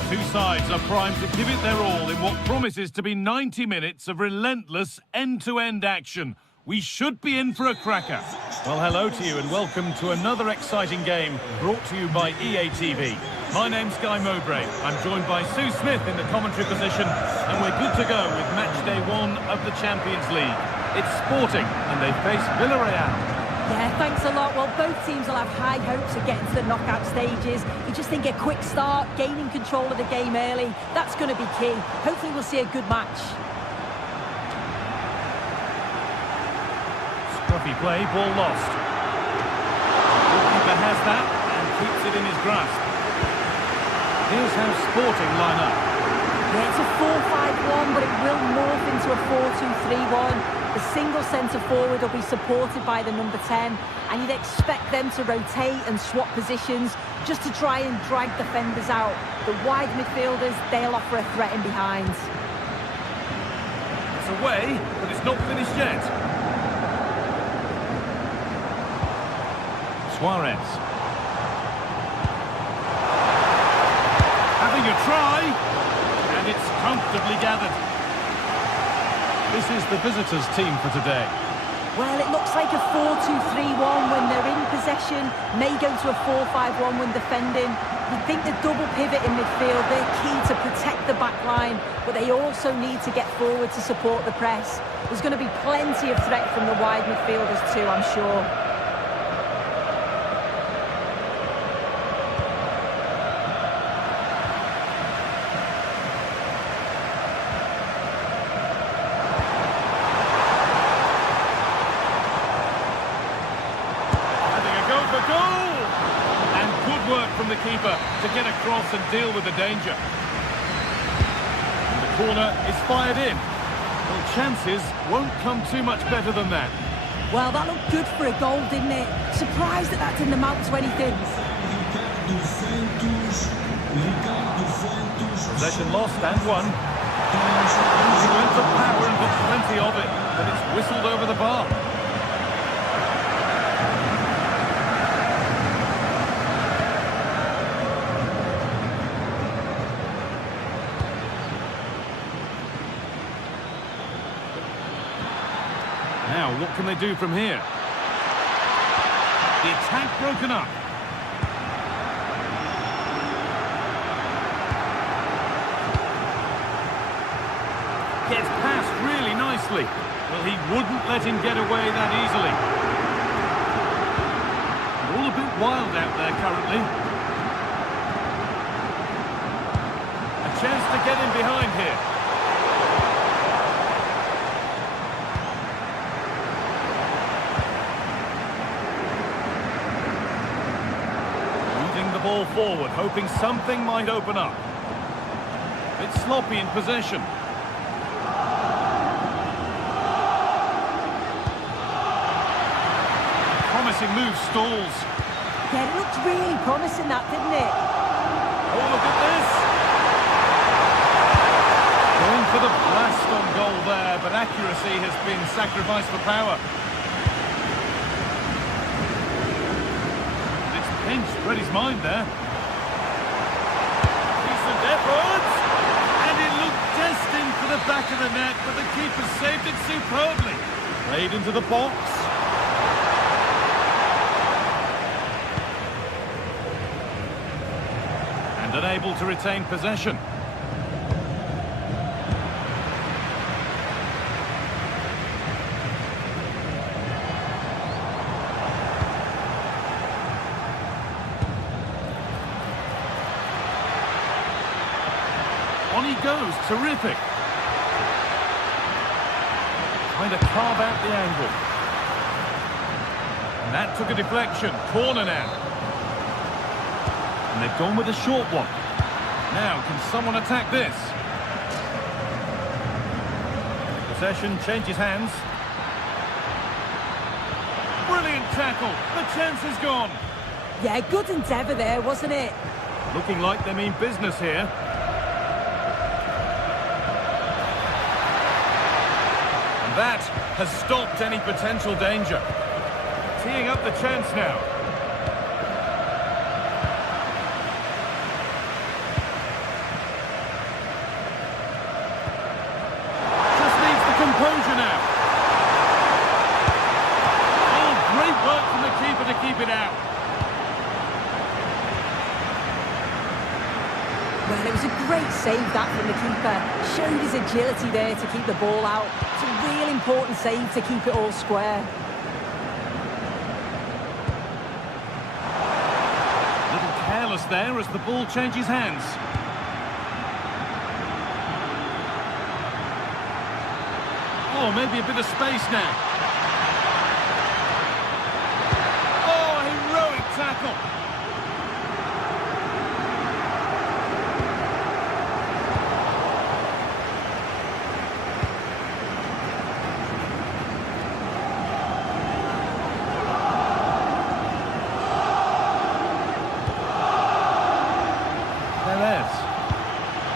Two sides are primed to give it their all in what promises to be 90 minutes of relentless end-to-end action. We should be in for a cracker. Well, hello to you and welcome to another exciting game brought to you by EA TV. My name's Guy Mowbray. I'm joined by Sue Smith in the commentary position, and we're good to go with match day 1 of the Champions League. It's Sporting, and they face Villarreal. Yeah, thanks a lot. Well, both teams will have high hopes of getting to the knockout stages. You just think a quick start, gaining control of the game early, that's going to be key. Hopefully we'll see a good match. Scruffy play, ball lost. The goalkeeper has that and keeps it in his grasp. Here's how Sporting line up. Yeah, it's a 4-5-1, but it will morph into a 4-2-3-1. The single centre-forward will be supported by the number 10, and you'd expect them to rotate and swap positions just to try and drag defenders out. The wide midfielders, they'll offer a threat in behind. It's away, but it's not finished yet. Suarez. Having a try, and it's comfortably gathered. This is the visitors' team for today. Well, it looks like a 4-2-3-1 when they're in possession, may go to a 4-5-1 when defending. You'd think the double pivot in midfield, they're key to protect the back line, but they also need to get forward to support the press. There's going to be plenty of threat from the wide midfielders too, I'm sure. From the keeper to get across and deal with the danger. And the corner is fired in. Well, chances won't come too much better than that. Well, that looked good for a goal, didn't it? Surprised that didn't amount to anything. Possession lost and won. He went for power and got plenty of it, but it's whistled over the bar. Now, what can they do from here? The attack broken up. Gets past really nicely. Well, he wouldn't let him get away that easily. All a bit wild out there currently. A chance to get in behind here. Ball forward, hoping something might open up. It's sloppy in possession. Promising move stalls. Yeah, it looked really promising that, didn't it? Oh, look at this! Going for the blast on goal there, but accuracy has been sacrificed for power. Read his mind there. Decent effort! And it looked destined for the back of the net, but the keeper saved it superbly. Played into the box. And unable to retain possession. On he goes, terrific. Trying to carve out the angle. And that took a deflection, corner now. And they've gone with a short one. Now, can someone attack this? Possession changes hands. Brilliant tackle, the chance is gone. Yeah, good endeavour there, wasn't it? Looking like they mean business here. That has stopped any potential danger. Teeing up the chance now. Just needs the composure now. saved that from the keeper. Showed his agility there to keep the ball out. It's a real important save to keep it all square. Little careless there as the ball changes hands. Oh, maybe a bit of space now. Oh, heroic tackle.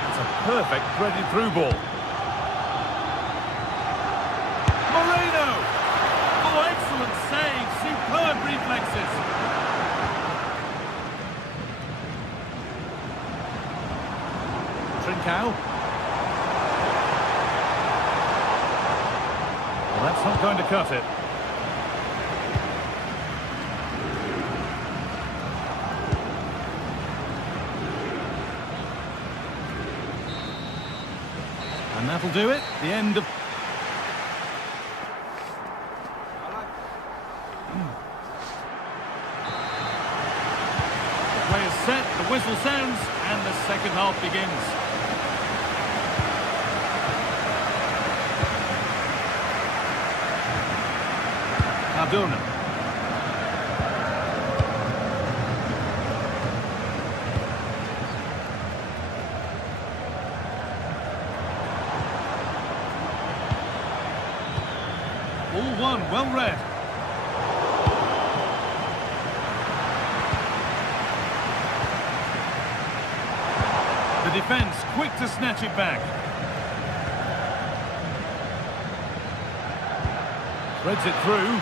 That's a perfect threaded through ball. Oh, excellent save. Superb reflexes. Trincao. Well, that's not going to cut it. And that'll do it. The end of... Play is set, the whistle sounds, and the second half begins. Cardona. All one, well read. The defence quick to snatch it back. Threads it through,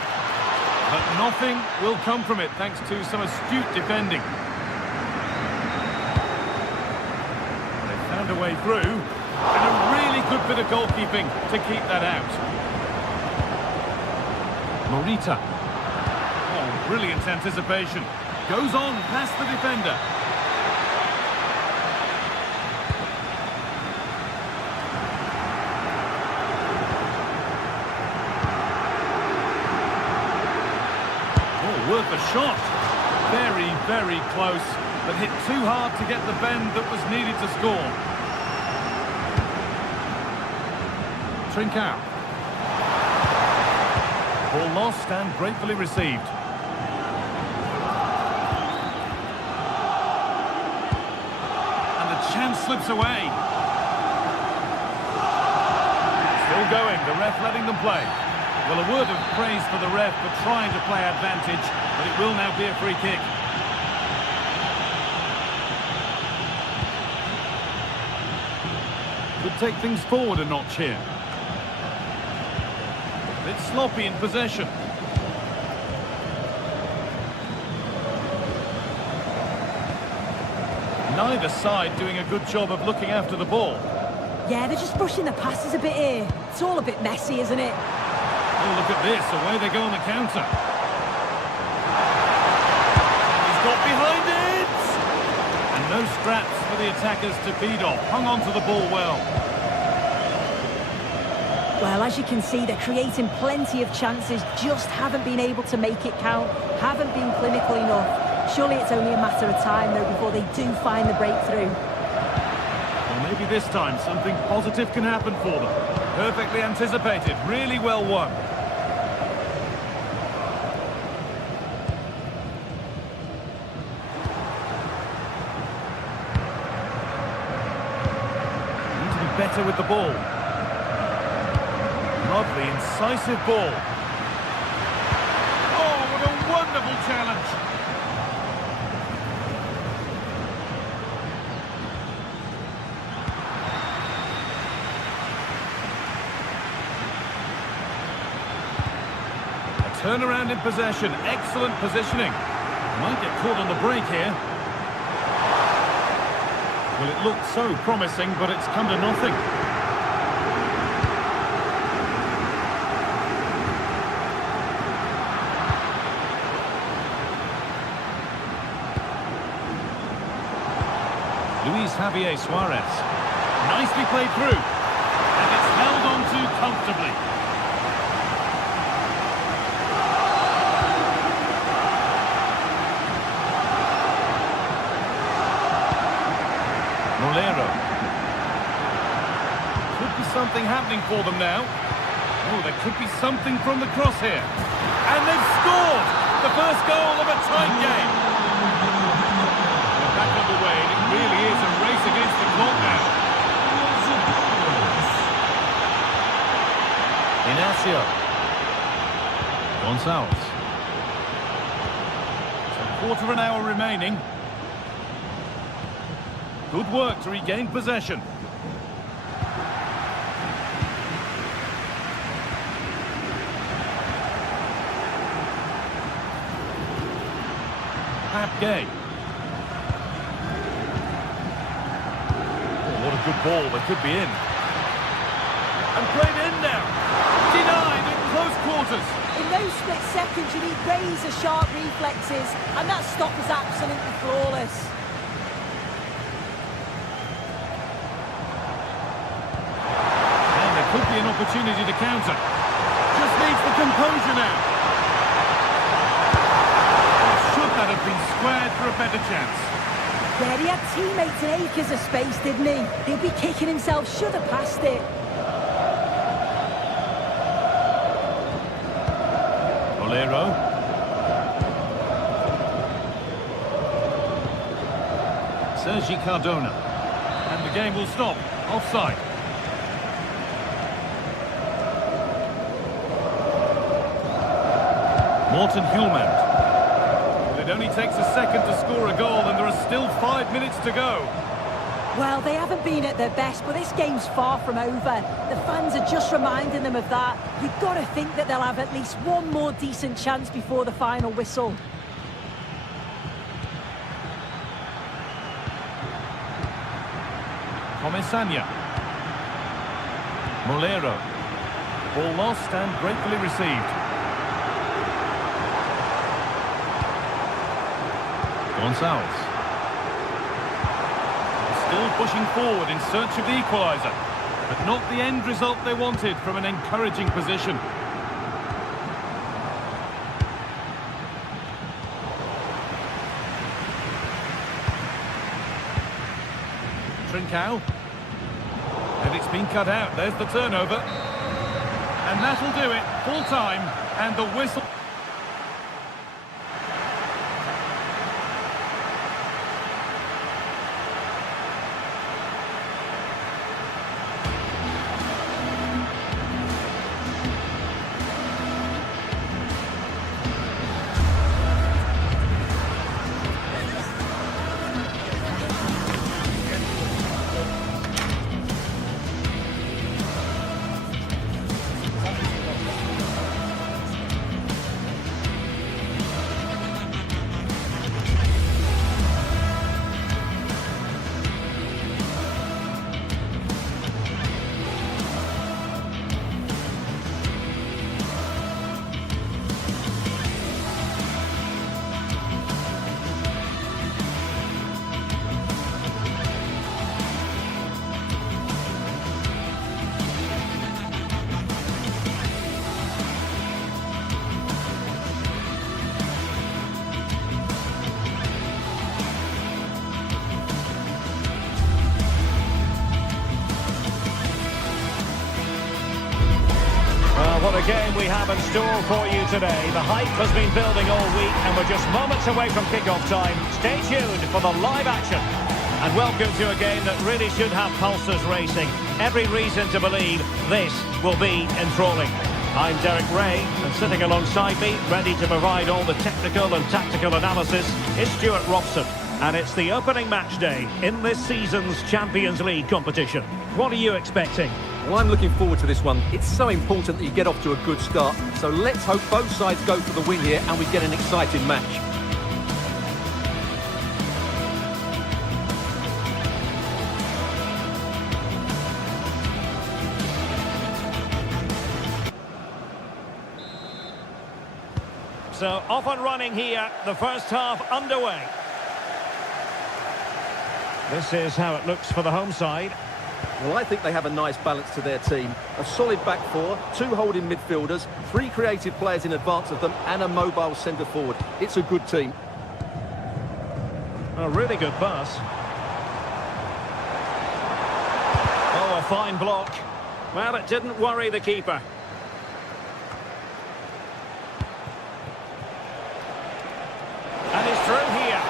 but nothing will come from it thanks to some astute defending. They found a way through, and a really good bit of goalkeeping to keep that out. Morita. Oh, brilliant anticipation. Goes on past the defender. Worth a shot. Very, very close, but hit too hard to get the bend that was needed to score. Trincao. Ball lost and gratefully received. And the chance slips away. Still going, the ref letting them play. Well, a word of praise for the ref for trying to play advantage, but it will now be a free kick. Could take things forward a notch here. A bit sloppy in possession. Neither side doing a good job of looking after the ball. Yeah, they're just brushing the passes a bit here. It's all a bit messy, isn't it? Oh, look at this. Away they go on the counter. He's got behind it! And no scraps for the attackers to feed off. Hung on to the ball well. Well, as you can see, they're creating plenty of chances, just haven't been able to make it count, haven't been clinical enough. Surely it's only a matter of time, though, before they do find the breakthrough. Well, maybe this time something positive can happen for them. Perfectly anticipated, really well won. Need to be better with the ball. Lovely, incisive ball. Oh, what a wonderful challenge. Turnaround in possession, excellent positioning. Might get caught on the break here. Well, it looked so promising, but it's come to nothing. Luis Javier Suarez. Nicely played through. And it's held on to comfortably. Molero. Could be something happening for them now. Oh, there could be something from the cross here. And they've scored! The first goal of a tight game. They're back on the way, and it really is a race against the clock now. Inacio. Gonzalez. So quarter of an hour remaining. Good work to regain possession. Gay. Oh, what a good ball. They could be in. And played in now. Denied in close quarters. In those split seconds, you need razor-sharp reflexes, and that stop was absolutely flawless. And there could be an opportunity to counter. Just needs the composure now. That have been squared for a better chance. Yeah, he had teammates in acres of space, didn't he? He'd be kicking himself, should have passed it. Molero. Sergi Cardona. And the game will stop. Offside. Morten Hjulmand. It only takes a second to score a goal and there are still 5 minutes to go. Well, they haven't been at their best, but this game's far from over. The fans are just reminding them of that. You've got to think that they'll have at least one more decent chance before the final whistle. Comesaña. Molero. Ball lost and gratefully received. Gonzalez. Still pushing forward in search of the equaliser, but not the end result they wanted from an encouraging position. Trincao. And it's been cut out. There's the turnover. And that'll do it. Full time. And the whistle. What a game we have in store for you today. The hype has been building all week and we're just moments away from kick-off time. Stay tuned for the live action. And welcome to a game that really should have pulses racing. Every reason to believe this will be enthralling. I'm Derek Ray, and sitting alongside me, ready to provide all the technical and tactical analysis, is Stuart Robson. And it's the opening match day in this season's Champions League competition. What are you expecting? Well, I'm looking forward to this one. It's so important that you get off to a good start. So let's hope both sides go for the win here and we get an exciting match. So off and running here, the first half underway. This is how it looks for the home side. Well, I think they have a nice balance to their team. A solid back four, 2 holding midfielders, 3 creative players in advance of them, and a mobile centre forward. It's a good team. A really good pass. Oh, a fine block. Well, it didn't worry the keeper. And he's through here.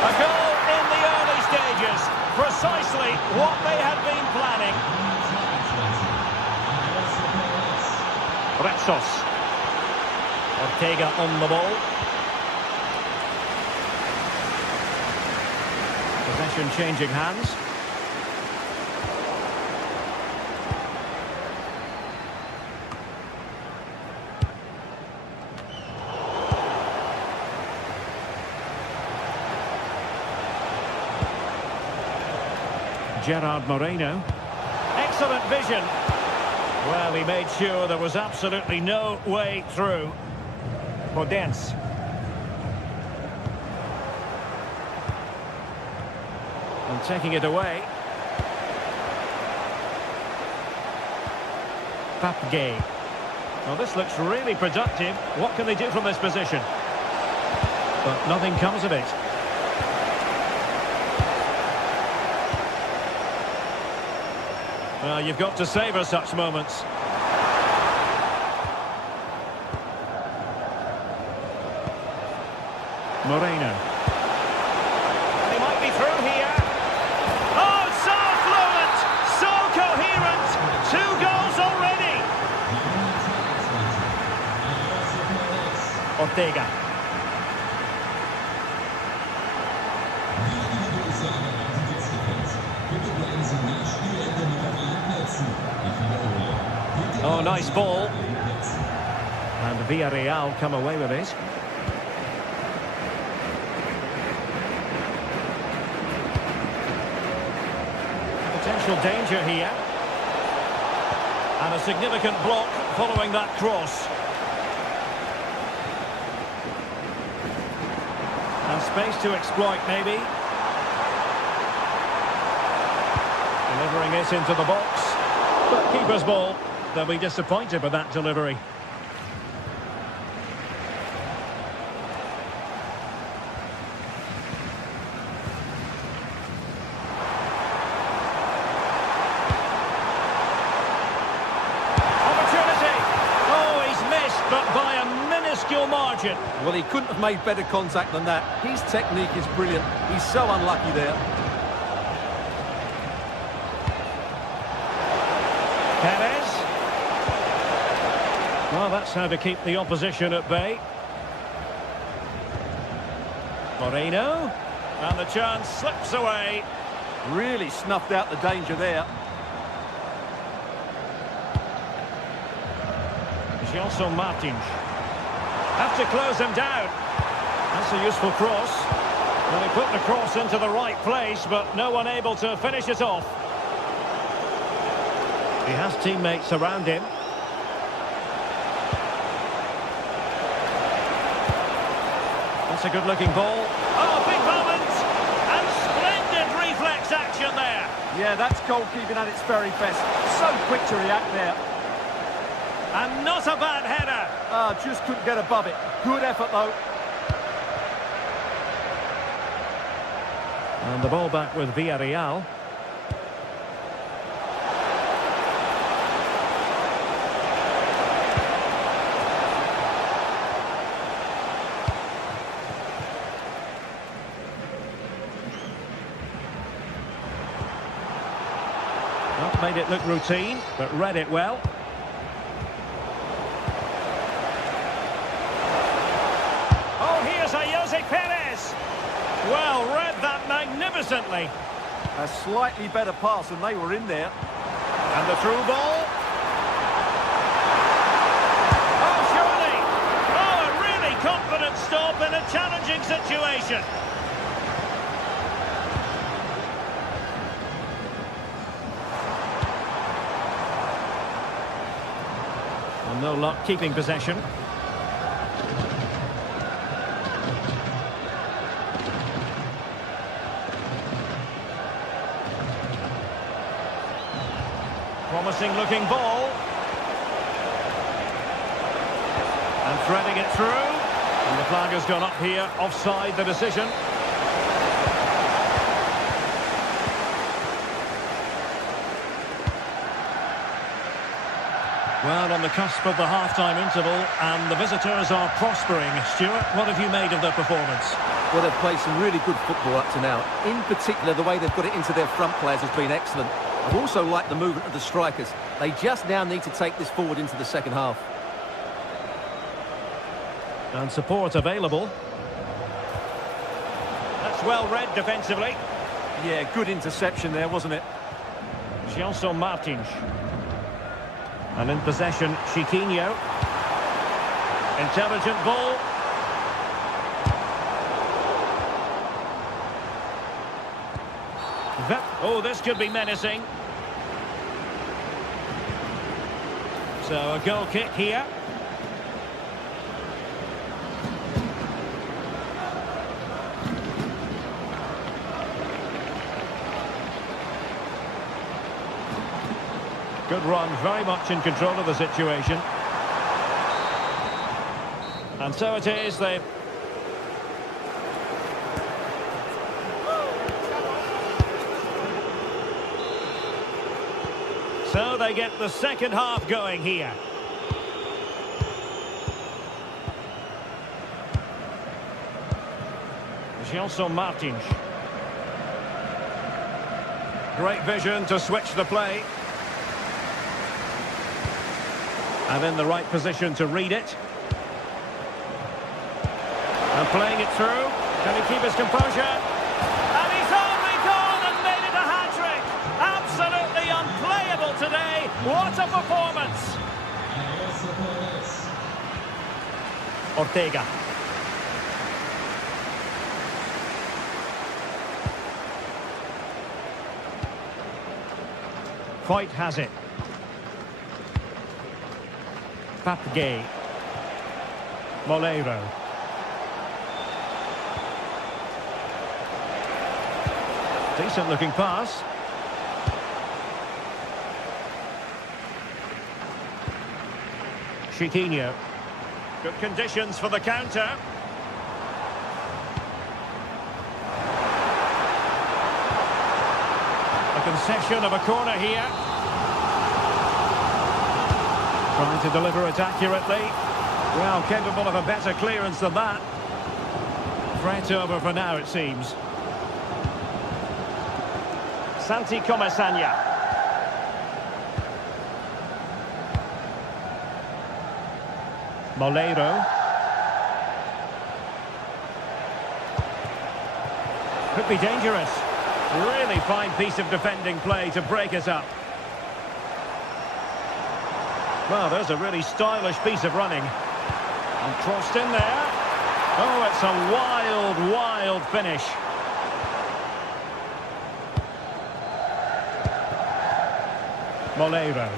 A goal in the early stages. Precisely what they had been planning. Retsos. Ortega on the ball. Possession changing hands. Gerard Moreno. Excellent vision. Well, he made sure there was absolutely no way through. Podence. And taking it away. Papgay. Well, this looks really productive. What can they do from this position? But nothing comes of it. Well, you've got to savour such moments. Moreno. And he might be through here. Oh, so fluent! So coherent! 2 goals already! Ortega. Oh, nice ball. And Villarreal come away with it. Potential danger here. And a significant block following that cross. And space to exploit, maybe. Delivering it into the box. But keeper's ball. They'll be disappointed with that delivery. Opportunity! Oh, he's missed, but by a minuscule margin. Well, he couldn't have made better contact than that. His technique is brilliant. He's so unlucky there. Perez. Well, that's how to keep the opposition at bay. Moreno. And the chance slips away. Really snuffed out the danger there. Gelson Martins. Have to close him down. That's a useful cross. Well, he put the cross into the right place, but no one able to finish it off. He has teammates around him. That's a good-looking ball. Oh, big moment! And splendid reflex action there. Yeah, that's goalkeeping at its very best. So quick to react there. And not a bad header. Just couldn't get above it. Good effort, though. And the ball back with Villarreal. Not made it look routine, but read it well. Oh, here's a Jose Perez. Well, read that magnificently. A slightly better pass than they were in there. And the through ball. Oh, surely. Oh, a really confident stop in a challenging situation. And no luck keeping possession. Promising looking ball. And threading it through. And the flag has gone up here, offside the decision. Well, on the cusp of the half-time interval, and the visitors are prospering. Stuart, what have you made of their performance? Well, they've played some really good football up to now. In particular, the way they've got it into their front players has been excellent. I've also liked the movement of the strikers. They just now need to take this forward into the second half. And support available. That's well read defensively. Yeah, good interception there, wasn't it? Gelson Martins. And in possession, Chiquinho. Intelligent ball. Oh, this could be menacing. So a goal kick here. Good run, very much in control of the situation. And so it is, they've... So they get the second half going here. Gelson Martins. Great vision to switch the play. And in the right position to read it. And playing it through. Can he keep his composure? And he's only gone and made it a hat-trick. Absolutely unplayable today. What a performance. Ortega. Foyt has it. Papgay. Moleiro. Decent looking pass. Chiquinho. Good conditions for the counter. A concession of a corner here. Trying to deliver it accurately. Well, capable of a better clearance than that. Threat over for now, it seems. Santi Comesaña. Moleiro. Could be dangerous. Really fine piece of defending play to break it up. Well, there's a really stylish piece of running. And crossed in there. Oh, it's a wild, wild finish. Moleiro.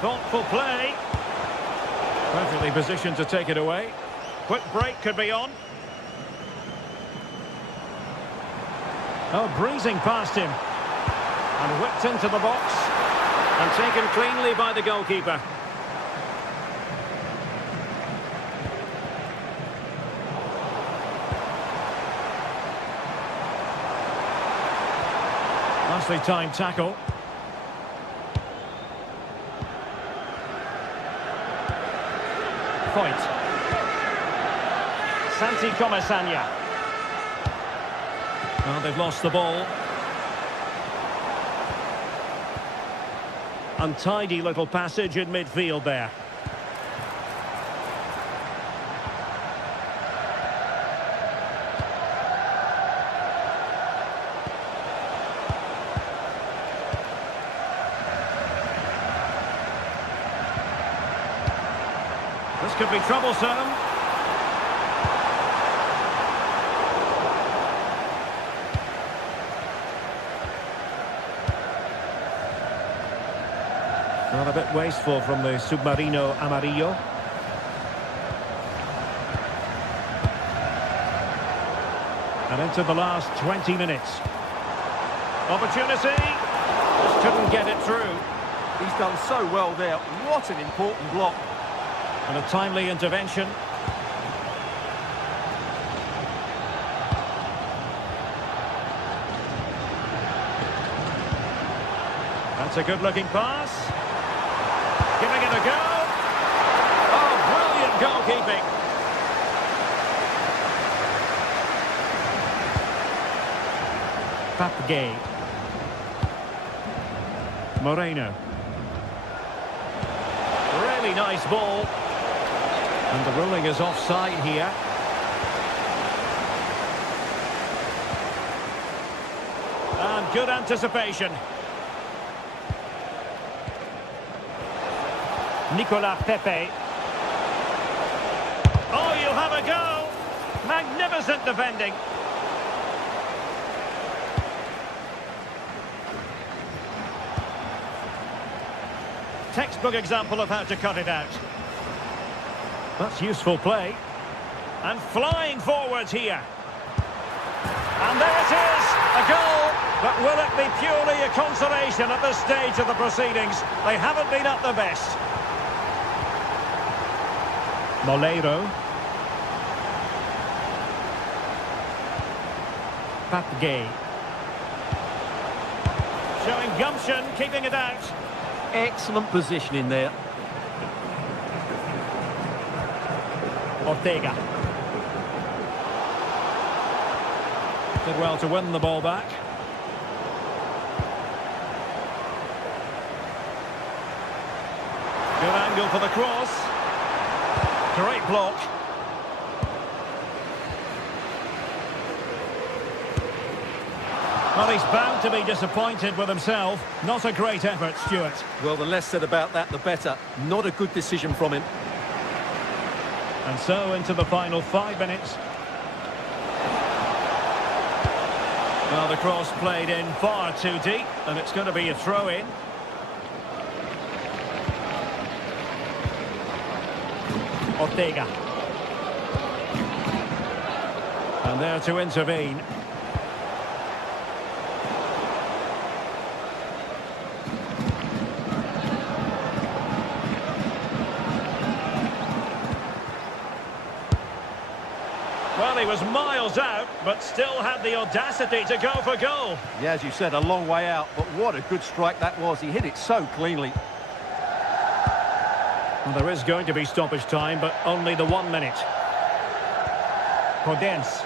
Thoughtful play. Perfectly positioned to take it away. Quick break could be on. Oh, breezing past him. And whipped into the box. And taken cleanly by the goalkeeper. Nicely timed tackle. Foyt. Santi Comesaña. Well, they've lost the ball. Untidy little passage in midfield there. This could be troublesome. Not a bit wasteful from the Submarino Amarillo. And into the last 20 minutes. Opportunity. Just couldn't get it through. He's done so well there. What an important block. And a timely intervention. That's a good-looking pass. Giving it a go. Oh, brilliant goalkeeping. Papgay. Moreno. Really nice ball. And the ruling is offside here. And good anticipation. Nicolas Pepe. Oh, you have a go. Magnificent defending. Textbook example of how to cut it out. That's useful play. And flying forwards here. And there it is, a goal. But will it be purely a consolation at this stage of the proceedings? They haven't been at their best. Moleiro. Papgay. Showing gumption, keeping it out. Excellent positioning there. Ortega. Did well to win the ball back. Good angle for the cross. Great block. Well, he's bound to be disappointed with himself. Not a great effort, Stuart. Well, the less said about that, the better. Not a good decision from him. And so into the final 5 minutes. Well, the cross played in far too deep, and it's going to be a throw-in. Ortega. And there to intervene. Well, he was miles out, but still had the audacity to go for goal. Yeah, as you said, a long way out, but what a good strike that was. He hit it so cleanly. Well, there is going to be stoppage time, but only the 1 minute. Podence.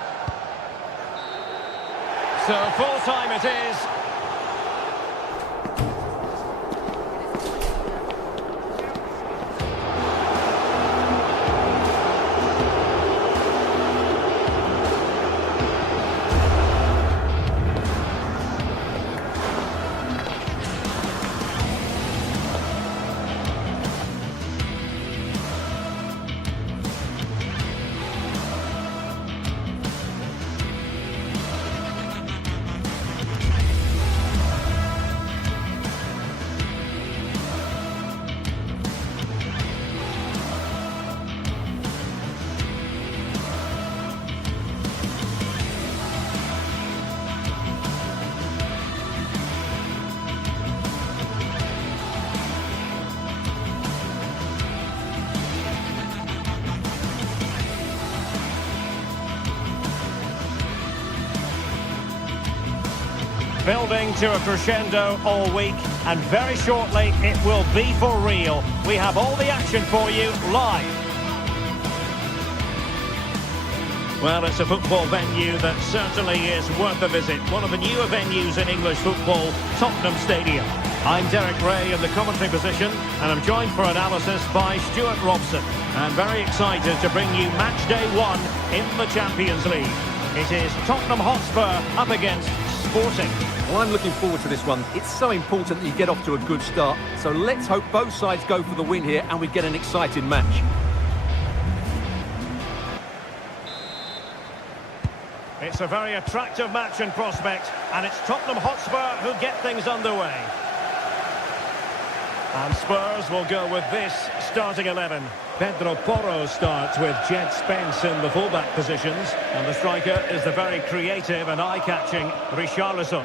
So full time it is. Building to a crescendo all week, and very shortly it will be for real. We have all the action for you live. Well, it's a football venue that certainly is worth a visit. One of the newer venues in English football, Tottenham Stadium. I'm Derek Ray in the commentary position, and I'm joined for analysis by Stuart Robson. And very excited to bring you match day 1 in the Champions League. It is Tottenham Hotspur up against Sporting. Well, I'm looking forward to this one. It's so important that you get off to a good start. So let's hope both sides go for the win here and we get an exciting match. It's a very attractive match in prospect, and it's Tottenham Hotspur who get things underway. And Spurs will go with this starting 11. Pedro Porro starts with Jet Spence in the fullback positions. And the striker is the very creative and eye-catching Richarlison.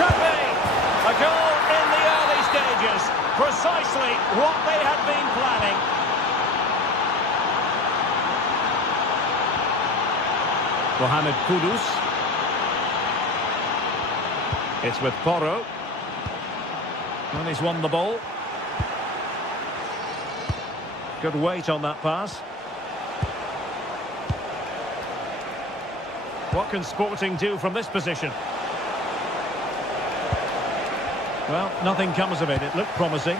Could be a goal in the early stages. Precisely what they had been planning. Mohamed Kudus. It's with Porro. And he's won the ball. Good weight on that pass. What can Sporting do from this position? Well, nothing comes of it. It looked promising.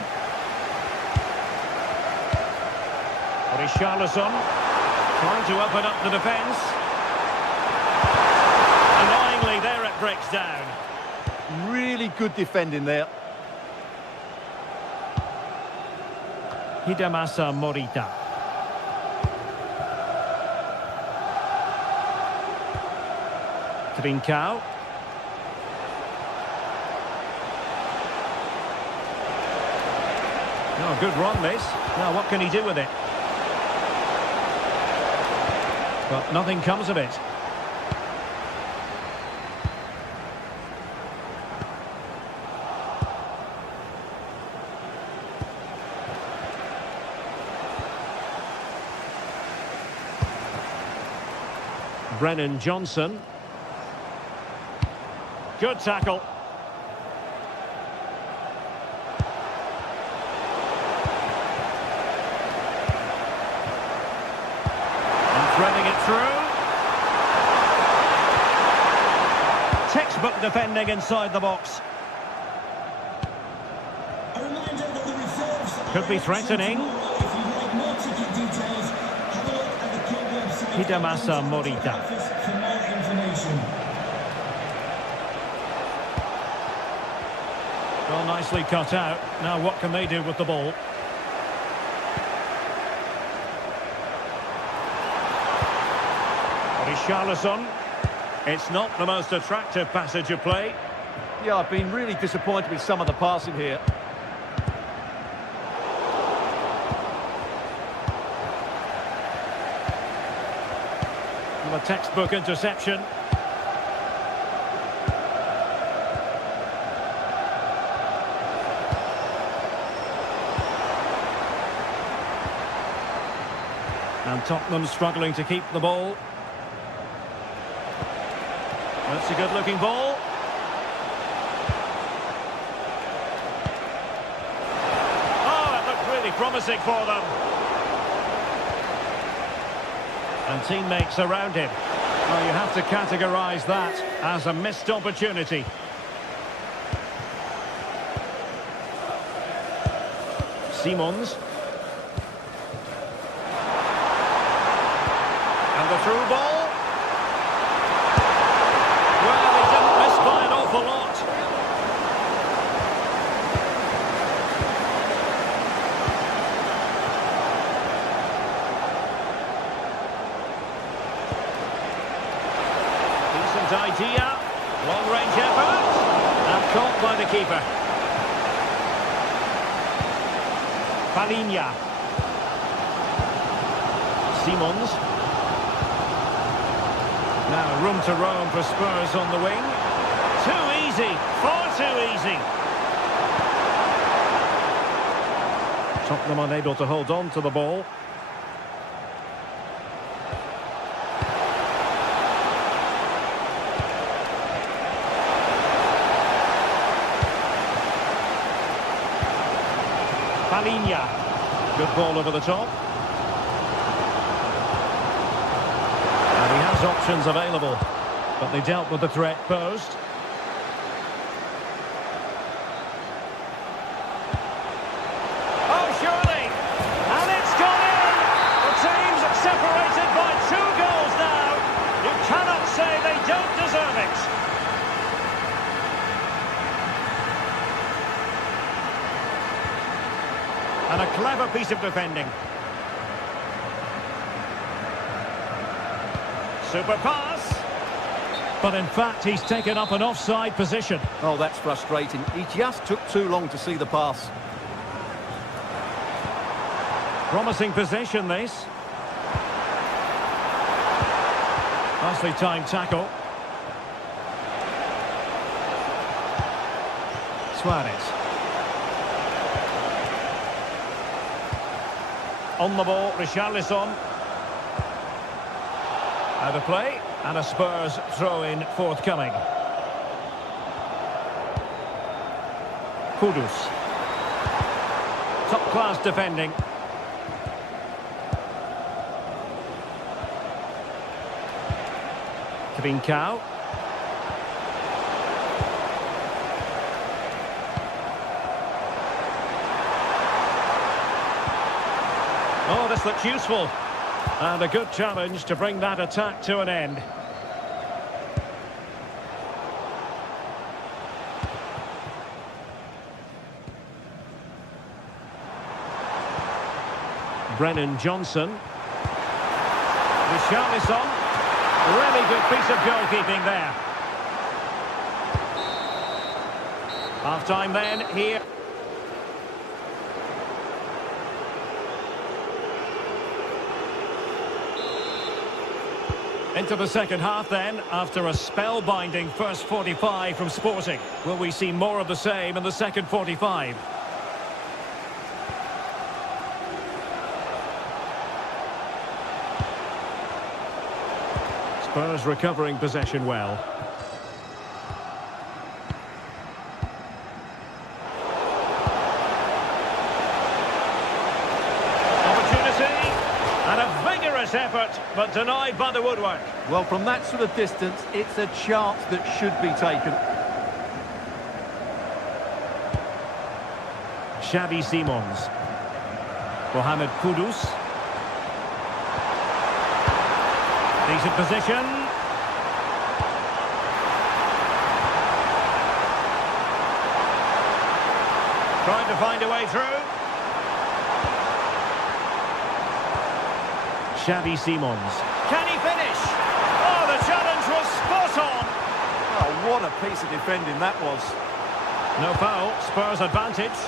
Richarlison trying to open up the defence. Annoyingly, there it breaks down. Really good defending there. Hidemasa Morita. Trincao. Oh, good run this. Now what can he do with it? But nothing comes of it. Brennan Johnson. Good tackle. And threading it through. Textbook defending inside the box. A reminder that the reserves Could be threatening. If you'd like more ticket details, have a look at the club website. Hidemasa Morita. For more information. Well, nicely cut out. Now what can they do with the ball? Richarlison. It's not the most attractive passage of play. Yeah, I've been really disappointed with some of the passing here. A textbook interception. And Tottenham struggling to keep the ball. That's a good-looking ball. Oh, it looked really promising for them. And teammates around him. Well, you have to categorise that as a missed opportunity. Simons. And the through ball. Well, he didn't miss by an awful lot. Idea, long-range effort, and caught by the keeper. Palinha. Simons. Now room to roam for Spurs on the wing. Too easy, far too easy. Tottenham unable to hold on to the ball. Palinha. Good ball over the top. And he has options available, but they dealt with the threat posed. Oh, surely! And it's gone in! The team's separated by 2 goals now. You cannot say they don't deserve it. And a clever piece of defending. Super pass. But in fact, he's taken up an offside position. Oh, that's frustrating. He just took too long to see the pass. Promising possession, this. Nicely timed tackle. Suarez. On the ball, Richarlison. Out of play, and a Spurs throw-in forthcoming. Kudus. Top-class defending. Trincao. Oh, this looks useful. And a good challenge to bring that attack to an end. Brennan Johnson. Richarlison. Really good piece of goalkeeping there. Half-time then here. Into the second half then, after a spellbinding first 45 from Sporting. Will we see more of the same in the second 45? Spurs recovering possession well. Opportunity, and a vigorous effort, but denied by the woodwork. Well, from that sort of distance, it's a chance that should be taken. Xavi Simons. Mohamed Kudus. Decent position. Trying to find a way through. Xavi Simons. Can he finish? Oh, the challenge was spot on. Oh, what a piece of defending that was. No foul, Spurs advantage.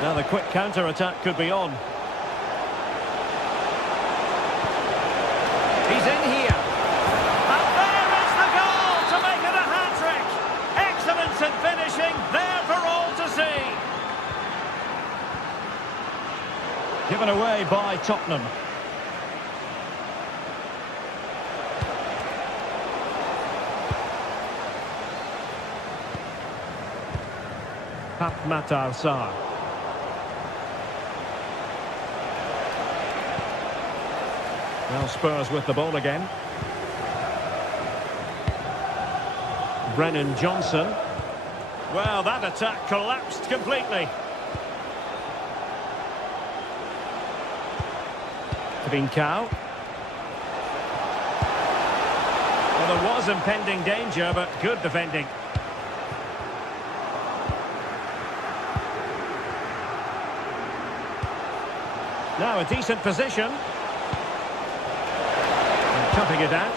Now the quick counter-attack could be on. He's in here. And there is the goal to make it a hat-trick. Excellence in finishing, there for all to see. Given away by Tottenham. Pape Matar Sarr. Now Spurs with the ball again. Brennan Johnson. Well, that attack collapsed completely. Trincao. Well, there was impending danger, but good defending. Now a decent position. Cutting it out.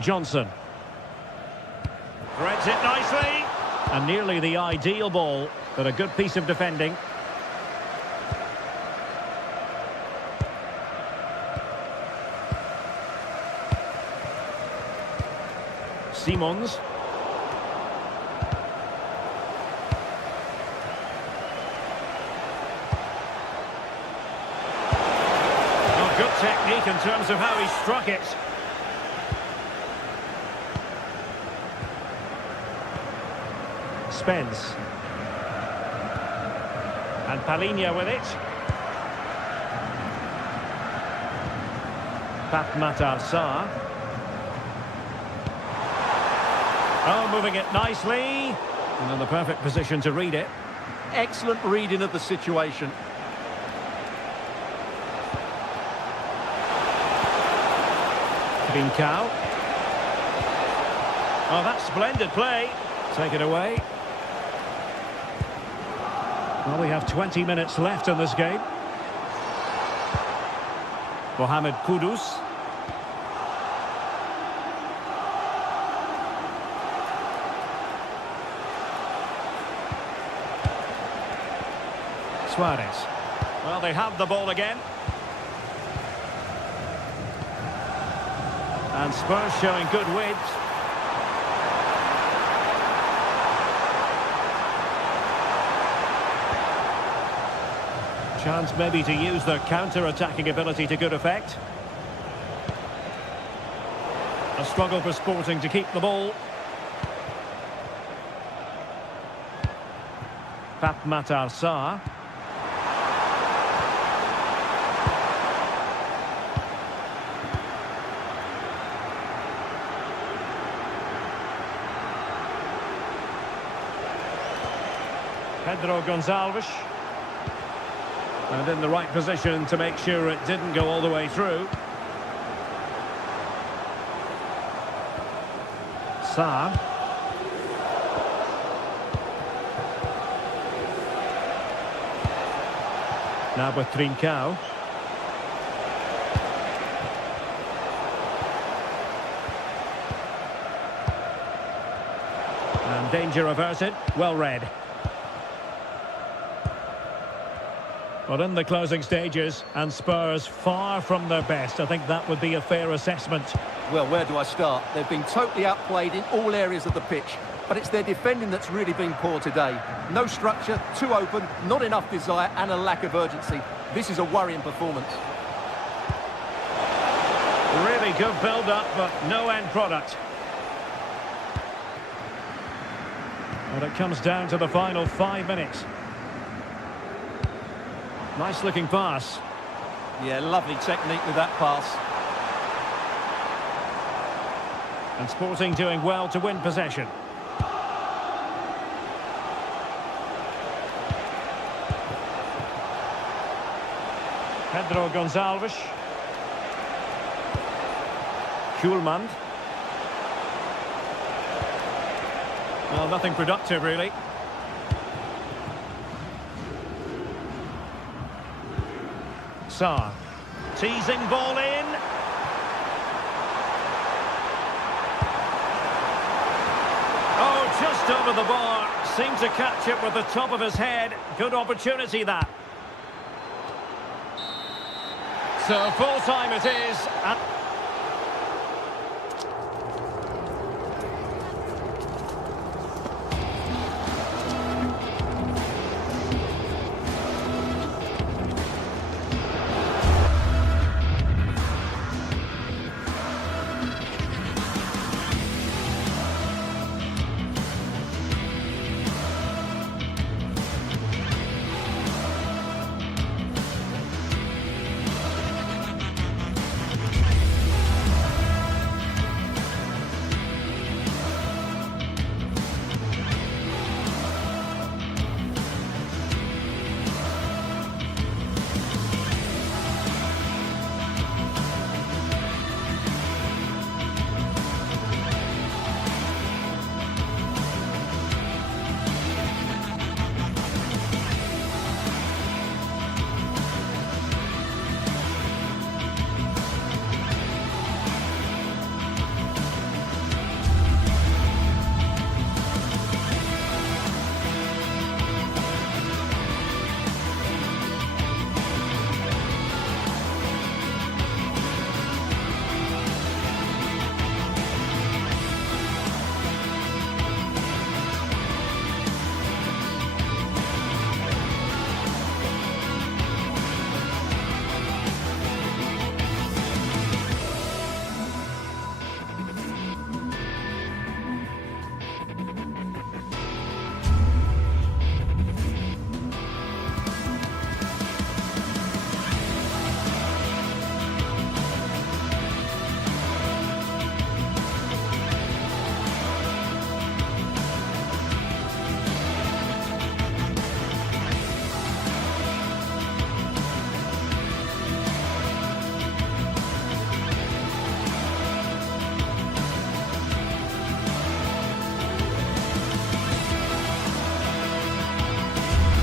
Johnson. Threads it nicely. And nearly the ideal ball, but a good piece of defending. Simons. Good technique in terms of how he struck it. Spence. And Palhinha with it. Pape Matar Sarr. Oh, moving it nicely. And in the perfect position to read it. Excellent reading of the situation. Trincao. Oh, that's splendid play. Take it away. Well, we have 20 minutes left in this game. Mohamed Kudus. Suarez. Well, they have the ball again. And Spurs showing good width. Chance maybe to use their counter-attacking ability to good effect. A struggle for Sporting to keep the ball. Pape Matar Sarr. Pedro Gonçalves. And in the right position to make sure it didn't go all the way through. Sarr. Now with Trincao. And danger averted. Well read. But in the closing stages, and Spurs far from their best. I think that would be a fair assessment. Well, where do I start? They've been totally outplayed in all areas of the pitch, but it's their defending that's really been poor today. No structure, too open, not enough desire, and a lack of urgency. This is a worrying performance. Really good build-up, but no end product. And it comes down to the final 5 minutes. Nice looking pass. Yeah, lovely technique with that pass. And Sporting doing well to win possession. Pedro Gonçalves. Schulman. Well, nothing productive really. Sarr. Teasing ball in. Oh, just over the bar. Seemed to catch it with the top of his head. Good opportunity, that. So full time it is.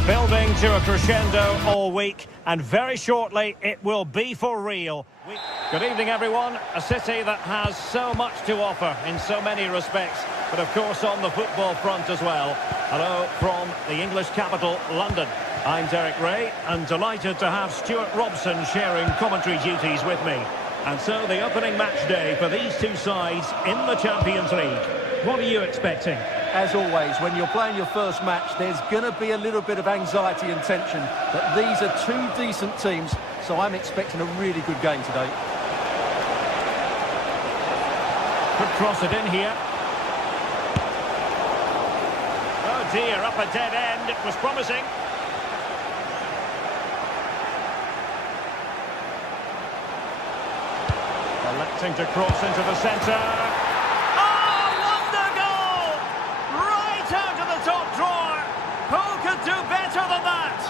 Building to a crescendo all week, and very shortly it will be for real. Good evening, everyone. A city that has so much to offer in so many respects, but of course on the football front as well. Hello from the English capital, London. I'm Derek Ray, and delighted to have Stuart Robson sharing commentary duties with me. And so the opening match day for these two sides in the Champions League. What are you expecting? As always, when you're playing your first match, there's going to be a little bit of anxiety and tension. But these are two decent teams, so I'm expecting a really good game today. Could cross it in here. Oh dear, up a dead end. It was promising. Electing to cross into the centre. Oh, wonder goal! Right out of the top drawer. Who could do better than that?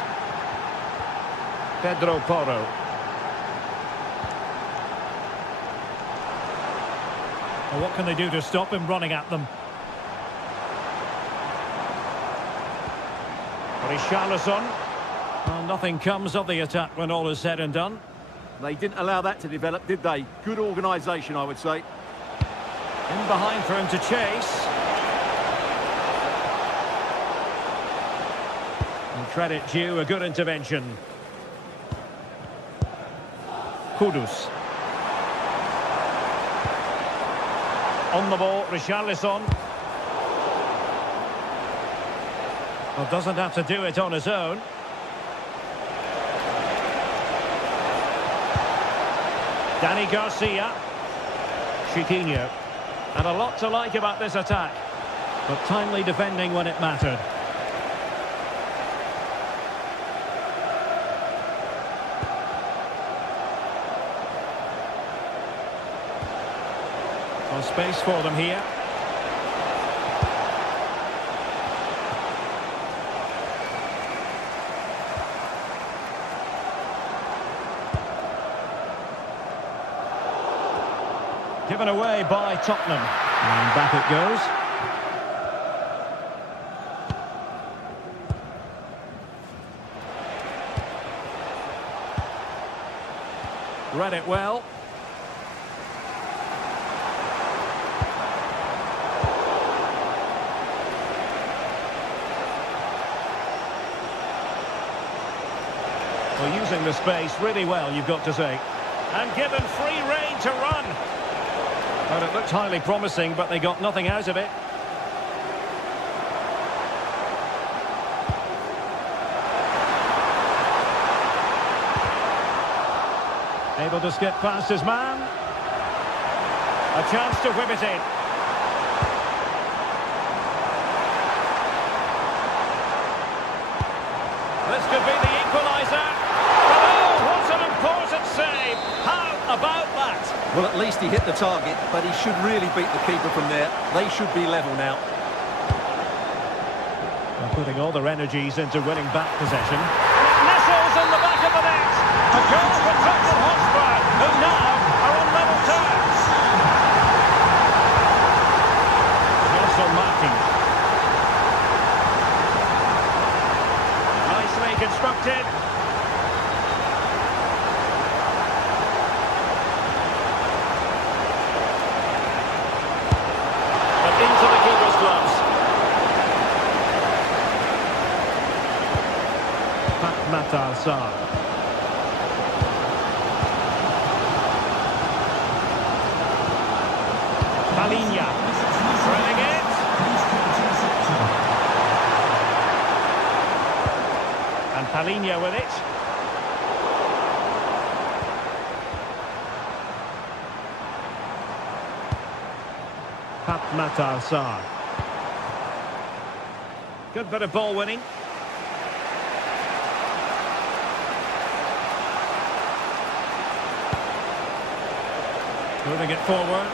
Pedro Porro. Well, what can they do to stop him running at them? Richarlison. Well, nothing comes of the attack when all is said and done. They didn't allow that to develop, did they? Good organisation, I would say. In behind for him to chase. And credit due, a good intervention. Kudus. On the ball, Richarlison. Well, doesn't have to do it on his own. Danny Garcia. Chiquinho. And a lot to like about this attack, but timely defending when it mattered. Well, space for them here. Given away by Tottenham. And back it goes. Read it well. Well, using the space really well, you've got to say. And given free rein to run. Well, it looked highly promising, but they got nothing out of it. Able to skip past his man. A chance to whip it in. This could be the equaliser. But oh, what an important save. How about that? Well, at least he hit the target, but he should really beat the keeper from there. They should be level now. They're putting all their energies into winning back possession. And it nestles in the back of the net. A goal for Tottenham Hotspur, who now are on level terms. Also marking. Nicely constructed. Into the keeper's gloves. Matar Sarr. Palinha. Running it. And Palinha with it. Matar Sarr. Good bit of ball winning. Moving it forward.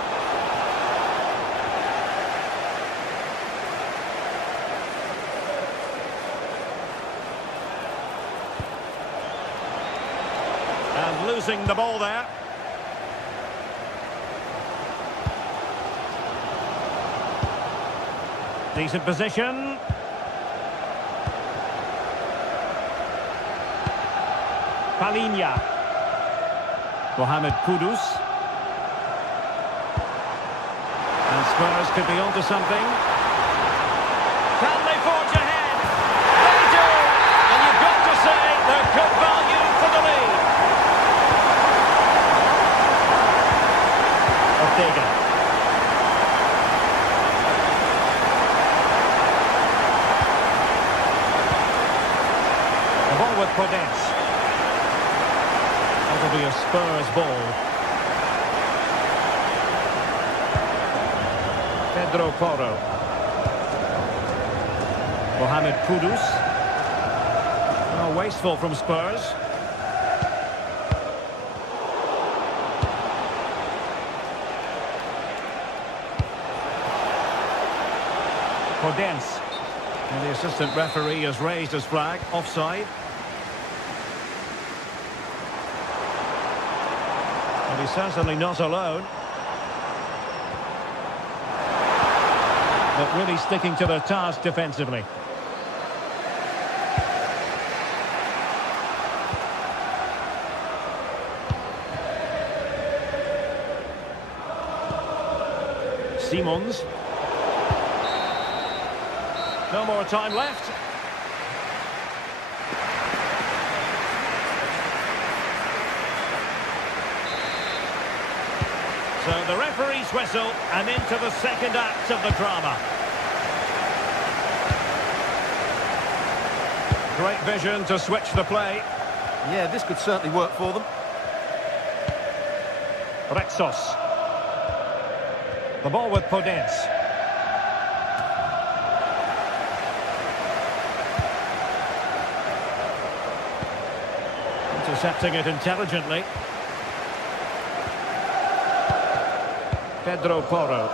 And losing the ball there. Decent position. Palinha. Mohamed Kudus. And Spurs could be onto something. Can they forge ahead? They do! And you've got to say they're good value for the lead. Ortega. The ball with Podence. That'll be a Spurs ball. Pedro Porro. Mohamed Kudus. Oh, wasteful from Spurs. Podence. And the assistant referee has raised his flag. Offside. And he's certainly not alone. But really sticking to their task defensively. Simons. No more time left. So the referee's whistle and into the second act of the drama. Great vision to switch the play. Yeah, this could certainly work for them. Rexos. The ball with Podence. Intercepting it intelligently. Pedro Porro.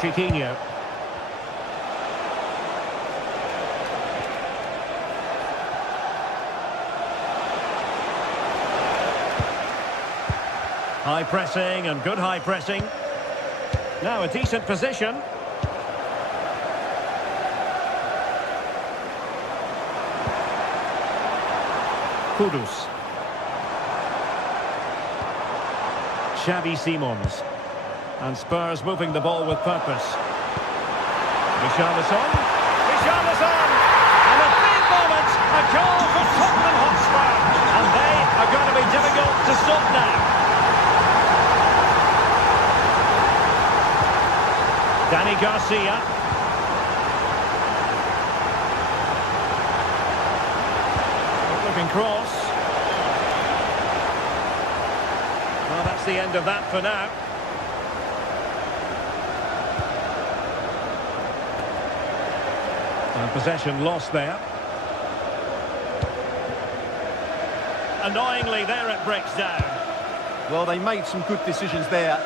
Chiquinho. High pressing and good high pressing. Now a decent position. Kudus. Xavi Simons. And Spurs moving the ball with purpose. Richarlison. Richarlison! And a big moment, a goal for Tottenham Hotspur. And they are going to be difficult to stop now. Danny Garcia. Looking cross. Well, that's the end of that for now. And possession lost there. Annoyingly, there it breaks down. Well, they made some good decisions there.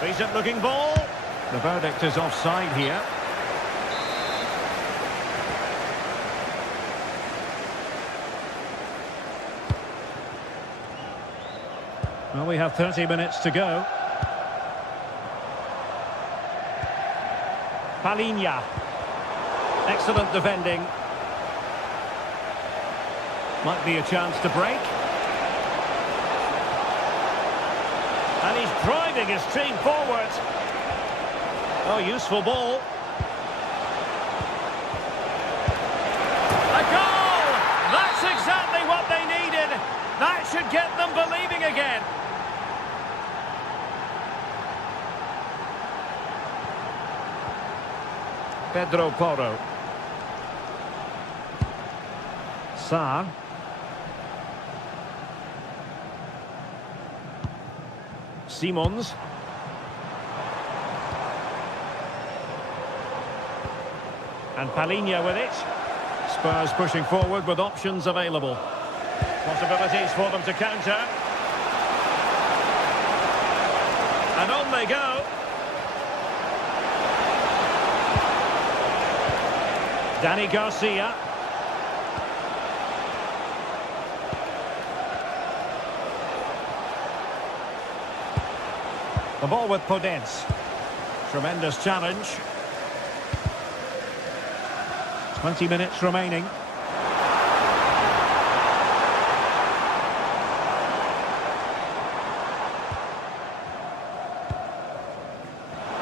Decent looking ball. The verdict is offside here. Well, we have 30 minutes to go. Palinha. Excellent defending. Might be a chance to break. And he's driving his team forward. Oh, useful ball. A goal! That's exactly what they needed. That should get them believing again. Pedro Porro. Sarr. Simons. And Palinha with it. Spurs pushing forward with options available. Possibilities for them to counter. And on they go. Danny Garcia. The ball with Podence. Tremendous challenge. 20 minutes remaining.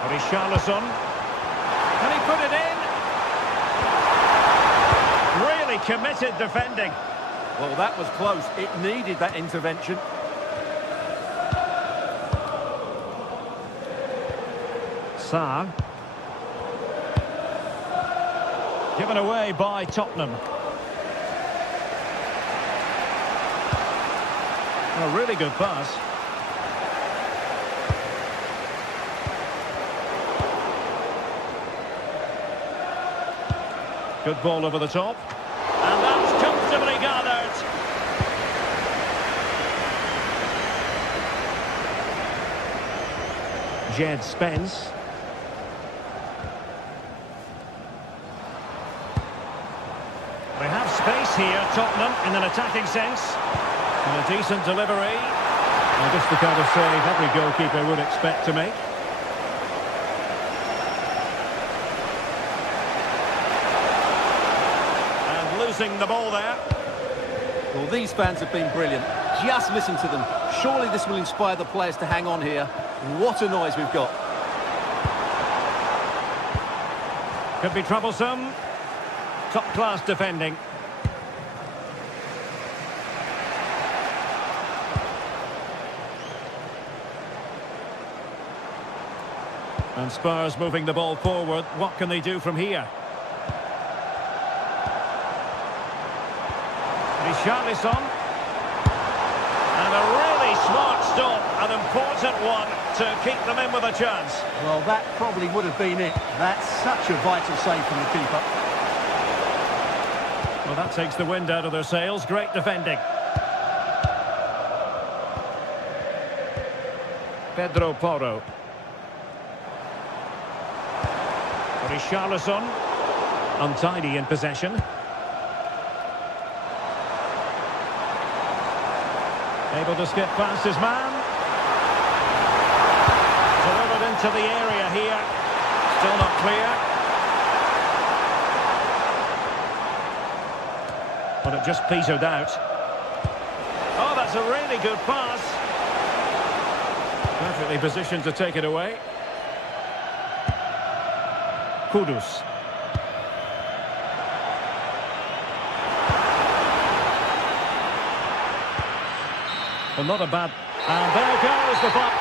Richarlison. Can he put it in? Really committed defending. Well, that was close. It needed that intervention. Sarr. Given away by Tottenham. A really good pass. Good ball over the top. And that's comfortably gathered. Jed Spence. They have space here, Tottenham, in an attacking sense. And a decent delivery. Well, just the kind of save every goalkeeper would expect to make. And losing the ball there. Well, these fans have been brilliant. Just listen to them. Surely this will inspire the players to hang on here. What a noise we've got. Could be troublesome. Top-class defending. And Spurs moving the ball forward. What can they do from here? Richarlison. And a really smart stop. An important one to keep them in with a chance. Well, that probably would have been it. That's such a vital save from the keeper. Well, that takes the wind out of their sails. Great defending. Pedro Porro. Richarlison. Untidy in possession. Able to skip past his man. Delivered into the area here. Still not clear. But it just petered out. Oh, that's a really good pass. Perfectly positioned to take it away. Kudus. Well, not a bad... And there goes the ball.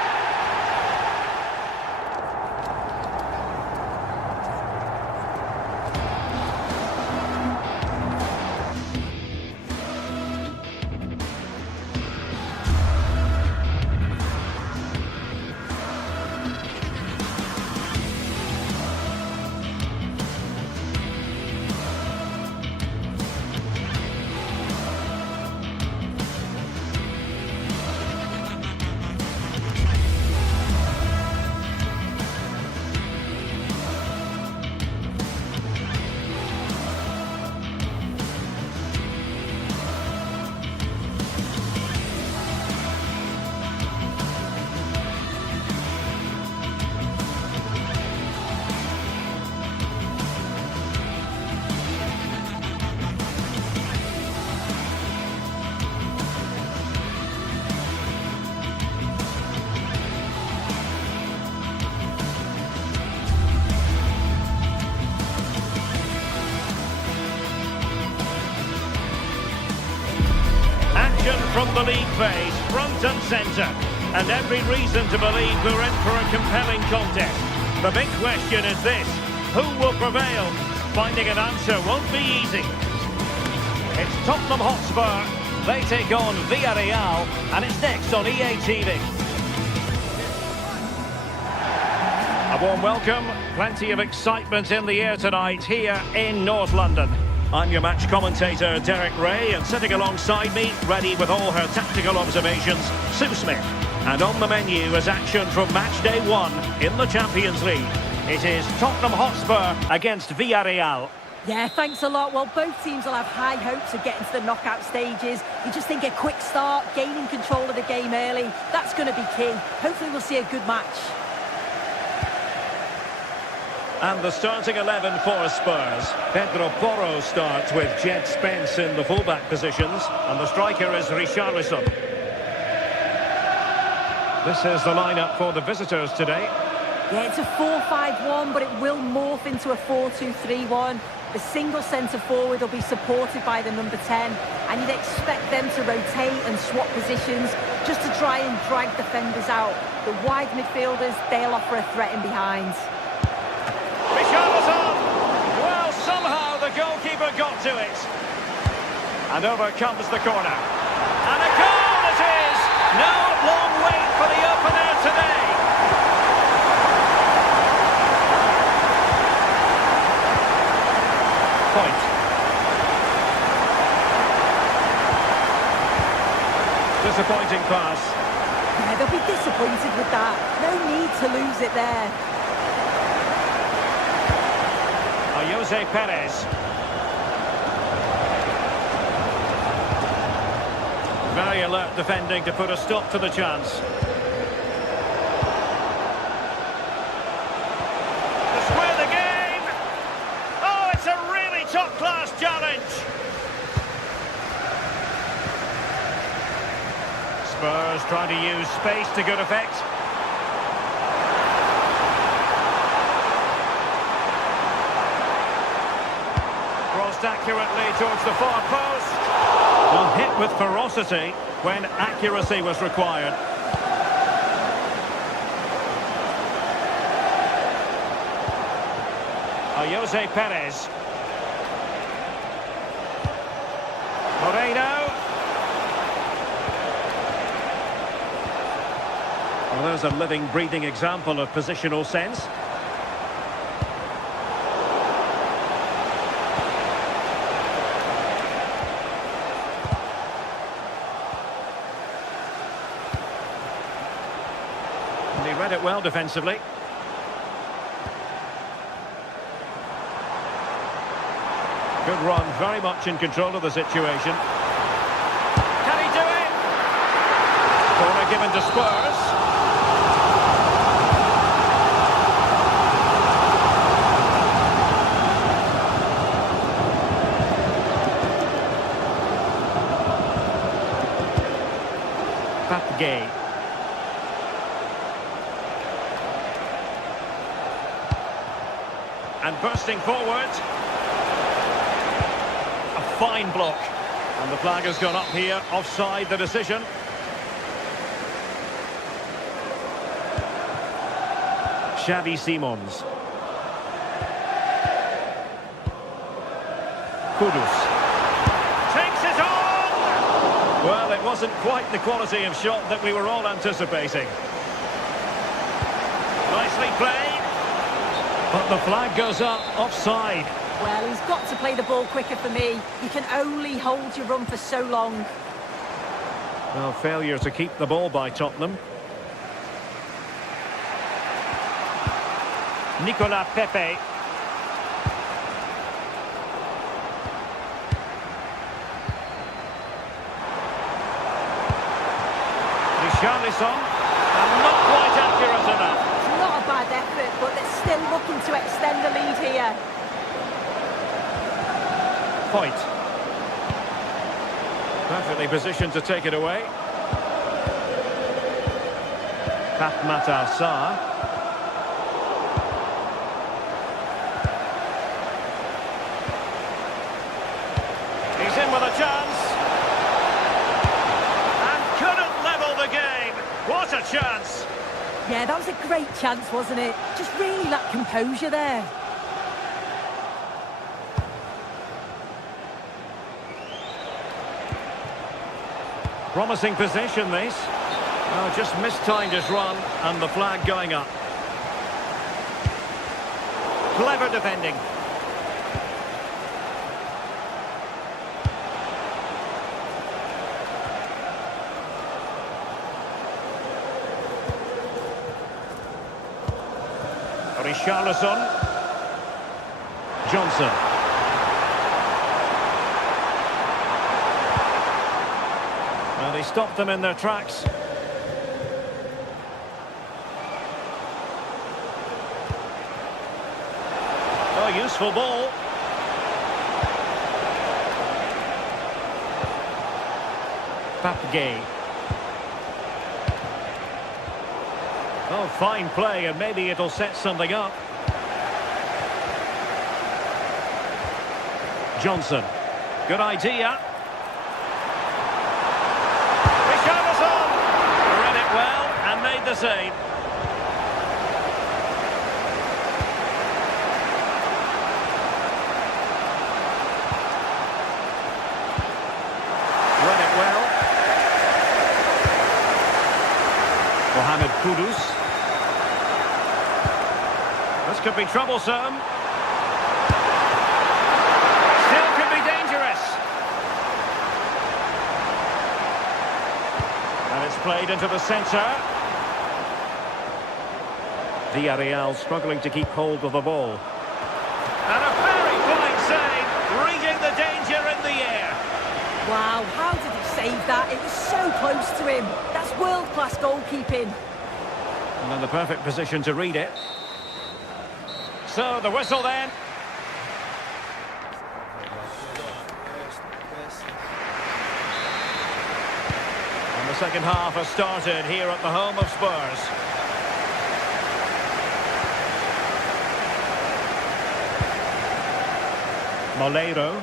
From the league phase, front and centre. And every reason to believe we're in for a compelling contest. The big question is this: who will prevail? Finding an answer won't be easy. It's Tottenham Hotspur. They take on Villarreal, and it's next on EA TV. A warm welcome. Plenty of excitement in the air tonight here in North London. I'm your match commentator, Derek Ray, and sitting alongside me, ready with all her tactical observations, Sue Smith. And on the menu is action from match day 1 in the Champions League. It is Tottenham Hotspur against Villarreal. Yeah, thanks a lot. Well, both teams will have high hopes of getting to the knockout stages. You just think a quick start, gaining control of the game early, that's going to be key. Hopefully we'll see a good match. And the starting 11 for Spurs. Pedro Porro starts with Jed Spence in the fullback positions. And the striker is Richarlison. This is the lineup for the visitors today. Yeah, it's a 4-5-1, but it will morph into a 4-2-3-1. The single centre-forward will be supported by the number 10, and you'd expect them to rotate and swap positions just to try and drag defenders out. The wide midfielders, they'll offer a threat in behind. Richarlison! Well, somehow the goalkeeper got to it. And over comes the corner. And a goal it is! No long wait for the opener today. Point. Disappointing pass. Yeah, they'll be disappointed with that. No need to lose it there. Jose Perez. Very alert defending to put a stop to the chance. To square the game. Oh, it's a really top-class challenge. Spurs trying to use space to good effect. Accurately towards the far post. Well, hit with ferocity when accuracy was required. Jose Perez. Moreno. Well, there's a living, breathing example of positional sense. He read it well defensively. Good run, very much in control of the situation. Can he do it? Corner given to Spurs. Papgay. And bursting forward. A fine block. And the flag has gone up here, offside the decision. Xavi Simons. Kudus. Takes it on! Well, it wasn't quite the quality of shot that we were all anticipating. Nicely played. But the flag goes up, offside. Well, he's got to play the ball quicker for me. You can only hold your run for so long. Well, failure to keep the ball by Tottenham. Nicolas Pepe. Richarlison. And not quite accurate enough. Not a bad effort, but they're still looking to extend the lead here. Point. Perfectly positioned to take it away. Pape Sarr. He's in with a chance. And couldn't level the game. What a chance. Yeah, that was a great chance, wasn't it? Just really lacked composure there. Promising position, this. Oh, just mistimed his run, and the flag going up. Clever defending. Richarlison. Johnson. stopped them in their tracks. Oh, useful ball. Gay. Oh, fine play, and maybe it'll set something up. Johnson. Good idea. Richarlison read it well and made the save. Read it well. Mohamed Kudus. This could be troublesome. Still could be dangerous. And it's played into the centre. Villarreal struggling to keep hold of the ball. And a very fine save, reading the danger in the air. Wow, how did he save that? It was so close to him. That's world-class goalkeeping. And in the perfect position to read it. So, the whistle then. And the second half has started here at the home of Spurs. Moleiro.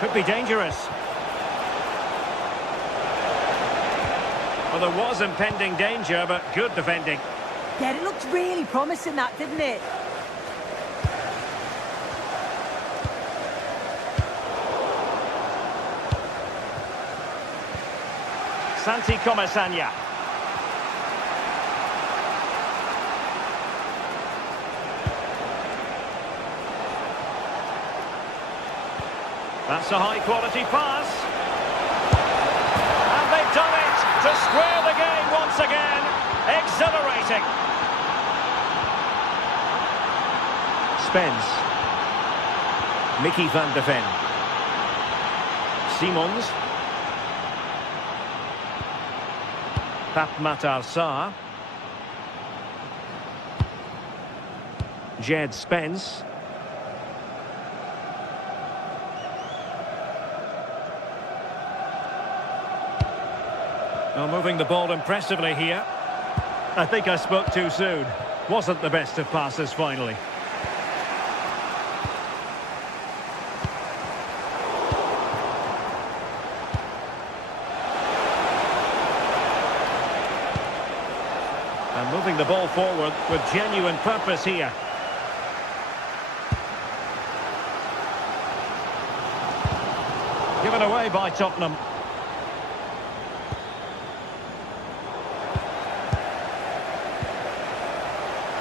Could be dangerous. Well, there was impending danger, but good defending. Yeah, it looked really promising, that, didn't it? Santi Comesaña. That's a high-quality pass. And they've done it to square the game once again. Exhilarating. Spence. Mickey van de Ven. Simons. Pap Matar Sarr. Jed Spence. Well, moving the ball impressively here. I think I spoke too soon. Wasn't the best of passes finally. And moving the ball forward with genuine purpose here. Given away by Tottenham.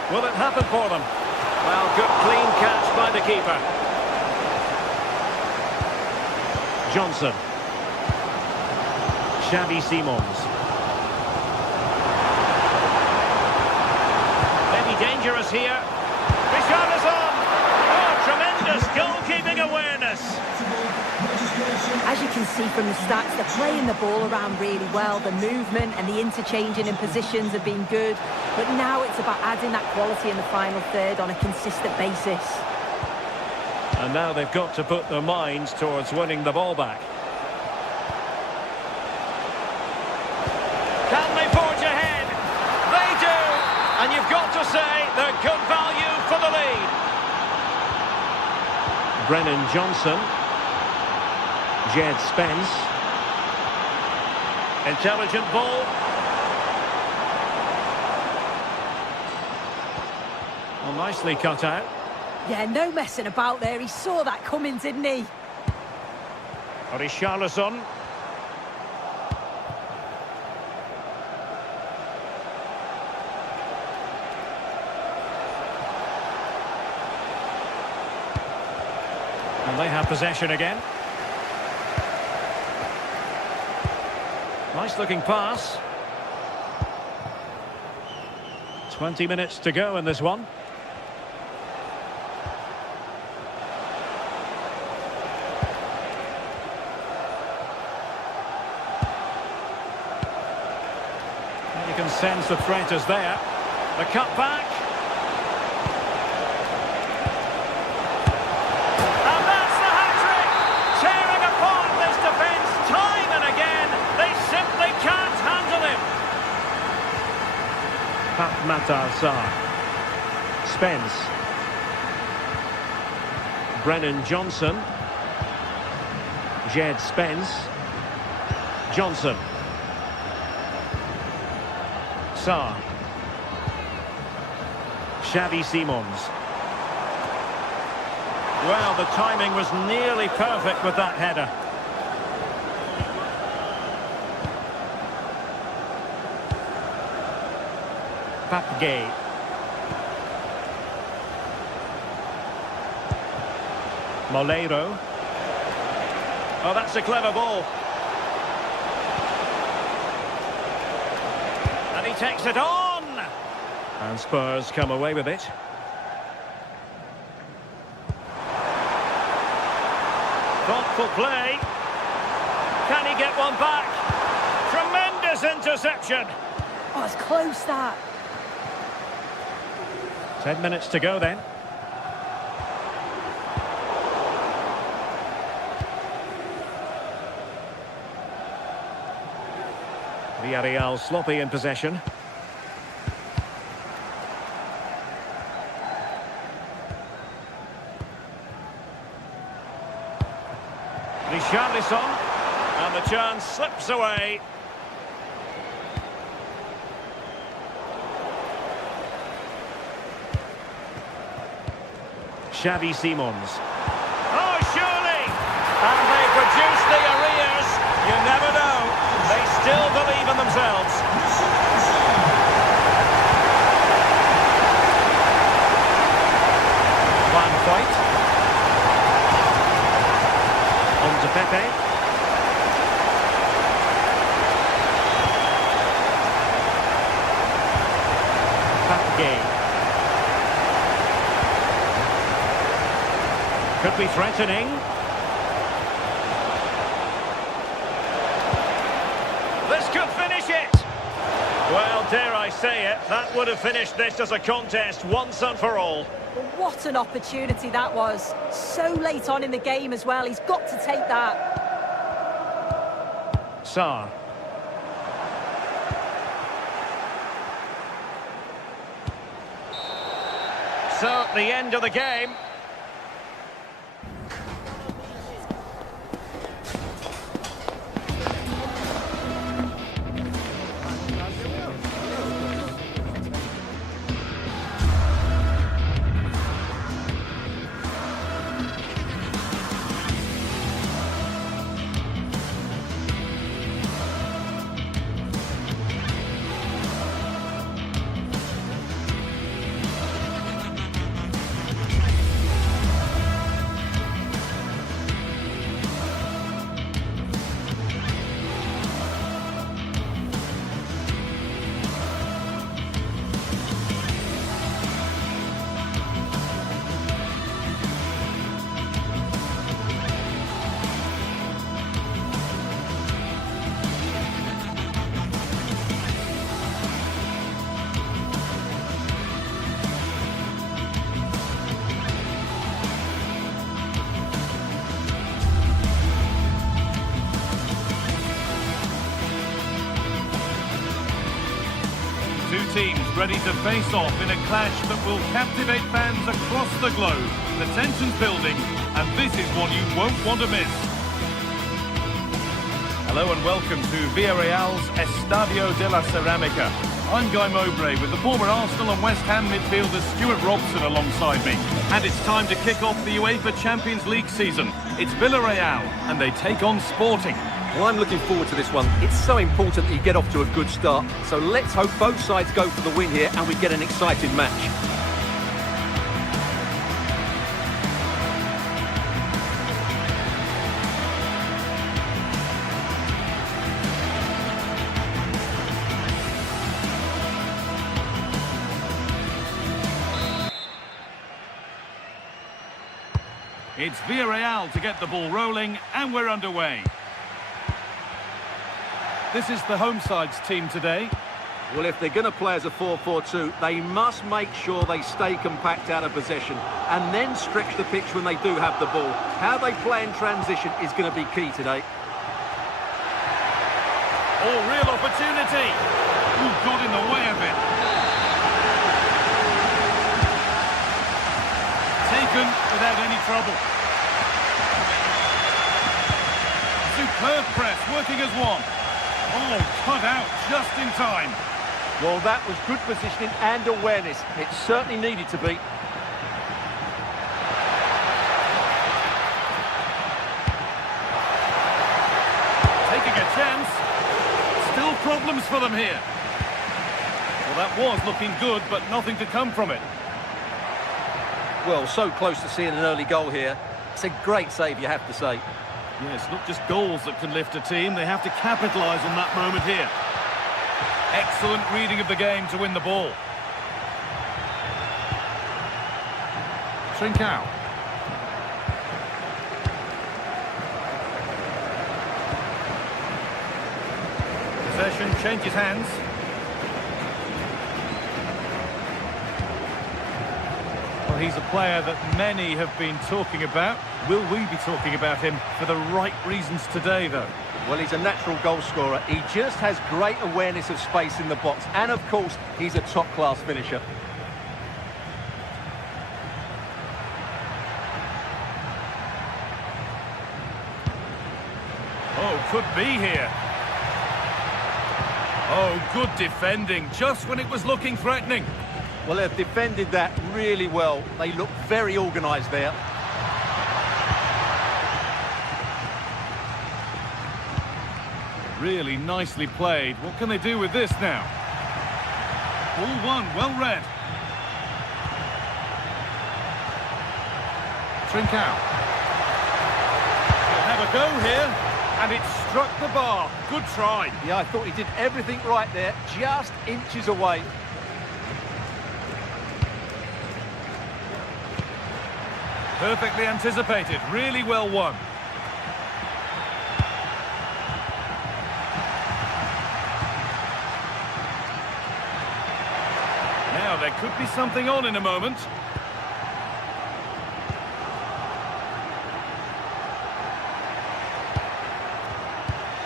Will it happen for them? Well, good clean catch by the keeper. Johnson. Xavi Simons. Maybe dangerous here. Richarlison! Oh, tremendous goalkeeping awareness. As you can see from the stats, they're playing the ball around really well. The movement and the interchanging in positions have been good. But now it's about adding that quality in the final third on a consistent basis. And now they've got to put their minds towards winning the ball back. Can they forge ahead? They do! And you've got to say they're good value for the lead. Brennan Johnson. Jed Spence. Intelligent ball. Well, nicely cut out. Yeah, no messing about there. He saw that coming, didn't he? Richarlison. And they have possession again. Nice looking pass. 20 minutes to go in this one. You can sense the threat is there. The cut back. And that's the hat-trick! Tearing apart this defence time and again. They simply can't handle him. Matar Sarr. Spence. Brennan Johnson. Jed Spence. Johnson. Sarr. Xavi Simons. Well, the timing was nearly perfect with that header. Papgay. Moleiro. Oh, that's a clever ball. And he takes it on! And Spurs come away with it. Thoughtful play. Can he get one back? Tremendous interception. Oh, it's close, that. 10 minutes to go then. Villarreal sloppy in possession. Richarlison, and the chance slips away. Xavi Simons. Oh, surely! And they produce the arrears. You never know. They still believe in themselves. Van Foyt. On to Pepe. Papgay. Could be threatening. This could finish it. Well, dare I say it, that would have finished this as a contest once and for all. But what an opportunity that was. So late on in the game as well. He's got to take that. Sarr. So, the end of the game. Two teams ready to face off in a clash that will captivate fans across the globe. The tension's building, and this is one you won't want to miss. Hello and welcome to Villarreal's Estadio de la Ceramica. I'm Guy Mowbray with the former Arsenal and West Ham midfielder Stuart Robson alongside me. And it's time to kick off the UEFA Champions League season. It's Villarreal, and they take on Sporting. Well, I'm looking forward to this one. It's so important that you get off to a good start. So let's hope both sides go for the win here and we get an exciting match. It's Villarreal to get the ball rolling, and we're underway. This is the home side's team today. Well, if they're going to play as a 4-4-2, they must make sure they stay compact out of possession and then stretch the pitch when they do have the ball. How they play in transition is going to be key today. Oh, real opportunity. Ooh, got in the way of it. Taken without any trouble. Superb press, working as one. Oh, cut out just in time. Well, that was good positioning and awareness. It certainly needed to be. Taking a chance. Still problems for them here. Well, that was looking good, but nothing to come from it. Well, so close to seeing an early goal here. It's a great save, you have to say. Yes, not just goals that can lift a team. They have to capitalise on that moment here. Excellent reading of the game to win the ball. Trincao. Possession changes hands. Well, he's a player that many have been talking about. Will we be talking about him for the right reasons today, though? Well, he's a natural goal scorer. He just has great awareness of space in the box. And, of course, he's a top-class finisher. Oh, could be here. Oh, good defending, just when it was looking threatening. Well, they've defended that really well. They look very organised there. Really nicely played. What can they do with this now? Ball one, well read. Trincao. He'll have a go here, and it struck the bar. Good try. Yeah, I thought he did everything right there, just inches away. Perfectly anticipated, really well won. Now there could be something on in a moment.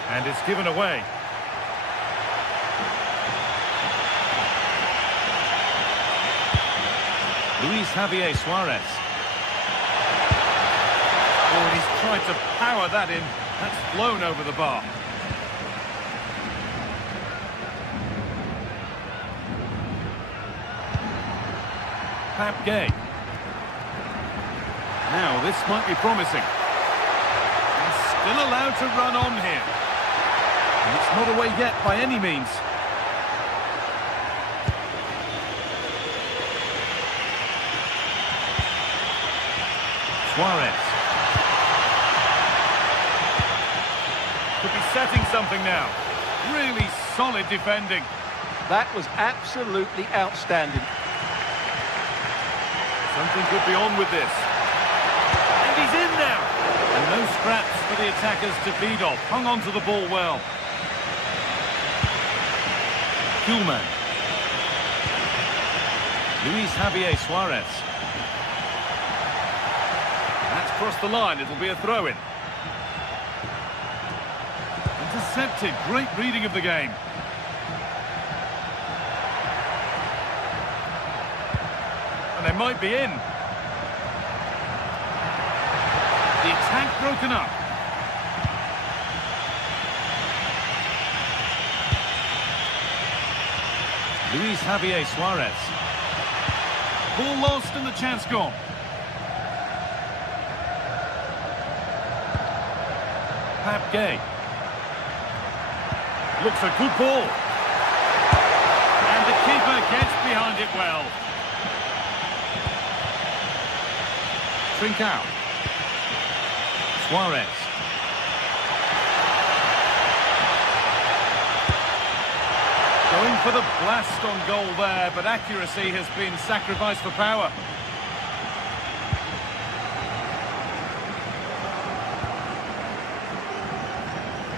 And it's given away. Luis Javier Suarez. Oh, he's tried to power that in. That's flown over the bar. Pap Gay. Now, this might be promising. He's still allowed to run on here. And it's not away yet by any means. Suarez. Could be setting something now. Really solid defending. That was absolutely outstanding. Something could be on with this. And he's in now. And no scraps for the attackers to feed off. Hung on to the ball well. Kuhlman. Luis Javier Suarez. That's crossed the line. It'll be a throw-in. Intercepted. Great reading of the game. And they might be in. The attack broken up. Luis Javier Suarez. Ball lost and the chance gone. Pap Gay. Looks a good ball. And the keeper gets behind it well. Trincao. Suarez. Going for the blast on goal there, but accuracy has been sacrificed for power.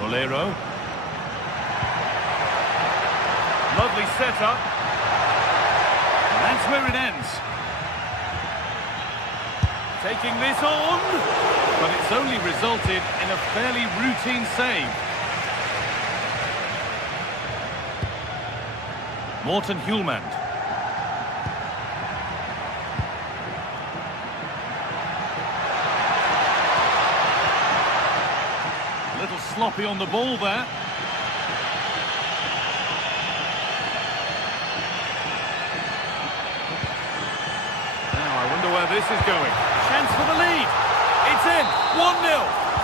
Bolero. Lovely setup. And that's where it ends. Taking this on, but it's only resulted in a fairly routine save. Morten Hjulmand. A little sloppy on the ball there. Now I wonder where this is going. Chance for the lead. It's in. 1-0.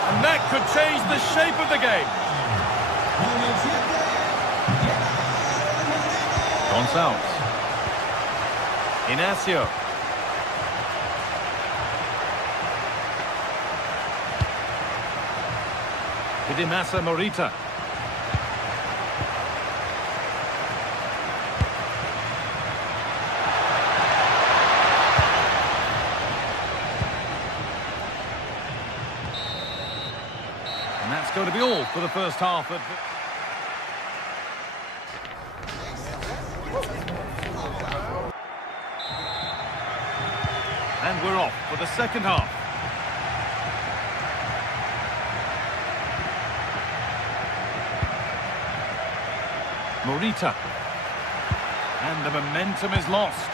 And that could change the shape of the game. Gonçalves. Inacio. Hidemasa Morita. And that's going to be all for the first half. And we're off for the second half. Morita. And the momentum is lost.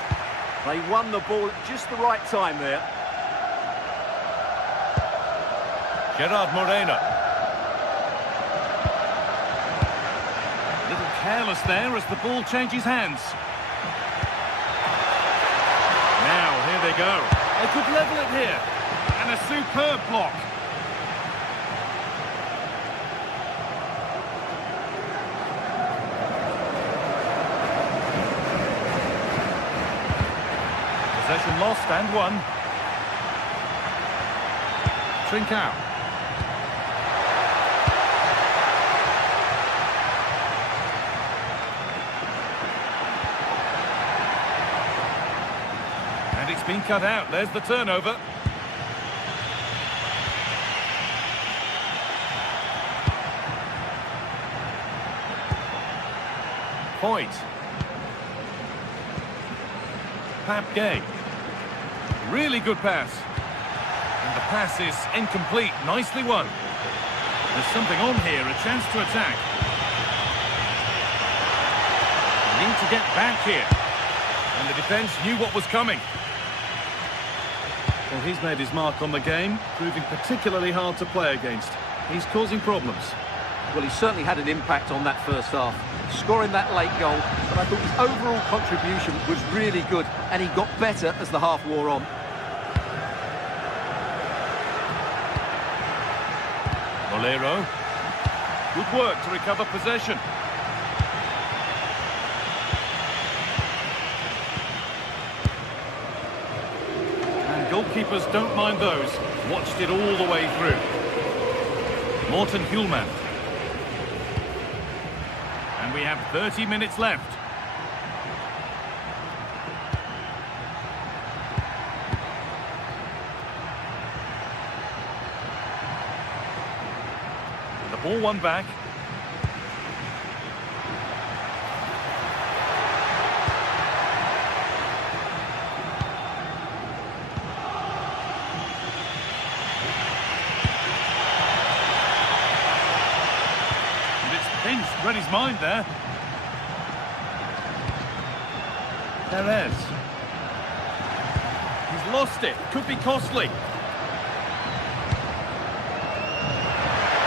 They won the ball at just the right time there. Gerard Moreno. A little careless there as the ball changes hands. Now, here they go. They could level it here. And a superb block. Possession lost and won. Trincao. And it's been cut out. There's the turnover. Foyt. Pap Gay. Really good pass. And the pass is incomplete. Nicely won. There's something on here, a chance to attack. They need to get back here. And the defence knew what was coming. Well, he's made his mark on the game, proving particularly hard to play against. He's causing problems. Well, he certainly had an impact on that first half, scoring that late goal, but I thought his overall contribution was really good, and he got better as the half wore on. Bolero. Good work to recover possession. And goalkeepers don't mind those. Watched it all the way through. Morten Hjulmand. And we have 30 minutes left. The ball won back. Pinched, read his mind there. Perez. He's lost it. Could be costly.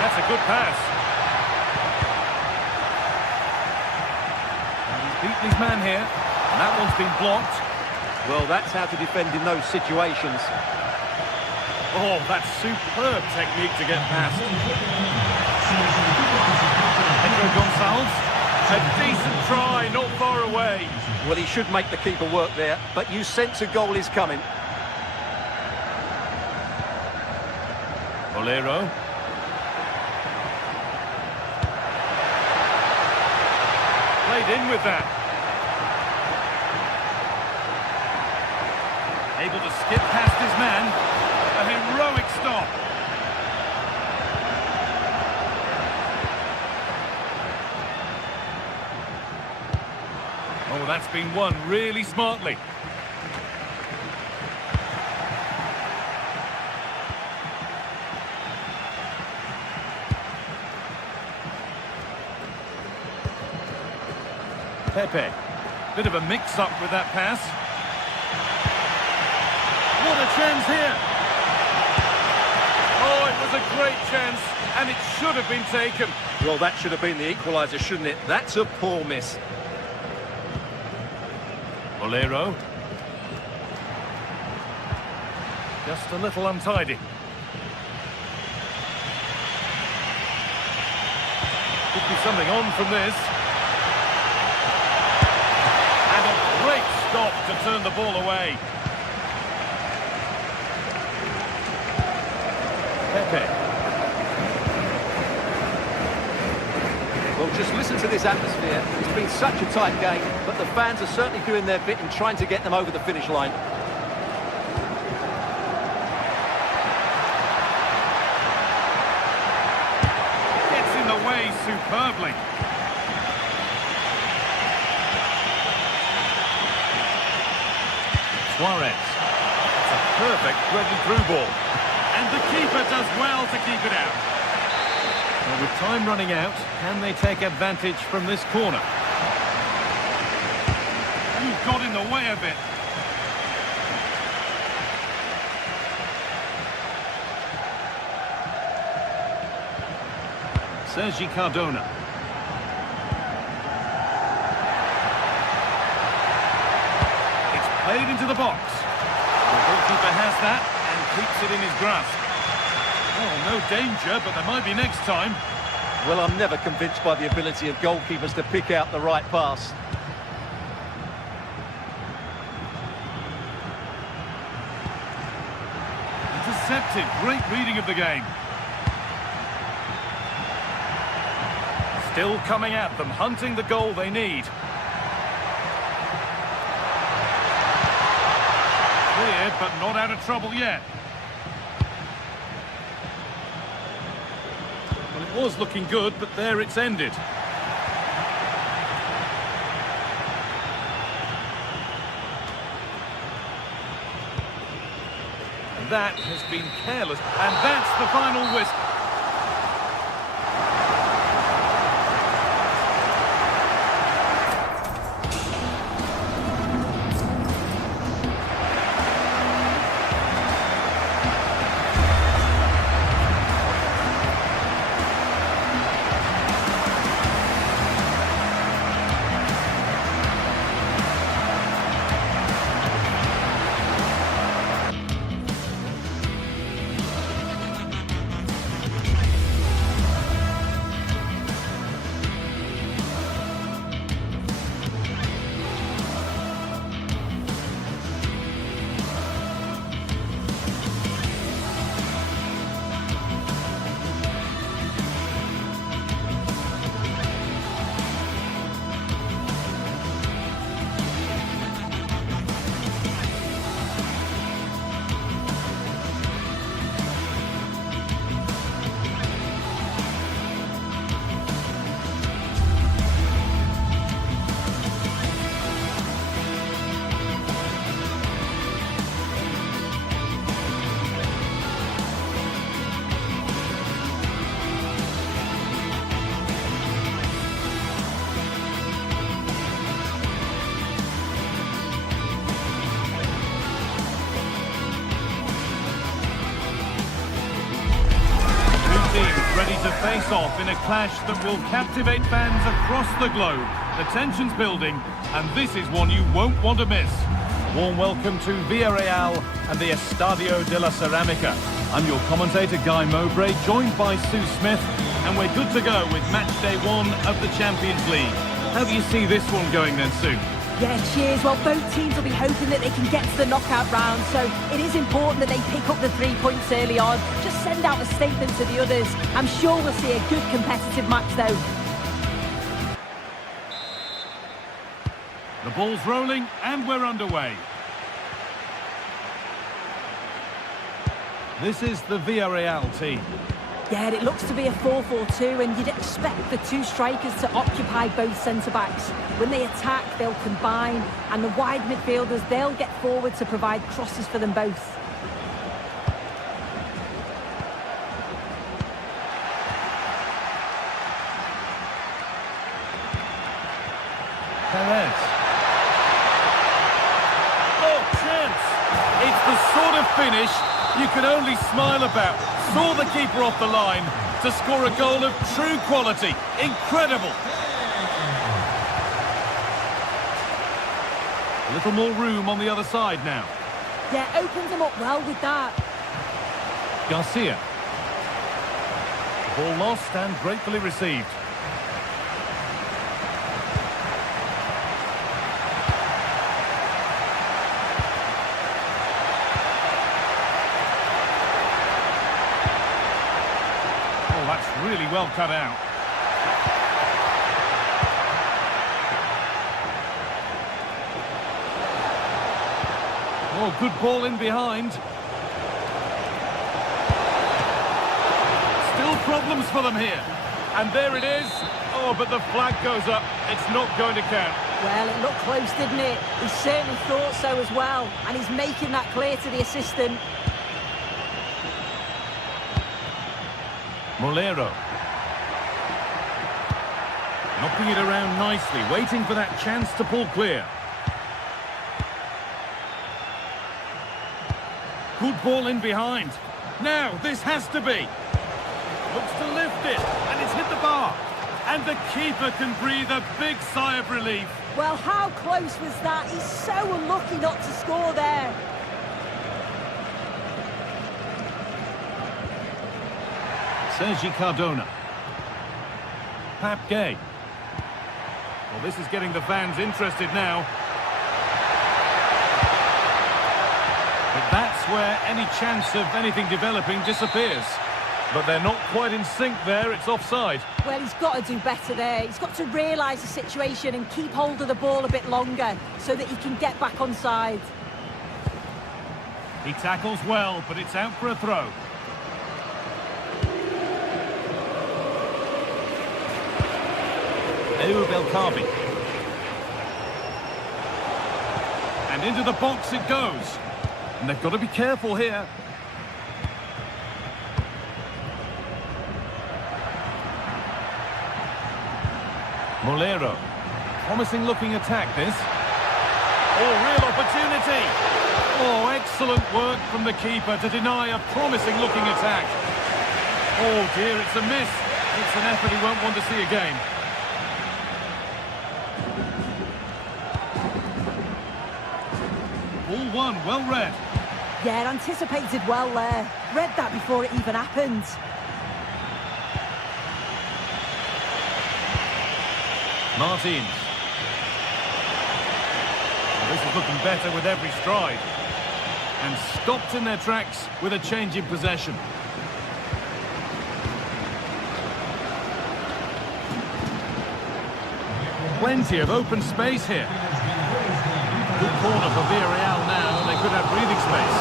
That's a good pass. And he's beaten his man here. And that one's been blocked. Well, that's how to defend in those situations. Oh, that's superb technique to get past. Gonçalves, a decent try, not far away. Well, he should make the keeper work there, but you sense a goal is coming. Bolero. Played in with that. Able to skip past his man. A heroic stop. Oh, that's been won really smartly. Pepe. Bit of a mix-up with that pass. What a chance here. Oh, it was a great chance, and it should have been taken. Well, that should have been the equaliser, shouldn't it? That's a poor miss. Bolero. Just a little untidy. Could be something on from this. And a great stop to turn the ball away. Pepe. Well, just listen to this atmosphere. It's been such a tight game, but the fans are certainly doing their bit in trying to get them over the finish line. Gets in the way superbly. Suarez. It's a perfect threaded through ball. And the keeper does well to keep it out. Well, with time running out, can they take advantage from this corner? You've got in the way of it. Sergi Cardona. It's played into the box. The goalkeeper has that and keeps it in his grasp. Oh, no danger, but there might be next time. Well, I'm never convinced by the ability of goalkeepers to pick out the right pass. Intercepted. Great reading of the game. Still coming at them, hunting the goal they need. Cleared, but not out of trouble yet. Well, it was looking good, but there it's ended. And that has been careless. And that's the final whistle. Ready to face off in a clash that will captivate fans across the globe. The tension's building, and this is one you won't want to miss. Warm welcome to Villarreal and the Estadio de la Ceramica. I'm your commentator, Guy Mowbray, joined by Sue Smith, and we're good to go with match day 1 of the Champions League. How do you see this one going then, Sue? Yeah, cheers. Well, both teams will be hoping that they can get to the knockout round, so it is important that they pick up the 3 points early on. Just send out a statement to the others. I'm sure we'll see a good competitive match, though. The ball's rolling, and we're underway. This is the Villarreal team. Yeah, it looks to be a 4-4-2, and you'd expect the two strikers to occupy both centre-backs. When they attack, they'll combine, and the wide midfielders, they'll get forward to provide crosses for them both. Perez. Oh, chance! It's the sort of finish you can only smile about. Saw the keeper off the line to score a goal of true quality. Incredible! A little more room on the other side now. Yeah, opened them up well with that. Garcia. Ball lost and gratefully received. Oh, that's really well cut out. Oh, good ball in behind. Still problems for them here. And there it is. Oh, but the flag goes up. It's not going to count. Well, it looked close, didn't it? He certainly thought so as well. And he's making that clear to the assistant. Molero. Knocking it around nicely, waiting for that chance to pull clear. Good ball in behind. Now, this has to be. Looks to lift it, and it's hit the bar. And the keeper can breathe a big sigh of relief. Well, how close was that? He's so unlucky not to score there. Sergi Cardona. Pap Gay. Well, this is getting the fans interested now. But that's where any chance of anything developing disappears. But they're not quite in sync there, it's offside. Well, he's got to do better there. He's got to realise the situation and keep hold of the ball a bit longer so that he can get back onside. He tackles well, but it's out for a throw. Belkabi. And into the box it goes. And they've got to be careful here. Molero. Promising looking attack this. Oh, real opportunity. Oh, excellent work from the keeper to deny a promising looking attack. Oh dear, it's a miss. It's an effort he won't want to see again. Ball one, well read. Yeah, anticipated well there. Read that before it even happened. Martins. Well, this is looking better with every stride. And stopped in their tracks with a change in possession. Plenty of open space here. Good corner for Villarreal now. They could have breathing space.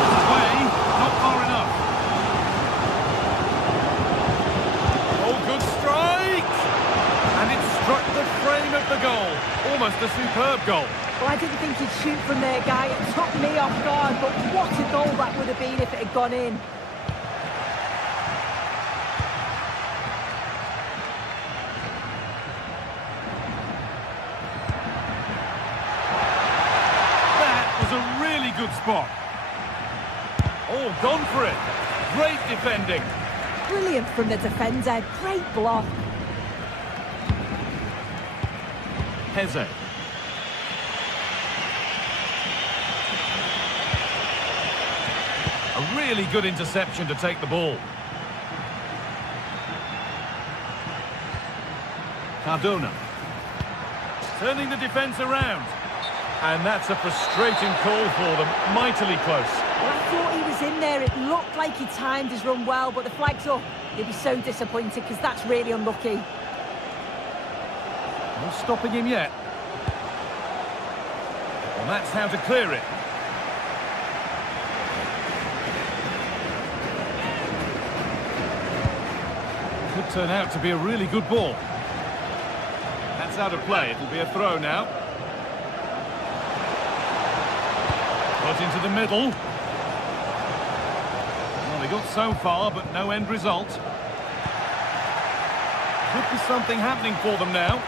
It's away, not far enough. Oh, good strike! And it struck the frame of the goal. Almost a superb goal. Well, I didn't think he'd shoot from there, Guy. It took me off guard, but what a goal that would have been if it had gone in. Good spot. Oh, gone for it. Great defending. Brilliant from the defender. Great block. Heze. A really good interception to take the ball. Cardona. Turning the defence around. And that's a frustrating call for them. Mightily close. Well, I thought he was in there. It looked like he timed his run well, but the flag's up. He'll be so disappointed because that's really unlucky. No stopping him yet. Well, that's how to clear it. Could turn out to be a really good ball. That's out of play. It'll be a throw now. Put into the middle. Well, they got so far, but no end result. Could be something happening for them now.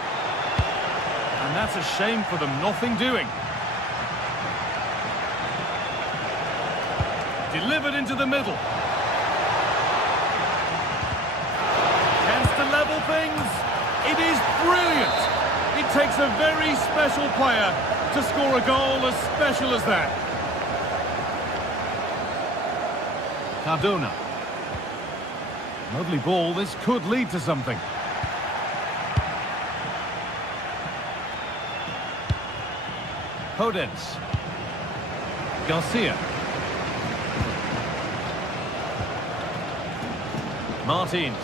And that's a shame for them. Nothing doing. Delivered into the middle. Chance to level things. It is brilliant. It takes a very special player to score a goal as special as that. Cardona. Lovely ball. This could lead to something. Podence. Garcia. Martins.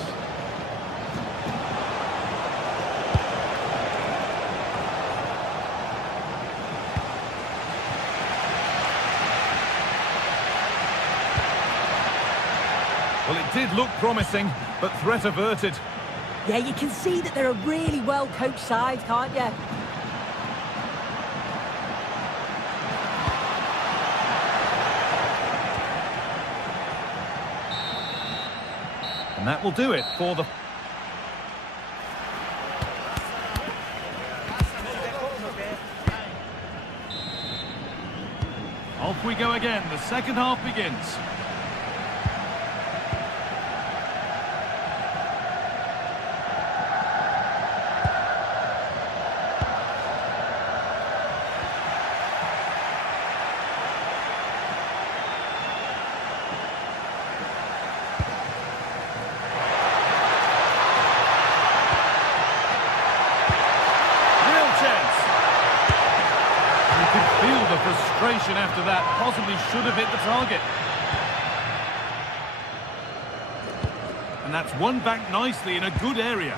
Well, it did look promising, but threat averted. Yeah, you can see that they're a really well-coached side, can't you? And that will do it for the... Off we go again. The second half begins. Frustration after that, possibly should have hit the target. And that's won back nicely in a good area.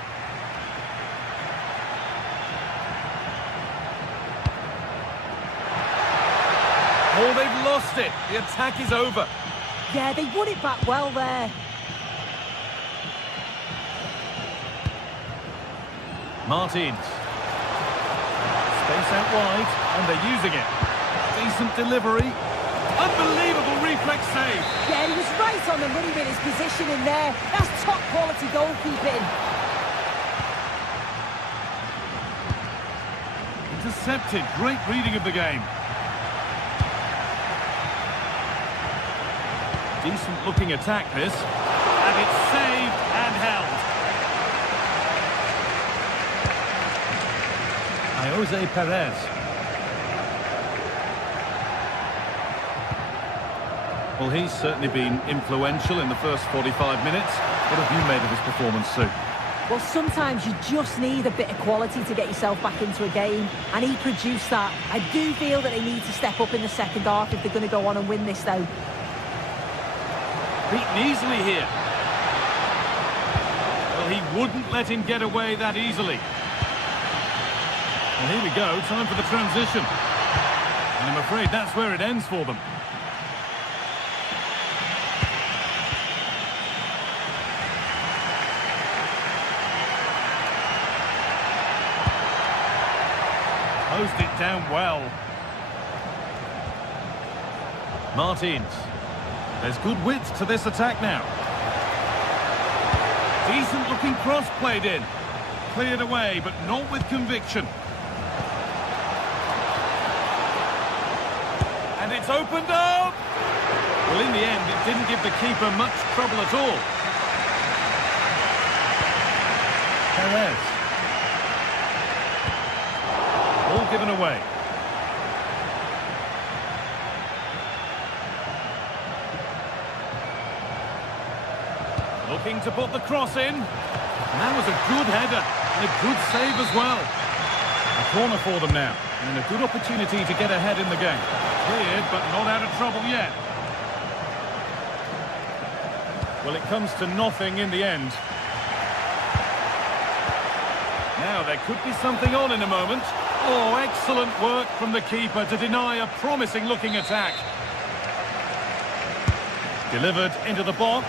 Oh, they've lost it. The attack is over. Yeah, they won it back well there. Martins. Space out wide, and they're using it. Decent delivery. Unbelievable reflex save. Yeah, he was right on the money with his position in there. That's top quality goalkeeping. Intercepted. Great reading of the game. Decent looking attack this. And it's saved and held. Jose Perez. Well, he's certainly been influential in the first 45 minutes. What have you made of his performance, Sue? Well, sometimes you just need a bit of quality to get yourself back into a game, and he produced that. I do feel that they need to step up in the second half if they're going to go on and win this, though. Beaten easily here. Well, he wouldn't let him get away that easily. And here we go, time for the transition. And I'm afraid that's where it ends for them. Closed it down well. Martins. There's good width to this attack now. Decent looking cross played in. Cleared away, but not with conviction. And it's opened up! Well, in the end, it didn't give the keeper much trouble at all. Perez. All given away. Looking to put the cross in. And that was a good header. And a good save as well. A corner for them now. And a good opportunity to get ahead in the game. Cleared, but not out of trouble yet. Well, it comes to nothing in the end. Now, there could be something on in a moment. Oh, excellent work from the keeper to deny a promising-looking attack. Delivered into the box.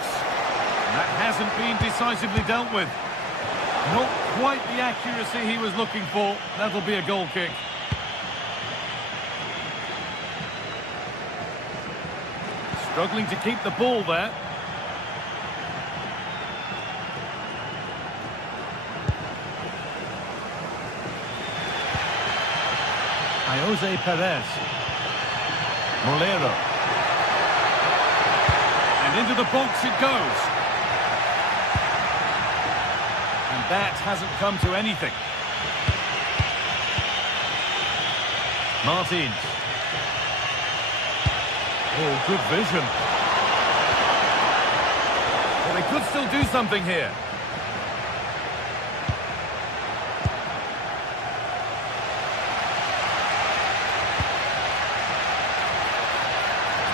That hasn't been decisively dealt with. Not quite the accuracy he was looking for. That'll be a goal kick. Struggling to keep the ball there. Jose Perez. Molero. And into the box it goes. And that hasn't come to anything. Martins. Oh, good vision. Well, they could still do something here.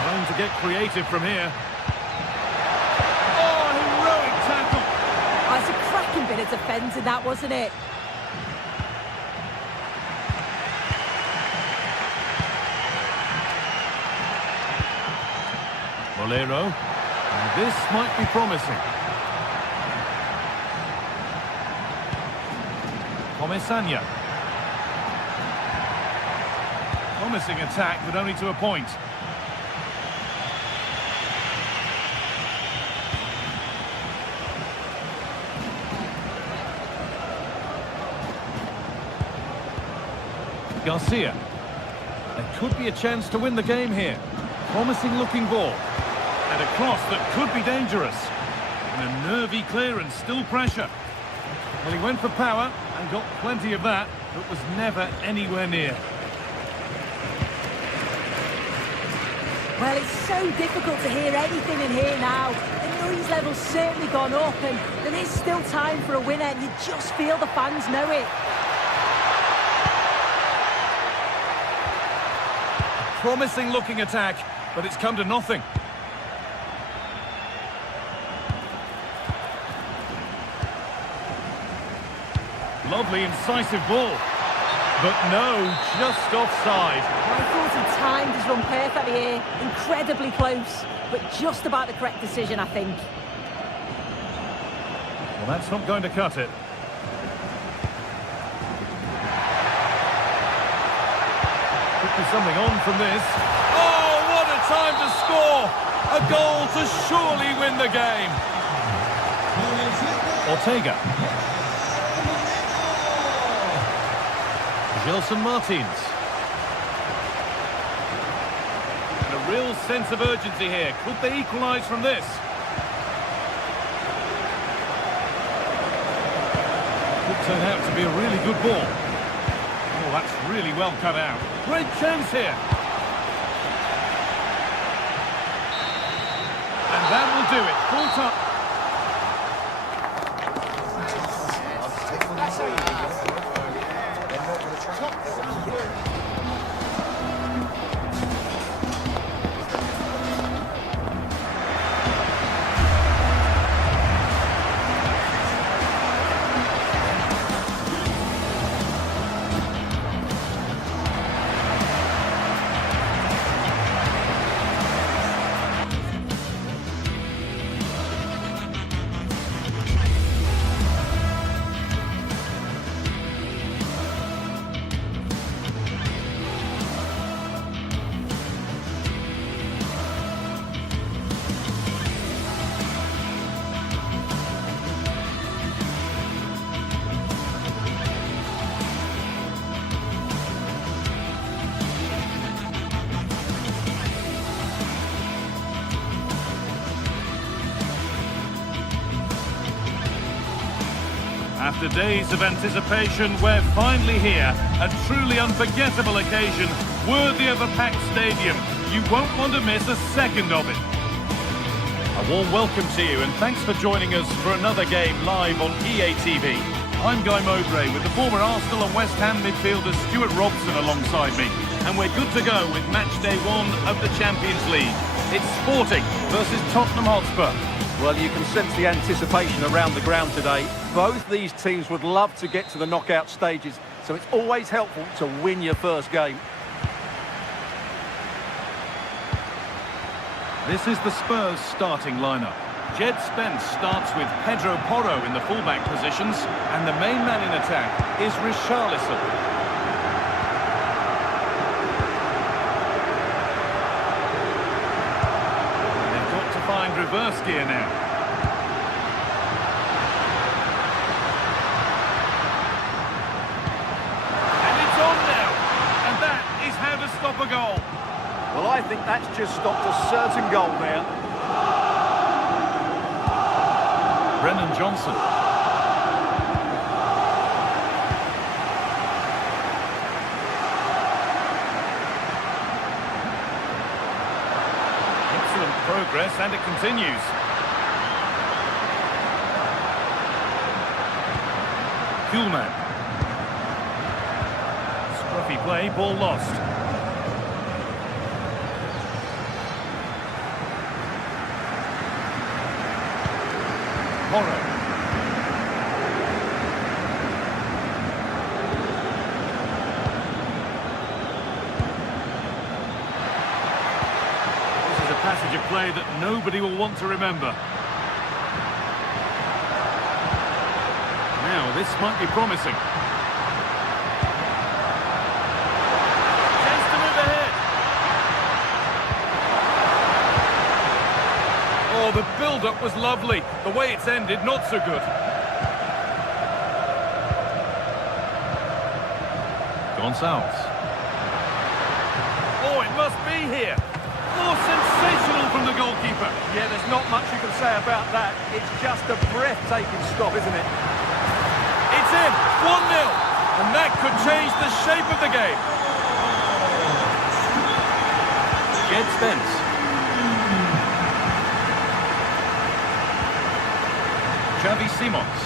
Trying to get creative from here. Oh, heroic tackle. Oh, it's a cracking bit of defending, that, wasn't it? Molero. And this might be promising. Comesaña. Promising attack, but only to a point. Garcia. There could be a chance to win the game here. Promising looking ball. And a cross that could be dangerous. And a nervy clearance, still pressure. Well, he went for power and got plenty of that, but was never anywhere near. Well, it's so difficult to hear anything in here now. The noise level's certainly gone up, and there is still time for a winner, and you just feel the fans know it. Promising looking attack, but it's come to nothing. Lovely incisive ball. But no, just offside. I thought he timed his run perfectly here. Incredibly close, but just about the correct decision, I think. Well, that's not going to cut it. Could be something on from this. Oh, what a time to score! A goal to surely win the game. Ortega. Gelson Martins. And a real sense of urgency here. Could they equalise from this? Could turn out to be a really good ball. Oh, that's really well cut out. Great chance here. And that will do it. Full time. After days of anticipation, we're finally here. A truly unforgettable occasion, worthy of a packed stadium. You won't want to miss a second of it. A warm welcome to you, and thanks for joining us for another game live on EA TV. I'm Guy Mowbray with the former Arsenal and West Ham midfielder Stuart Robson alongside me. And we're good to go with match day 1 of the Champions League. It's Sporting versus Tottenham Hotspur. Well, you can sense the anticipation around the ground today. Both these teams would love to get to the knockout stages, so it's always helpful to win your first game. This is the Spurs starting lineup. Jed Spence starts with Pedro Porro in the fullback positions, and the main man in attack is Richarlison. They've got to find reverse gear now. And it's on now, and that is how to stop a goal. Well, I think that's just stopped a certain goal there. Brennan Johnson. Excellent progress, and it continues. Kuhlman. Scruffy play, ball lost. Porro. This is a passage of play that nobody will want to remember. Now, this might be promising. Chance to move ahead. Oh, the build-up was lovely. The way it's ended, not so good. Gonçalves. Oh, it must be here. Oh, sensational from the goalkeeper. Yeah, there's not much you can say about that. It's just a breathtaking stop, isn't it? It's in, 1-0. And that could change the shape of the game. Jed Spence. Xavi Simons.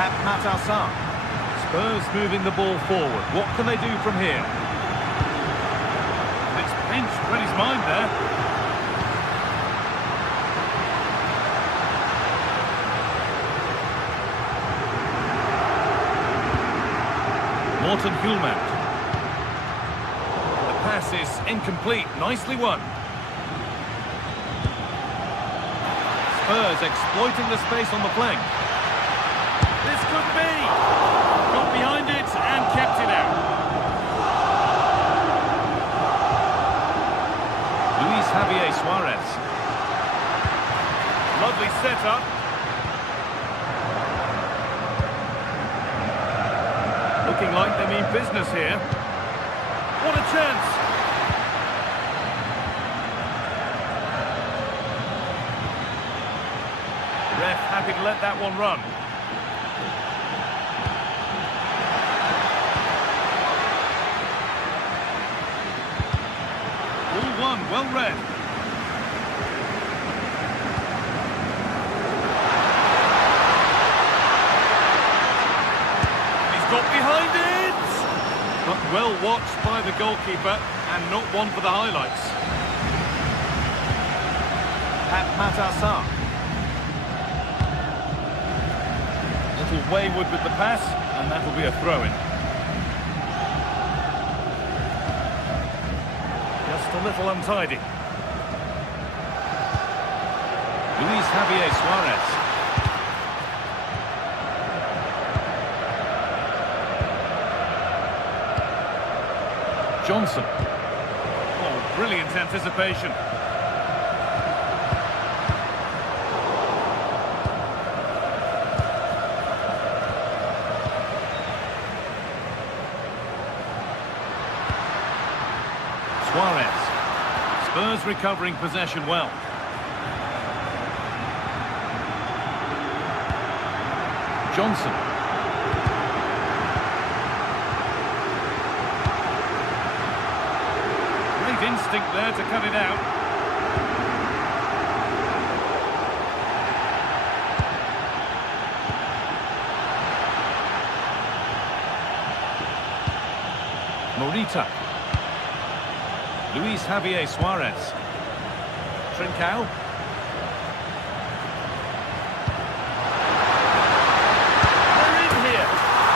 Pat Matassar. Spurs moving the ball forward. What can they do from here? It's pinched, read his mind there. Morten Kuhlman. The pass is incomplete. Nicely won. Spurs exploiting the space on the flank. This could be. Got behind it and kept it out. Luis Javier Suarez. Lovely setup. Looking like they mean business here. What a chance! Ref happy to let that one run. All one, well read. He's got behind it! But well watched by the goalkeeper and not one for the highlights. Pat Matassar. Wayward with the pass, and that will be a throw-in. Just a little untidy. Luis Javier Suarez. Johnson. Oh, brilliant anticipation. Suarez. Spurs recovering possession well. Johnson. Great instinct there to cut it out. Morita. Luis Javier Suarez. Trincao. They're in here.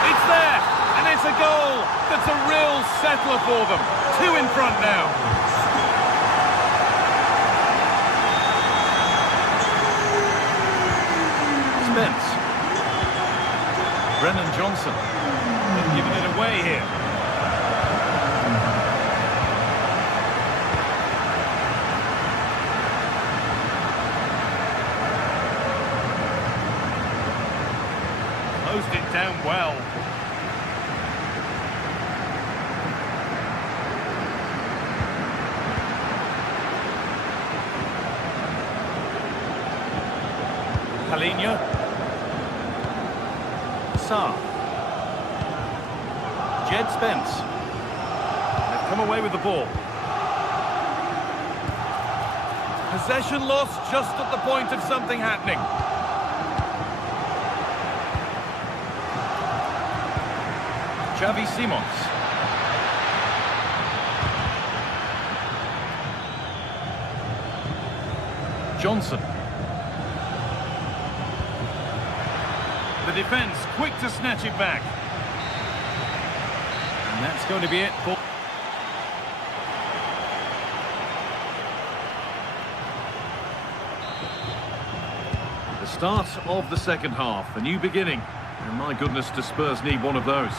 It's there. And it's a goal. That's a real settler for them. 2 in front now. Brennan Johnson. They've given it away here. Closed it down well. Palinha. Sarr. Jed Spence. They've come away with the ball. Possession lost just at the point of something happening. Xavi Simons. Johnson. The defence quick to snatch it back. And that's going to be it for... The start of the second half, a new beginning. And my goodness, do Spurs need one of those.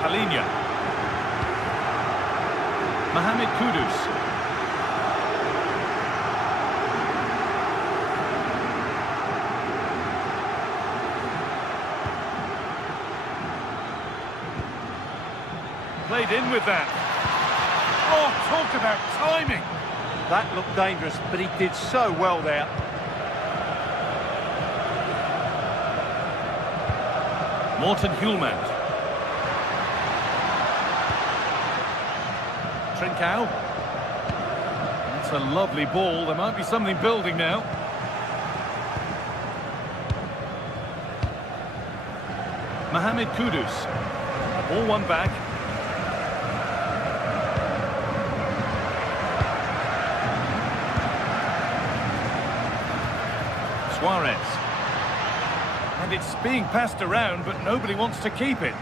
Palinha. Mohamed Kudus. Played in with that. Oh, talk about timing. That looked dangerous, but he did so well there. Morten Hjulmand. Trincao. That's a lovely ball. There might be something building now. Mohamed Kudus. Ball one back. Suarez. And it's being passed around, but nobody wants to keep it.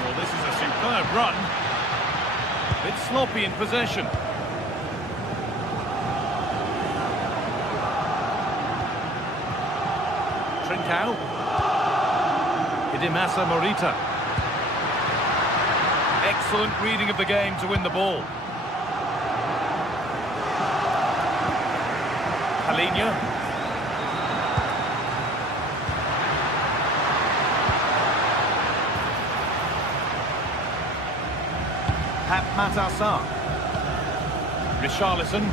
Well, this is a superb run. A bit sloppy in possession. Trincao. Idimasa Morita. Excellent reading of the game to win the ball. Palinha. Matar Sarr. Richarlison.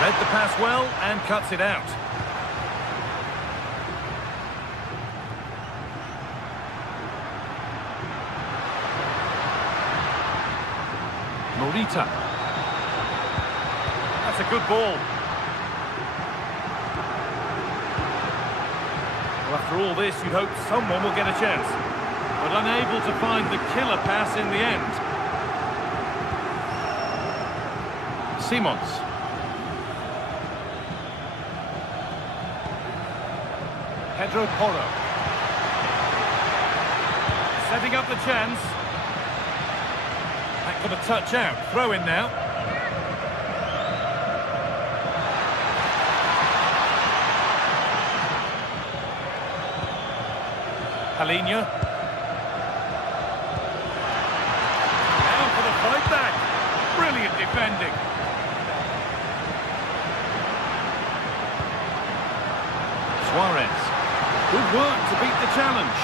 Read the pass well and cuts it out. Morita. That's a good ball. Well, after all this, you'd hope someone will get a chance, but unable to find the killer pass in the end. Simons. Pedro Porro. Setting up the chance. That got a touch out. Throw in now. Palinha. Now for the fight back. Brilliant defending. Suarez. Good work to beat the challenge.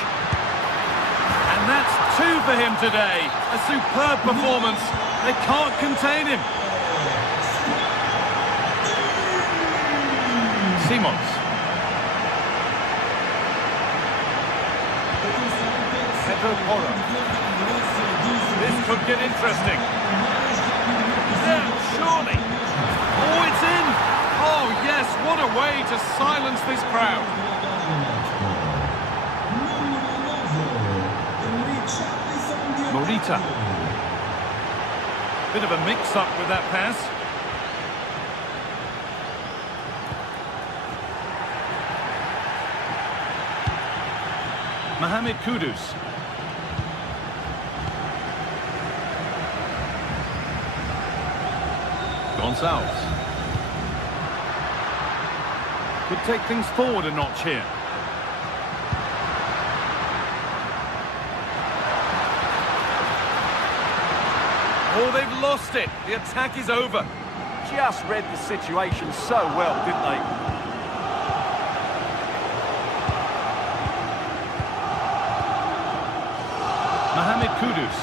And that's 2 for him today. A superb performance. They can't contain him. Simons. Pedro Porro. This could get interesting. Yeah, surely. Oh, it's in. Oh, yes, what a way to silence this crowd. Morita. Bit of a mix-up with that pass. Mohamed Kudus. Gonçalves. Could take things forward a notch here. Oh, they've lost it. The attack is over. Just read the situation so well, didn't they? Mohamed Kudus.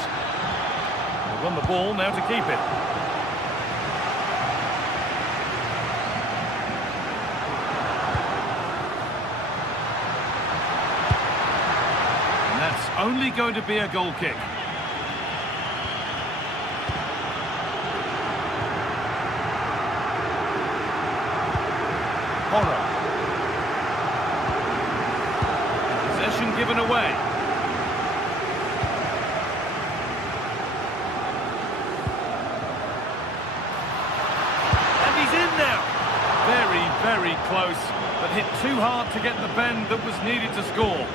They've won the ball, now to keep it. And that's only going to be a goal kick. Possession given away. And he's in now. Very, very close, but hit too hard to get the bend that was needed to score.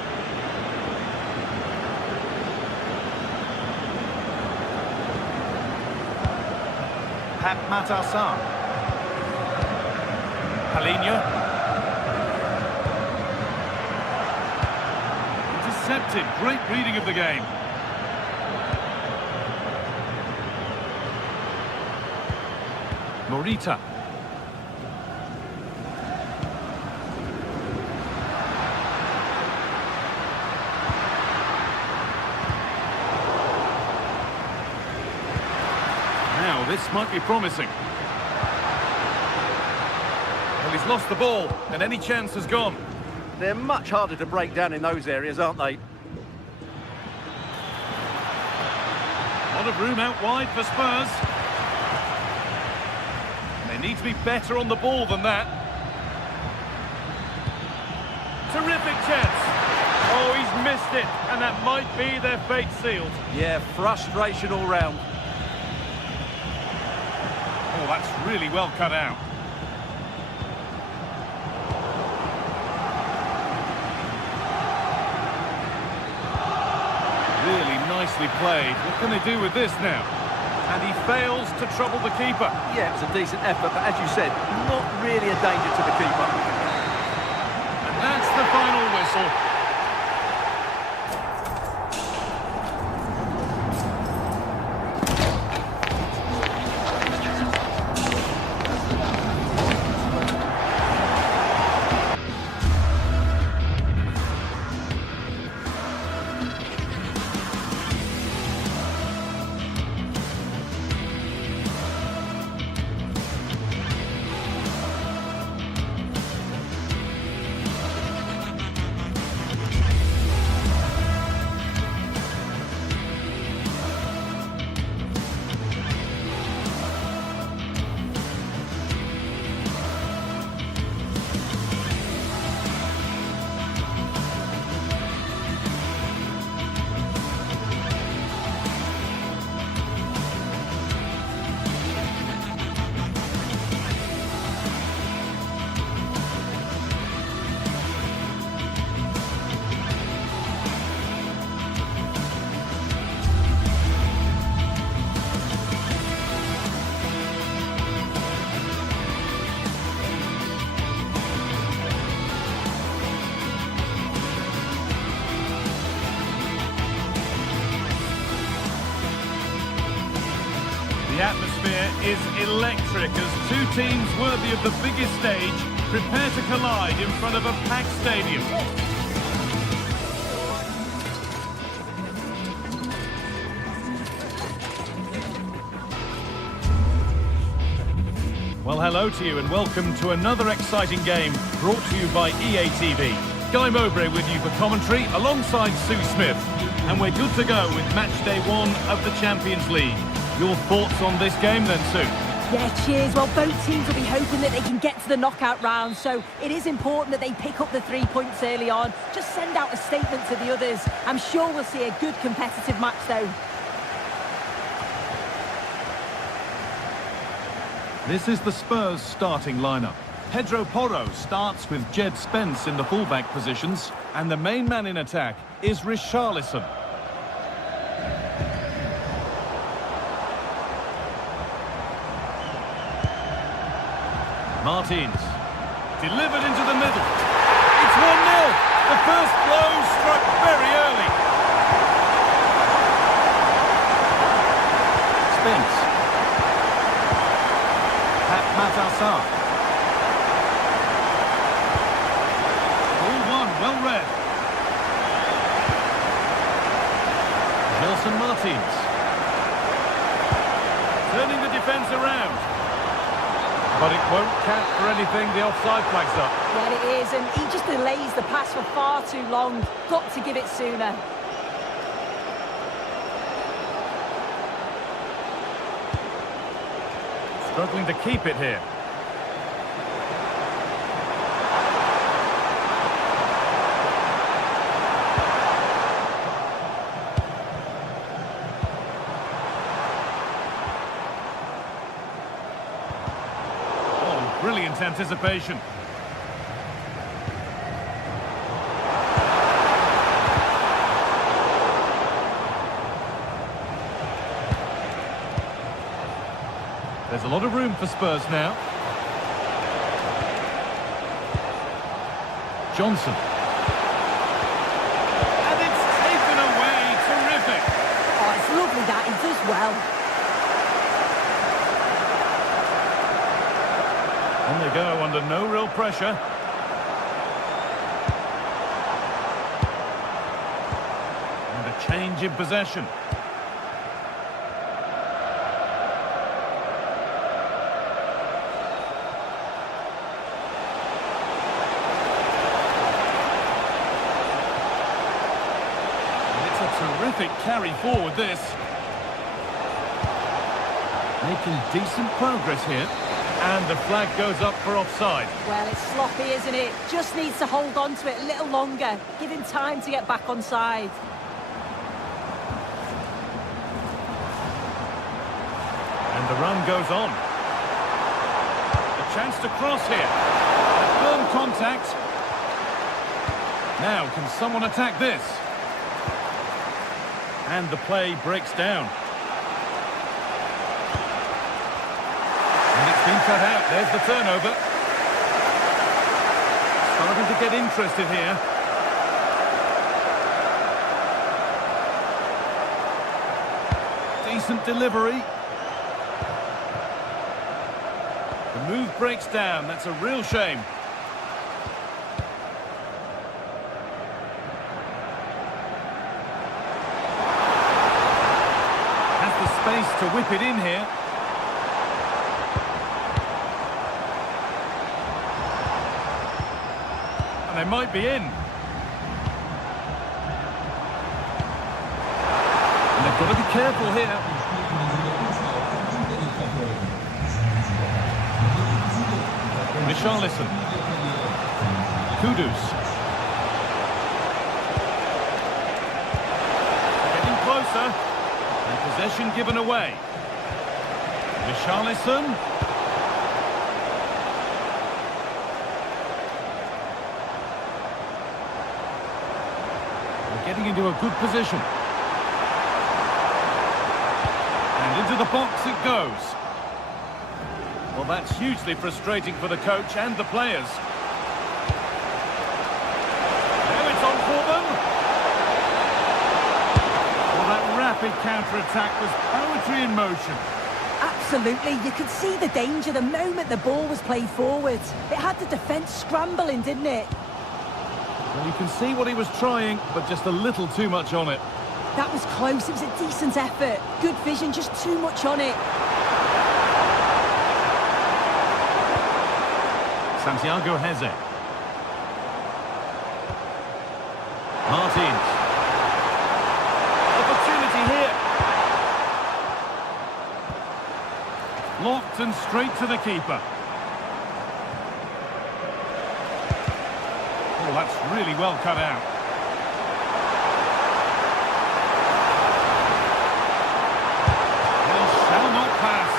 Pat Matassar. Palinha. Intercepted. Great reading of the game. Morita. Now this might be promising. Well, he's lost the ball, and any chance has gone. They're much harder to break down in those areas, aren't they? A lot of room out wide for Spurs. They need to be better on the ball than that. Terrific chance. Oh, he's missed it, and that might be their fate sealed. Yeah, frustration all round. Oh, that's really well cut out. Really nicely played. What can they do with this now? And he fails to trouble the keeper. Yeah, it was a decent effort, but as you said, not really a danger to the keeper. And that's the final whistle. The atmosphere is electric as two teams worthy of the biggest stage prepare to collide in front of a packed stadium. Well, hello to you and welcome to another exciting game brought to you by EA TV. Guy Mowbray with you for commentary alongside Sue Smith. And we're good to go with match day 1 of the Champions League. Your thoughts on this game then, Sue? Yeah, cheers. Well, both teams will be hoping that they can get to the knockout round, so it is important that they pick up the 3 points early on. Just send out a statement to the others. I'm sure we'll see a good competitive match, though. This is the Spurs starting lineup. Pedro Porro starts with Jed Spence in the fullback positions, and the main man in attack is Richarlison. Martins, delivered into the middle. It's 1-0. The first blow struck very early. Spence. Pat Matassar. Ball one, well read. Gelson Martins. Turning the defence around. But it won't count for anything, the offside flag's up. Yeah, it is, and he just delays the pass for far too long. Got to give it sooner. Struggling to keep it here. Brilliant anticipation. There's a lot of room for Spurs now. Johnson. And it's taken away. Terrific. Oh, it's lovely that. He does well. On they go under no real pressure. And a change in possession. And it's a terrific carry forward, this. Making decent progress here. And the flag goes up for offside. Well, it's sloppy, isn't it? Just needs to hold on to it a little longer. Give him time to get back on side. And the run goes on. A chance to cross here. Firm contact. Now, can someone attack this? And the play breaks down. Been cut out. There's the turnover. Starting to get interested here. Decent delivery. The move breaks down. That's a real shame. Has the space to whip it in here. And they might be in. And they've got to be careful here. Richarlison. Kudus. Getting closer. And possession given away. Richarlison. Getting into a good position. And into the box it goes. Well, that's hugely frustrating for the coach and the players. Now it's on for them. Well, that rapid counter-attack was poetry in motion. Absolutely. You could see the danger the moment the ball was played forward. It had the defence scrambling, didn't it? Well, you can see what he was trying, but just a little too much on it. That was close. It was a decent effort. Good vision, just too much on it. Santiago Heze. Martins. Opportunity here. Locked and straight to the keeper. Oh, that's really well cut out. They shall not pass.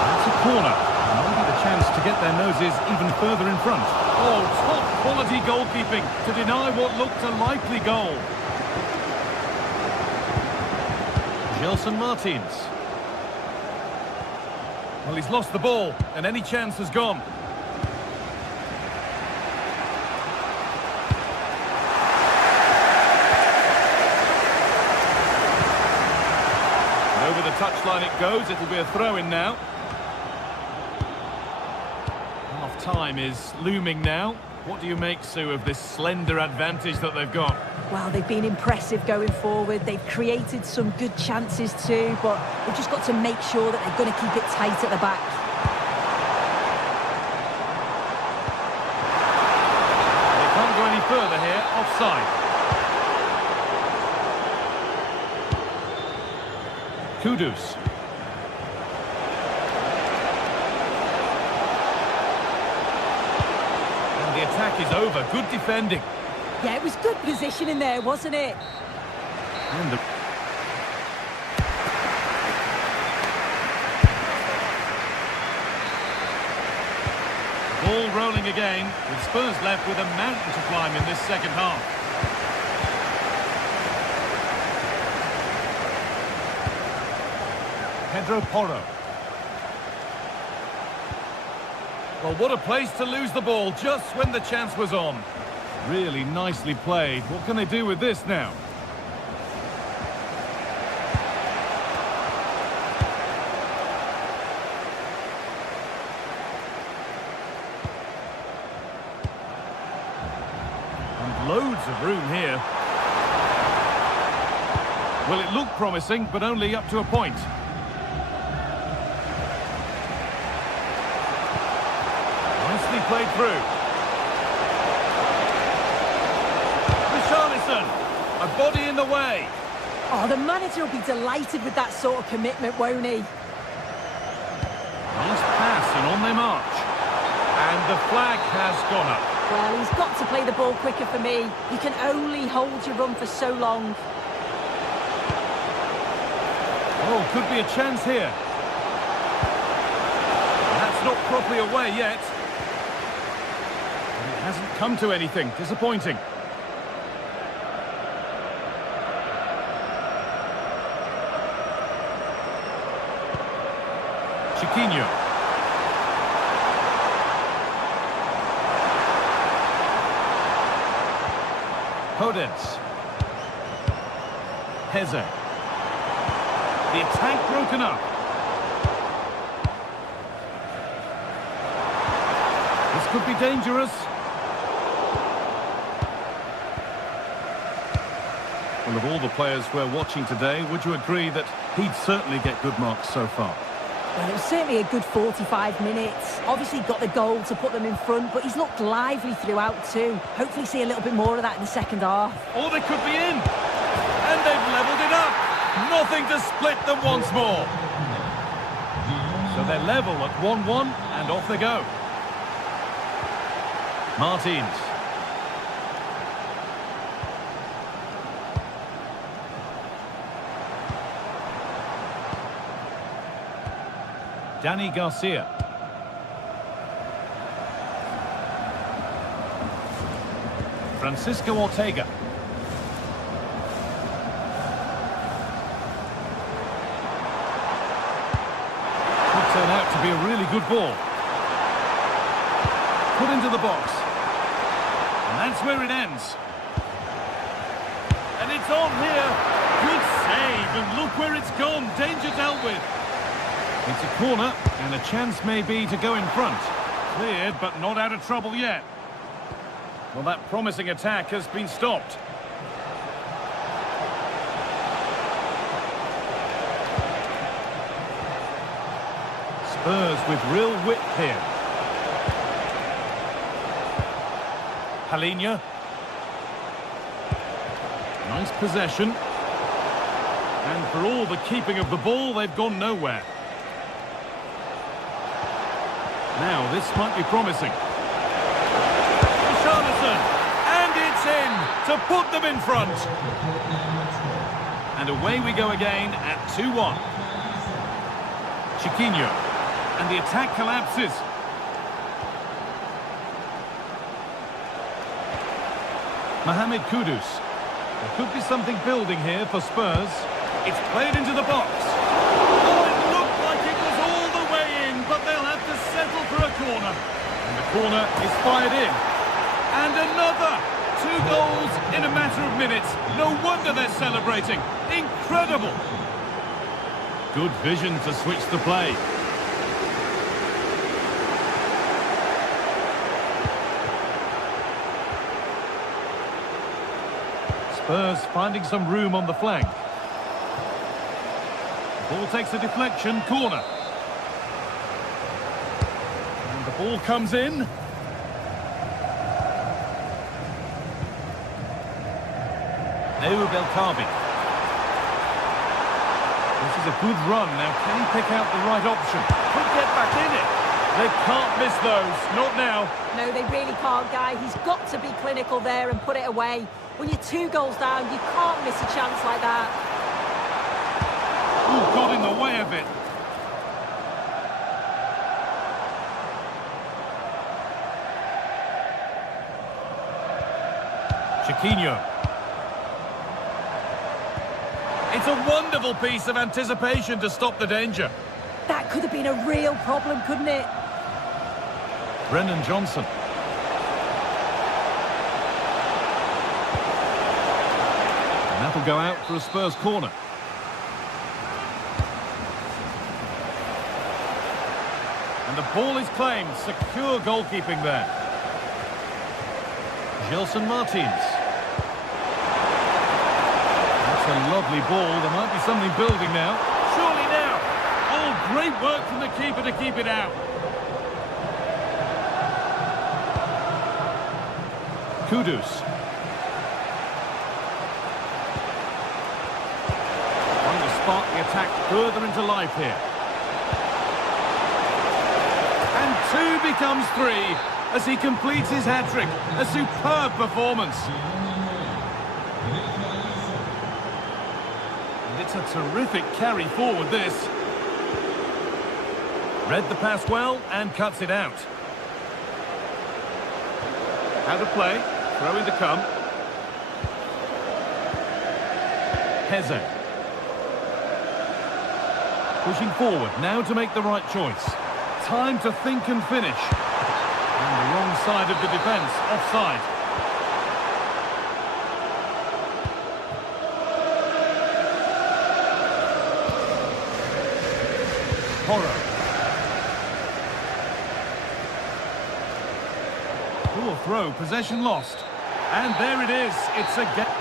That's a corner. Maybe the chance to get their noses even further in front. Oh, top quality goalkeeping to deny what looked a likely goal. Gelson Martins. Well, he's lost the ball, and any chance has gone. And over the touchline it goes. It'll be a throw-in now. Half-time is looming now. What do you make, Sue, of this slender advantage that they've got? Well, they've been impressive going forward. They've created some good chances too, but they've just got to make sure that they're going to keep it tight at the back. They can't go any further here. Offside. Kudus. And the attack is over. Good defending. Yeah, it was good positioning there, wasn't it? And the... Ball rolling again, with Spurs left with a mountain to climb in this second half. Pedro Porro. Well, what a place to lose the ball just when the chance was on. Really nicely played. What can they do with this now? And loads of room here. Well, it looked promising, but only up to a point. Nicely played through. A body in the way. Oh, the manager will be delighted with that sort of commitment, won't he? Nice pass and on they march. And the flag has gone up. Well, he's got to play the ball quicker for me. You can only hold your run for so long. Oh, could be a chance here. And that's not properly away yet. And it hasn't come to anything. Disappointing. Chiquinho. Podence. Heze. The attack broken up. This could be dangerous. Well, of all the players we're watching today, would you agree that he'd certainly get good marks so far? Well, it was certainly a good 45 minutes. Obviously got the goal to put them in front, but he's looked lively throughout too. Hopefully see a little bit more of that in the second half. Oh, they could be in. And they've levelled it up. Nothing to split them once more. So they're level at 1-1 and off they go. Martins. Dani Garcia. Francisco Ortega. Could turn out to be a really good ball. Put into the box. And that's where it ends. And it's on here. Good save, and look where it's gone. Danger dealt with. It's a corner, and a chance may be to go in front. Cleared, but not out of trouble yet. Well, that promising attack has been stopped. Spurs with real width here. Palhinha. Nice possession. And for all the keeping of the ball, they've gone nowhere. Now, this might be promising. Richarlison, and it's in to put them in front. And away we go again at 2-1. Chiquinho, and the attack collapses. Mohamed Kudus. There could be something building here for Spurs. It's played into the box. Oh, it looked like it was all the way in, but they'll have to settle for a corner. And the corner is fired in. And another! 2 goals in a matter of minutes. No wonder they're celebrating. Incredible! Good vision to switch the play. Spurs finding some room on the flank. Ball takes a deflection, corner. And the ball comes in. Ayoub El Kaabi. This is a good run. Now, can he pick out the right option? Could get back in it. They can't miss those. Not now. No, they really can't, Guy. He's got to be clinical there and put it away. When you're 2 goals down, you can't miss a chance like that. Ooh, got in the way of it. Chiquinho. It's a wonderful piece of anticipation to stop the danger. That could have been a real problem, couldn't it? Brennan Johnson. And that'll go out for a Spurs corner. And the ball is claimed. Secure goalkeeping there. Gelson Martins. That's a lovely ball. There might be something building now. Surely now. Oh, great work from the keeper to keep it out. Kudus. Trying to spark the attack further into life here. And 2 becomes 3 as he completes his hat-trick. A superb performance. And it's a terrific carry forward, this. Read the pass well and cuts it out. Out of play. Throw in to come. Heze. Pushing forward, now to make the right choice. Time to think and finish. And the wrong side of the defence, offside. Porro. Poor throw, possession lost. And there it is, it's a game.